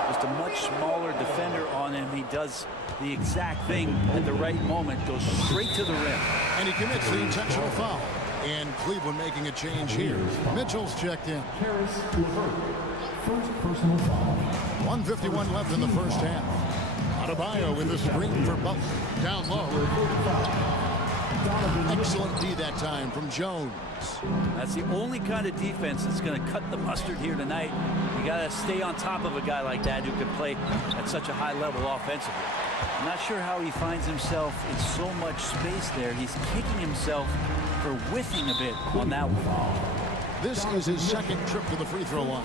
Just a much smaller defender on him. He does the exact thing at the right moment. Goes straight to the rim. And he commits the intentional foul. And Cleveland making a change here. Mitchell's checked in. First personal foul. 1:51 left in the first half. Adebayo with a screen for Butler. Down low. Excellent D that time from Jones. That's the only kind of defense that's going to cut the mustard here tonight. You got to stay on top of a guy like that who can play at such a high level offensively. I'm not sure how he finds himself in so much space there. He's kicking himself for whiffing a bit on that one. This is his second trip to the free throw line.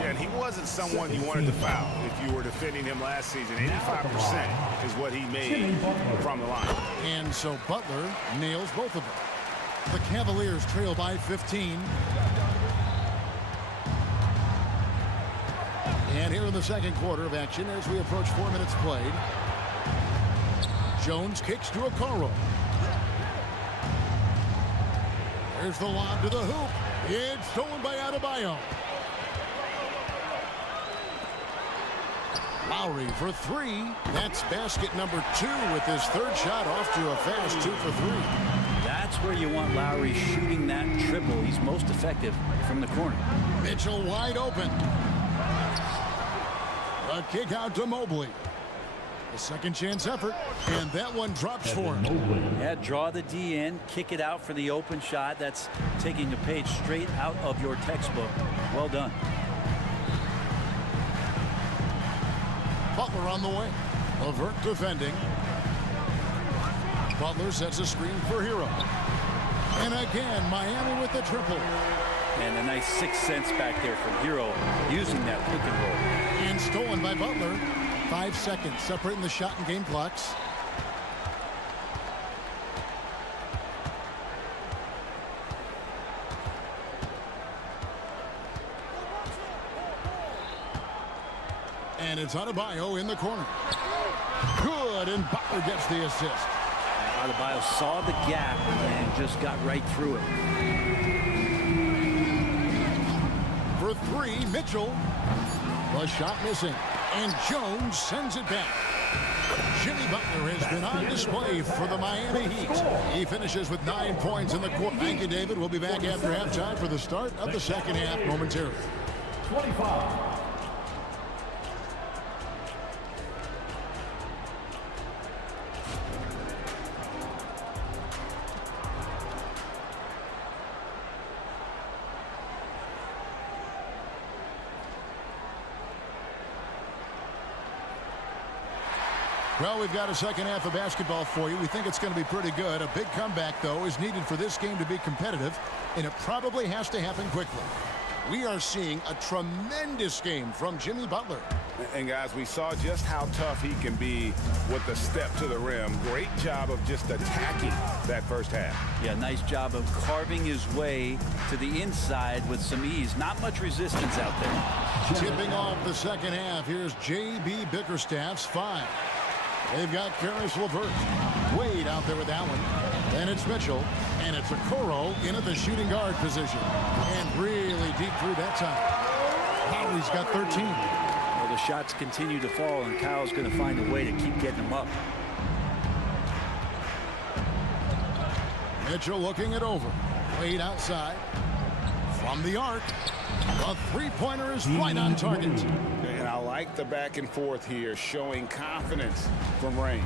Yeah, and he wasn't someone you wanted to foul if you were defending him last season. 85% is what he made from the line. And so Butler nails both of them. The Cavaliers trail by 15. And here in the second quarter of action as we approach 4 minutes played. Jones kicks to Okoro. There's the lob to the hoop. It's stolen by Adebayo. Lowry for 3. That's basket number 2 with his third shot off to a fast 2 for 3. That's where you want Lowry shooting that triple. He's most effective from the corner. Mitchell wide open. A kick out to Mobley. A second chance effort, and that one drops for him. Yeah, draw the D in, kick it out for the open shot. That's taking the page straight out of your textbook. Well done. Butler on the way. Levert defending. Butler sets a screen for Hero. And again, Miami with the triple. And a nice 6 cents back there from Hero using that pick and roll. And stolen by Butler. 5 seconds separating the shot and game clocks. And it's Adebayo in the corner. Good, and Butler gets the assist. Adebayo saw the gap and just got right through it. For 3, Mitchell. The shot missing. And Jones sends it back. Jimmy Butler has been on display for the Miami Heat. He finishes with 9 points in the quarter. Thank you, David. We'll be back after halftime for the start of the second half momentarily. 25. Well, we've got a second half of basketball for you. We think it's going to be pretty good. A big comeback, though, is needed for this game to be competitive, and it probably has to happen quickly. We are seeing a tremendous game from Jimmy Butler. And guys, we saw just how tough he can be with the step to the rim. Great job of just attacking that first half. Yeah, nice job of carving his way to the inside with some ease. Not much resistance out there. Tipping off the second half, here's J.B. Bickerstaff's 5. They've got Karis LeVert. Wade out there with Allen. And it's Mitchell. And it's Okoro in at the shooting guard position. And really deep through that time. Lowry's got 13. Well, the shots continue to fall, and Kyle's going to find a way to keep getting them up. Mitchell looking it over. Wade outside. From the arc. The three-pointer is right on target. And I like the back and forth here, showing confidence from range.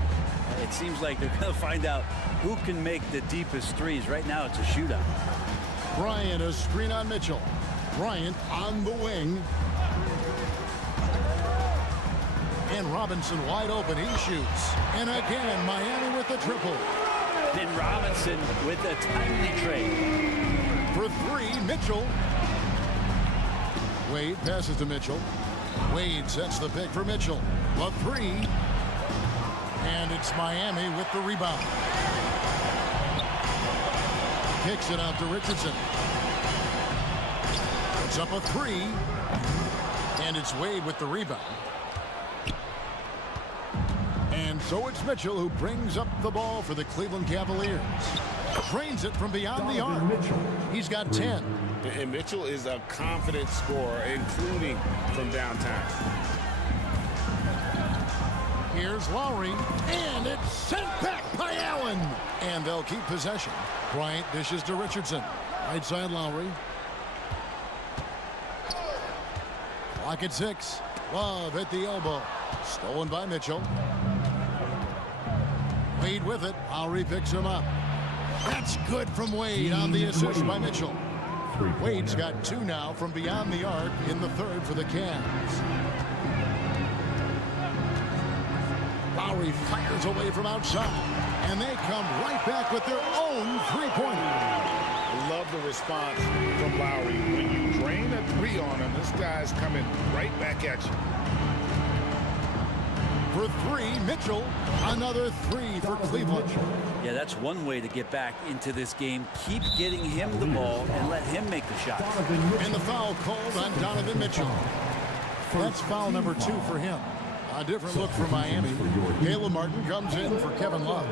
It seems like they're going to find out who can make the deepest threes. Right now, it's a shootout. Bryant, a screen on Mitchell. Bryant on the wing. And Robinson wide open. He shoots. And again, Miami with the triple. And Robinson with a timely trade. For 3, Mitchell. Wade passes to Mitchell. Wade sets the pick for Mitchell. A 3. And it's Miami with the rebound. Kicks it out to Richardson. It's up a 3. And it's Wade with the rebound. And so it's Mitchell who brings up the ball for the Cleveland Cavaliers. Drains it from beyond the arc. He's got 10. And Mitchell is a confident scorer, including from downtown. Here's Lowry, and it's sent back by Allen. And they'll keep possession. Bryant dishes to Richardson. Right side Lowry. Clock at 6. Love at the elbow. Stolen by Mitchell. Wade with it. Lowry picks him up. That's good from Wade on the assist by Mitchell. Wade's got 2 now from beyond the arc in the third for the Cavs. Lowry fires away from outside, and they come right back with their own three-pointer. Love the response from Lowry. When you drain a 3 on him, this guy's coming right back at you. For 3, Mitchell. Another 3 for Cleveland. Yeah, that's one way to get back into this game. Keep getting him the ball and let him make the shot. And the foul called on Donovan Mitchell. That's foul number 2 for him. A different look for Miami. Caleb Martin comes in for Kevin Love.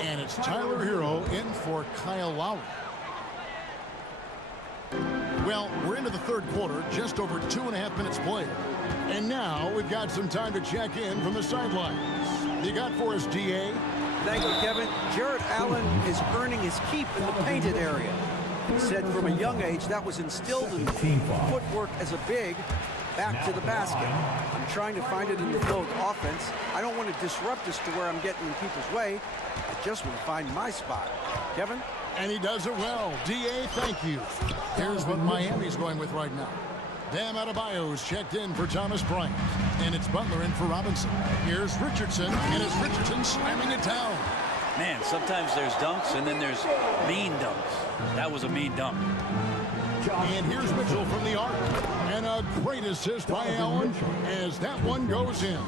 And it's Tyler Hero in for Kyle Lowry. Well, we're into the third quarter, just over 2.5 minutes played. And now we've got some time to check in from the sidelines. You got for us, DA? Thank you, Kevin. Jarrett Allen is earning his keep in the painted area. He said from a young age that was instilled in footwork as a big, back to the basket. I'm trying to find it in the flow of offense. I don't want to disrupt this to where I'm getting in people's way. I just want to find my spot. Kevin? And he does it well. DA, thank you. Here's what Miami's going with right now. Bam Adebayo's checked in for Thomas Bryant. And it's Butler in for Robinson. Here's Richardson, and it's Richardson slamming it down. Man, sometimes there's dunks, and then there's mean dunks. That was a mean dunk. And here's Mitchell from the arc. And a great assist by Allen as that one goes in.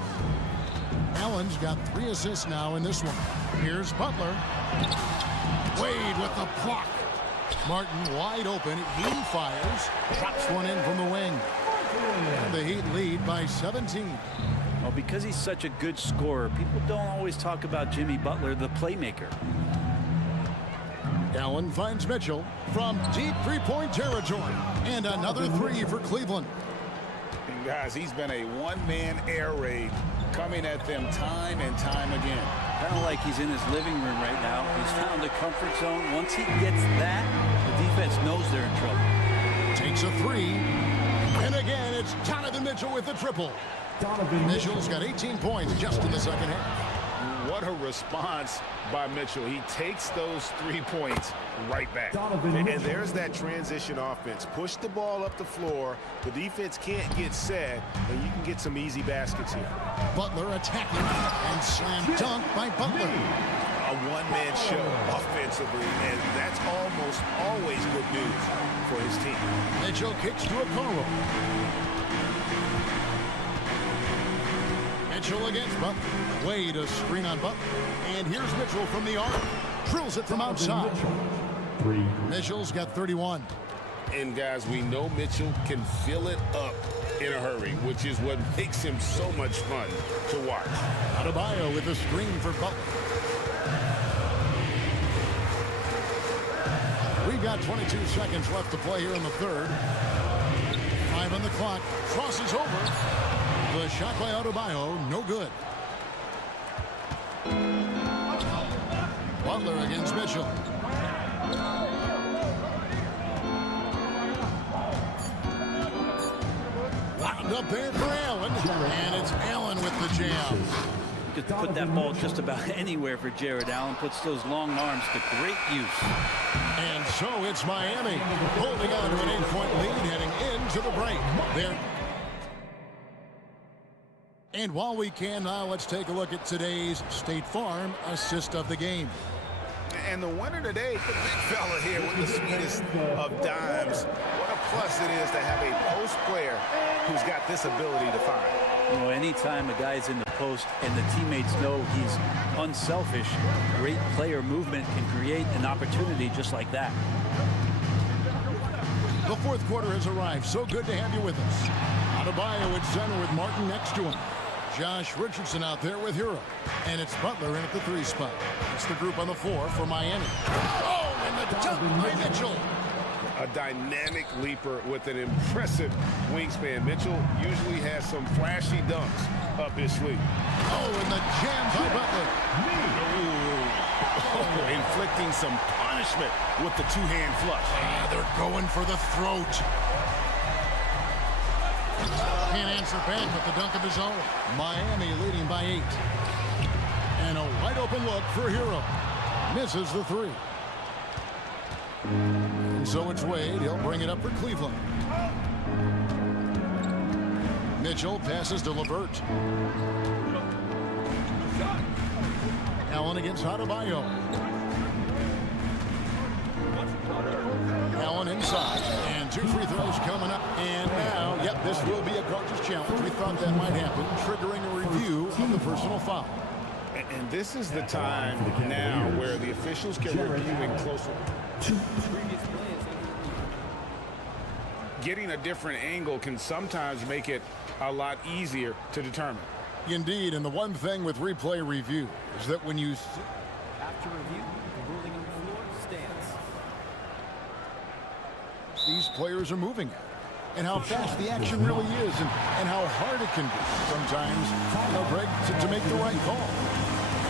Allen's got 3 assists now in this one. Here's Butler. Wade with the block. Martin wide open. He fires. Drops one in from the wing. And the Heat lead by 17. Well, because he's such a good scorer, people don't always talk about Jimmy Butler, the playmaker. Allen finds Mitchell from deep three-point territory. And another 3 for Cleveland. And guys, he's been a one-man air raid coming at them time and time again. Kind of like he's in his living room right now. He's found a comfort zone. Once he gets that, the defense knows they're in trouble. Takes a 3. And again, it's Donovan Mitchell with the triple. Mitchell's got 18 points just in the second half. What a response by Mitchell. He takes those 3 points right back. And there's that transition offense. Push the ball up the floor. The defense can't get set, and you can get some easy baskets here. Butler attacking and slam dunk by Butler. A one-man show offensively, and that's almost always good news for his team. Mitchell kicks to Okoro. Mitchell against Butler. Wade a screen on Butler. And here's Mitchell from the arc. Drills it from outside. Mitchell's got 31. And guys, we know Mitchell can fill it up in a hurry, which is what makes him so much fun to watch. Adebayo with a screen for Butler. We've got 22 seconds left to play here in the third. 5 on the clock. Crosses over. The shot by Adebayo, no good. Butler against Mitchell. Lined up there for Allen, and it's Allen with the jam. You could put that ball just about anywhere for Jared Allen. Puts those long arms to great use. And so it's Miami holding on to an 8-point lead heading into the break. There. And while we can now, let's take a look at today's State Farm assist of the game. And the winner today, the big fella here with the sweetest of dimes. What a plus it is to have a post player who's got this ability to find. You know, anytime a guy's in the post and the teammates know he's unselfish, great player movement can create an opportunity just like that. The fourth quarter has arrived. So good to have you with us. Adebayo at center with Martin next to him. Josh Richardson out there with Hero. And it's Butler in at the 3 spot. It's the group on the 4 for Miami. Oh, and the dunk by Mitchell. A dynamic leaper with an impressive wingspan. Mitchell usually has some flashy dunks up his sleeve. Oh, and the jam by Butler. Oh, inflicting some punishment with the two-hand flush. Yeah, they're going for the throat. Can't answer back with the dunk of his own. Miami leading by 8. And a wide open look for Hero. Misses the 3. And so it's Wade. He'll bring it up for Cleveland. Mitchell passes to LeVert. Allen against Adebayo. Allen inside. And 2 free throws coming up. And now, yep, this will be a coach's challenge. We thought that might happen, triggering a review of the personal foul. And this is the time now where the officials can review in closer. Getting a different angle can sometimes make it a lot easier to determine. Indeed, and the one thing with replay review is that when you... After review, the ruling on the floor stands. These players are moving at, and how fast the action really is, and how hard it can be sometimes, Greg, to make the right call.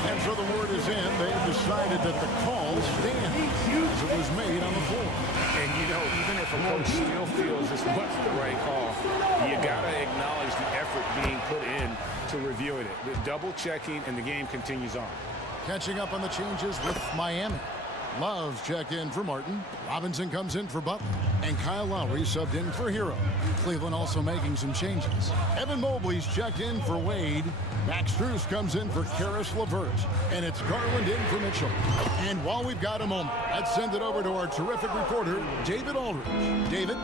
And so the word is in. They've decided that the call stands as it was made on the floor. And, you know, even if a coach still feels this wasn't the right call, you got to acknowledge the effort being put in to reviewing it. The double checking, and the game continues on. Catching up on the changes with Miami. Love's checked in for Martin. Robinson comes in for Butler. And Kyle Lowry subbed in for Hero. Cleveland also making some changes. Evan Mobley's checked in for Wade. Max Strus comes in for Karis LeVert. And it's Garland in for Mitchell. And while we've got a moment, let's send it over to our terrific reporter, David Aldridge. David?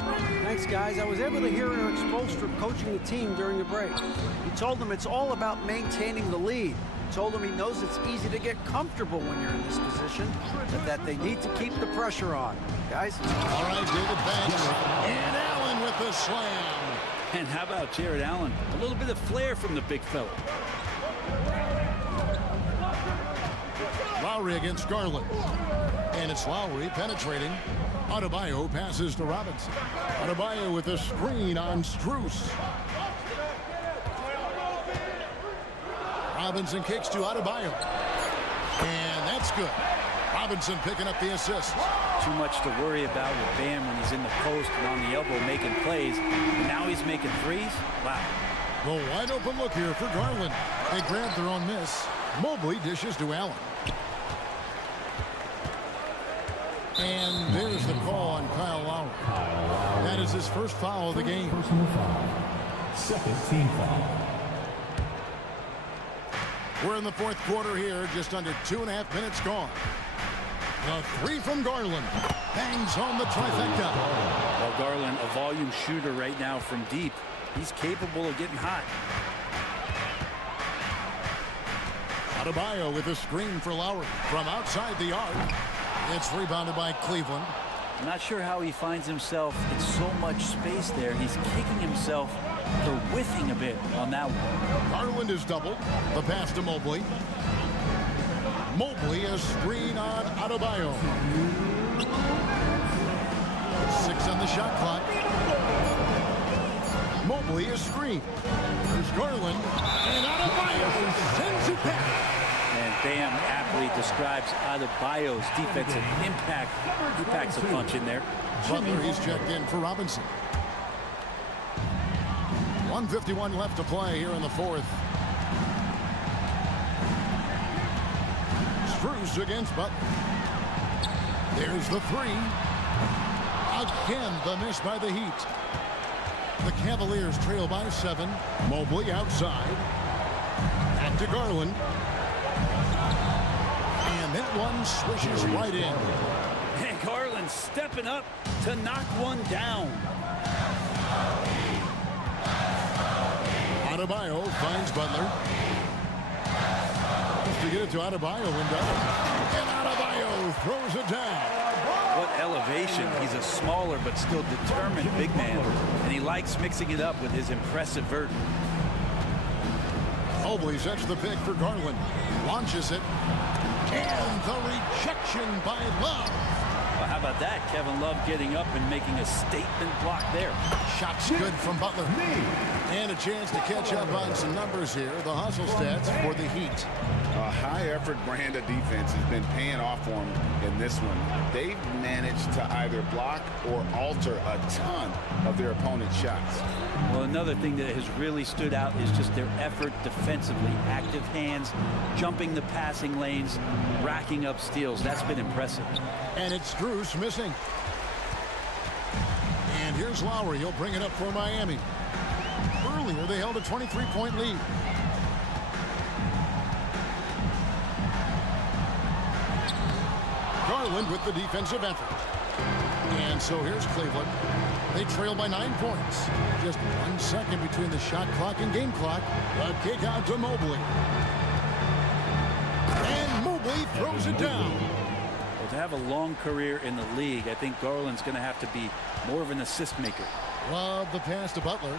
Thanks, guys. I was able to hear Eric Spoelstra coaching the team during the break. He told them it's all about maintaining the lead. Told him he knows it's easy to get comfortable when you're in this position, but that they need to keep the pressure on. Guys? All right, David Banks. And Allen with the slam. And how about Jared Allen? A little bit of flair from the big fella. Lowry against Garland. And it's Lowry penetrating. Adebayo passes to Robinson. Adebayo with a screen on Strus. Robinson kicks to Adebayo. And that's good. Robinson picking up the assist. Too much to worry about with Bam when he's in the post and on the elbow making plays. And now he's making threes. Wow. The wide open look here for Garland. They grabbed their own miss. Mobley dishes to Allen. And there's the call on Kyle Lowry. That is his first foul of the game. Personal foul. Second team foul. We're in the fourth quarter here, just under 2.5 minutes gone. The three from Garland. Bangs home the trifecta. Well, Garland, a volume shooter right now from deep. He's capable of getting hot. Adebayo with a screen for Lowry from outside the arc. It's rebounded by Cleveland. I'm not sure how he finds himself in so much space there. He's kicking himself for whiffing a bit on that one. Garland is doubled. The pass to Mobley. Mobley, a screen on Adebayo. 6 on the shot clock. Mobley, a screen. There's Garland. And Adebayo sends it back. And Bam aptly describes Adebayo's defensive impact. He packs a punch in there. Butler, he's checked in for Robinson. 1:51 left to play here in the fourth. Strus against Butler. There's the three. Again, the miss by the Heat. The Cavaliers trail by 7. Mobley outside. Back to Garland. And that one swishes right in. And Garland stepping up to knock one down. Adebayo finds Butler. Just to get it to Adebayo and down. And Adebayo throws it down. What elevation. He's a smaller but still determined big man. And he likes mixing it up with his impressive vert. Mobley sets the pick for Garland. Launches it. And the rejection by Love. Well, how about that? Kevin Love getting up and making a statement block there. Shot's good from Butler. And a chance to catch up on some numbers here. The hustle stats for the Heat. A high-effort brand of defense has been paying off for them in this one. They've managed to either block or alter a ton of their opponent's shots. Well, another thing that has really stood out is just their effort defensively. Active hands, jumping the passing lanes, racking up steals. That's been impressive. And it's Strus missing. And here's Lowry. He'll bring it up for Miami. Earlier, they held a 23-point lead. Garland with the defensive effort. And so here's Cleveland. They trail by 9 points. Just 1 second between the shot clock and game clock. A kick out to Mobley. And Mobley throws it down. Well, to have a long career in the league, I think Garland's going to have to be more of an assist maker. Love the pass to Butler.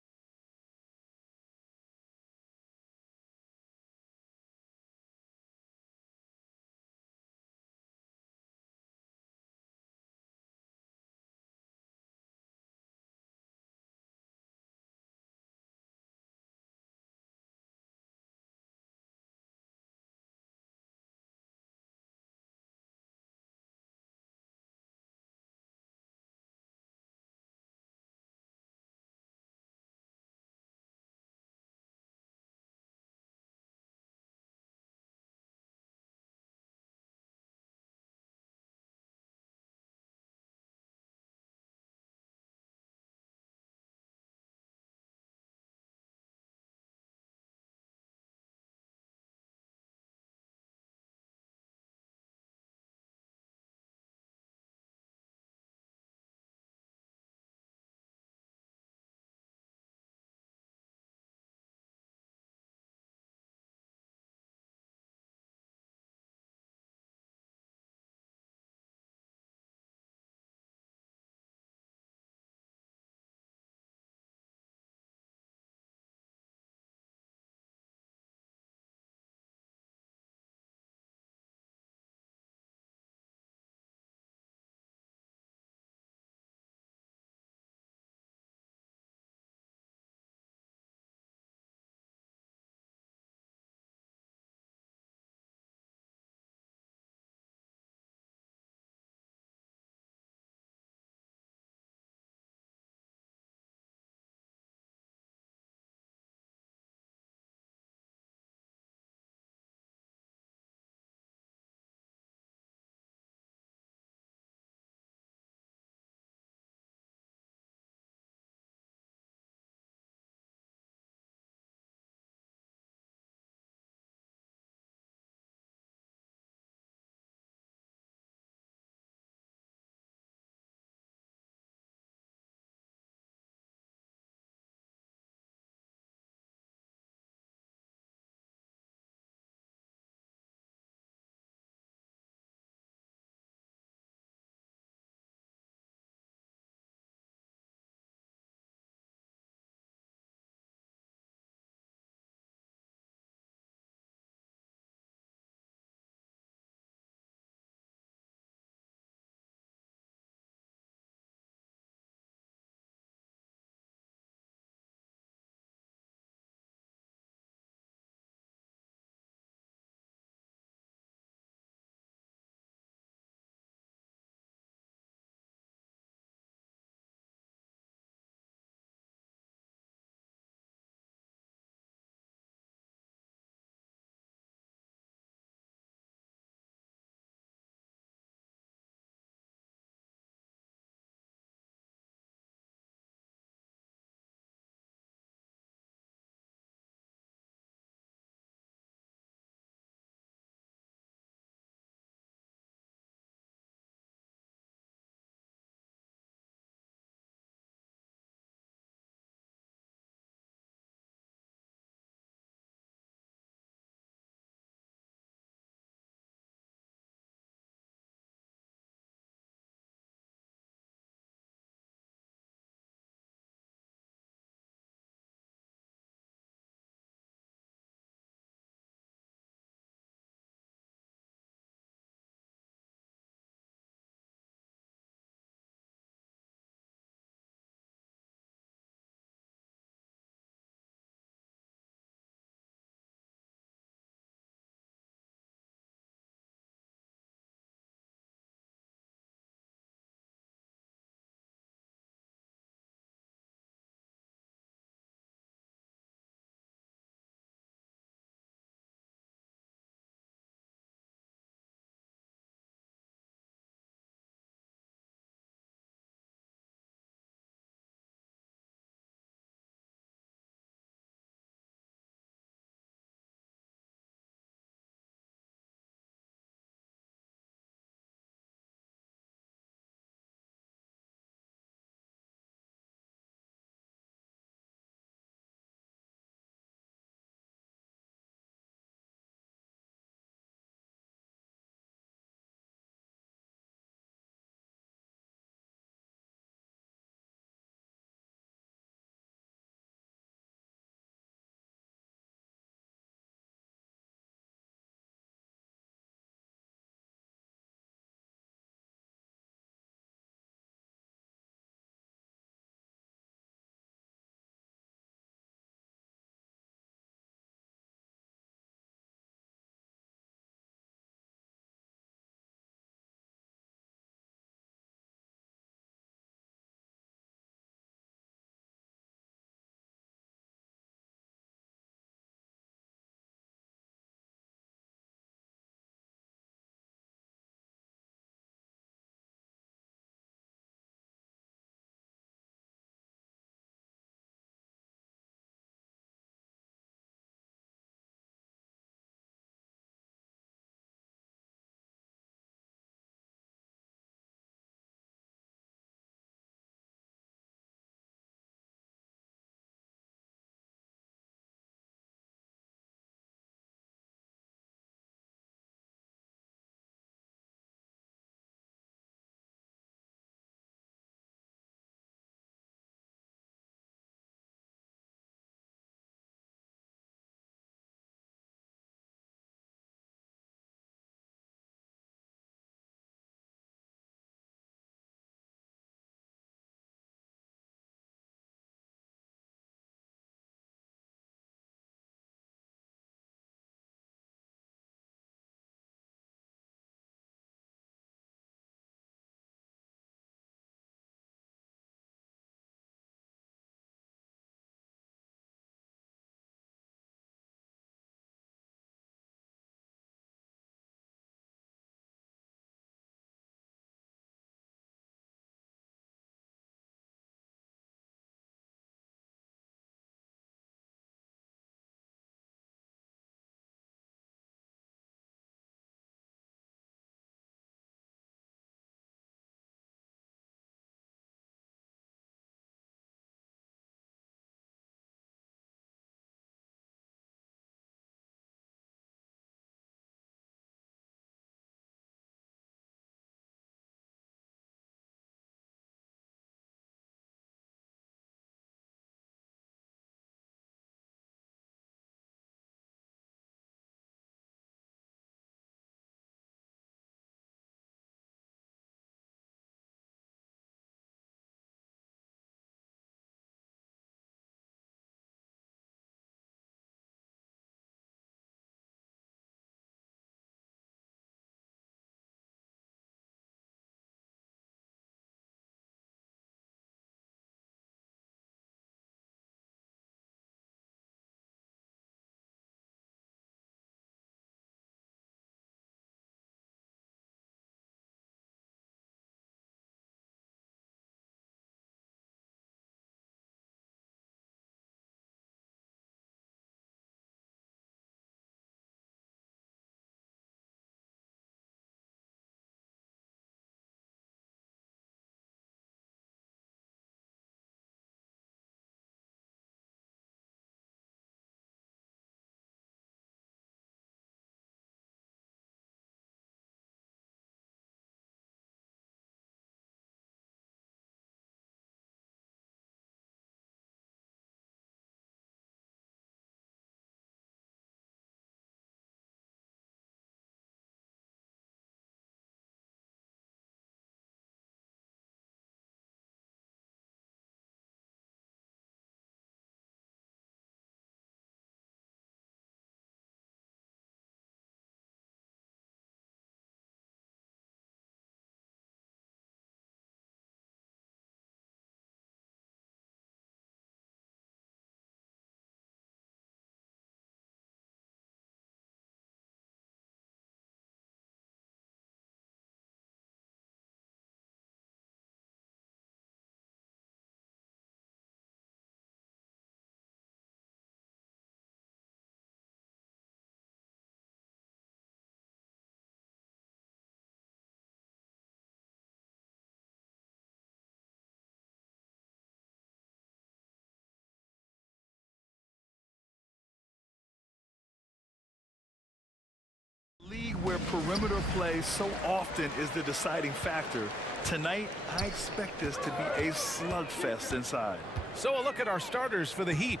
where perimeter play so often is the deciding factor. Tonight, I expect this to be a slugfest inside. So a look at our starters for the Heat.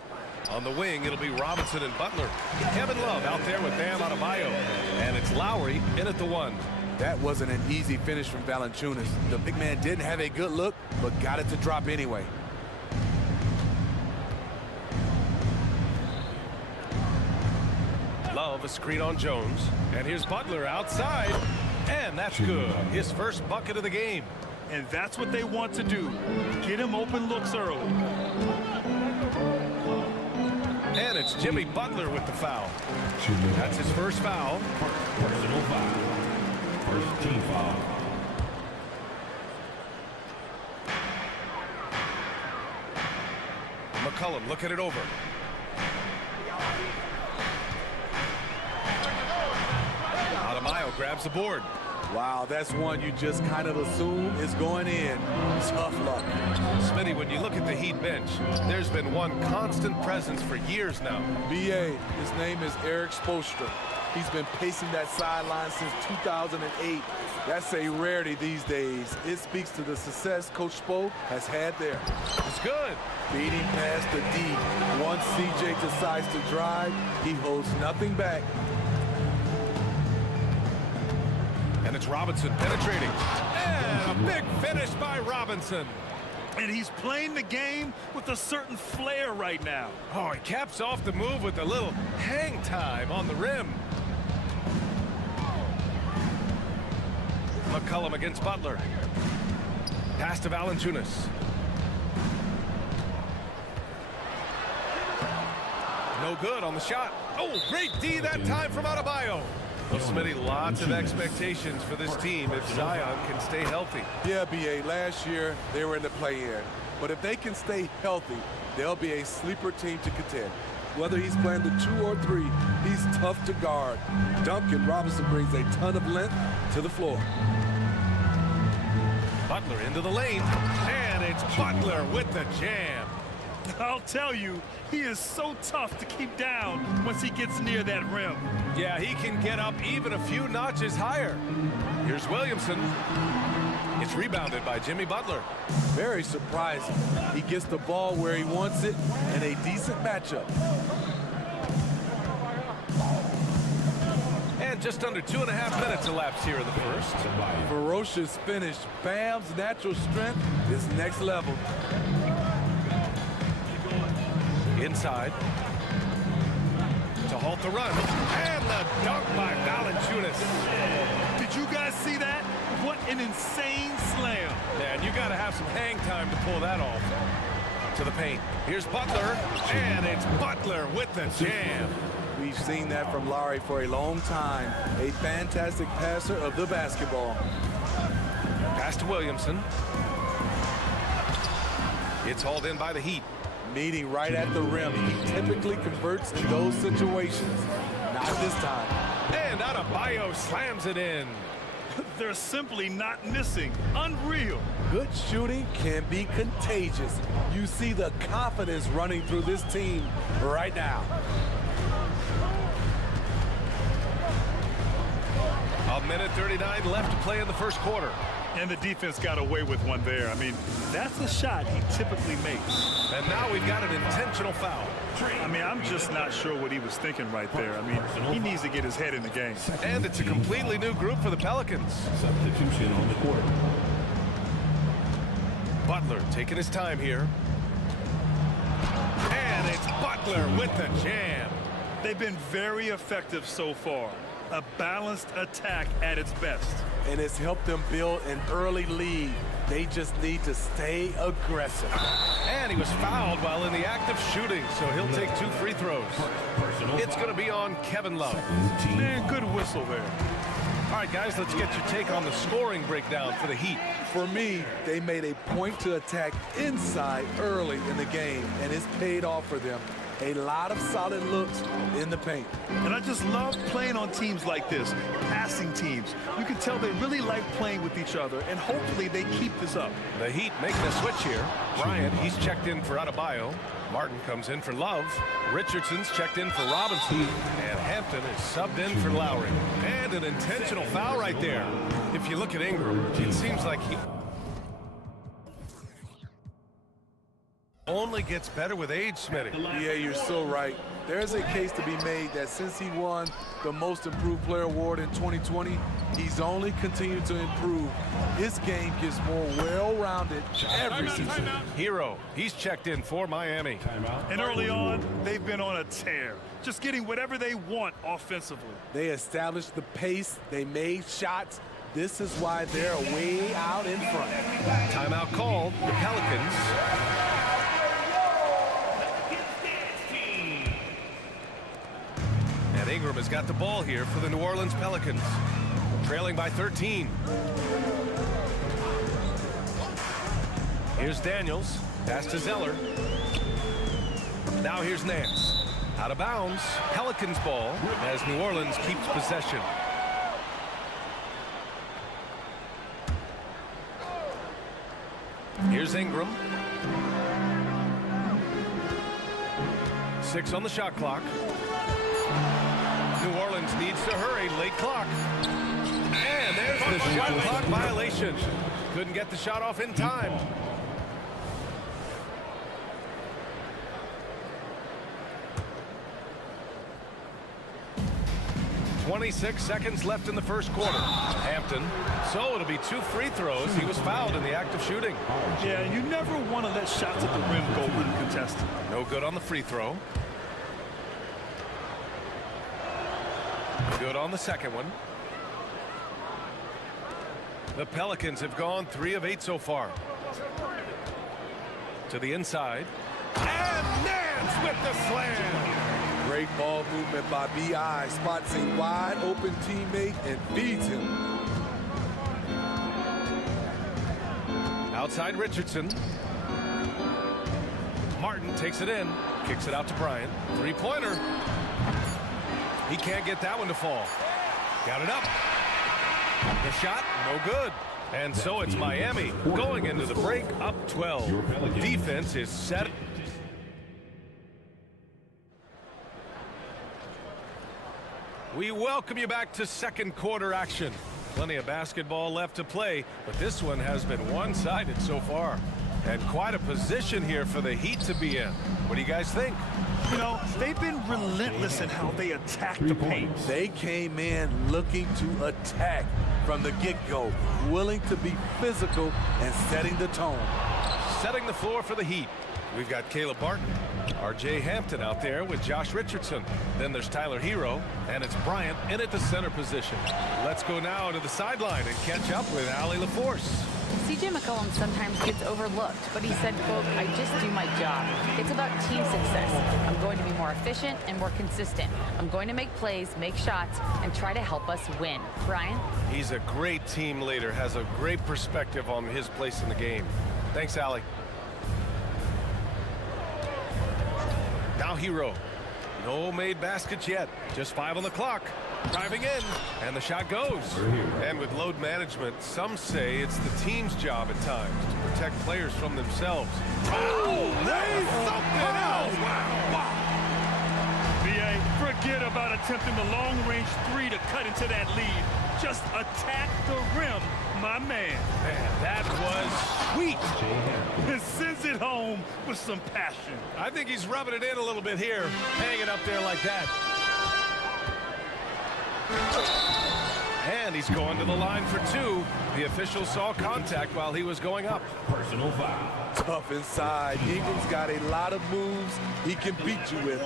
On the wing, it'll be Robinson and Butler. Kevin Love out there with Bam Adebayo. And it's Lowry in at the 1. That wasn't an easy finish from Valanciunas. The big man didn't have a good look, but got it to drop anyway. Love a screen on Jones. And here's Butler outside. And that's good. His first bucket of the game. And that's what they want to do. Get him open looks early. And it's Jimmy Butler with the foul. That's his first foul. Personal foul. First team foul. McCollum looking it over. Adebayo grabs the board. Wow, that's one you just kind of assume is going in. Tough luck. Smitty, when you look at the Heat bench, there's been one constant presence for years now. BA, his name is Eric Spoelstra. He's been pacing that sideline since 2008. That's a rarity these days. It speaks to the success Coach Spo has had there. It's good. Beating past the D. Once CJ decides to drive, he holds nothing back. And it's Robinson penetrating. And a big finish by Robinson. And he's playing the game with a certain flair right now. Oh, he caps off the move with a little hang time on the rim. McCollum against Butler. Pass to Valanciunas. No good on the shot. Oh, great D that time from Adebayo. Well, Smitty, lots of expectations for this team if Zion can stay healthy. Yeah, BA, last year they were in the play-in. But if they can stay healthy, they'll be a sleeper team to contend. Whether he's playing the 2 or 3, he's tough to guard. Duncan Robinson brings a ton of length to the floor. Butler into the lane, and it's Butler with the jam. I'll tell you, he is so tough to keep down once he gets near that rim. Yeah, he can get up even a few notches higher. Here's Williamson. It's rebounded by Jimmy Butler. Very surprising. He gets the ball where he wants it in a decent matchup. And just under 2.5 minutes elapsed here in the first. Ferocious finish. Bam's natural strength is next level. Inside to halt the run, and the dunk by Valanciunas. Did you guys see that? What an insane slam. Man, you got to have some hang time to pull that off. To the paint. Here's Butler, and it's Butler with the jam. We've seen that from Lowry for a long time. A fantastic passer of the basketball. Pass to Williamson. It's hauled in by the Heat. Meeting right at the rim. He typically converts in those situations. Not this time. And Adebayo slams it in. They're simply not missing. Unreal. Good shooting can be contagious. You see the confidence running through this team right now. A minute 39 left to play in the first quarter. And the defense got away with one there. I mean, that's a shot he typically makes. And now we've got an intentional foul. I mean, I'm just not sure what he was thinking right there. I mean, he needs to get his head in the game. And it's a completely new group for the Pelicans. Substitution on the court. Butler taking his time here. And it's Butler with the jam. They've been very effective so far. A balanced attack at its best. And it's helped them build an early lead. They just need to stay aggressive. And he was fouled while in the act of shooting, so he'll take 2 free throws. It's going to be on Kevin Love. Man, good whistle there. All right, guys, let's get your take on the scoring breakdown for the Heat. For me, they made a point to attack inside early in the game, and it's paid off for them. A lot of solid looks in the paint. And I just love playing on teams like this, passing teams. You can tell they really like playing with each other, and hopefully they keep this up. The Heat making a switch here. Bryant, he's checked in for Adebayo. Martin comes in for Love. Richardson's checked in for Robinson. And Hampton Hampton is subbed in for Lowry. And an intentional foul right there. If you look at Ingram, it seems like he only gets better with age, Smitty. Yeah, you're so right. There's a case to be made that since he won the Most Improved Player Award in 2020, he's only continued to improve. His game gets more well-rounded every season. Hero, he's checked in for Miami. And early on, they've been on a tear, just getting whatever they want offensively. They established the pace, they made shots. This is why they're way out in front. Timeout called, the Pelicans. And Ingram has got the ball here for the New Orleans Pelicans, trailing by 13. Here's Daniels, pass to Zeller. Now here's Nance. Out of bounds, Pelicans ball as New Orleans keeps possession. Here's Ingram. 6 on the shot clock. New Orleans needs to hurry, late clock. And there's the shot clock violation. Couldn't get the shot off in time. .26 seconds left in the first quarter. Hampton. So it'll be 2 free throws. He was fouled in the act of shooting. Yeah, you never want to let shots at the rim go uncontested. No good on the free throw. Good on the second one. The Pelicans have gone 3 of 8 so far. To the inside. And Nance with the slam. Great ball movement by B.I. Spots a wide open teammate and feeds him. Outside Richardson. Martin takes it in. Kicks it out to Bryant. 3-pointer. He can't get that one to fall. Got it up. The shot, no good. And so it's Miami going into the break up 12. Defense is set. We welcome you back to second quarter action. Plenty of basketball left to play, but this one has been one-sided so far. And quite a position here for the Heat to be in. What do you guys think? You know, they've been relentless in how they attack the paint. They came in looking to attack from the get-go, willing to be physical and setting the tone. Setting the floor for the Heat. We've got Caleb Barton, R.J. Hampton out there with Josh Richardson. Then there's Tyler Hero, and it's Bryant in at the center position. Let's go now to the sideline and catch up with Allie LaForce. C.J. McCollum sometimes gets overlooked, but he said, quote, I just do my job. It's about team success. I'm going to be more efficient and more consistent. I'm going to make plays, make shots, and try to help us win. Brian? He's a great team leader, has a great perspective on his place in the game. Thanks, Allie. Now Hero. No made baskets yet. Just 5 on the clock. Driving in, and the shot goes. And with load management, some say it's the team's job at times to protect players from themselves. Oh, there's something else! Wow. B.A., forget about attempting the long-range 3 to cut into that lead. Just attack the rim, my man. Man, that was sweet. And sends it home with some passion. I think he's rubbing it in a little bit here, hanging up there like that. And he's going to the line for 2. The official saw contact while he was going up. Personal foul. Tough inside. Ingram's got a lot of moves he can beat you with.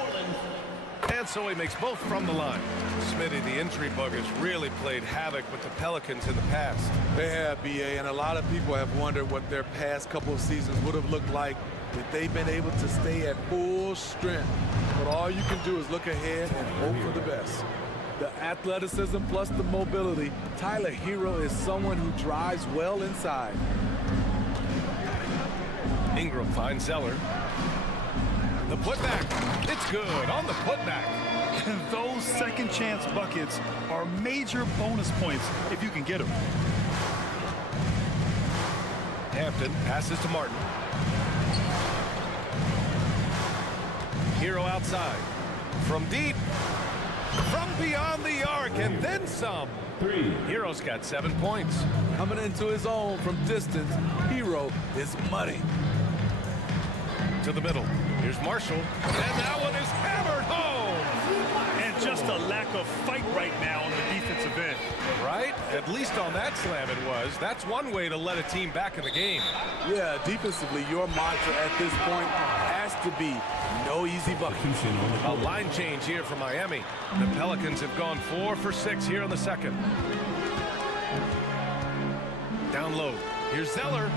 And so he makes both from the line. Smitty, the injury bug has really played havoc with the Pelicans in the past. They have, B.A., and a lot of people have wondered what their past couple of seasons would have looked like if they've been able to stay at full strength. But all you can do is look ahead and hope for the best. The athleticism plus the mobility, Tyler Hero is someone who drives well inside. Ingram finds Zeller. The putback. It's good on the putback. And those second chance buckets are major bonus points if you can get them. Hampton passes to Martin. Hero outside. From deep. from beyond the arc and then some. Hero's got 7 points. Coming into his own from distance, Hero is money. To the middle. Here's Marshall. And that one is hammered home. And just a lack of fight right now on the defensive end. Right? At least on that slam it was. That's one way to let a team back in the game. Yeah, defensively, your mantra at this point has to be no easy buckets. A line change here for Miami. The Pelicans have gone 4 for 6 here in the second. Down low. Here's Zeller.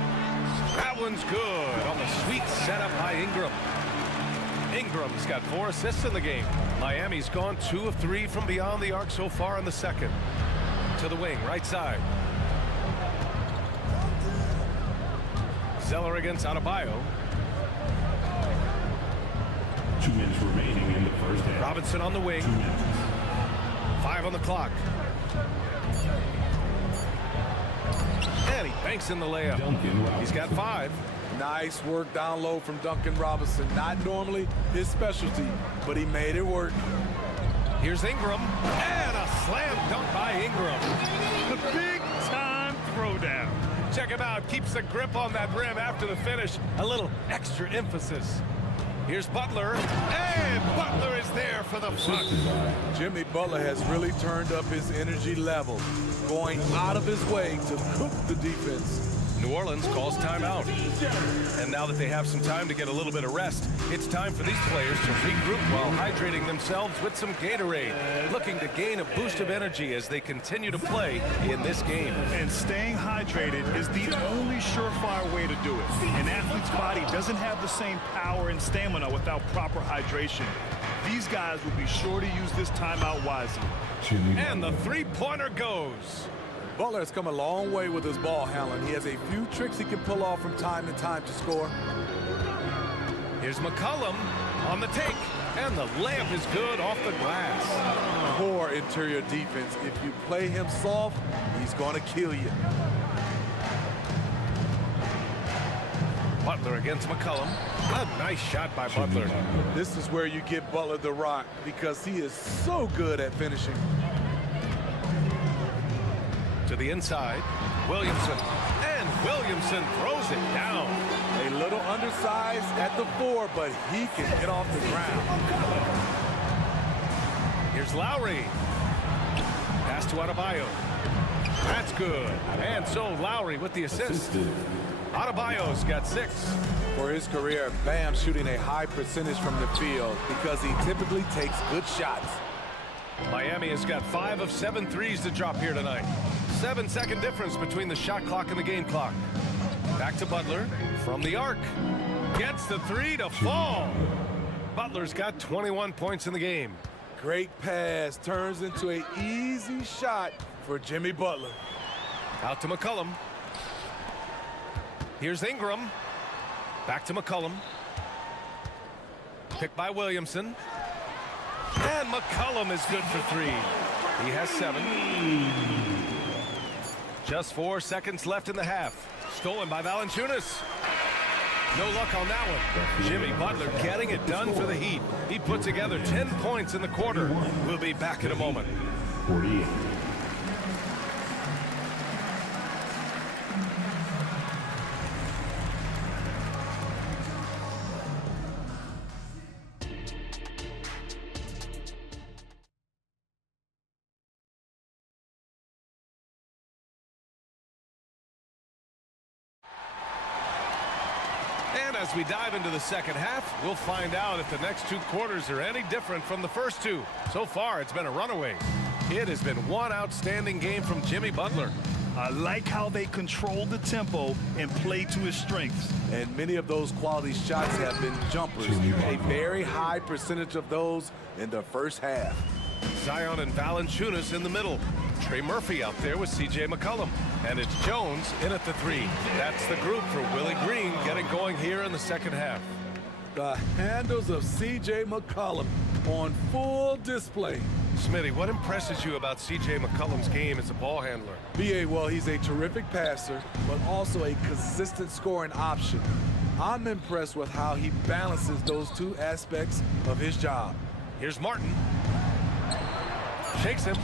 That one's good on the sweet setup by Ingram. Ingram's got 4 assists in the game. Miami's gone 2 of 3 from beyond the arc so far in the second. To the wing, right side. Zeller against Adebayo. 2 minutes remaining in the first half. Robinson on the wing. 5 on the clock. And he banks in the layup. He's got 5. Nice work down low from Duncan Robinson. Not normally his specialty, but he made it work. Here's Ingram. And a slam dunk by Ingram. The big-time throwdown. Check him out. Keeps the grip on that rim after the finish. A little extra emphasis. Here's Butler. And Butler is there for the flush. Jimmy Butler has really turned up his energy level, going out of his way to cook the defense. New Orleans calls timeout. And now that they have some time to get a little bit of rest, it's time for these players to regroup while hydrating themselves with some Gatorade, looking to gain a boost of energy as they continue to play in this game. And staying hydrated is the only surefire way to do it. An athlete's body doesn't have the same power and stamina without proper hydration. These guys will be sure to use this timeout wisely. And the three-pointer goes. Butler has come a long way with his ball handling. He has a few tricks he can pull off from time to time to score. Here's McCollum on the take, and the layup is good off the glass. Poor interior defense. If you play him soft, he's going to kill you. Butler against McCollum. A nice shot by Butler. This is where you get Butler the rock because he is so good at finishing. To the inside, Williamson. And Williamson throws it down. A little undersized at the 4, but he can get off the ground. Here's Lowry. Pass to Adebayo. That's good. And so Lowry with the assist. Adebayo's got 6. For his career, Bam shooting a high percentage from the field because he typically takes good shots. Miami has got 5 of 7 threes to drop here tonight. 7-second difference between the shot clock and the game clock. Back to Butler from the arc. Gets the 3 to fall. Butler's got 21 points in the game. Great pass turns into an easy shot for Jimmy Butler. Out to McCollum. Here's Ingram. Back to McCollum. Picked by Williamson. And McCollum is good for 3. He has 7. Just 4 seconds left in the half. Stolen by Valanciunas. No luck on that one. Jimmy Butler getting it done for the Heat. He put together 10 points in the quarter. We'll be back in a moment. 48. As we dive into the second half, we'll find out if the next 2 quarters are any different from the first 2. So far, it's been a runaway. It has been one outstanding game from Jimmy Butler. I like how they control the tempo and play to his strengths. And many of those quality shots have been jumpers. A very high percentage of those in the first half. Zion and Valanciunas in the middle. Trey Murphy out there with C.J. McCollum. And it's Jones in at the 3. That's the group for Willie Green getting going here in the second half. The handles of C.J. McCollum on full display. Smitty, what impresses you about C.J. McCollum's game as a ball handler? B.A., well, he's a terrific passer, but also a consistent scoring option. I'm impressed with how he balances those 2 aspects of his job. Here's Martin. Shakes him.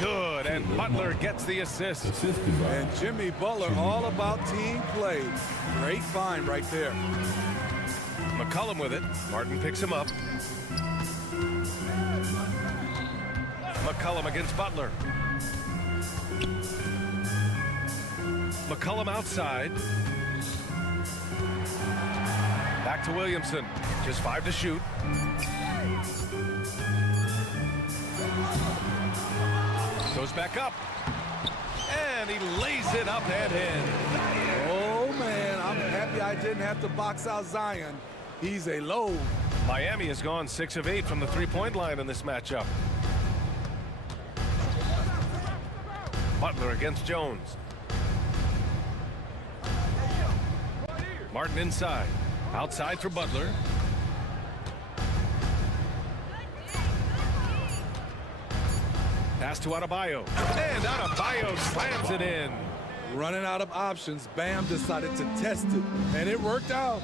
Good, and Butler gets the assist. And Jimmy Butler all about team play. Great find right there. McCollum with it. Martin picks him up. McCollum against Butler. McCollum outside. Back to Williamson. Just 5 to shoot. Goes back up. And he lays it up and in. Oh, man, I'm happy I didn't have to box out Zion. He's a load. Miami has gone 6 of 8 from the three-point line in this matchup. Butler against Jones. Martin inside. Outside for Butler. Pass to Adebayo. And Adebayo slams it in. Running out of options, Bam decided to test it, and it worked out.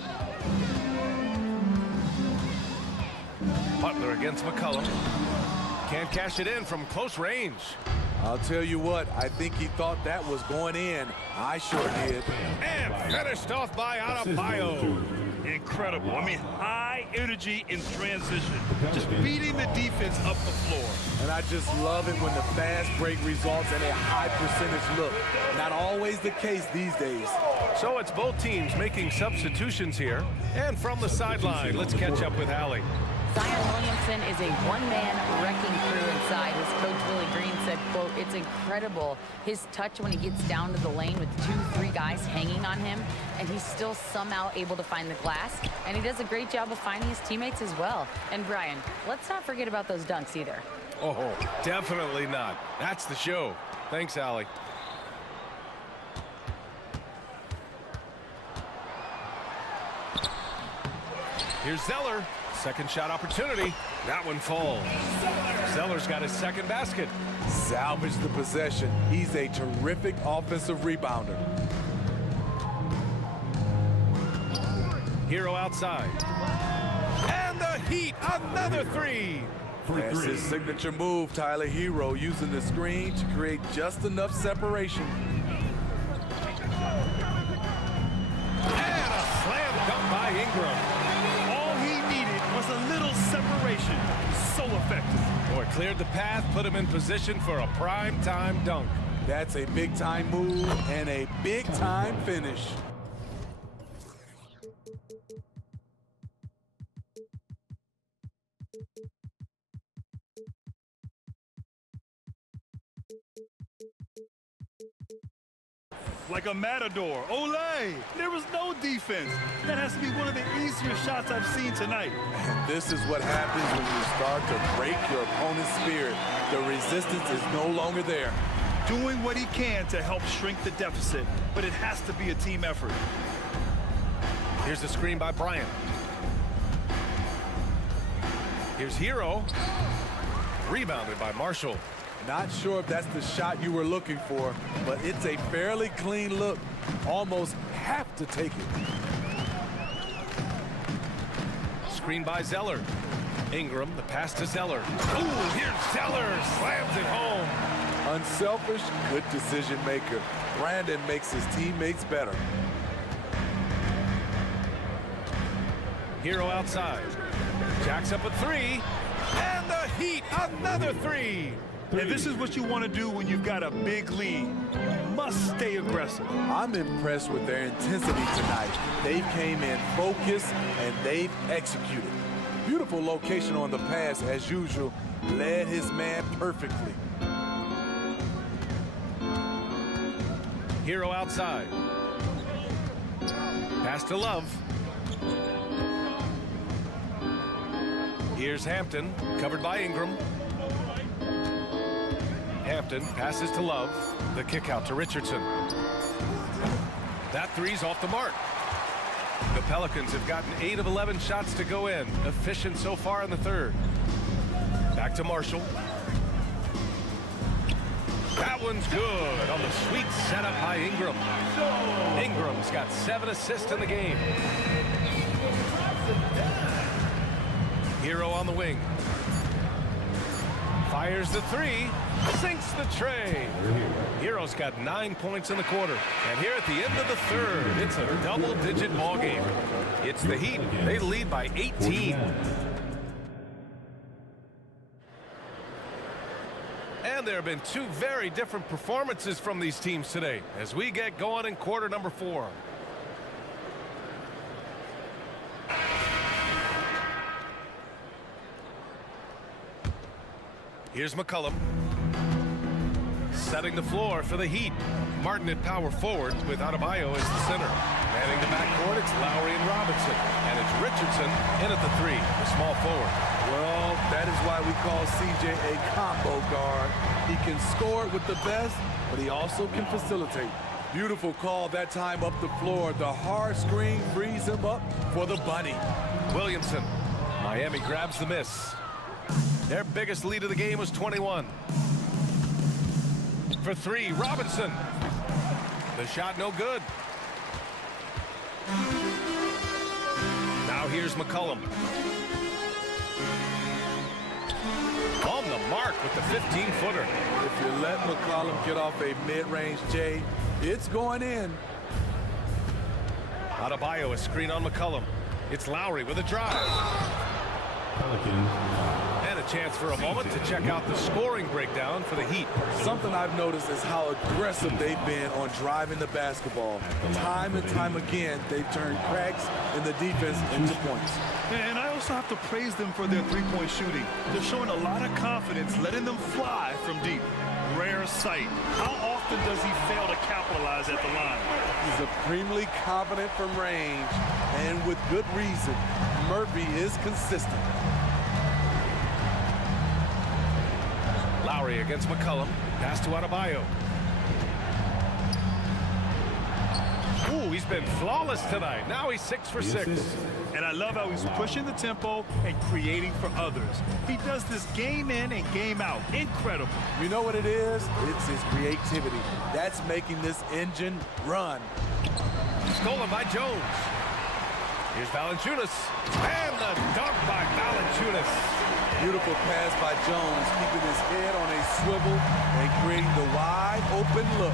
Butler against McCollum. Can't cash it in from close range. I'll tell you what, I think he thought that was going in. I sure did. And finished off by Adebayo. Incredible. I mean, high energy in transition. Just beating the defense up the floor. And I just love it when the fast break results in a high percentage look. Not always the case these days. So it's both teams making substitutions here. And from the sideline, let's catch up with Allie. Zion Williamson is a one-man wrecking crew inside. His coach, Willie Green, said, quote, "It's incredible his touch when he gets down to the lane with 2-3 guys hanging on him, and he's still somehow able to find the glass, and he does a great job of finding his teammates as well." And Brian, let's not forget about those dunks either. Oh, definitely not. That's the show. Thanks, Allie. Here's Zeller. Second shot opportunity. That one falls. Zeller's got his second basket. Salvage the possession. He's a terrific offensive rebounder. Hero outside. And the Heat, another three. That's his signature move, Tyler. Hero using the screen to create just enough separation. And a slam dunk by Ingram. A little separation. So effective. Boy, cleared the path, put him in position for a prime-time dunk. That's a big-time move and a big-time finish. Like a matador. Olay! There was no defense. That has to be one of the easier shots I've seen tonight. And this is what happens when you start to break your opponent's spirit. The resistance is no longer there. Doing what he can to help shrink the deficit, but it has to be a team effort. Here's the screen by Bryant. Here's Hero. Rebounded by Marshall. Not sure if that's the shot you were looking for, but it's a fairly clean look. Almost have to take it. Screen by Zeller. Ingram, the pass to Zeller. Ooh, here's Zeller, slams it home. Unselfish, good decision maker. Brandon makes his teammates better. Hero outside. Jacks up a three. And the Heat, another three. And this is what you want to do when you've got a big lead. You must stay aggressive. I'm impressed with their intensity tonight. They came in focused and they've executed. Beautiful location on the pass as usual. Led his man perfectly. Hero outside. Pass to Love. Here's Hampton, covered by Ingram. Hampton passes to Love. The kick out to Richardson. That three's off the mark. The Pelicans have gotten 8 of 11 shots to go in. Efficient so far in the third. Back to Marshall. That one's good on the sweet setup by Ingram. Ingram's got 7 assists in the game. Hero on the wing. Fires the three, sinks the tray. Heroes got 9 points in the quarter. And here at the end of the third, it's a double-digit ball game. It's the Heat. They lead by 18. And there have been two very different performances from these teams today as we get going in quarter number 4. Here's McCollum. Setting the floor for the Heat. Martin at power forward with Adebayo as the center. Manning the backcourt, it's Lowry and Robinson. And it's Richardson in at the 3, the small forward. Well, that is why we call CJ a combo guard. He can score with the best, but he also can facilitate. Beautiful call that time up the floor. The hard screen frees him up for the bunny. Williamson. Miami grabs the miss. Their biggest lead of the game was 21. For 3, Robinson. The shot no good. Now here's McCollum. On the mark with the 15-footer. If you let McCollum get off a mid-range J, it's going in. Adebayo, a screen on McCollum. It's Lowry with a drive. And a chance for a moment to check out the scoring breakdown for the Heat. Something I've noticed is how aggressive they've been on driving the basketball. Time and time again, they've turned cracks in the defense into points. And I also have to praise them for their three-point shooting. They're showing a lot of confidence, letting them fly from deep. Rare sight. How often does he fail to capitalize at the line? He's supremely confident from range, and with good reason. Murphy is consistent. Lowry against McCollum. Pass to Adebayo. Ooh, he's been flawless tonight. Now he's 6 for 6. And I love how he's pushing the tempo and creating for others. He does this game in and game out. Incredible. You know what it is? It's his creativity. That's making this engine run. Stolen by Jones. Here's Valanciunas. And the dunk by Valanciunas. Beautiful pass by Jones, keeping his head on a swivel and creating the wide open look.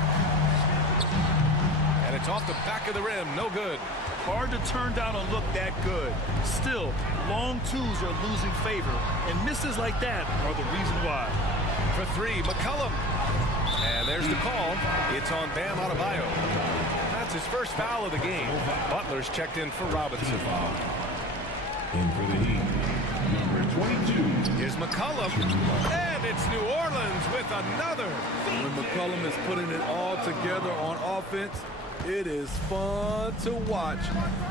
And it's off the back of the rim, no good. Hard to turn down a look that good. Still, long twos are losing favor, and misses like that are the reason why. For 3, McCollum. And there's the call. It's on Bam Adebayo. That's his first foul of the game. Butler's checked in for Robinson. In for the Heat, number 22. Here's McCollum. And it's New Orleans with another. When McCollum is putting it all together on offense, it is fun to watch.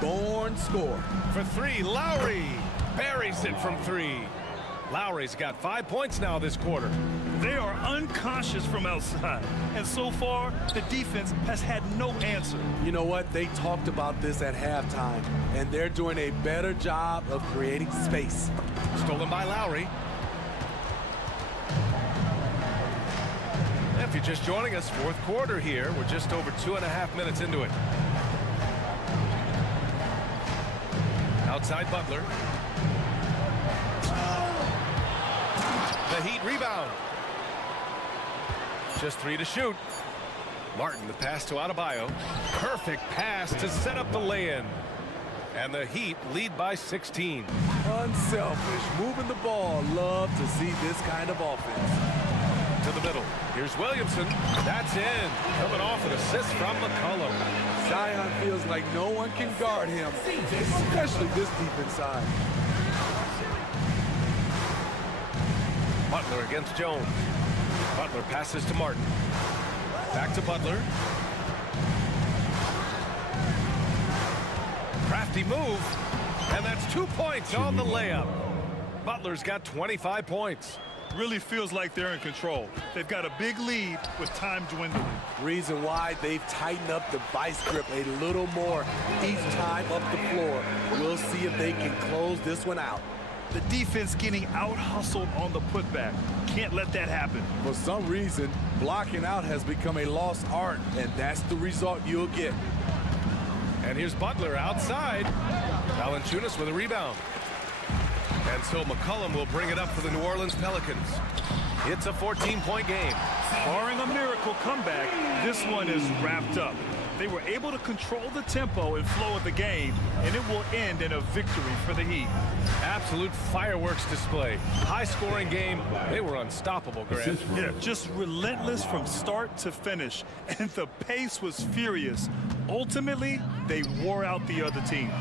Born score. For 3, Lowry buries it from 3. Lowry's got 5 points now this quarter. They are unconscious from outside, and so far, the defense has had no answer. You know what? They talked about this at halftime, and they're doing a better job of creating space. Stolen by Lowry. If you're just joining us, 4th quarter here. We're just over 2.5 minutes into it. Outside Butler. The Heat rebound. Just 3 to shoot. Martin, the pass to Adebayo. Perfect pass to set up the lay-in. And the Heat lead by 16. Unselfish, moving the ball. Love to see this kind of offense. To the middle. Here's Williamson. That's in. Coming off an assist from McCollum. Zion feels like no one can guard him, especially this deep inside. Butler against Jones. Butler passes to Martin. Back to Butler. Crafty move. And that's 2 points on the layup. Butler's got 25 points. Really feels like they're in control. They've got a big lead with time dwindling. Reason why they've tightened up the vice grip a little more each time up the floor. We'll see if they can close this one out. The defense getting out-hustled on the putback. Can't let that happen. For some reason, blocking out has become a lost art, and that's the result you'll get. And here's Butler outside. Valanciunas with a rebound. And so McCollum will bring it up for the New Orleans Pelicans. It's a 14-point game. Barring a miracle comeback, this one is wrapped up. They were able to control the tempo and flow of the game, and it will end in a victory for the Heat. Absolute fireworks display. High-scoring game. They were unstoppable, Grant. Yeah, just relentless from start to finish, and the pace was furious. Ultimately, they wore out the other team.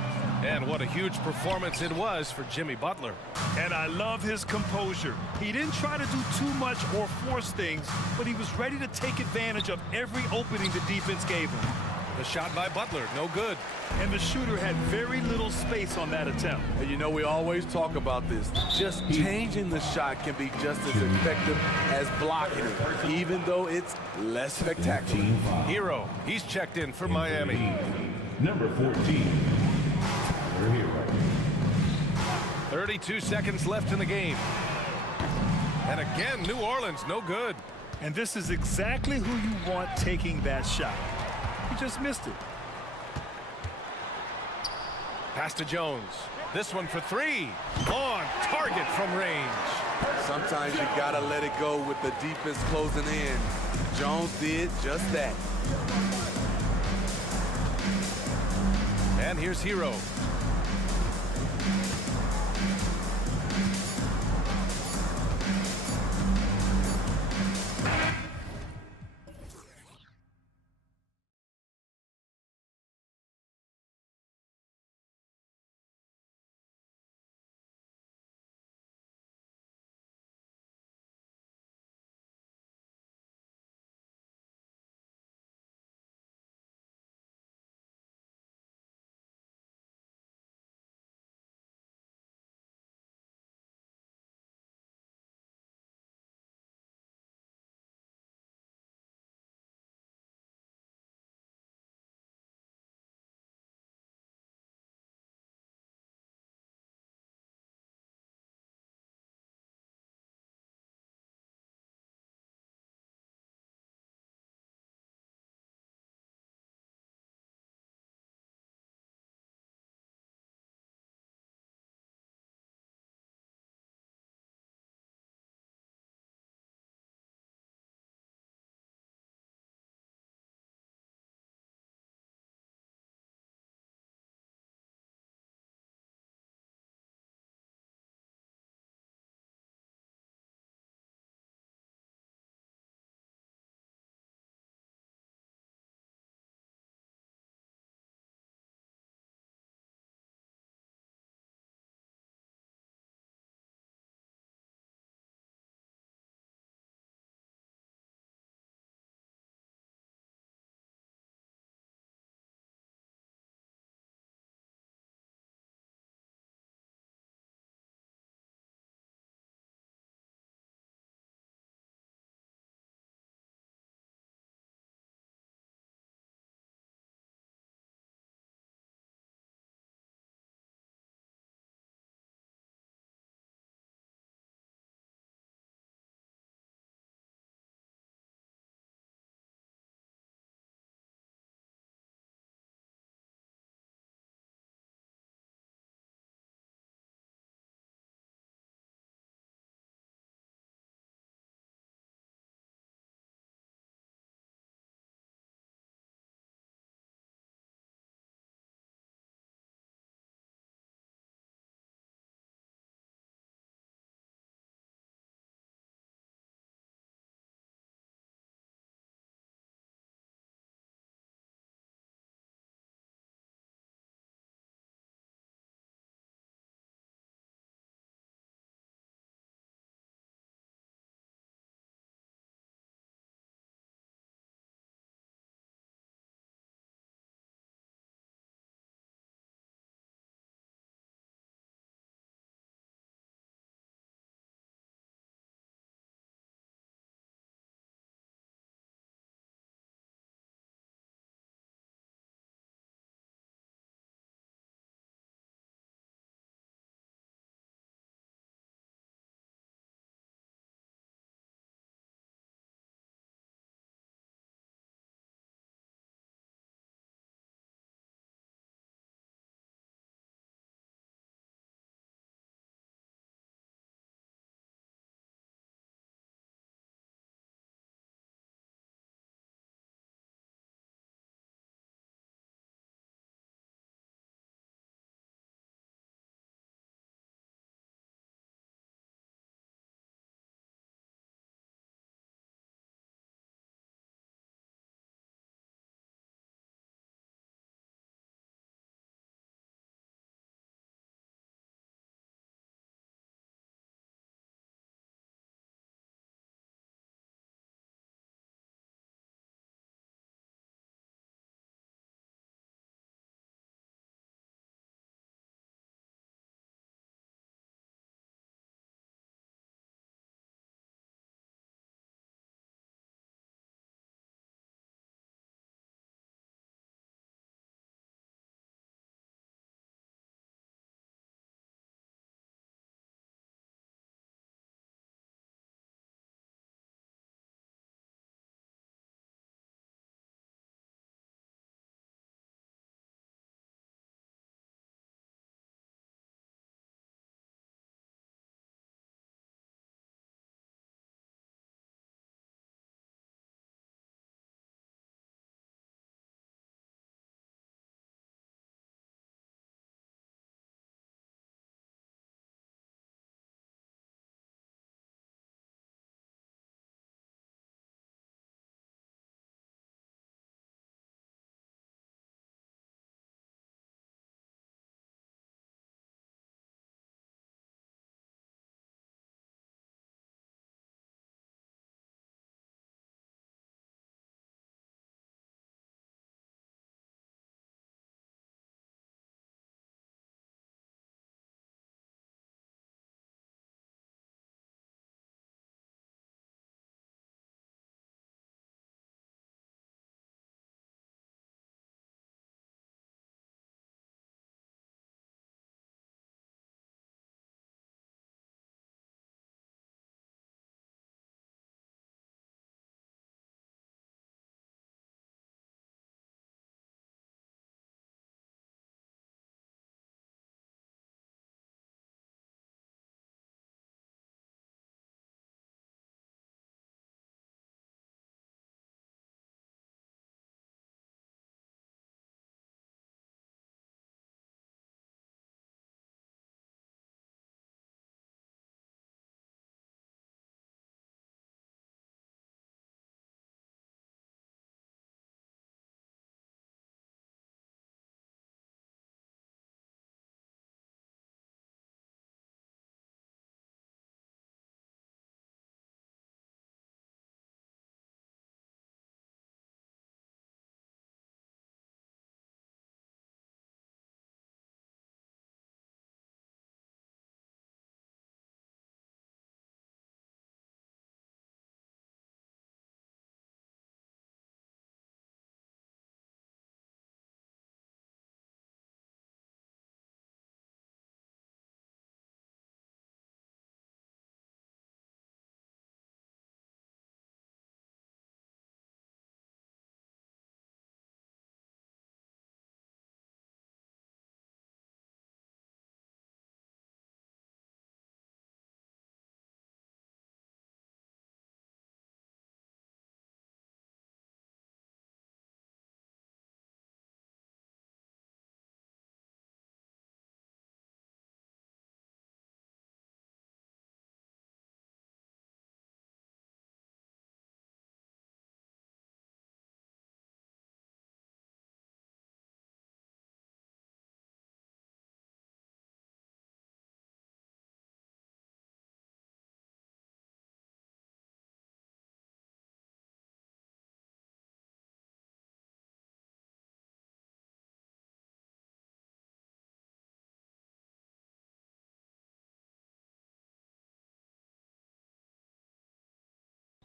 And what a huge performance it was for Jimmy Butler. And I love his composure. He didn't try to do too much or force things, but he was ready to take advantage of every opening the defense gave him. The shot by Butler, no good. And the shooter had very little space on that attempt. And you know, we always talk about this. Just changing the shot can be just as effective as blocking it, even though it's less spectacular. Hero, he's checked in for Miami. Number 14. 32 seconds left in the game. And again, New Orleans, no good. And this is exactly who you want taking that shot. He just missed it. Pass to Jones. This one for three. On target from range. Sometimes you gotta let it go with the defense closing in. Jones did just that. And here's Hero.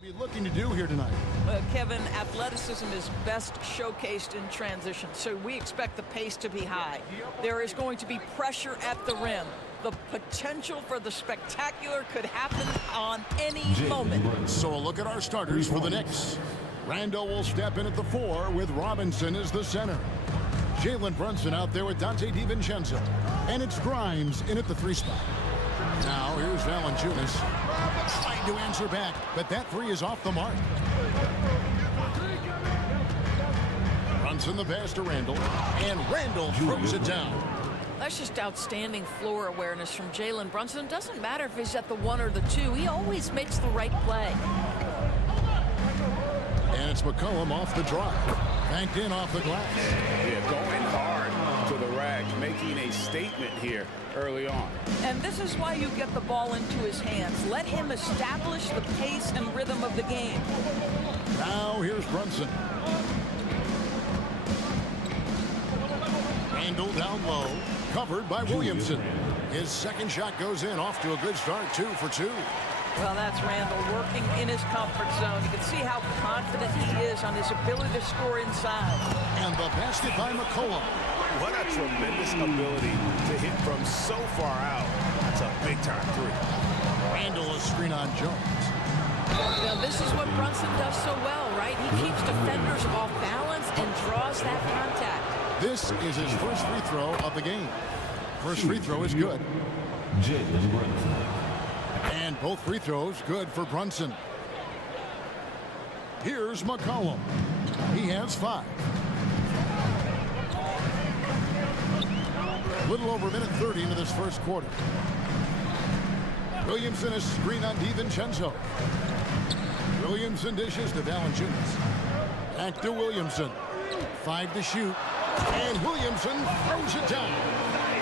Be looking to do here tonight. Kevin, athleticism is best showcased in transition, so we expect the pace to be high. There is going to be pressure at the rim. The potential for the spectacular could happen on any moment. So a look at our starters for the Knicks. Randall will step in at the 4 with Robinson as the center. Jalen Brunson out there with Dante DiVincenzo. And it's Grimes in at the 3 spot. Now here's Valanciunas. Trying to answer back, but that 3 is off the mark. Brunson the pass to Randall, and Randall throws it down. That's just outstanding floor awareness from Jalen Brunson. Doesn't matter if he's at the 1 or the 2. He always makes the right play. And it's McCollum off the drive. Banked in off the glass. Yeah, going hard to the rack, making a statement here early on. And this is why you get the ball into his hands. Let him establish the pace and rhythm of the game. Now here's Brunson. Randall down low, covered by Williamson. His second shot goes in, off to a good start, 2 for 2. Well, that's Randall working in his comfort zone. You can see how confident he is on his ability to score inside. And the basket by McCollum. What a tremendous ability to hit from so far out. That's a big-time 3. Randall a screen on Jones. Now, this is what Brunson does so well, right? He keeps defenders off balance and draws that contact. This is his first free throw of the game. First free throw is good. And both free throws good for Brunson. Here's McCollum. He has 5. A little over a minute 30 into this first quarter. Williamson is screen on DiVincenzo. Williamson dishes to Valanciunas. Back to Williamson. 5 to shoot. And Williamson throws it down.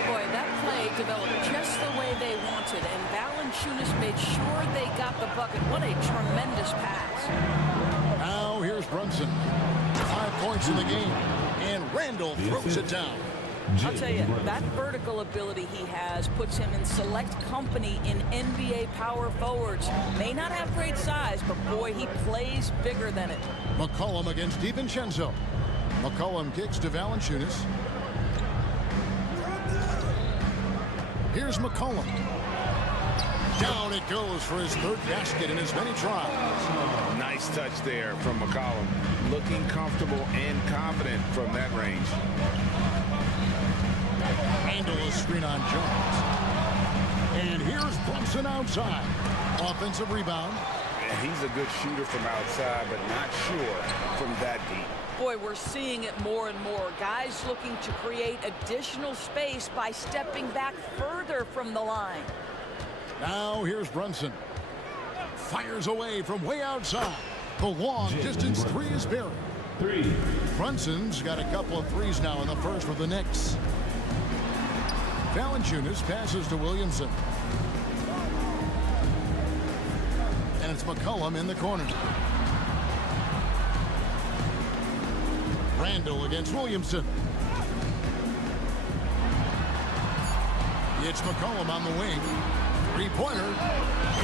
Boy, that play developed just the way they wanted, and Valanciunas made sure they got the bucket. What a tremendous pass. Now here's Brunson. 5 points in the game, and Randall throws it down. I'll tell you, that vertical ability he has puts him in select company in NBA power forwards. May not have great size, but boy, he plays bigger than it. McCollum against DiVincenzo. McCollum kicks to Valanciunas. Here's McCollum. Down it goes for his 3rd basket in as many tries. Nice touch there from McCollum. Looking comfortable and confident from that range. Randall is screen on Jones. And here's Brunson outside. Offensive rebound. And he's a good shooter from outside, but not sure from that deep. Boy, we're seeing it more and more. Guys looking to create additional space by stepping back further from the line. Now here's Brunson. Fires away from way outside. The long distance 3 is buried. Brunson's got a couple of 3s now in the first for the Knicks. Valanciunas passes to Williamson. And it's McCollum in the corner. Randall against Williamson. It's McCollum on the wing. 3-pointer.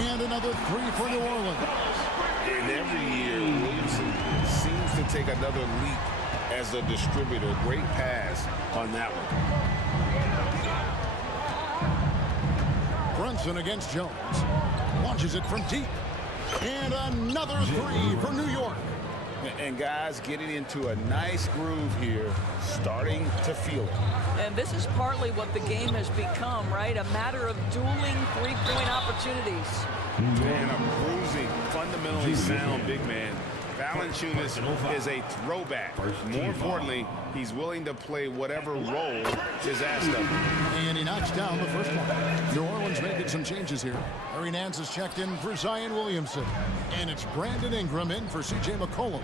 And another 3 for New Orleans. And every year, Williamson seems to take another leap as a distributor. Great pass on that one. Brunson against Jones. Launches it from deep. And another 3 for New York. And guys getting into a nice groove here, starting to feel it. And this is partly what the game has become, right? A matter of dueling 3-point opportunities. And a bruising, fundamentally sound big man. Valanciunas is a throwback. More importantly, he's willing to play whatever role is asked of him. And he knocks down the first one. New Orleans making some changes here. Harry Nance is checked in for Zion Williamson. And it's Brandon Ingram in for C.J. McCollum.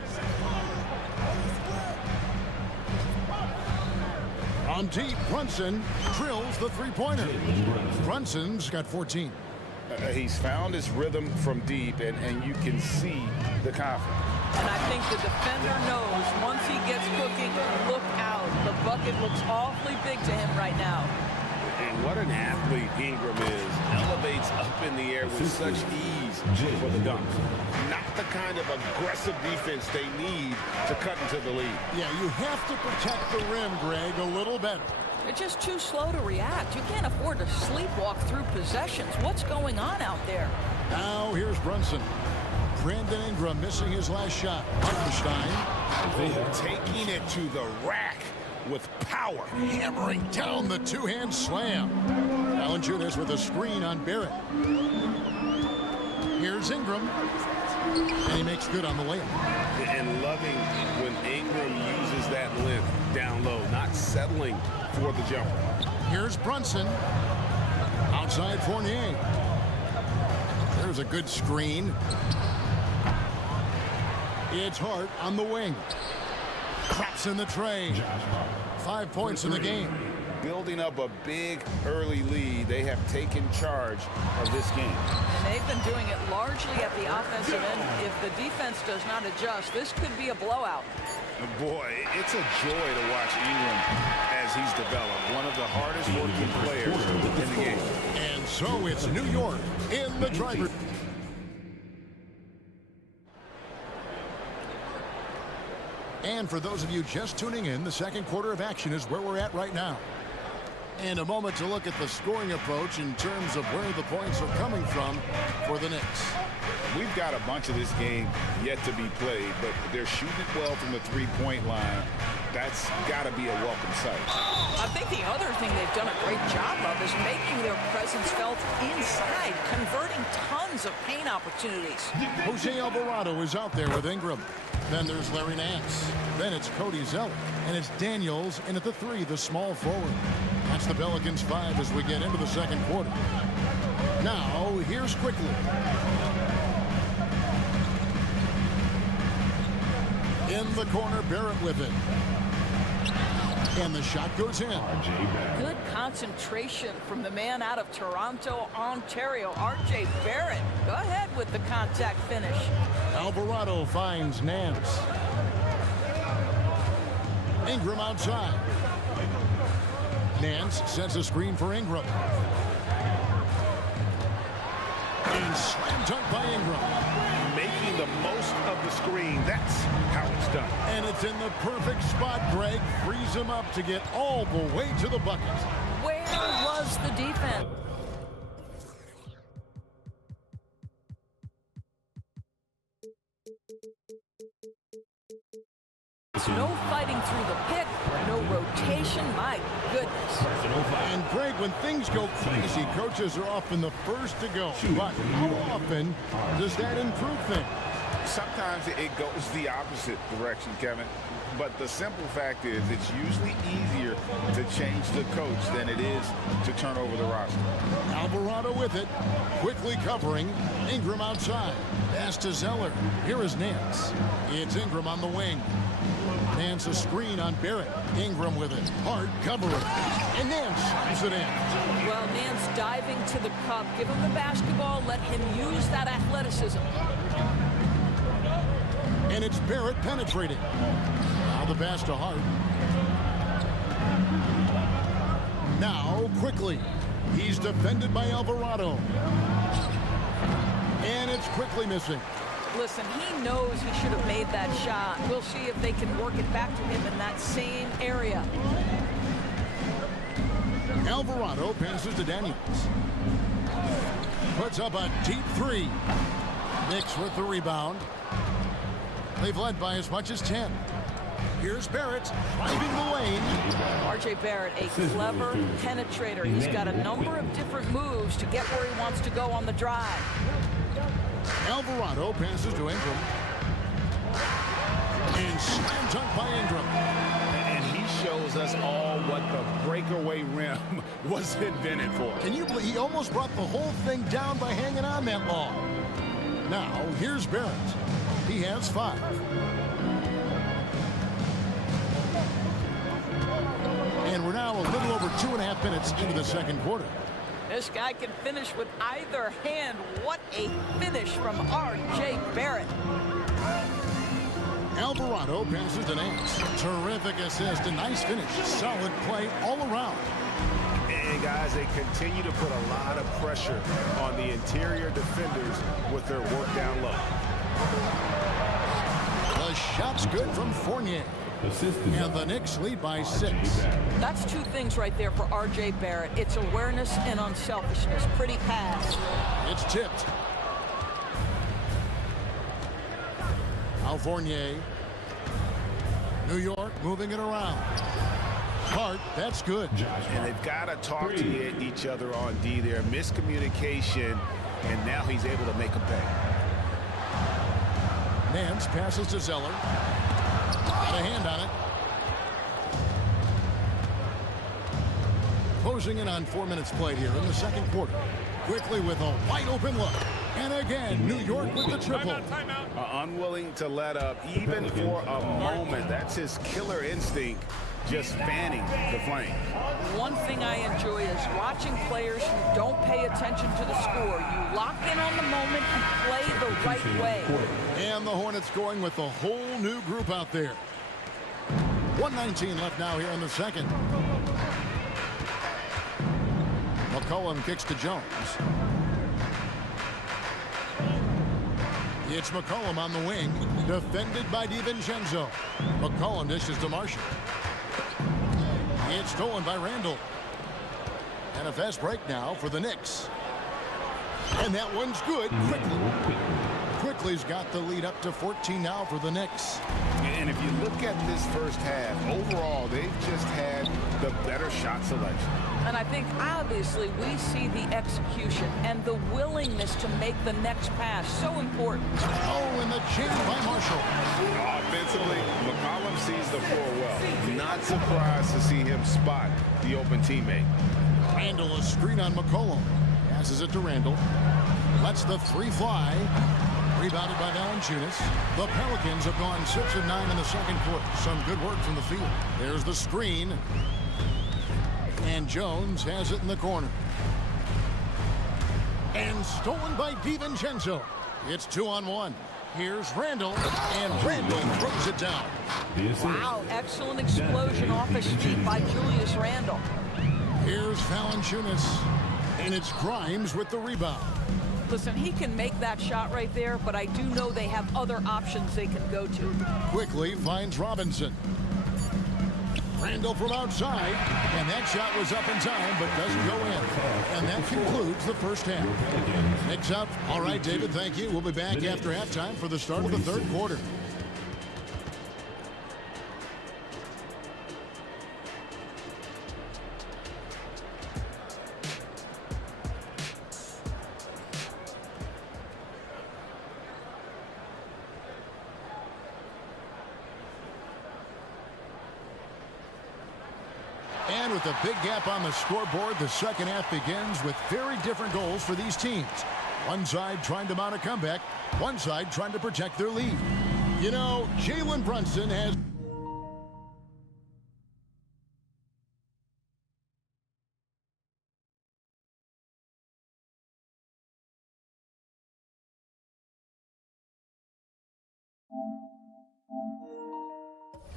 On deep, Brunson drills the 3-pointer. Brunson's got 14. He's found his rhythm from deep, and you can see the confidence. And I think the defender knows once he gets cooking, look out. The bucket looks awfully big to him right now. And what an athlete Ingram is. Elevates up in the air with such ease for the dunk. Not the kind of aggressive defense they need to cut into the lead. Yeah, you have to protect the rim, Greg, a little better. They're just too slow to react. You can't afford to sleepwalk through possessions. What's going on out there? Now here's Brunson. Brandon Ingram missing his last shot. Hartenstein taking it to the rack with power. Hammering down the two-hand slam. Valanciunas with a screen on Barrett. Here's Ingram. And he makes good on the layup. And loving when Ingram uses that length down low, not settling for the jumper. Here's Brunson. Outside Fournier. There's a good screen. It's Hart on the wing. Traps in the tray. 5 points in the game. Building up a big early lead, they have taken charge of this game. And they've been doing it largely at the offensive end. If the defense does not adjust, this could be a blowout. Boy, it's a joy to watch Ingram as he's developed. One of the hardest working players in the game. And so it's New York in the driver's. And for those of you just tuning in, the second quarter of action is where we're at right now. And a moment to look at the scoring approach in terms of where the points are coming from for the Knicks. We've got a bunch of this game yet to be played, but they're shooting it well from the three-point line. That's got to be a welcome sight. I think the other thing they've done a great job of is making their presence felt inside, converting tons of paint opportunities. Jose Alvarado is out there with Ingram. Then there's Larry Nance. Then it's Cody Zeller. And it's Daniels in at the 3, the small forward. That's the Pelicans 5 as we get into the second quarter. Now, here's Quickly. In the corner, Barrett with it. And the shot goes in. Good concentration from the man out of Toronto, Ontario, R.J. Barrett. Go ahead with the contact finish. Alvarado finds Nance. Ingram outside. Nance sets a screen for Ingram. And slam dunk by Ingram. Making the most of the screen. That's how it's done. And it's in the perfect spot, Greg. Frees him up to get all the way to the bucket. Where was the defense? No fighting through the pick, no rotation, my goodness. And Greg, when things go crazy, coaches are often the first to go. But how often does that improve things? Sometimes it goes the opposite direction, Kevin. But the simple fact is it's usually easier to change the coach than it is to turn over the roster. Alvarado with it, quickly covering. Ingram outside. Pass to Zeller. Here is Nance. It's Ingram on the wing. Nance a screen on Barrett. Ingram with it. Hard covering. And Nance slams it in. Well, Nance diving to the cup. Give him the basketball. Let him use that athleticism. And it's Barrett penetrating. Now the pass to Hart. Now Quickly. He's defended by Alvarado. And it's Quickly missing. Listen, he knows he should have made that shot. We'll see if they can work it back to him in that same area. Alvarado passes to Daniels. Puts up a deep 3. Knicks with the rebound. They've led by as much as 10. Here's Barrett driving the lane. R.J. Barrett, a clever penetrator. He's got a number of different moves to get where he wants to go on the drive. Alvarado passes to Ingram. And slam dunk by Ingram. And he shows us all what the breakaway rim was invented for. Can you believe he almost brought the whole thing down by hanging on that long? Now, here's Barrett. He has 5. And we're now a little over 2.5 minutes into the second quarter. This guy can finish with either hand. What a finish from R.J. Barrett. Alvarado passes to Nance. Terrific assist. A nice finish. Solid play all around. And guys, they continue to put a lot of pressure on the interior defenders with their work down low. The shot's good from Fournier. And the Knicks lead by 6. That's two things right there for R.J. Barrett. It's awareness and unselfishness. Pretty pass. It's tipped. Al Fournier. New York moving it around. Hart, that's good. And they've got to talk to each other on D there. Miscommunication, and now he's able to make a pay. Nance passes to Zeller. Got a hand on it. Closing in on 4 minutes played here in the second quarter. Quickly with a wide open look. And again, New York with the triple. Unwilling to let up even for a moment. That's his killer instinct, just fanning the flame. One thing I enjoy is watching players who don't pay attention to the score. You lock in on the moment and play the right way. And the Hornets going with a whole new group out there. 1:19 left now here in the second. McCollum kicks to Jones. It's McCollum on the wing, defended by DiVincenzo. McCollum dishes to Marshall. It's stolen by Randall. And a fast break now for the Knicks. And that one's good. Quickly's got the lead up to 14 now for the Knicks. And if you look at this first half, overall, they've just had the better shot selection. And I think, obviously, we see the execution and the willingness to make the next pass so important. Oh, and the jam by Marshall. Offensively, McCollum sees the floor well. Not surprised to see him spot the open teammate. Randall, a screen on McCollum. Passes it to Randall. Lets the three fly. Rebounded by Valanciunas. The Pelicans have gone 6 of 9 in the second quarter. Some good work from the field. There's the screen. And Jones has it in the corner. And stolen by DiVincenzo. It's 2-on-1. Here's Randall. And Randall throws it down. Wow, excellent explosion off his feet by Julius Randle. Here's Valanciunas. And it's Grimes with the rebound. Listen, he can make that shot right there, but I do know they have other options they can go to. Quickly finds Robinson. Randall from outside, and that shot was up in time, but doesn't go in. And that concludes the first half. Knicks up. All right, David, thank you. We'll be back after halftime for the start of the third quarter. And with a big gap on the scoreboard, the second half begins with very different goals for these teams. One side trying to mount a comeback, one side trying to protect their lead. You know, Jalen Brunson has...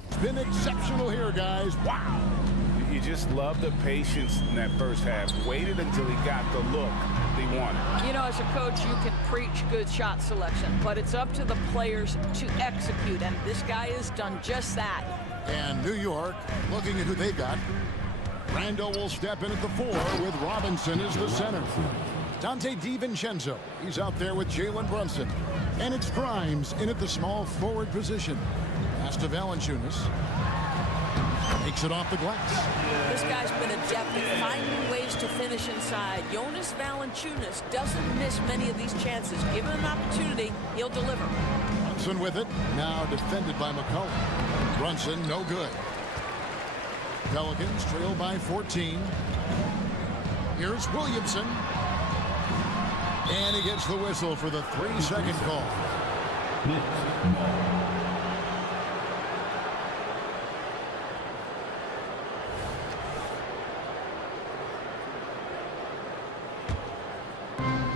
It's been exceptional here, guys. Wow. You just love the patience in that first half. Waited until he got the look he wanted. You know, as a coach, you can preach good shot selection, but it's up to the players to execute, and this guy has done just that. And New York, looking at who they've got. Randall will step in at the 4 with Robinson as the center. Dante DiVincenzo, he's out there with Jalen Brunson. And it's Grimes in at the small forward position. Pass to Valanciunas. Takes it off the glass. This guy's been adept at finding ways to finish inside. Jonas Valanciunas doesn't miss many of these chances. Given an opportunity, he'll deliver. Brunson with it. Now defended by McCollum. Brunson, no good. Pelicans trail by 14. Here's Williamson. And he gets the whistle for the 3-second call.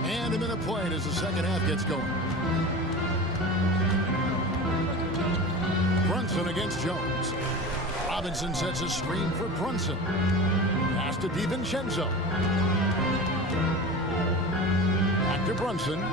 And a minute played as the second half gets going. Brunson against Jones. Robinson sets a screen for Brunson. Pass to DiVincenzo. Back to Brunson.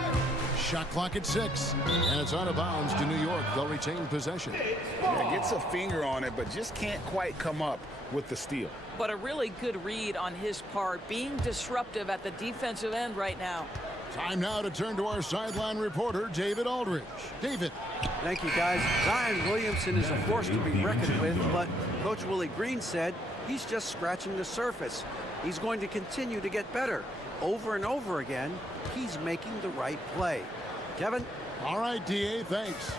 Shot clock at 6. And it's out of bounds to New York. They'll retain possession. Yeah, gets a finger on it, but just can't quite come up with the steal. But a really good read on his part, being disruptive at the defensive end right now. Time now to turn to our sideline reporter, David Aldridge. David. Thank you, guys. Zion Williamson is a force to be reckoned with, but Coach Willie Green said he's just scratching the surface. He's going to continue to get better. Over and over again, he's making the right play. Kevin? All right, D.A., thanks.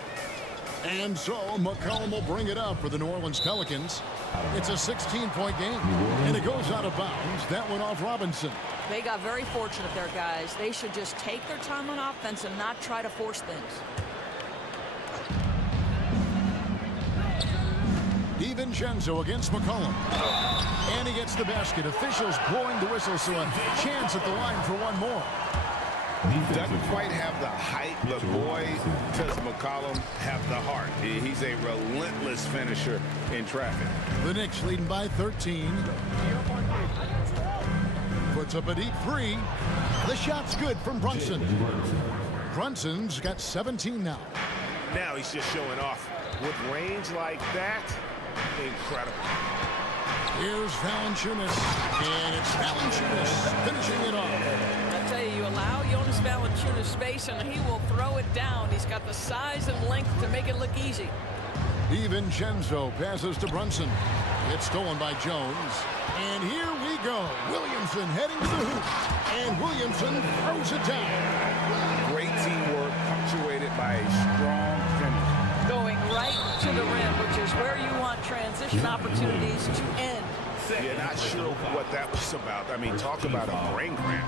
And so McCollum will bring it up for the New Orleans Pelicans. It's a 16-point game, and it goes out of bounds. That went off Robinson. They got very fortunate there, guys. They should just take their time on offense and not try to force things. DiVincenzo against McCollum. And he gets the basket. Officials blowing the whistle, so a chance at the line for one more. Doesn't quite have the height, but boy, does McCollum have the heart. He's a relentless finisher in traffic. The Knicks leading by 13. Puts up a deep three. The shot's good from Brunson. Brunson's got 17 now. Now he's just showing off. With range like that, incredible. Here's Valanciunas, and it's Valanciunas finishing it off. I tell you, you allow Jonas Valanciunas space, and he will throw it down. He's got the size and length to make it look easy. DiVincenzo passes to Brunson. It's stolen by Jones. And here we go. Williamson heading to the hoop. And Williamson throws it down. Great teamwork, punctuated by a strong finish. Going right to the rim, which is where you want transition opportunities to end. Yeah, not sure what that was about. I mean, talk about a brain cramp.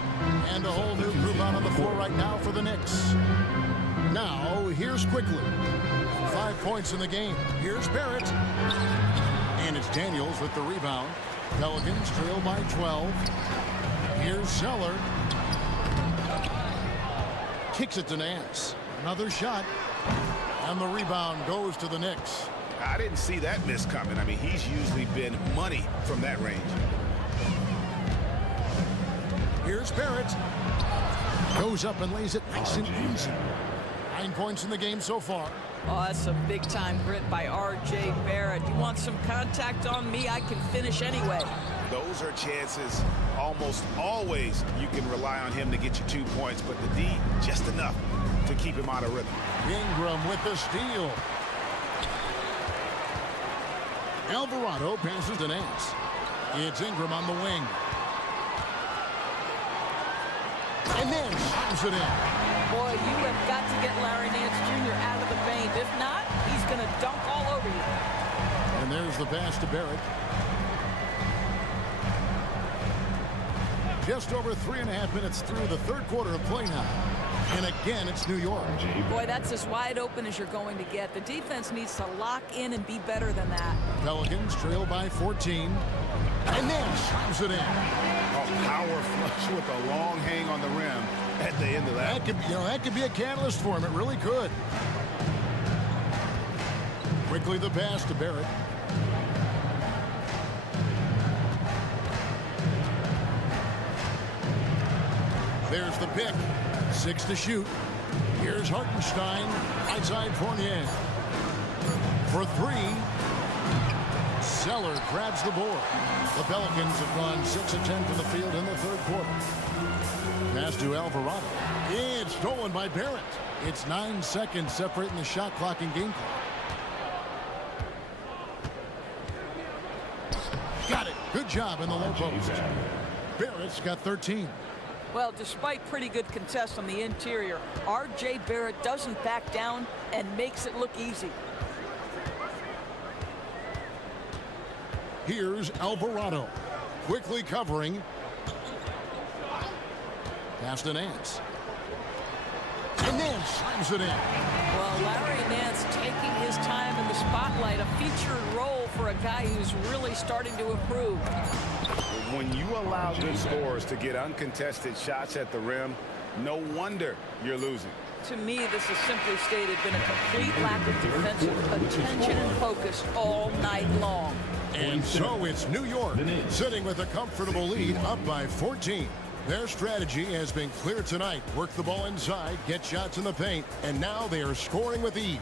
And a whole new group out on the floor right now for the Knicks. Now, here's Quickly. 5 points in the game. Here's Barrett. And it's Daniels with the rebound. Pelicans trail by 12. Here's Zeller. Kicks it to Nance. Another shot. And the rebound goes to the Knicks. I didn't see that miss coming. I mean, he's usually been money from that range. Here's Barrett. Goes up and lays it nice and easy. 9 points in the game so far. Oh, that's some big-time grit by R.J. Barrett. You want some contact on me? I can finish anyway. Those are chances almost always you can rely on him to get you 2 points, but the D, just enough to keep him out of rhythm. Ingram with the steal. Alvarado passes to Nance. It's Ingram on the wing. And then slams it in. Boy, you have got to get Larry Nance Jr. out of the paint. If not, he's going to dunk all over you. And there's the pass to Barrett. Just over 3.5 minutes through the third quarter of play now. And again, it's New York. Boy, that's as wide open as you're going to get. The defense needs to lock in and be better than that. Pelicans trail by 14. And then slams it in. A power flush with a long hang on the rim at the end of that. That could be a catalyst for him. It really could. Quickly the pass to Barrett. There's the pick. 6 to shoot. Here's Hartenstein. Right side Fournier. For 3. Zeller grabs the board. The Pelicans have gone 6 of 10 from the field in the third quarter. Pass to Alvarado. It's stolen by Barrett. It's 9 seconds separating the shot clock and game clock. Got it. Good job in the low post. Barrett's got 13. Well, despite pretty good contests on the interior, R.J. Barrett doesn't back down and makes it look easy. Here's Alvarado. Quickly covering. Pass to Nance. And then slams it in. Well, Larry Nance taking his time in the spotlight, a featured role for a guy who's really starting to improve. When you allow good scorers to get uncontested shots at the rim, no wonder you're losing. To me, this has simply stated been a complete lack of defensive attention and focus all night long. And so it's New York sitting with a comfortable lead up by 14. Their strategy has been clear tonight. Work the ball inside, get shots in the paint, and now they are scoring with ease.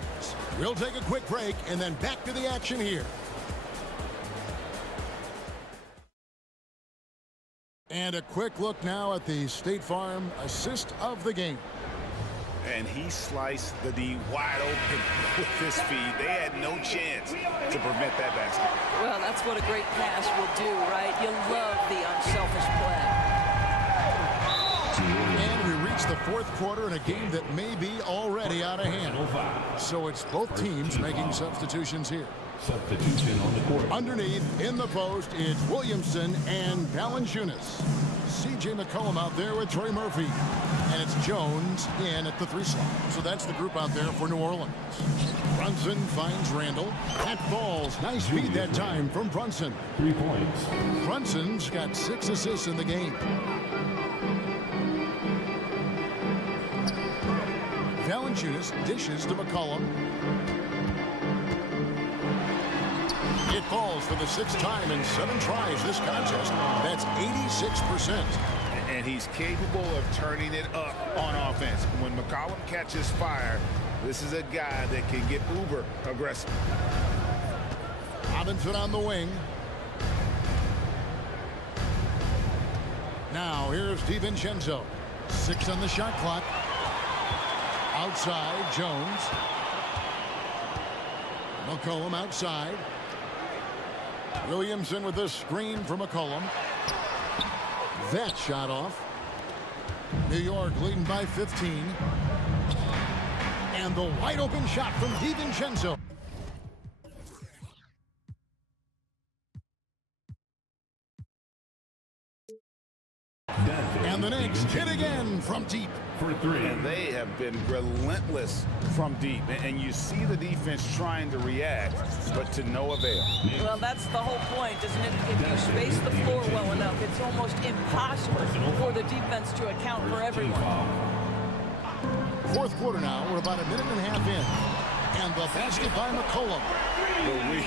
We'll take a quick break and then back to the action here. And a quick look now at the State Farm assist of the game. And he sliced the D wide open with his feed. They had no chance to prevent that basket. Well, that's what a great pass will do, right? You love the unselfish play. And we reach the fourth quarter in a game that may be already out of hand. So it's both teams making substitutions here. Substitution on the court. Underneath, in the post, it's Williamson and Valanciunas. C.J. McCollum out there with Trey Murphy. And it's Jones in at the 3 slot. So that's the group out there for New Orleans. Brunson finds Randall. That falls. Nice feed that time from Brunson. 3 points. Brunson's got 6 assists in the game. Valanciunas dishes to McCollum. It falls for the 6th time in 7 tries this contest. That's 86%. And he's capable of turning it up on offense. When McCollum catches fire, this is a guy that can get uber aggressive. Robinson on the wing. Now here's DiVincenzo. 6 on the shot clock. Outside, Jones. McCollum outside. Williamson with a screen for McCollum. That shot off. New York leading by 15. And the wide open shot from DiVincenzo. And the Knicks hit again from deep. For 3. And they have been relentless from deep. And you see the defense trying to react, but to no avail. Well, that's the whole point, isn't it? If you space the floor well enough, it's almost impossible for the defense to account for everyone. Fourth quarter now. We're about a minute and a half in. And the basket by McCollum. But we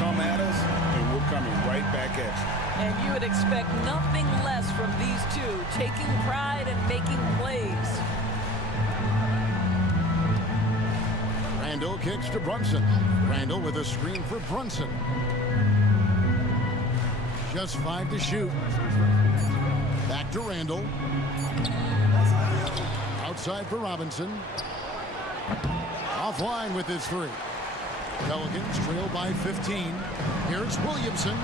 come at us, and we're coming right back at you. And you would expect nothing less from these two, taking pride and making plays. Randall kicks to Brunson. Randall with a screen for Brunson. Just 5 to shoot. Back to Randall. Outside for Robinson. Offline with his 3. Pelicans trail by 15. Here's Williamson.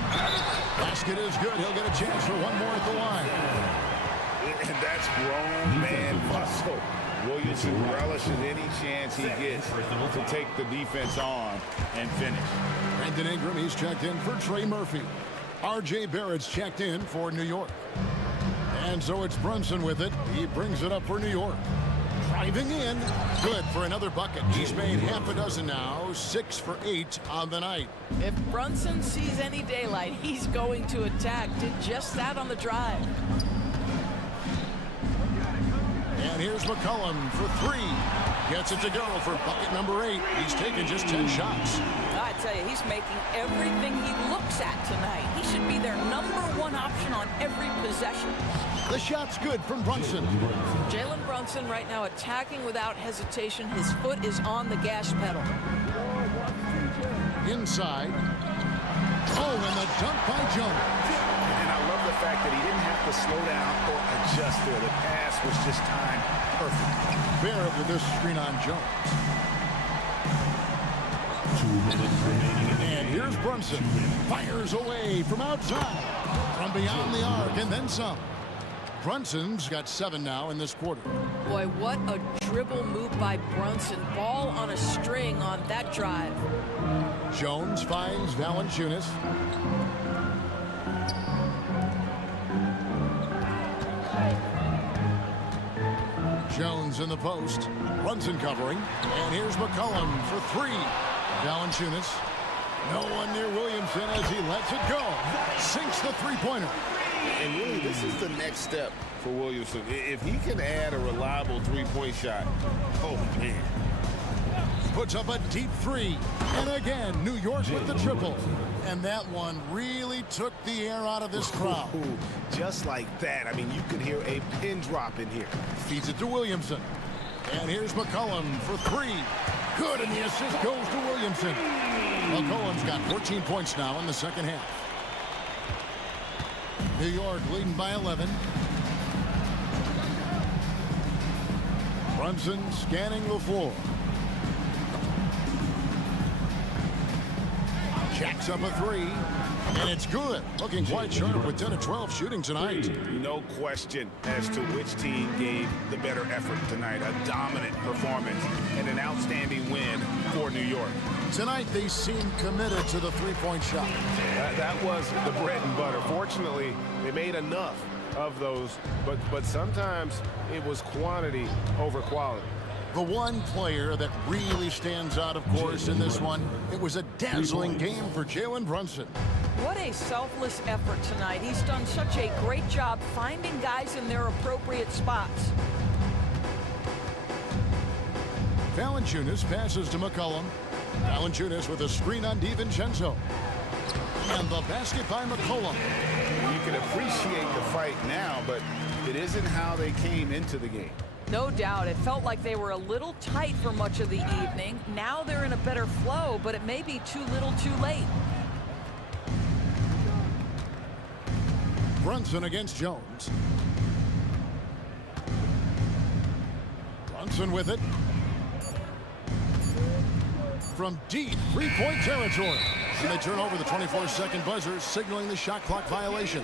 Basket is good. He'll get a chance for one more at the line. And that's grown man muscle. Williamson relishes any chance he gets to take the defense on and finish. Brandon Ingram, he's checked in for Trey Murphy. R.J. Barrett's checked in for New York. And so it's Brunson with it. He brings it up for New York. Driving in. Good for another bucket. He's made half a dozen now. 6 for 8 on the night. If Brunson sees any daylight, he's going to attack. Did just that on the drive. And here's McCollum for 3. Gets it to go for bucket number 8. He's taken just 10 shots. I tell you, he's making everything he looks at tonight. He should be their #1 option on every possession. The shot's good from Brunson. Jalen Brunson right now attacking without hesitation. His foot is on the gas pedal. Inside. Oh, and the dunk by Jones. And I love the fact that he didn't have to slow down or adjust there. The pass was just timed perfect. Barrett with this screen on Jones. 2 minutes remaining in the And here's Brunson. Fires away from outside. From beyond the arc and then some. Brunson's got 7 now in this quarter. Boy, what a dribble move by Brunson. Ball on a string on that drive. Jones finds Valanciunas. Jones in the post. Brunson covering. And here's McCollum for 3. Valanciunas. No one near Williamson as he lets it go. Sinks the 3-pointer. And really, this is the next step for Williamson. If he can add a reliable three-point shot, oh, man. Puts up a deep three. And again, New York with the triple. And that one really took the air out of this crowd. Just like that. I mean, you could hear a pin drop in here. Feeds it to Williamson. And here's McCollum for three. Good, and the assist goes to Williamson. McCollum's got 14 points now in the second half. New York leading by 11. Brunson scanning the floor. Jacks up a three, and it's good. Looking quite sharp with 10 of 12 shooting tonight. No question as to which team gave the better effort tonight. A dominant performance and an outstanding win for New York. Tonight, they seem committed to the three-point shot. That was the bread and butter. Fortunately, they made enough of those, but sometimes it was quantity over quality. The one player that really stands out, of course, in this one, it was a dazzling game for Jalen Brunson. What a selfless effort tonight. He's done such a great job finding guys in their appropriate spots. Valanciunas passes to McCollum. Valanciunas with a screen on DiVincenzo. And the basket by McCollum. You can appreciate the fight now, but it isn't how they came into the game. No doubt. It felt like they were a little tight for much of the evening. Now they're in a better flow, but it may be too little too late. Brunson against Jones. Brunson with it. From deep three-point territory. And they turn over the 24-second buzzer, signaling the shot clock violation.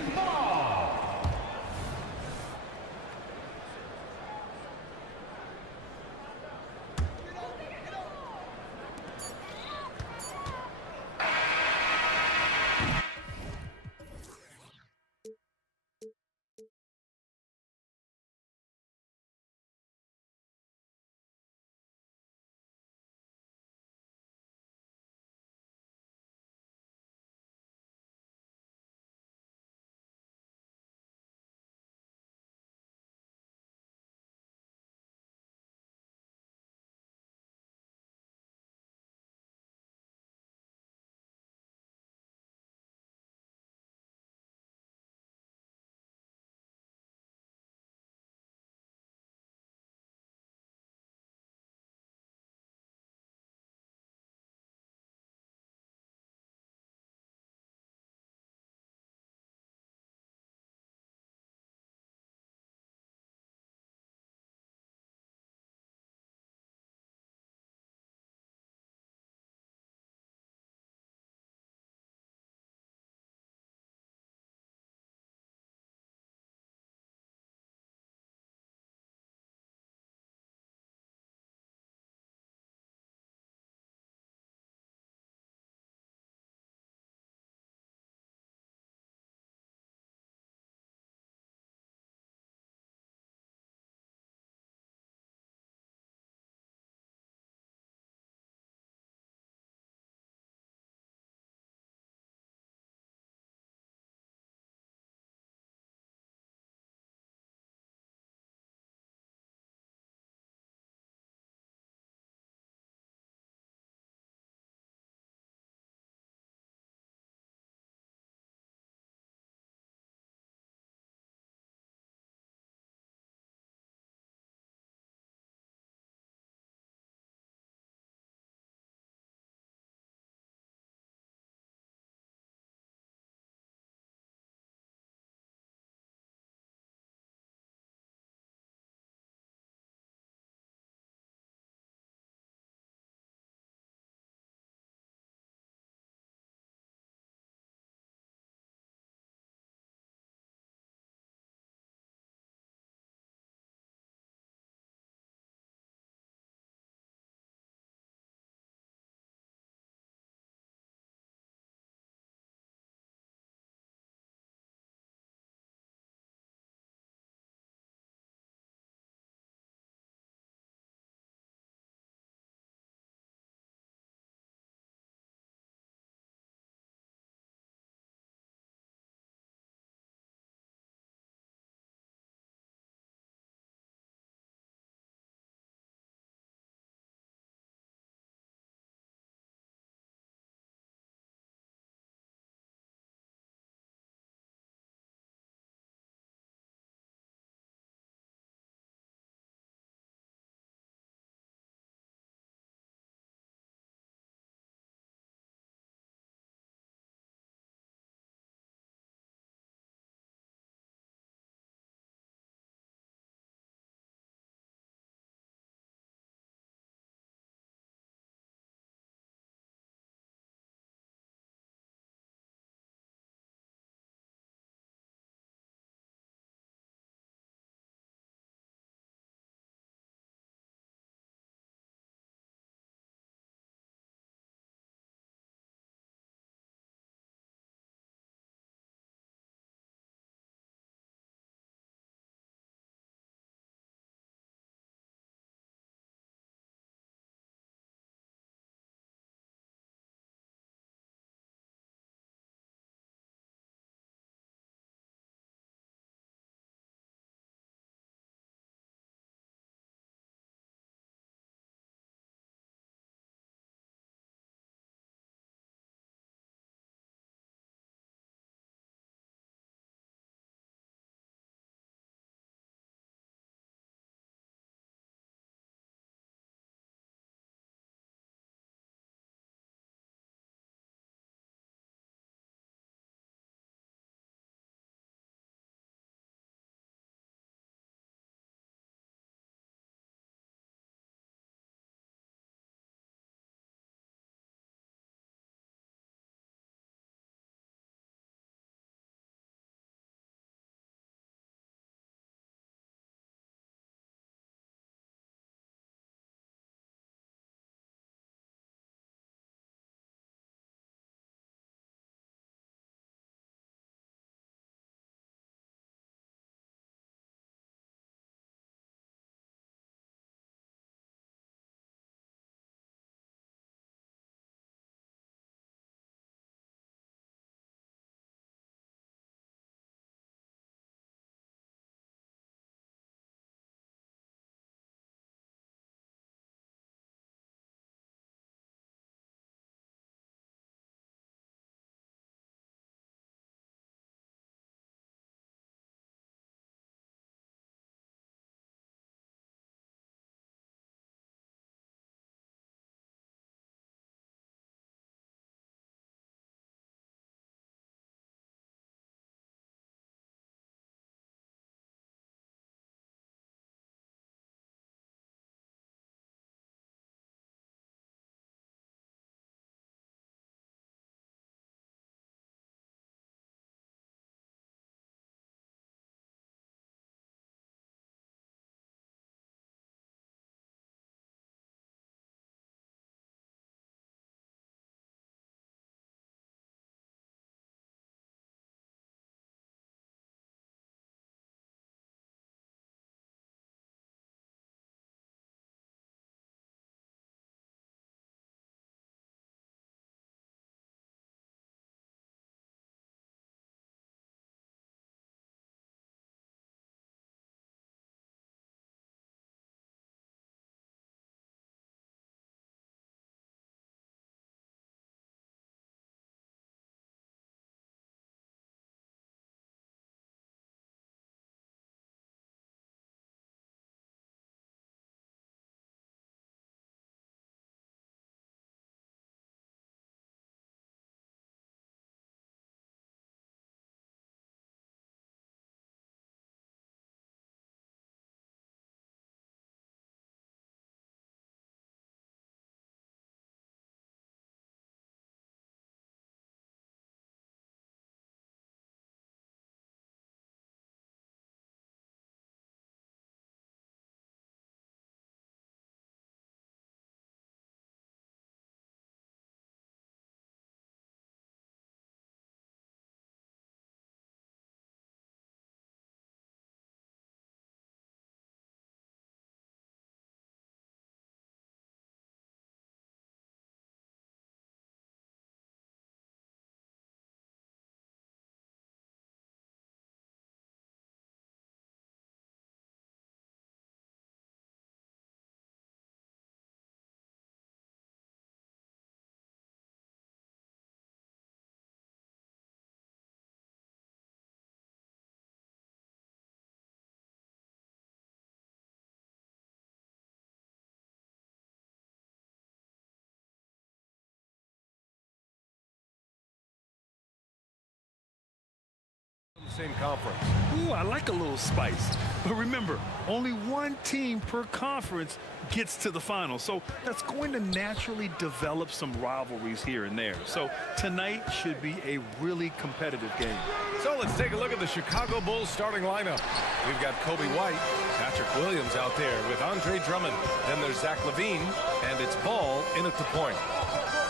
same conference. Ooh, I like a little spice. But remember, only one team per conference gets to the final. So that's going to naturally develop some rivalries here and there. So tonight should be a really competitive game. So let's take a look at the Chicago Bulls starting lineup. We've got Kobe White, Patrick Williams out there with Andre Drummond. Then there's Zach LaVine, and it's Ball in at the point.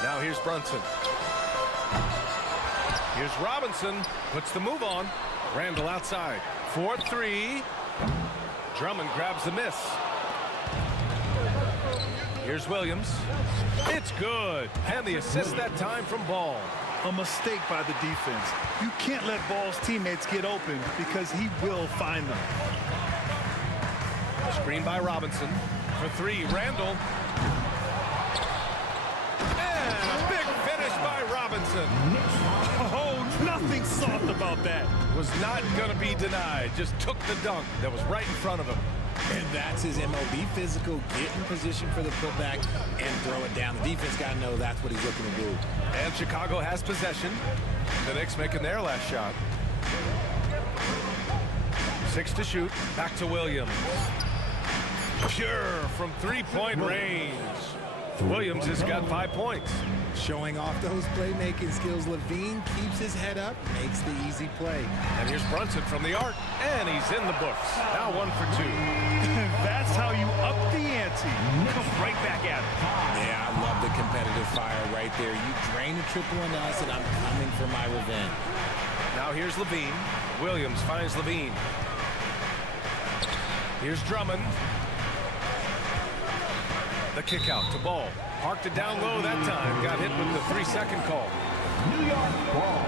Now here's Brunson. Here's Robinson, puts the move on. Randall outside, 4-3. Drummond grabs the miss. Here's Williams. It's good. And the assist that time from Ball. A mistake by the defense. You can't let Ball's teammates get open because he will find them. Screen by Robinson. For three, Randall. And a big finish by Robinson. Oh, nothing soft about that. Was not going to be denied. Just took the dunk that was right in front of him. And that's his MO. Be physical, get in position for the putback, and throw it down. The defense got to know that's what he's looking to do. And Chicago has possession. The Knicks making their last shot. 6 to shoot. Back to Williams. Pure from three-point range. Williams has got 5 points. Showing off those playmaking skills. LaVine keeps his head up, makes the easy play. And here's Brunson from the arc, and he's in the books. Now 1 for 2. That's how you up the ante. Come right back at it. Yeah, I love the competitive fire right there. You drain a triple on us, and I'm coming for my revenge. Now here's LaVine. Williams finds LaVine. Here's Drummond. The kick out to Ball. Parked it down low that time. Got hit with the 3-second call. New York ball.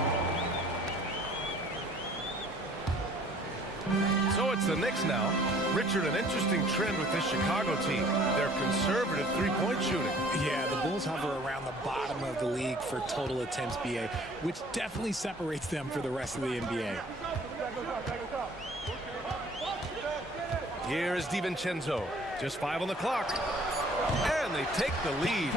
So it's the Knicks now. Richard, an interesting trend with this Chicago team. They're conservative three-point shooting. Yeah, the Bulls hover around the bottom of the league for total attempts, BA, which definitely separates them for the rest of the NBA. Here is DiVincenzo. Just 5 on the clock. And they take the lead.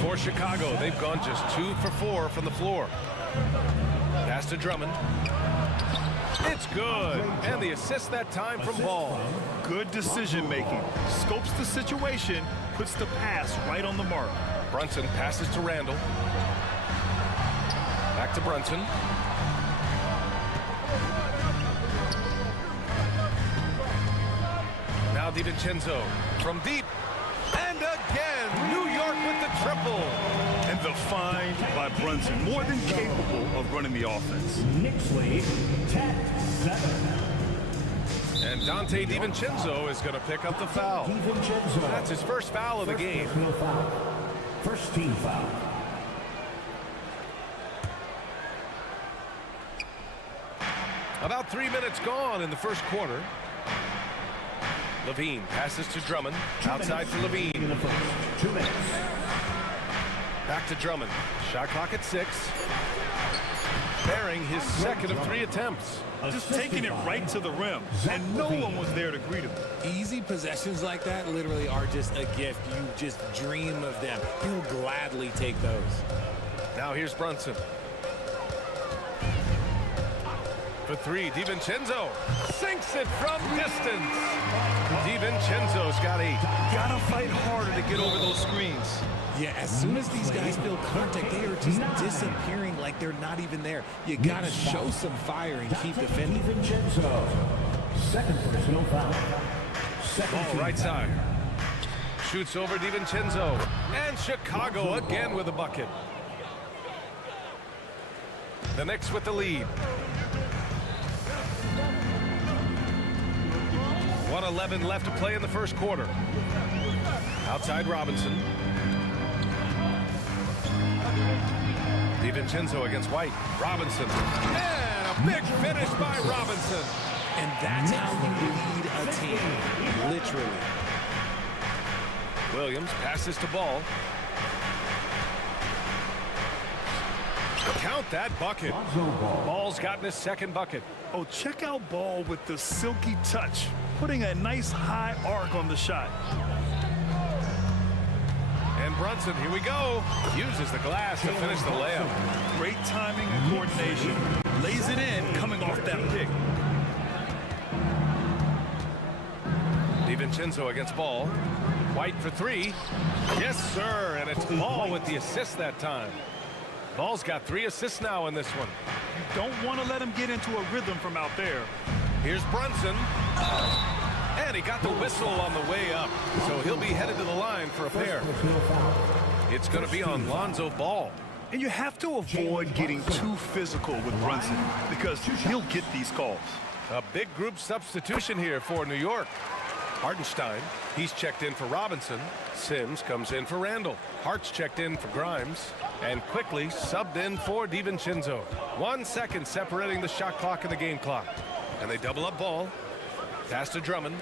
For Chicago, they've gone just 2 for 4 from the floor. Pass to Drummond. It's good. And the assist that time from Ball. Good decision making. Scopes the situation, puts the pass right on the mark. Brunson passes to Randall. Back to Brunson. Now DiVincenzo from deep. And again, New York with the triple. And the find by Brunson, more than capable of running the offense. Knicks lead 10-7. And Dante DiVincenzo is going to pick up the foul. That's his first foul of the game. First team foul. About 3 minutes gone in the first quarter. LaVine passes to Drummond. Outside for LaVine. 2 minutes. Back to Drummond. Shot clock at 6. Bearing his second of 3 attempts. Just taking it right to the rim, and no one was there to greet him. Easy possessions like that literally are just a gift. You just dream of them. He'll gladly take those. Now here's Brunson. For 3, DiVincenzo sinks it from distance. DiVincenzo's got 8. Gotta fight harder to get over those screens. Yeah, as soon as these guys feel contact, they are just disappearing like they're not even there. You gotta show some fire and keep defending. DiVincenzo. Second personal foul. Ball right side. Shoots over DiVincenzo. And Chicago again with a bucket. The Knicks with the lead. 1:11 left to play in the first quarter. Outside Robinson. DiVincenzo against White. Robinson. And a big finish by Robinson. And that's how you lead a team, literally. Williams passes to Ball. Count that bucket. Ball's gotten his second bucket. Oh, check out Ball with the silky touch, putting a nice high arc on the shot. And Brunson. Here we go. Uses the glass to finish the layup. Great timing and coordination. Lays it in coming off that pick. DiVincenzo against Ball. White for three. Yes, sir. And it's Ball with the assist that time. Ball's got 3 assists now in this one. You don't want to let him get into a rhythm from out there. Here's Brunson. And he got the whistle on the way up. So he'll be headed to the line for a pair. It's going to be on Lonzo Ball. And you have to avoid getting too physical with Brunson because he'll get these calls. A big group substitution here for New York. Hartenstein, he's checked in for Robinson. Sims comes in for Randall. Hart's checked in for Grimes. And quickly subbed in for DiVincenzo. 1 second separating the shot clock and the game clock. And they double up Ball. Pass to Drummond.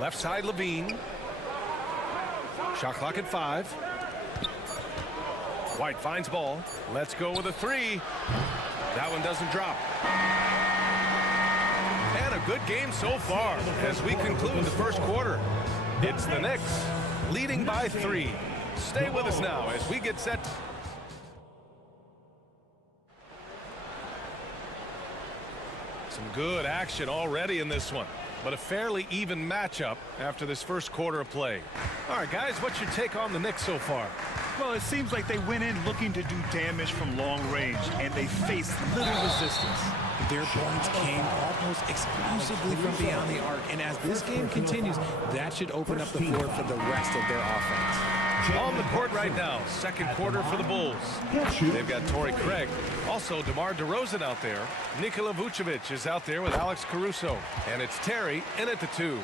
Left side Levine. Shot clock at 5. White finds Ball. Let's go with a 3. That one doesn't drop. And a good game so far as we conclude the first quarter. It's the Knicks leading by 3. Stay with us now as we get set. Some good action already in this one, but a fairly even matchup after this first quarter of play. All right, guys, what's your take on the Knicks so far? Well, it seems like they went in looking to do damage from long range, and they faced little resistance. Their points came almost exclusively from beyond the arc, and as this game continues, that should open up the floor for the rest of their offense. On the court right now, second quarter for the Bulls. They've got Torrey Craig, also DeMar DeRozan out there. Nikola Vucevic is out there with Alex Caruso, and it's Terry in at the 2.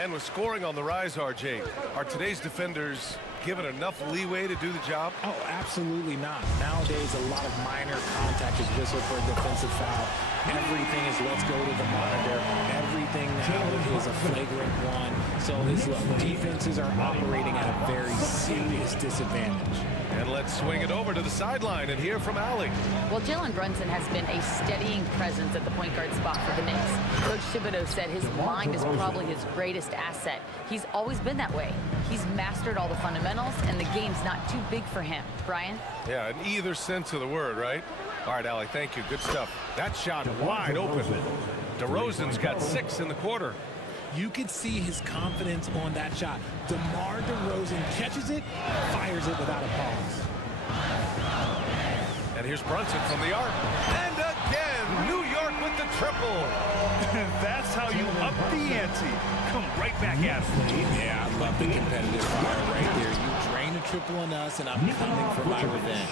And with scoring on the rise, RJ, are today's defenders given enough leeway to do the job? Oh, absolutely not. Nowadays, a lot of minor contact is whistled for a defensive foul. Everything is let's go to the monitor. Everything now is a flagrant one. So his defenses are operating at a very serious disadvantage. And let's swing it over to the sideline and hear from Allie. Well, Jalen Brunson has been a steadying presence at the point guard spot for the Knicks. Coach Thibodeau said his mind is probably his greatest asset. He's always been that way. He's mastered all the fundamentals, and the game's not too big for him. Brian? Yeah, in either sense of the word, right? All right, Allie, thank you. Good stuff. That shot wide open. DeRozan's got 6 in the quarter. You could see his confidence on that shot. DeMar DeRozan catches it, fires it without a pause. And here's Brunson from the arc. And again, New York with the triple. That's how you up the ante. Come right back at him. Yeah, I love the competitive fire right there. You drain a triple on us, and I'm coming for my revenge.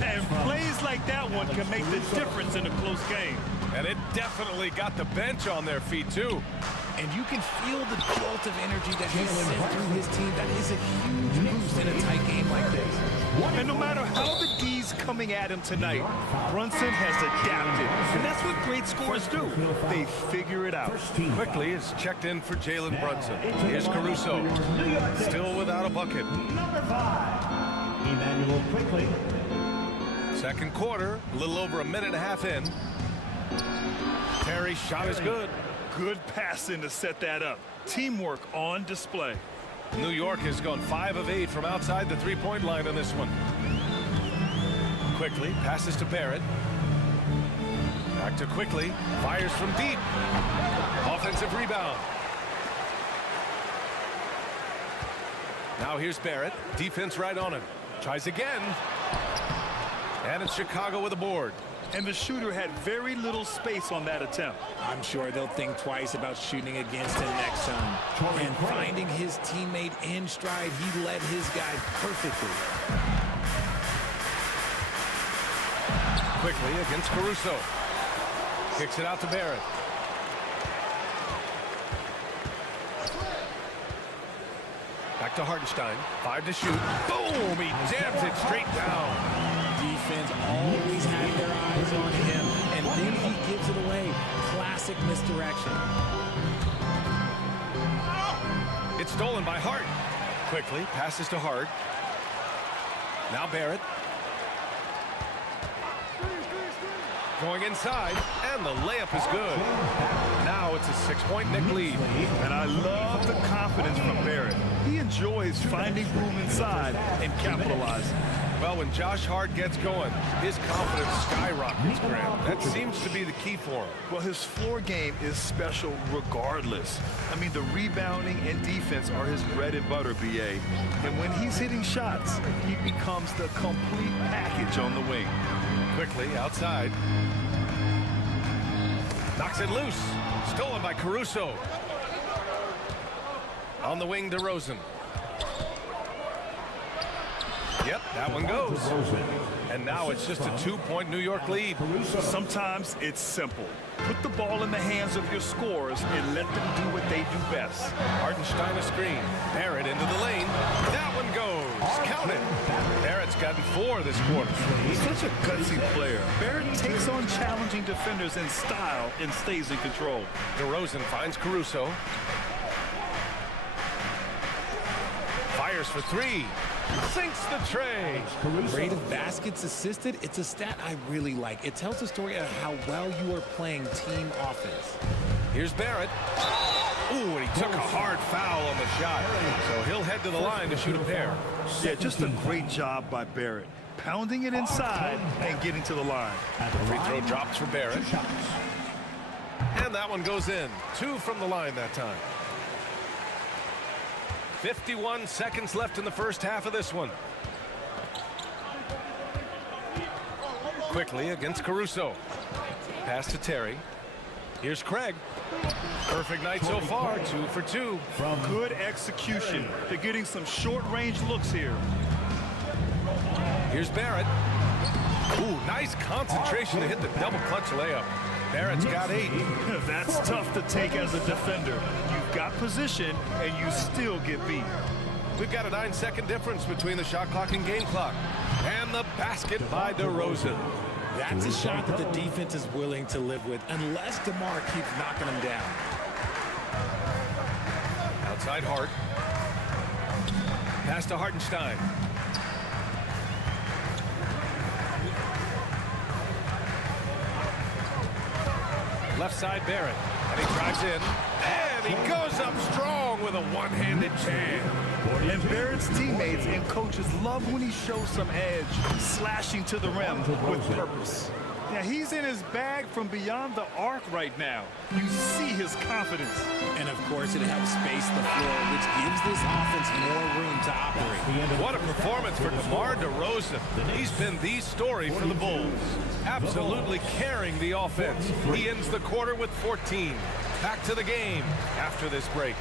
And plays like that one can make the difference in a close game. And it definitely got the bench on their feet, too. And you can feel the jolt of energy that he sent through his team. That is a huge boost in a tight game like this. And no matter how the D's coming at him tonight, Brunson has adapted. And that's what great scorers do. They figure it out. Quickly is checked in for Jalen Brunson. Here's Caruso. Still without a bucket. Number 5, Emmanuel Quickly. Second quarter, a little over a minute and a half in. Terry's shot is good. Good passing to set that up. Teamwork on display. New York has gone 5 of 8 from outside the three-point line on this one. Quickly passes to Barrett. Back to Quickly. Fires from deep. Offensive rebound. Now here's Barrett. Defense right on him. Tries again. And it's Chicago with a board. And the shooter had very little space on that attempt. I'm sure they'll think twice about shooting against him next time. And finding his teammate in stride, he led his guy perfectly. Quickly against Caruso. Kicks it out to Barrett. Back to Hartenstein. 5 to shoot. Boom! He jams it straight down. Defense always had their eyes on him, and then he gives it away. Classic misdirection. It's stolen by Hart. Quickly passes to Hart. Now Barrett. Going inside, and the layup is good. Now it's a 6-point Knick lead. And I love the confidence from Barrett. He enjoys finding room inside and capitalizing. Well, when Josh Hart gets going, his confidence skyrockets, Graham. That seems to be the key for him. Well, his floor game is special regardless. I mean, the rebounding and defense are his bread and butter, BA. And when he's hitting shots, he becomes the complete package on the wing. Quickly, outside. Knocks it loose. Stolen by Caruso. On the wing, DeRozan. Yep, that one goes. And now it's just a 2-point New York lead. Sometimes it's simple. Put the ball in the hands of your scorers and let them do what they do best. Hartenstein a screen. Barrett into the lane. That one goes. Count it. Barrett's gotten 4 this quarter. He's such a gutsy player. Barrett takes on challenging defenders in style and stays in control. DeRozan finds Caruso. Fires for 3. Sinks the tray. Rate of baskets assisted, it's a stat I really like. It tells the story of how well you are playing team offense. Here's Barrett. Ooh, and he took a hard foul on the shot. So he'll head to the line to shoot a pair. Yeah, just a great job by Barrett. Pounding it inside and getting to the line. Free throw drops for Barrett. And that one goes in. 2 from the line that time. 51 seconds left in the first half of this one. Quickly against Caruso. Pass to Terry. Here's Craig. Perfect night so far. 2 for 2. Good execution. They're getting some short-range looks here. Here's Barrett. Ooh, nice concentration to hit the double clutch layup. Barrett's got 8. That's tough to take as a defender. You've got position, and you still get beat. We've got a 9-second difference between the shot clock and game clock. And the basket by DeRozan. That's a shot that the defense is willing to live with, unless DeMar keeps knocking them down. Outside Hart. Pass to Hartenstein. Left side Barrett. And he drives in. And he goes up strong with a one-handed jam. And Barrett's teammates and coaches love when he shows some edge, slashing to the rim with purpose. Yeah, he's in his bag from beyond the arc right now. You see his confidence. And of course, it helps space the floor, which gives this offense more room to operate. What a performance for DeMar DeRozan. He's been the story for the Bulls. Absolutely carrying the offense. He ends the quarter with 14. Back to the game after this break.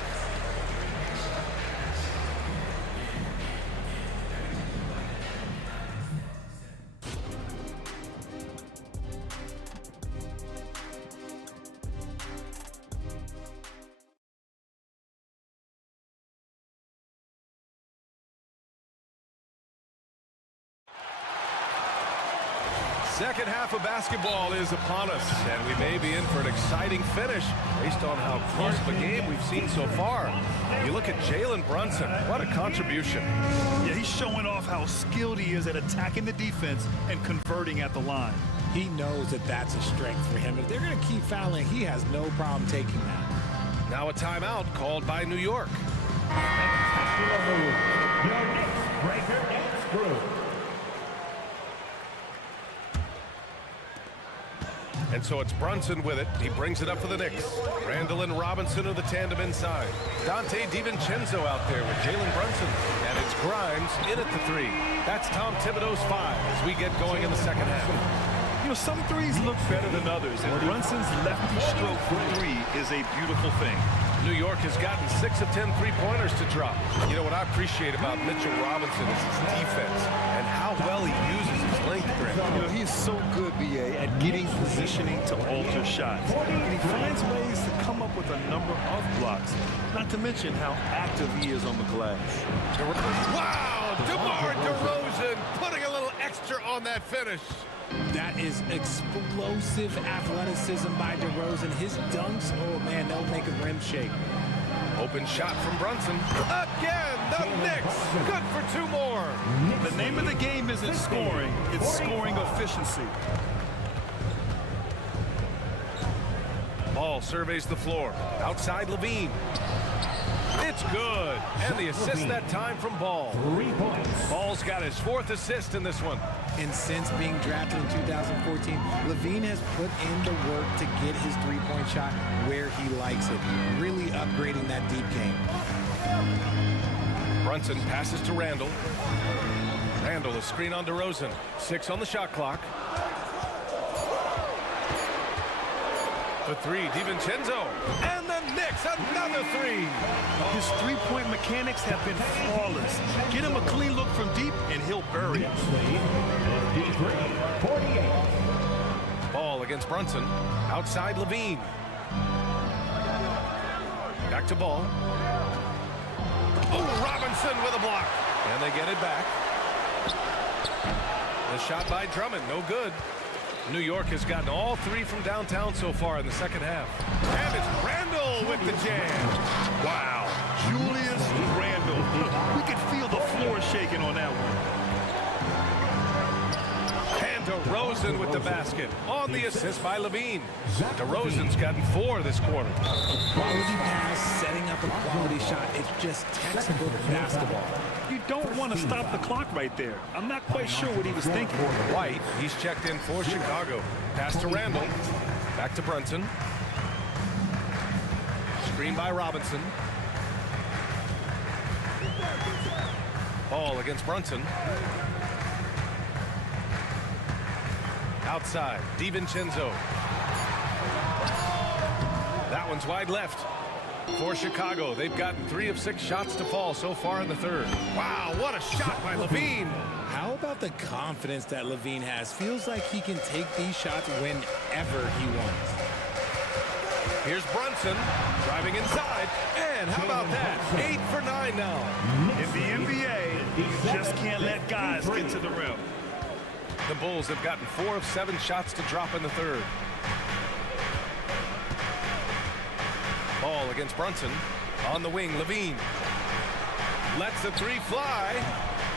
Second half of basketball is upon us, and we may be in for an exciting finish based on how close of a game we've seen so far. You look at Jalen Brunson, what a contribution. Yeah, he's showing off how skilled he is at attacking the defense and converting at the line. He knows that that's a strength for him. If they're going to keep fouling, he has no problem taking that. Now a timeout called by New York. Your next breaker and screw. And so it's Brunson with it. He brings it up for the Knicks. Randall and Robinson are the tandem inside. Dante DiVincenzo out there with Jalen Brunson. And it's Grimes in at the 3. That's Tom Thibodeau's 5 as we get going in the second half. You know, some threes look better than others, and Brunson's lefty stroke for 3 is a beautiful thing. New York has gotten 6 of 10 three-pointers to drop. You know, what I appreciate about Mitchell Robinson is his defense and how well he uses his length. You know, he's so good, BA, at getting positioning to alter shots. And he finds ways to come up with a number of blocks, not to mention how active he is on the glass. Wow! DeMar DeRozan putting a little extra on that finish. That is explosive athleticism by DeRozan. His dunks, oh man, they'll make a rim shake. Open shot from Brunson. Again, the Knicks. Good for 2 more. The name of the game isn't scoring, it's scoring efficiency. Ball surveys the floor. Outside Levine. It's good. And the assist that time from Ball. 3 points. Ball's got his 4th assist in this one. And since being drafted in 2014, Levine has put in the work to get his three-point shot where he likes it, really upgrading that deep game. Brunson passes to Randall. Randall, a screen on DeRozan. 6 on the shot clock. For 3, DiVincenzo. And the Knicks, another 3. His three-point mechanics have been flawless. Get him a clean look from deep, and he'll bury it. 53-48. Ball against Brunson. Outside Levine. Back to Ball. Oh, Robinson with a block. And they get it back. The shot by Drummond, no good. New York has gotten all 3 from downtown so far in the second half. And it's Randall with the jam. Wow, Julius Randle. We could feel the floor shaking on that one. And DeRozan with the basket on the assist by Levine. DeRozan's gotten 4 this quarter. Quality pass, setting up a quality shot. It's just textbook basketball. You don't want to stop the clock right there. I'm not quite sure what he was thinking. White, he's checked in for Chicago. Pass to Randall. Back to Brunson. Screen by Robinson. Ball against Brunson. Outside, DiVincenzo. That one's wide left. For Chicago, they've gotten 3 of 6 shots to fall so far in the third. Wow, what a shot by Levine. How about the confidence that Levine has? Feels like he can take these shots whenever he wants. Here's Brunson driving inside. And how about that? 8 for 9 now. In the NBA, you just can't let guys get to the rim. The Bulls have gotten 4 of 7 shots to drop in the third. Ball against Brunson. On the wing, Levine. Lets the 3 fly.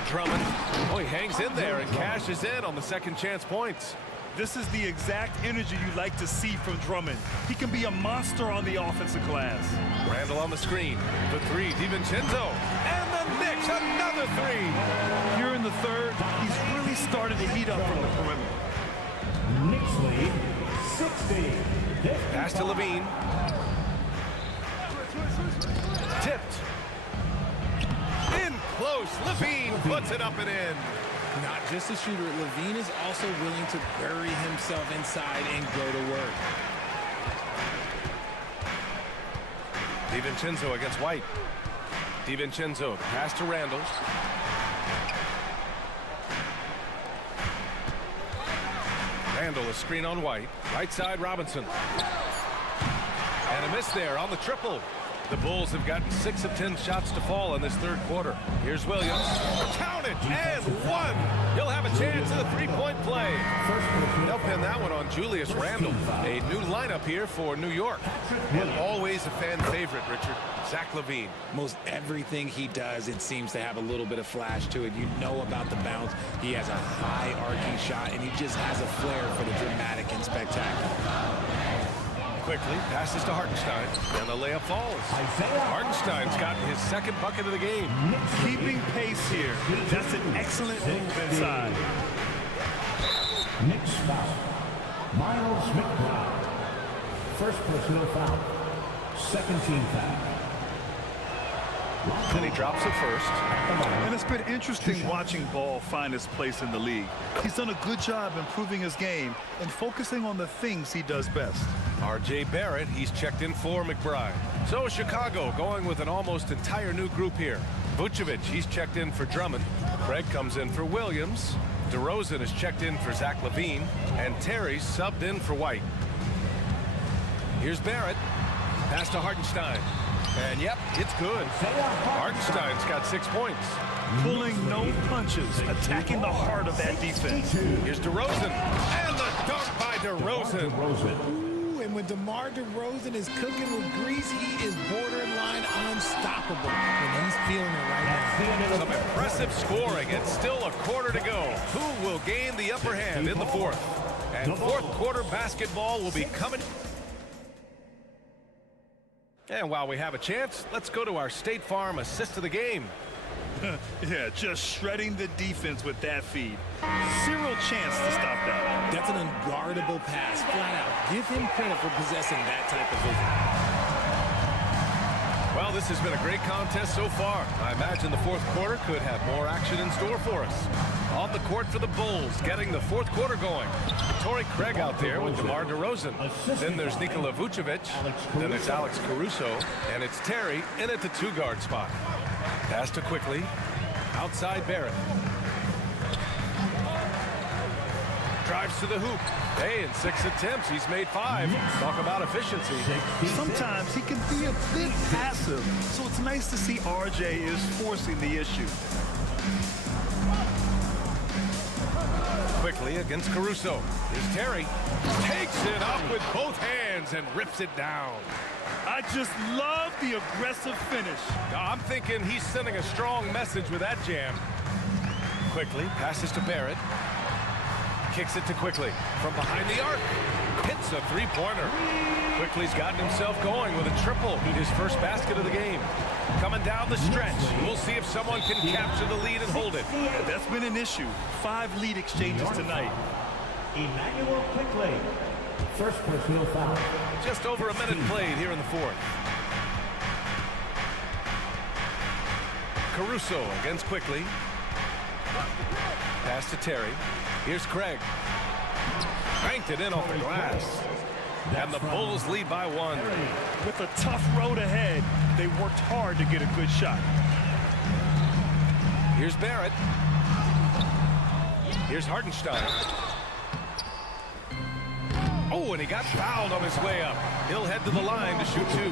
Drummond. Oh, he hangs in there and cashes in on the second chance points. This is the exact energy you like to see from Drummond. He can be a monster on the offensive glass. Randall on the screen. The 3, DiVincenzo. And the Knicks, another 3. Here in the third, he's really started to heat up from the perimeter. Knicks lead 60. Pass to Levine. Tipped. In close. Levine puts it up and in. Not just a shooter, Levine is also willing to bury himself inside and go to work. DiVincenzo against White. DiVincenzo, pass to Randall. Randall, a screen on White. Right side, Robinson. And a miss there on the triple. The Bulls have gotten 6 of 10 shots to fall in this third quarter. Here's Williams. Count it, and 1. He'll have a chance at a 3-point play. They'll pin that one on Julius Randle. A new lineup here for New York. And always a fan favorite, Richard. Zach LaVine. Most everything he does, it seems to have a little bit of flash to it. You know about the bounce. He has a high arcing shot, and he just has a flair for the dramatic and spectacular. Quickly passes to Hartenstein, and the layup falls. Hartenstein's gotten his 2nd bucket of the game. Keeping pace here. That's an excellent move inside. Knicks foul. Miles McBride. First personal foul. 2nd team foul. Then he drops it first. And it's been interesting watching Ball find his place in the league. He's done a good job improving his game and focusing on the things he does best. R.J. Barrett, he's checked in for McBride. So Chicago going with an almost entire new group here. Vucevic, he's checked in for Drummond. Craig comes in for Williams. DeRozan is checked in for Zach LaVine. And Terry's subbed in for White. Here's Barrett. Pass to Hartenstein. And yep, it's good. Hartenstein's got 6 points. Pulling no punches, attacking the heart of that defense. Here's DeRozan. And the dunk by DeRozan. Ooh, and when DeMar DeRozan is cooking with grease, he is borderline unstoppable. And he's feeling it right now. Some impressive scoring and still a quarter to go. Who will gain the upper hand in the fourth? And fourth quarter basketball will be coming. And while we have a chance, let's go to our State Farm assist of the game. Yeah, just shredding the defense with that feed. Zero chance to stop that. That's an unguardable pass, flat out. Give him credit for possessing that type of vision. Well, this has been a great contest so far. I imagine the fourth quarter could have more action in store for us. On the court for the Bulls, getting the fourth quarter going. Torrey Craig out there with DeMar DeRozan. Then there's Nikola Vucevic. Then it's Alex Caruso. And it's Terry in at the two-guard spot. Pass to quickly. Outside Barrett. Drives to the hoop. Hey, in 6 attempts, he's made 5. Talk about efficiency. Sometimes he can be a bit passive, so it's nice to see RJ is forcing the issue. Quickly against Caruso. Here's Terry. Takes it up with both hands and rips it down. I just love the aggressive finish. I'm thinking he's sending a strong message with that jam. Quickly passes to Barrett. Kicks it to Quickly from behind the arc. Hits a three-pointer. Quickly's gotten himself going with a triple. His first basket of the game. Coming down the stretch. We'll see if someone can capture the lead and hold it. Yeah, that's been an issue. 5 lead exchanges tonight. Emmanuel Quickly. First personal foul. Just over a minute played here in the fourth. Caruso against Quickly. Pass to Terry. Here's Craig. Banked it in off the glass. And the Bulls lead by 1. With a tough road ahead, they worked hard to get a good shot. Here's Barrett. Here's Hartenstein. Oh, and he got fouled on his way up. He'll head to the line to shoot 2.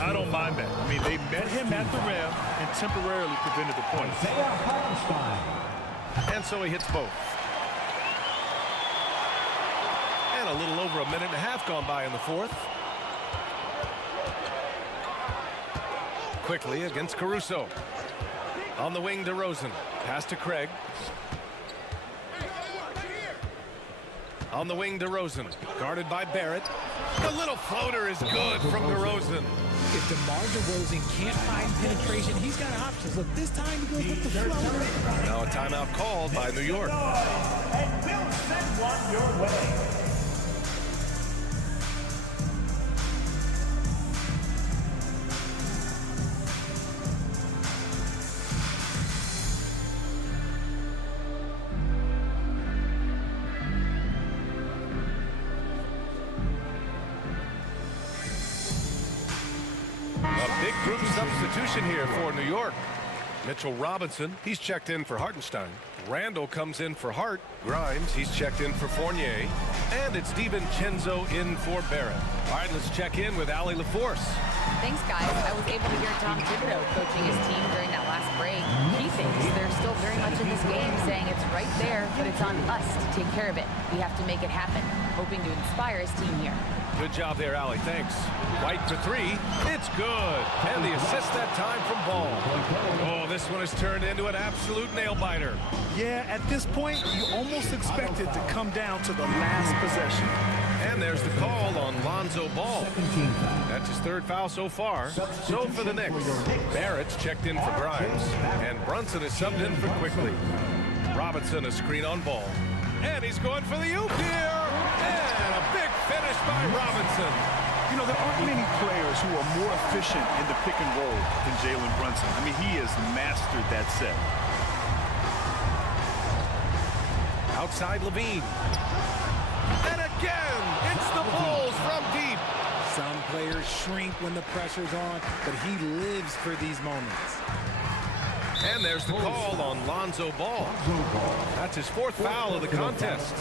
I don't mind that. I mean, they met him at the rim and temporarily prevented the points. And so he hits both. And a little over a minute and a half gone by in the fourth. Quickly against Caruso. On the wing, DeRozan. Pass to Craig. On the wing, DeRozan. Guarded by Barrett. The little floater is good from DeRozan. If DeMar DeRozan can't find penetration, he's got options. Look, this time he goes with the floater. Now a timeout called by New York. And we'll send one your way. Group substitution here for New York. Mitchell Robinson, he's checked in for Hartenstein. Randall comes in for Hart. Grimes, he's checked in for Fournier. And it's DiVincenzo in for Barrett. All right, let's check in with Allie LaForce. Thanks, guys. I was able to hear Tom Thibodeau coaching his team during that last break. He thinks they're still very much in this game, saying it's right there, but it's on us to take care of it. We have to make it happen, hoping to inspire his team here. Good job there, Allie. Thanks. White for 3. It's good. And the assist that time from Ball. Oh, this one has turned into an absolute nail-biter. Yeah, at this point, you almost expect it to come down to the last possession. And there's the call on Lonzo Ball. That's his 3rd foul so far. So for the Knicks, Barrett's checked in for Grimes. And Brunson is subbed in for Quickly. Robinson a screen on Ball. And he's going for the oop here. And a big finish by Robinson. You know, there aren't many players who are more efficient in the pick and roll than Jalen Brunson. I mean, he has mastered that set. Outside Levine. And again, it's the Bulls from deep. Some players shrink when the pressure's on, but he lives for these moments. And there's the call on Lonzo Ball. That's his 4th foul of the contest.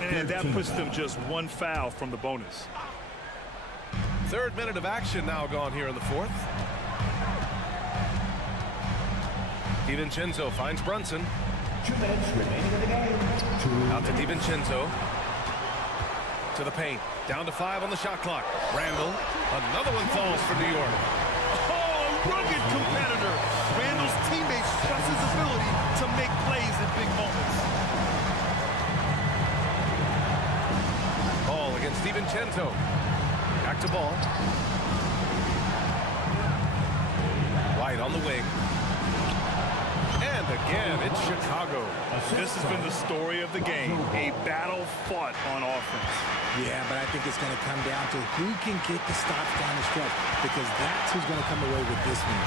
And that puts them just 1 foul from the bonus. 3rd minute of action now gone here in the 4th. DiVincenzo finds Brunson. 2 minutes remaining in the game. Out to DiVincenzo. To the paint. Down to 5 on the shot clock. Randall. Another one falls for New York. Oh, rugged competitor. Randall's teammates trust his ability to make plays in big moments. Ball against DiVincenzo. Back to Ball. White on the wing. And again, it's Chicago. This has been the story of the game, a battle fought on offense. Yeah, but I think it's going to come down to who can get the stops down the stretch, because that's who's going to come away with this one.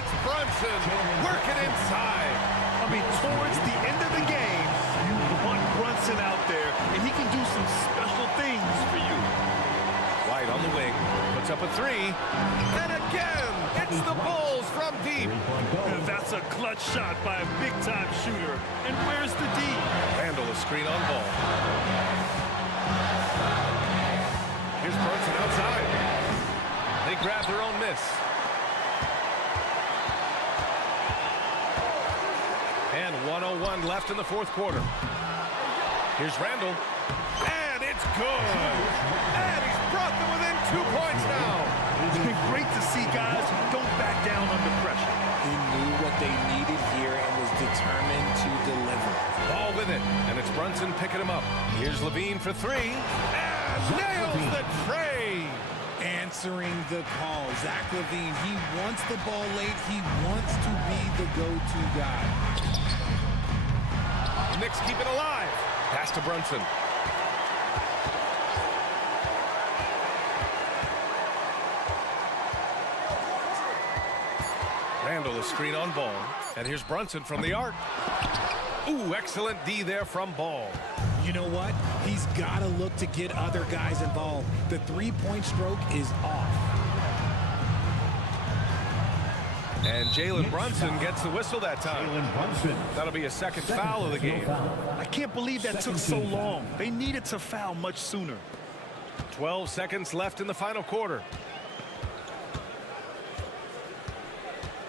It's Brunson working inside. I mean, towards the end of the game, you want Brunson out there, and he can do some special things for you. White on the wing, puts up a three, and again, it's the Bulls from deep. And that's a clutch shot by a big-time shooter. And where's the D? Randall a screen on ball. Here's Brunson outside. They grab their own miss. And 1:01 left in the fourth quarter. Here's Randall. And it's good. And he's brought them within 2 points now. It's been great to see guys who don't back down under pressure. He knew what they needed here and was determined to deliver. Ball with it, and it's Brunson picking him up. Here's Levine for three, and nails the tray. Answering the call. Zach Levine, he wants the ball late. He wants to be the go-to guy. Knicks keep it alive. Pass to Brunson. Randall a screen on Ball. And here's Brunson from the arc. Ooh, excellent D there from Ball. You know what? He's got to look to get other guys involved. The three-point stroke is off. And Jalen Brunson gets the whistle that time. That'll be a second foul of the game. I can't believe that took so long. They needed to foul much sooner. 12 seconds left in the final quarter.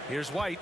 Here's White.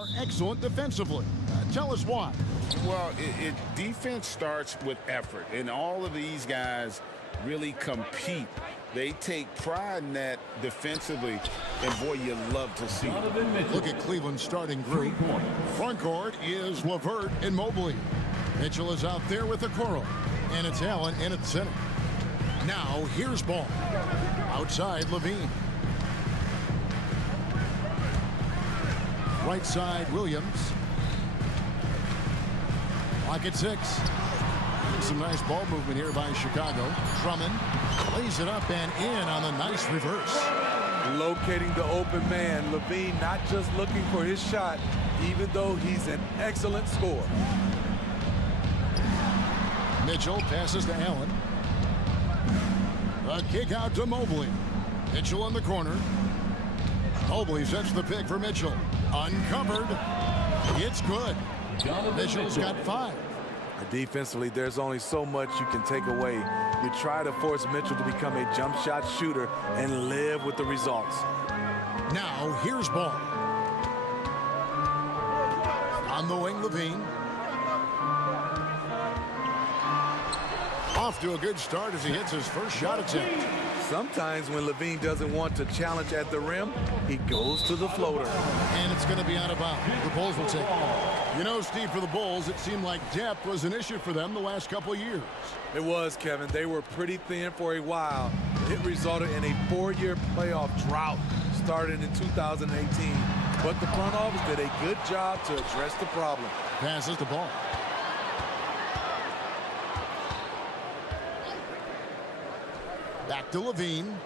are excellent defensively. Tell us why. Well, defense starts with effort, and all of these guys really compete. They take pride in that defensively, and boy, you love to see it. Look at Cleveland's starting group. Front court is Levert and Mobley. Mitchell is out there with Okoro, and it's Allen in at center. Now, here's ball. Outside, Levine. Right side, Williams. Lock at 6. Some nice ball movement here by Chicago. Drummond lays it up and in on the nice reverse. Locating the open man. Levine not just looking for his shot, even though he's an excellent scorer. Mitchell passes to Allen. A kick out to Mobley. Mitchell in the corner. Mobley sets the pick for Mitchell. Uncovered. It's good. Mitchell's got 5. Defensively, there's only so much you can take away. You try to force Mitchell to become a jump shot shooter and live with the results. Now, here's ball. On the wing, Levine. Off to a good start as he hits his first shot attempt. Sometimes when Levine doesn't want to challenge at the rim, he goes to the floater. And it's going to be out of bounds. The Bulls will take it. You know, Steve, for the Bulls, it seemed like depth was an issue for them the last couple of years. It was, Kevin. They were pretty thin for a while. It resulted in a 4-year playoff drought started in 2018. But the front office did a good job to address the problem. Passes the ball. Back to Levine.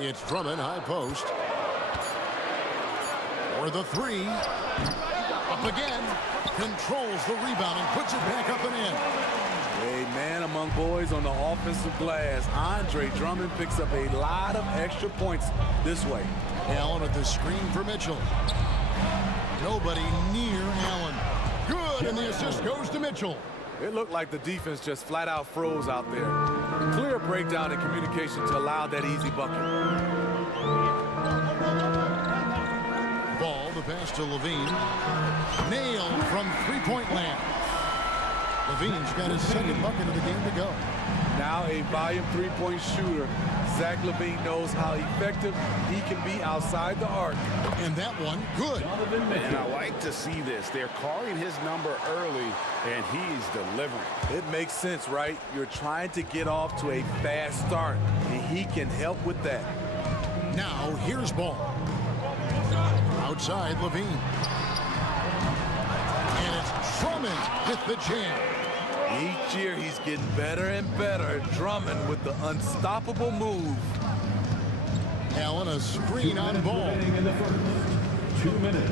It's Drummond, high post. For the 3. Up again. Controls the rebound and puts it back up and in. A man among boys on the offensive glass. Andre Drummond picks up a lot of extra points this way. Allen at the screen for Mitchell. Nobody near Allen. Good, and the assist goes to Mitchell. It looked like the defense just flat out froze out there. Clear breakdown in communication to allow that easy bucket. Ball, the pass to Levine. Nailed from three-point land. Levine's got his second bucket of the game to go. Now a volume three-point shooter. Zach LaVine knows how effective he can be outside the arc. And that one, good. And I like to see this. They're calling his number early, and he's delivering. It makes sense, right? You're trying to get off to a fast start, and he can help with that. Now, here's ball. Outside, Levine. And it's Drummond with the jam. Each year he's getting better and better. Drummond with the unstoppable move. Allen, a screen on ball. 2 minutes.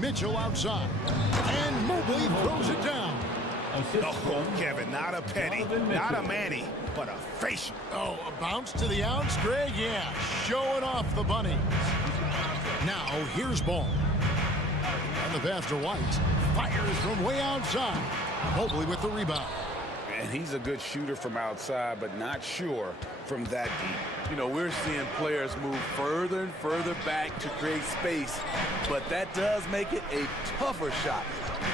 Mitchell outside. And Mobley throws it down. Oh, Kevin, not a penny, not a Manny, but a facial. Oh, a bounce to the outs, Greg? Yeah, showing off the bunny. Now, here's ball. And the pass to White. Fires from way outside. Mobley with the rebound. And he's a good shooter from outside, but not sure from that deep. You know, we're seeing players move further and further back to create space, but that does make it a tougher shot.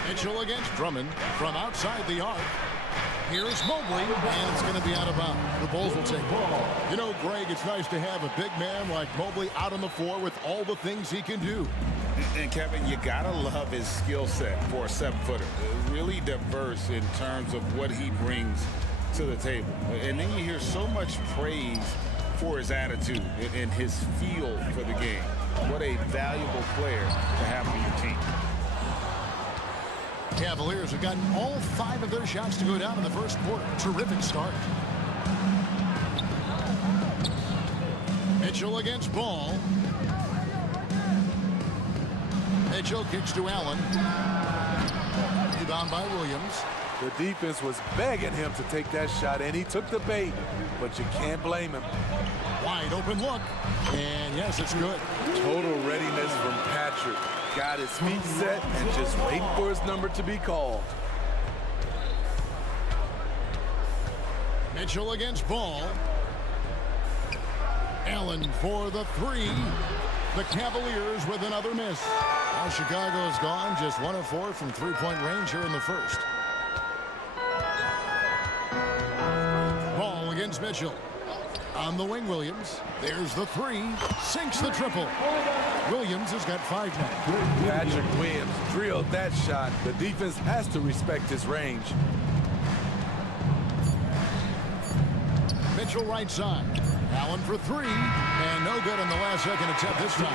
Mitchell against Drummond from outside the arc. Here's Mobley, and it's going to be out of bounds. The Bulls will take ball. You know, Greg, it's nice to have a big man like Mobley out on the floor with all the things he can do. And Kevin, you gotta love his skill set for a 7-footer. Really diverse in terms of what he brings to the table. And then you hear so much praise for his attitude and his feel for the game. What a valuable player to have on your team. Cavaliers have gotten all 5 of their shots to go down in the first quarter. Terrific start. Mitchell against Ball. Mitchell kicks to Allen. Rebound by Williams. The defense was begging him to take that shot, and he took the bait, but you can't blame him. Wide open look, and yes, it's good. Total readiness from Patrick. Got his feet set and just waiting for his number to be called. Mitchell against Ball. Allen for the three. The Cavaliers with another miss. Now Chicago's gone just 1 of 4 from three-point range here in the first. Ball against Mitchell. On the wing, Williams. There's the three. Sinks the triple. Williams has got 5 now. Patrick Williams drilled that shot. The defense has to respect his range. Mitchell right side. Allen for 3. And no good on the last second attempt this time.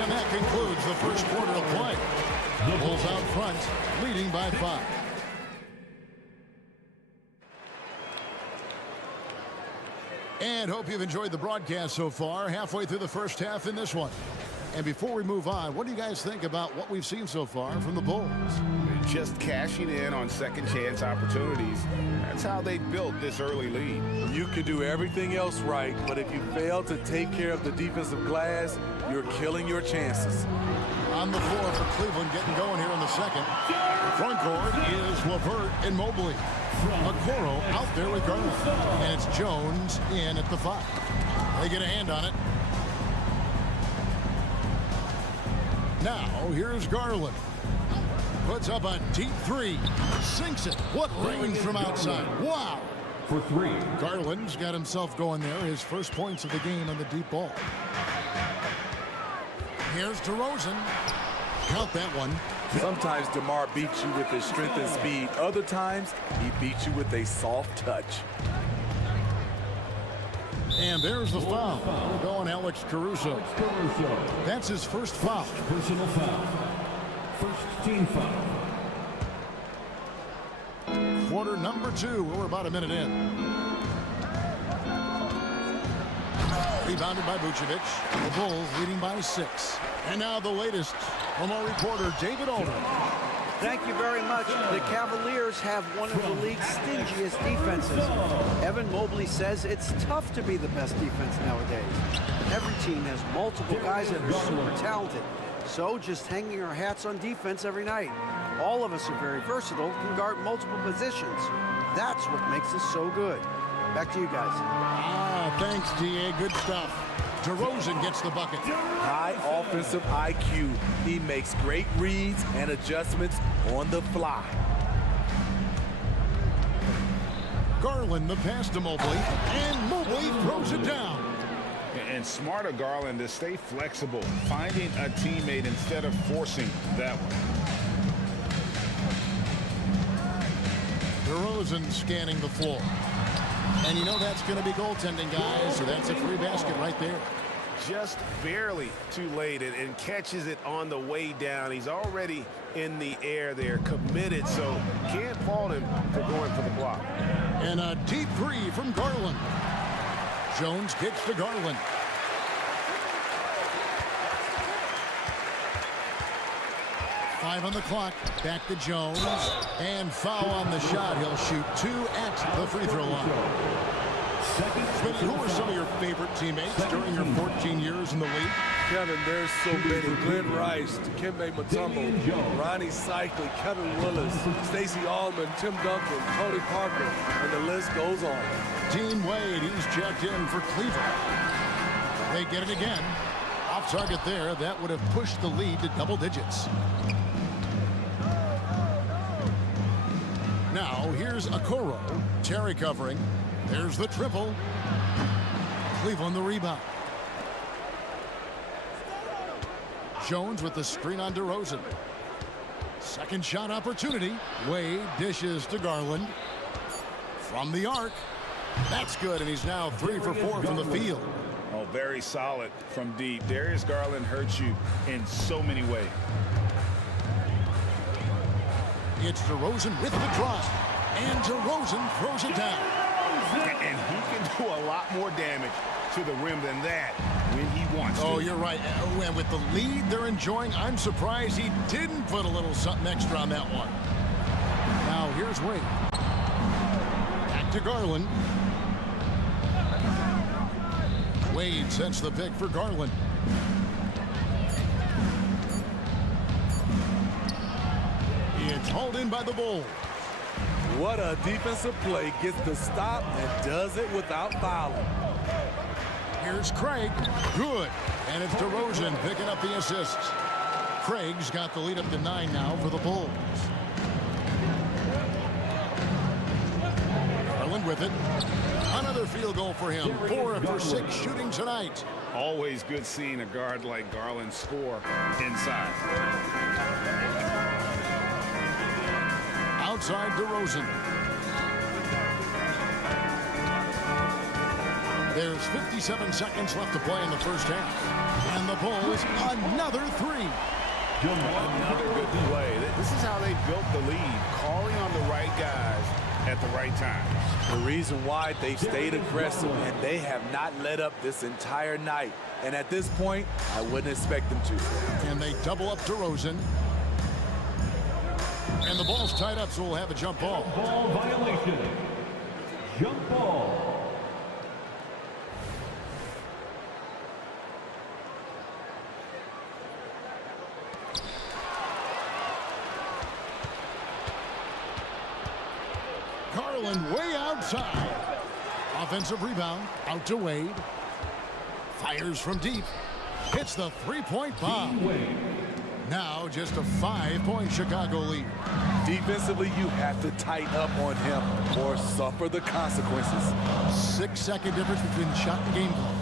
And that concludes the first quarter of play. The Bulls out front, leading by 5. And hope you've enjoyed the broadcast so far. Halfway through the first half in this one. And before we move on, what do you guys think about what we've seen so far from the Bulls? Just cashing in on second chance opportunities. That's how they built this early lead. You could do everything else right, but if you fail to take care of the defensive glass, you're killing your chances. On the floor for Cleveland, getting going here in the second. Front court is LeVert and Mobley. Okoro out there with Garland. And it's Jones in at the 5. They get a hand on it. Now, here's Garland. Puts up a deep 3. Sinks it. What range from outside. Wow. For 3. Garland's got himself going there. His first points of the game on the deep ball. Here's DeRozan. Count that one. Sometimes DeMar beats you with his strength and speed. Other times, he beats you with a soft touch. And there's the foul. We're going Alex Caruso. That's his first foul. Personal foul. First team foul. Quarter number 2. We're about a minute in. Rebounded by Vucevic. The Bulls leading by 6. And now the latest from our reporter, David Alder. Thank you very much. The Cavaliers have one of the league's stingiest defenses. Evan Mobley says it's tough to be the best defense nowadays. Every team has multiple guys that are super talented. So just hanging our hats on defense every night. All of us are very versatile, can guard multiple positions. That's what makes us so good. Back to you guys. Thanks, D.A. Good stuff. DeRozan gets the bucket. High offensive IQ. He makes great reads and adjustments on the fly. Garland the pass to Mobley, and Mobley throws it down. And smarter Garland to stay flexible, finding a teammate instead of forcing that one. DeRozan scanning the floor. And you know that's going to be goaltending, guys, so that's a free basket right there. Just barely too late and catches it on the way down. He's already in the air there, committed, so can't fault him for going for the block. And a deep 3 from Garland. Jones kicks to Garland. Five on the clock. Back to Jones. And foul on the shot. He'll shoot 2 at the free throw line. Smitty, who are some of your favorite teammates during your 14 years in the league? Kevin, there's so many. Glenn Rice, Dikembe Mutombo, Ronnie Cycli, Kevin Willis, Stacey Allman, Tim Duncan, Tony Parker, and the list goes on. Dean Wade, he's checked in for Cleveland. They get it again. Off target there. That would have pushed the lead to double digits. Now, here's Okoro. Terry covering. There's the triple. Cleveland the rebound. Jones with the screen on DeRozan. Second shot opportunity. Wade dishes to Garland. From the arc. That's good, and he's now 3 for 4 from the field. Oh, very solid from deep. Darius Garland hurts you in so many ways. It's DeRozan with the drive. And DeRozan throws it down. And he can do a lot more damage to the rim than that when he wants to. Oh, you're right. And with the lead they're enjoying, I'm surprised he didn't put a little something extra on that one. Now, here's Wade. Back to Garland. Wade sets the pick for Garland. It's hauled in by the Bulls. What a defensive play. Gets the stop and does it without fouling. Here's Craig. Good. And it's DeRozan picking up the assists. Craig's got the lead up to 9 now for the Bulls. Garland with it. Another field goal for him. 4 for 6 shooting tonight. Always good seeing a guard like Garland score inside. Outside DeRozan. There's 57 seconds left to play in the first half. And the Bulls, another 3. Another good play. This is how they built the lead, calling on the right guys at the right time. The reason why they stayed aggressive and they have not let up this entire night. And at this point, I wouldn't expect them to. And they double up DeRozan. And the ball's tied up, so we'll have a jump ball. Ball violation. Jump ball. Garland way outside. Offensive rebound, out to Wade. Fires from deep. Hits the three-point bomb. Now just a 5-point Chicago lead. Defensively, you have to tighten up on him or suffer the consequences. 6-second difference between shot and game clock.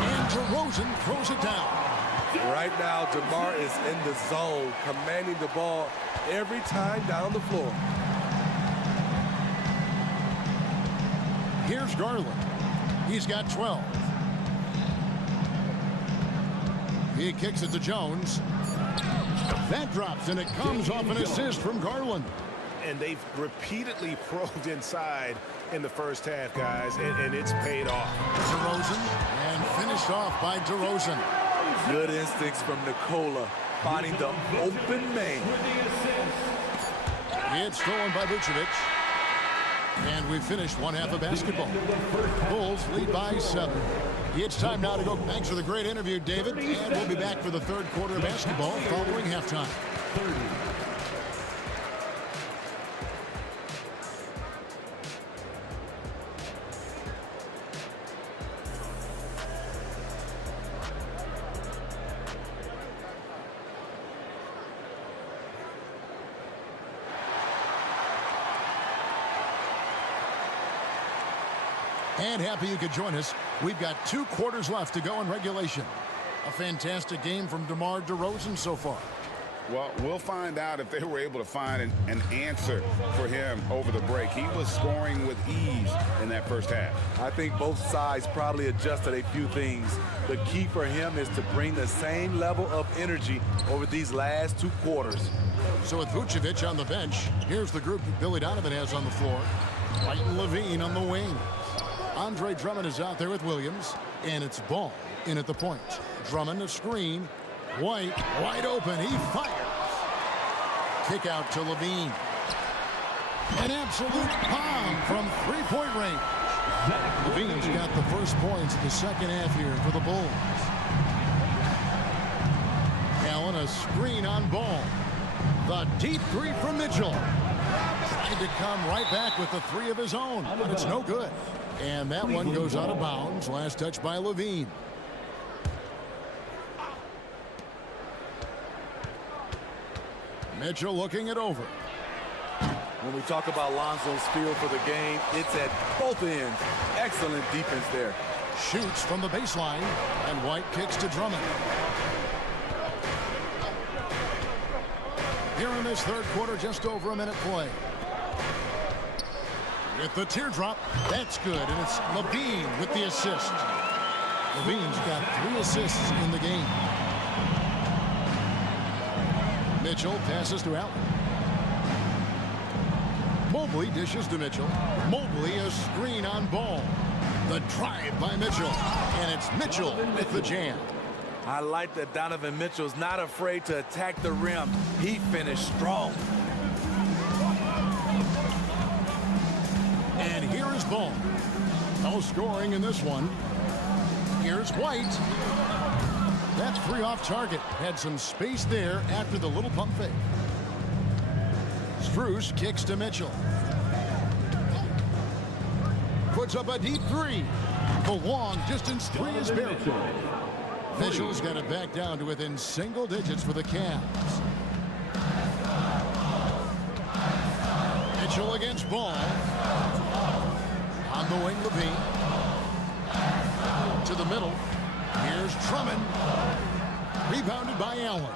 And DeRozan throws it down. Right now, DeMar is in the zone, commanding the ball every time down the floor. Here's Garland. He's got 12. He kicks it to Jones. That drops, and it comes off an assist from Garland. And they've repeatedly probed inside in the first half, guys, and it's paid off. DeRozan, and finished off by DeRozan. Good instincts from Nikola, finding the open man. It's stolen by Vucevic. And we finished one half of basketball. Bulls lead by 7. It's time now to go. Thanks for the great interview, David. And we'll be back for the third quarter of basketball following halftime. And happy you could join us. We've got 2 quarters left to go in regulation. A fantastic game from DeMar DeRozan so far. Well, we'll find out if they were able to find an answer for him over the break. He was scoring with ease in that first half. I think both sides probably adjusted a few things. The key for him is to bring the same level of energy over these last 2 quarters. So with Vucevic on the bench, here's the group that Billy Donovan has on the floor. White and Levine on the wing. Andre Drummond is out there with Williams, and it's Ball in at the point. Drummond a screen. White wide open. He fires. Kick out to Levine. An absolute bomb from 3-point range. Levine's got the first points in the second half here for the Bulls. Allen a screen on Ball. The deep 3 from Mitchell. Trying to come right back with the 3 of his own, but it's no good. And that one goes out of bounds. Last touch by Levine. Mitchell looking it over. When we talk about Lonzo's feel for the game, it's at both ends. Excellent defense there. Shoots from the baseline, and White kicks to Drummond. Here in this third quarter, just over a minute play. With the teardrop, that's good, and it's Levine with the assist. Levine's got 3 assists in the game. Mitchell passes to Allen. Mobley dishes to Mitchell. Mobley a screen on Ball. The drive by Mitchell, and it's Mitchell with the jam. I like that Donovan Mitchell's not afraid to attack the rim. He finished strong. And here is Ball. No scoring in this one. Here's White. That's 3 off target. Had some space there after the little pump fake. Strus kicks to Mitchell. puts up a deep three. The long distance three is buried. Mitchell's got it back down to within single digits for the Cavs. Mitchell against Ball. On the wing, Levine. To the middle. Here's Drummond. Rebounded by Allen.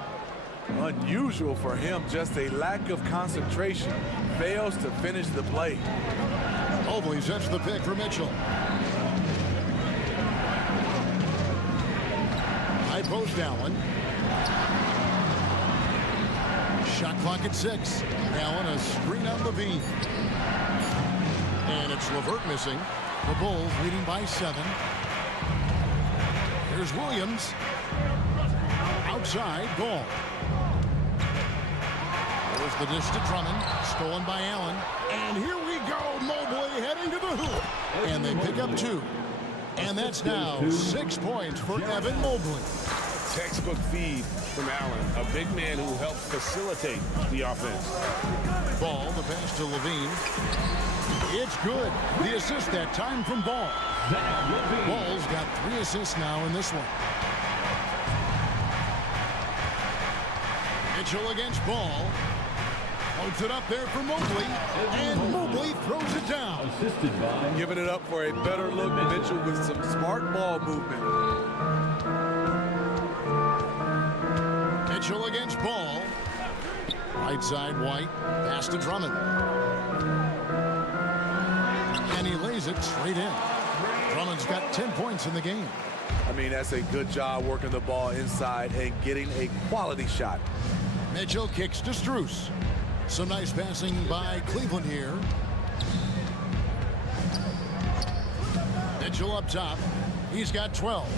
Unusual for him, just a lack of concentration. Fails to finish the play. Mobley sets the pick for Mitchell. High post Allen. Shot clock at 6. Allen a screen on Levine. And it's LeVert missing. The Bulls leading by 7. Here's Williams. Outside, Ball. There's the dish to Drummond. Stolen by Allen. And here we go. Mobley heading to the hoop. And they pick up 2. And that's now 6 points for Evan Mobley. Textbook feed from Allen, a big man who helps facilitate the offense. Ball, the pass to Levine. It's good. The assist that time from Ball. Ball's got 3 assists now in this one. Mitchell against Ball. Holds it up there for Mobley. And Mobley throws it down. Giving it up for a better look. Mitchell with some smart ball movement. Mitchell against Ball. Right side, White. Pass to Drummond. And he lays it straight in. Drummond's got 10 points in the game. I mean, that's a good job working the ball inside and getting a quality shot. Mitchell kicks to Strus. Some nice passing by Cleveland here. Mitchell up top. He's got 12.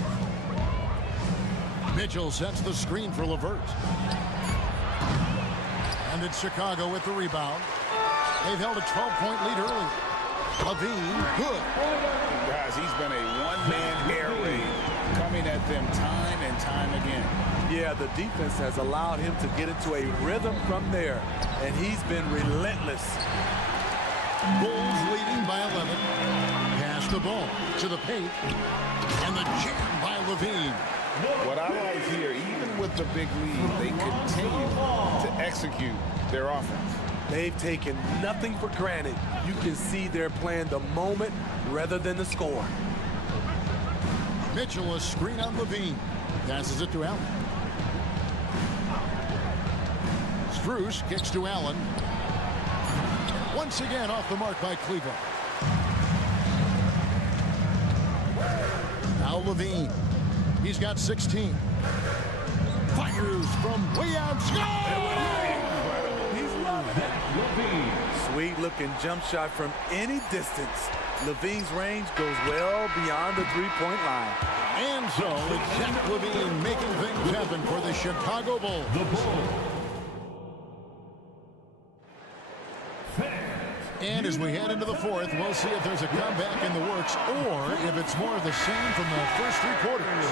Mitchell sets the screen for LeVert. And it's Chicago with the rebound. They've held a 12-point lead early. Levine, good. Guys, he's been a one-man air raid coming at them time and time again. Yeah, the defense has allowed him to get into a rhythm from there, and he's been relentless. Bulls leading by 11. Pass the ball to the paint. And the jam by Levine. What I like here, even with the big lead, they continue to execute their offense. They've taken nothing for granted. You can see they're playing the moment rather than the score. Mitchell a screen on Levine. Passes it to Allen. Strus kicks to Allen. Once again off the mark by Cleveland. Now Levine. He's got 16. Fires from way outside. He's loving it. Sweet looking jump shot from any distance. Levine's range goes well beyond the three-point line. And so it's Zach Levine making things happen for the Chicago Bulls. And as we head into the fourth, we'll see if there's a comeback in the works or if it's more of the same from the first 3 quarters.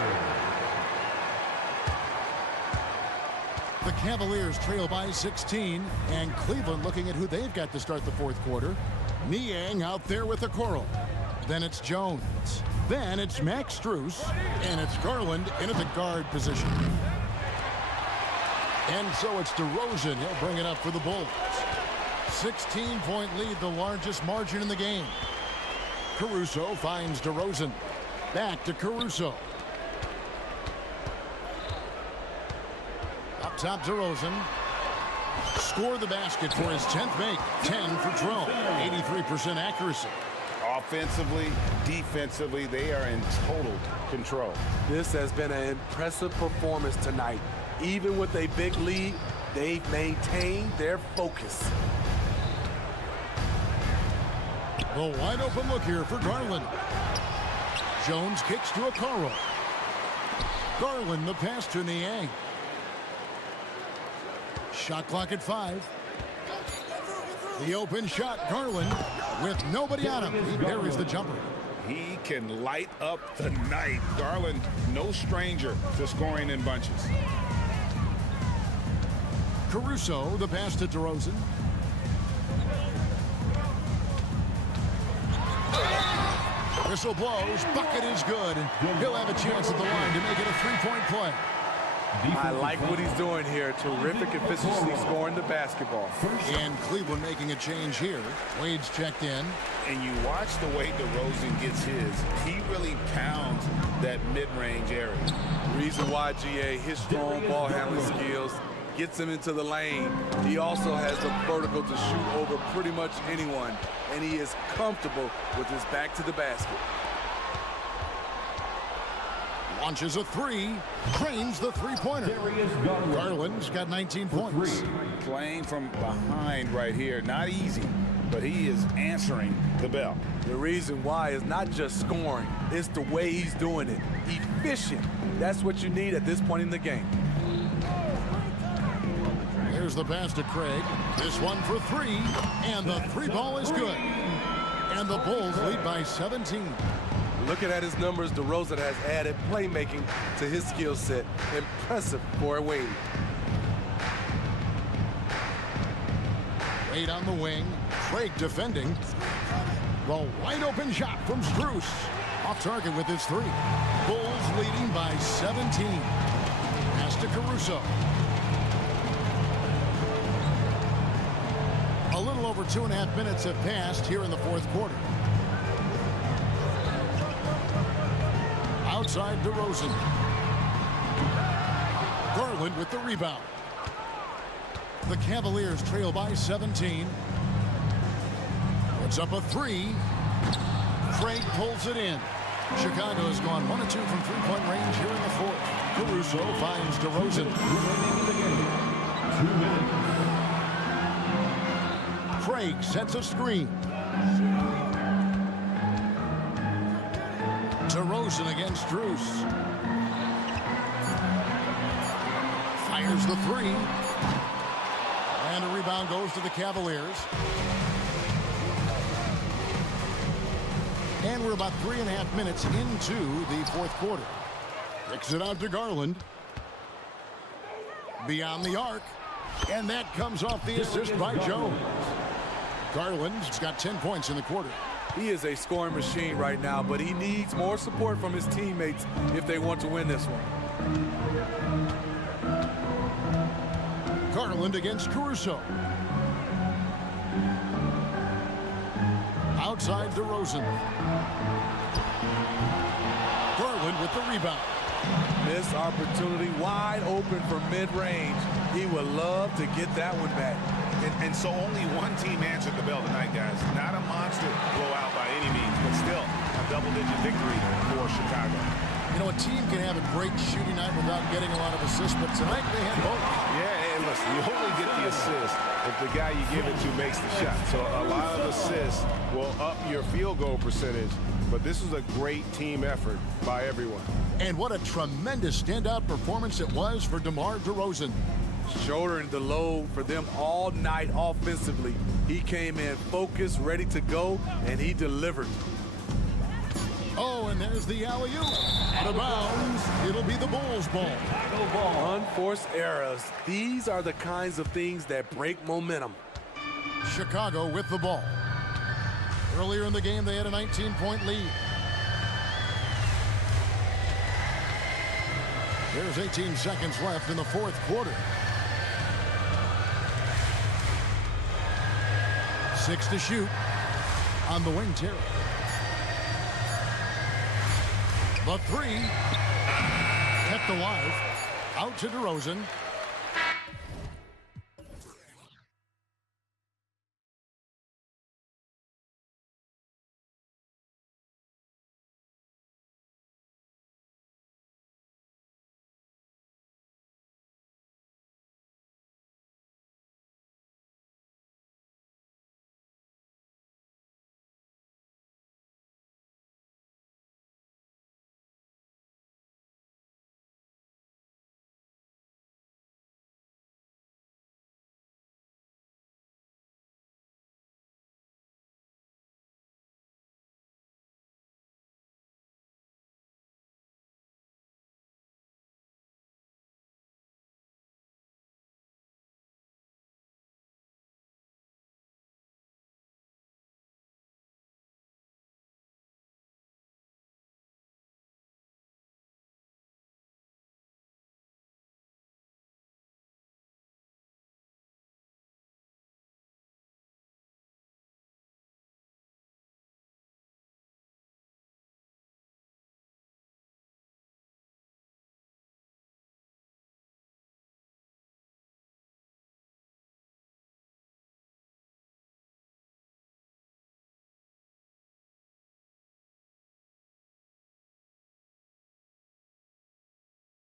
The Cavaliers trail by 16, and Cleveland looking at who they've got to start the fourth quarter. Niang out there with the Coral. Then it's Jones. Then it's Max Strus, and it's Garland in at the guard position. And so it's DeRozan. He'll bring it up for the Bulls. 16-point lead, the largest margin in the game. Caruso finds DeRozan. Back to Caruso. Up top, DeRozan. Score the basket for his 10th make. 10 for 12. 83% accuracy. Offensively, defensively, they are in total control. This has been an impressive performance tonight. Even with a big lead, they've maintained their focus. The wide open look here for Garland. Jones kicks to a Okoro. Garland the pass to Niang. Shot clock at 5. The open shot, Garland with nobody on him. He buries the jumper. He can light up the night. Garland, no stranger to scoring in bunches. Caruso, the pass to DeRozan. Whistle blows, bucket is good, and he'll have a chance at the line to make it a three-point play. I like what he's doing here. Terrific efficiency scoring the basketball. And Cleveland making a change here. Wade's checked in. And you watch the way DeRozan gets his. He really pounds that mid-range area. Reason why, GA, his strong ball handling skills gets him into the lane. He also has the vertical to shoot over pretty much anyone, and he is comfortable with his back to the basket. Launches a three, drains the three-pointer. Garland's got 19 points. Playing from behind right here, not easy, but he is answering the bell. The reason why is not just scoring, it's the way he's doing it. Efficient. That's what you need at this point in the game. Here's the pass to Craig. This one for three, and the three ball is good. And the Bulls lead by 17. Looking at his numbers, DeRozan has added playmaking to his skill set. Impressive for a Wade. Wade on the wing. Craig defending. The wide open shot from Strus. Off target with his three. Bulls leading by 17. Pass to Caruso. A little over 2.5 minutes have passed here in the fourth quarter. Outside DeRozan. Garland with the rebound. The Cavaliers trail by 17. Puts up a three. Craig pulls it in. Chicago has gone 1 of 2 from three-point range here in the fourth. Caruso finds DeRozan. Craig sets a screen. DeRozan against Strus. Fires the three. And a rebound goes to the Cavaliers. And we're about 3.5 minutes into the fourth quarter. Kicks it out to Garland. Beyond the arc. And that comes off the assist by Jones. Garland's got 10 points in the quarter. He is a scoring machine right now, but he needs more support from his teammates if they want to win this one. Garland against Caruso. Outside DeRozan. Garland with the rebound. Missed opportunity, wide open for mid-range. He would love to get that one back. And so only one team answered the bell tonight, guys. Not a monster blowout by any means, but still a double-digit victory for Chicago. You know, a team can have a great shooting night without getting a lot of assists, but tonight they had both. Yeah, and listen, you only get the assist if the guy you give it to makes the shot. So a lot of assists will up your field goal percentage, but this was a great team effort by everyone. And what a tremendous standout performance it was for DeMar DeRozan. Shouldering the load for them all night offensively. He came in focused, ready to go, and he delivered. Oh, and there's the alley-oop. Out of bounds. It'll be the Bulls' ball. Unforced errors. These are the kinds of things that break momentum. Chicago with the ball. Earlier in the game, they had a 19-point lead. There's 18 seconds left in the fourth quarter. 6 to shoot on the wing, Terry. The three kept alive. Out to DeRozan.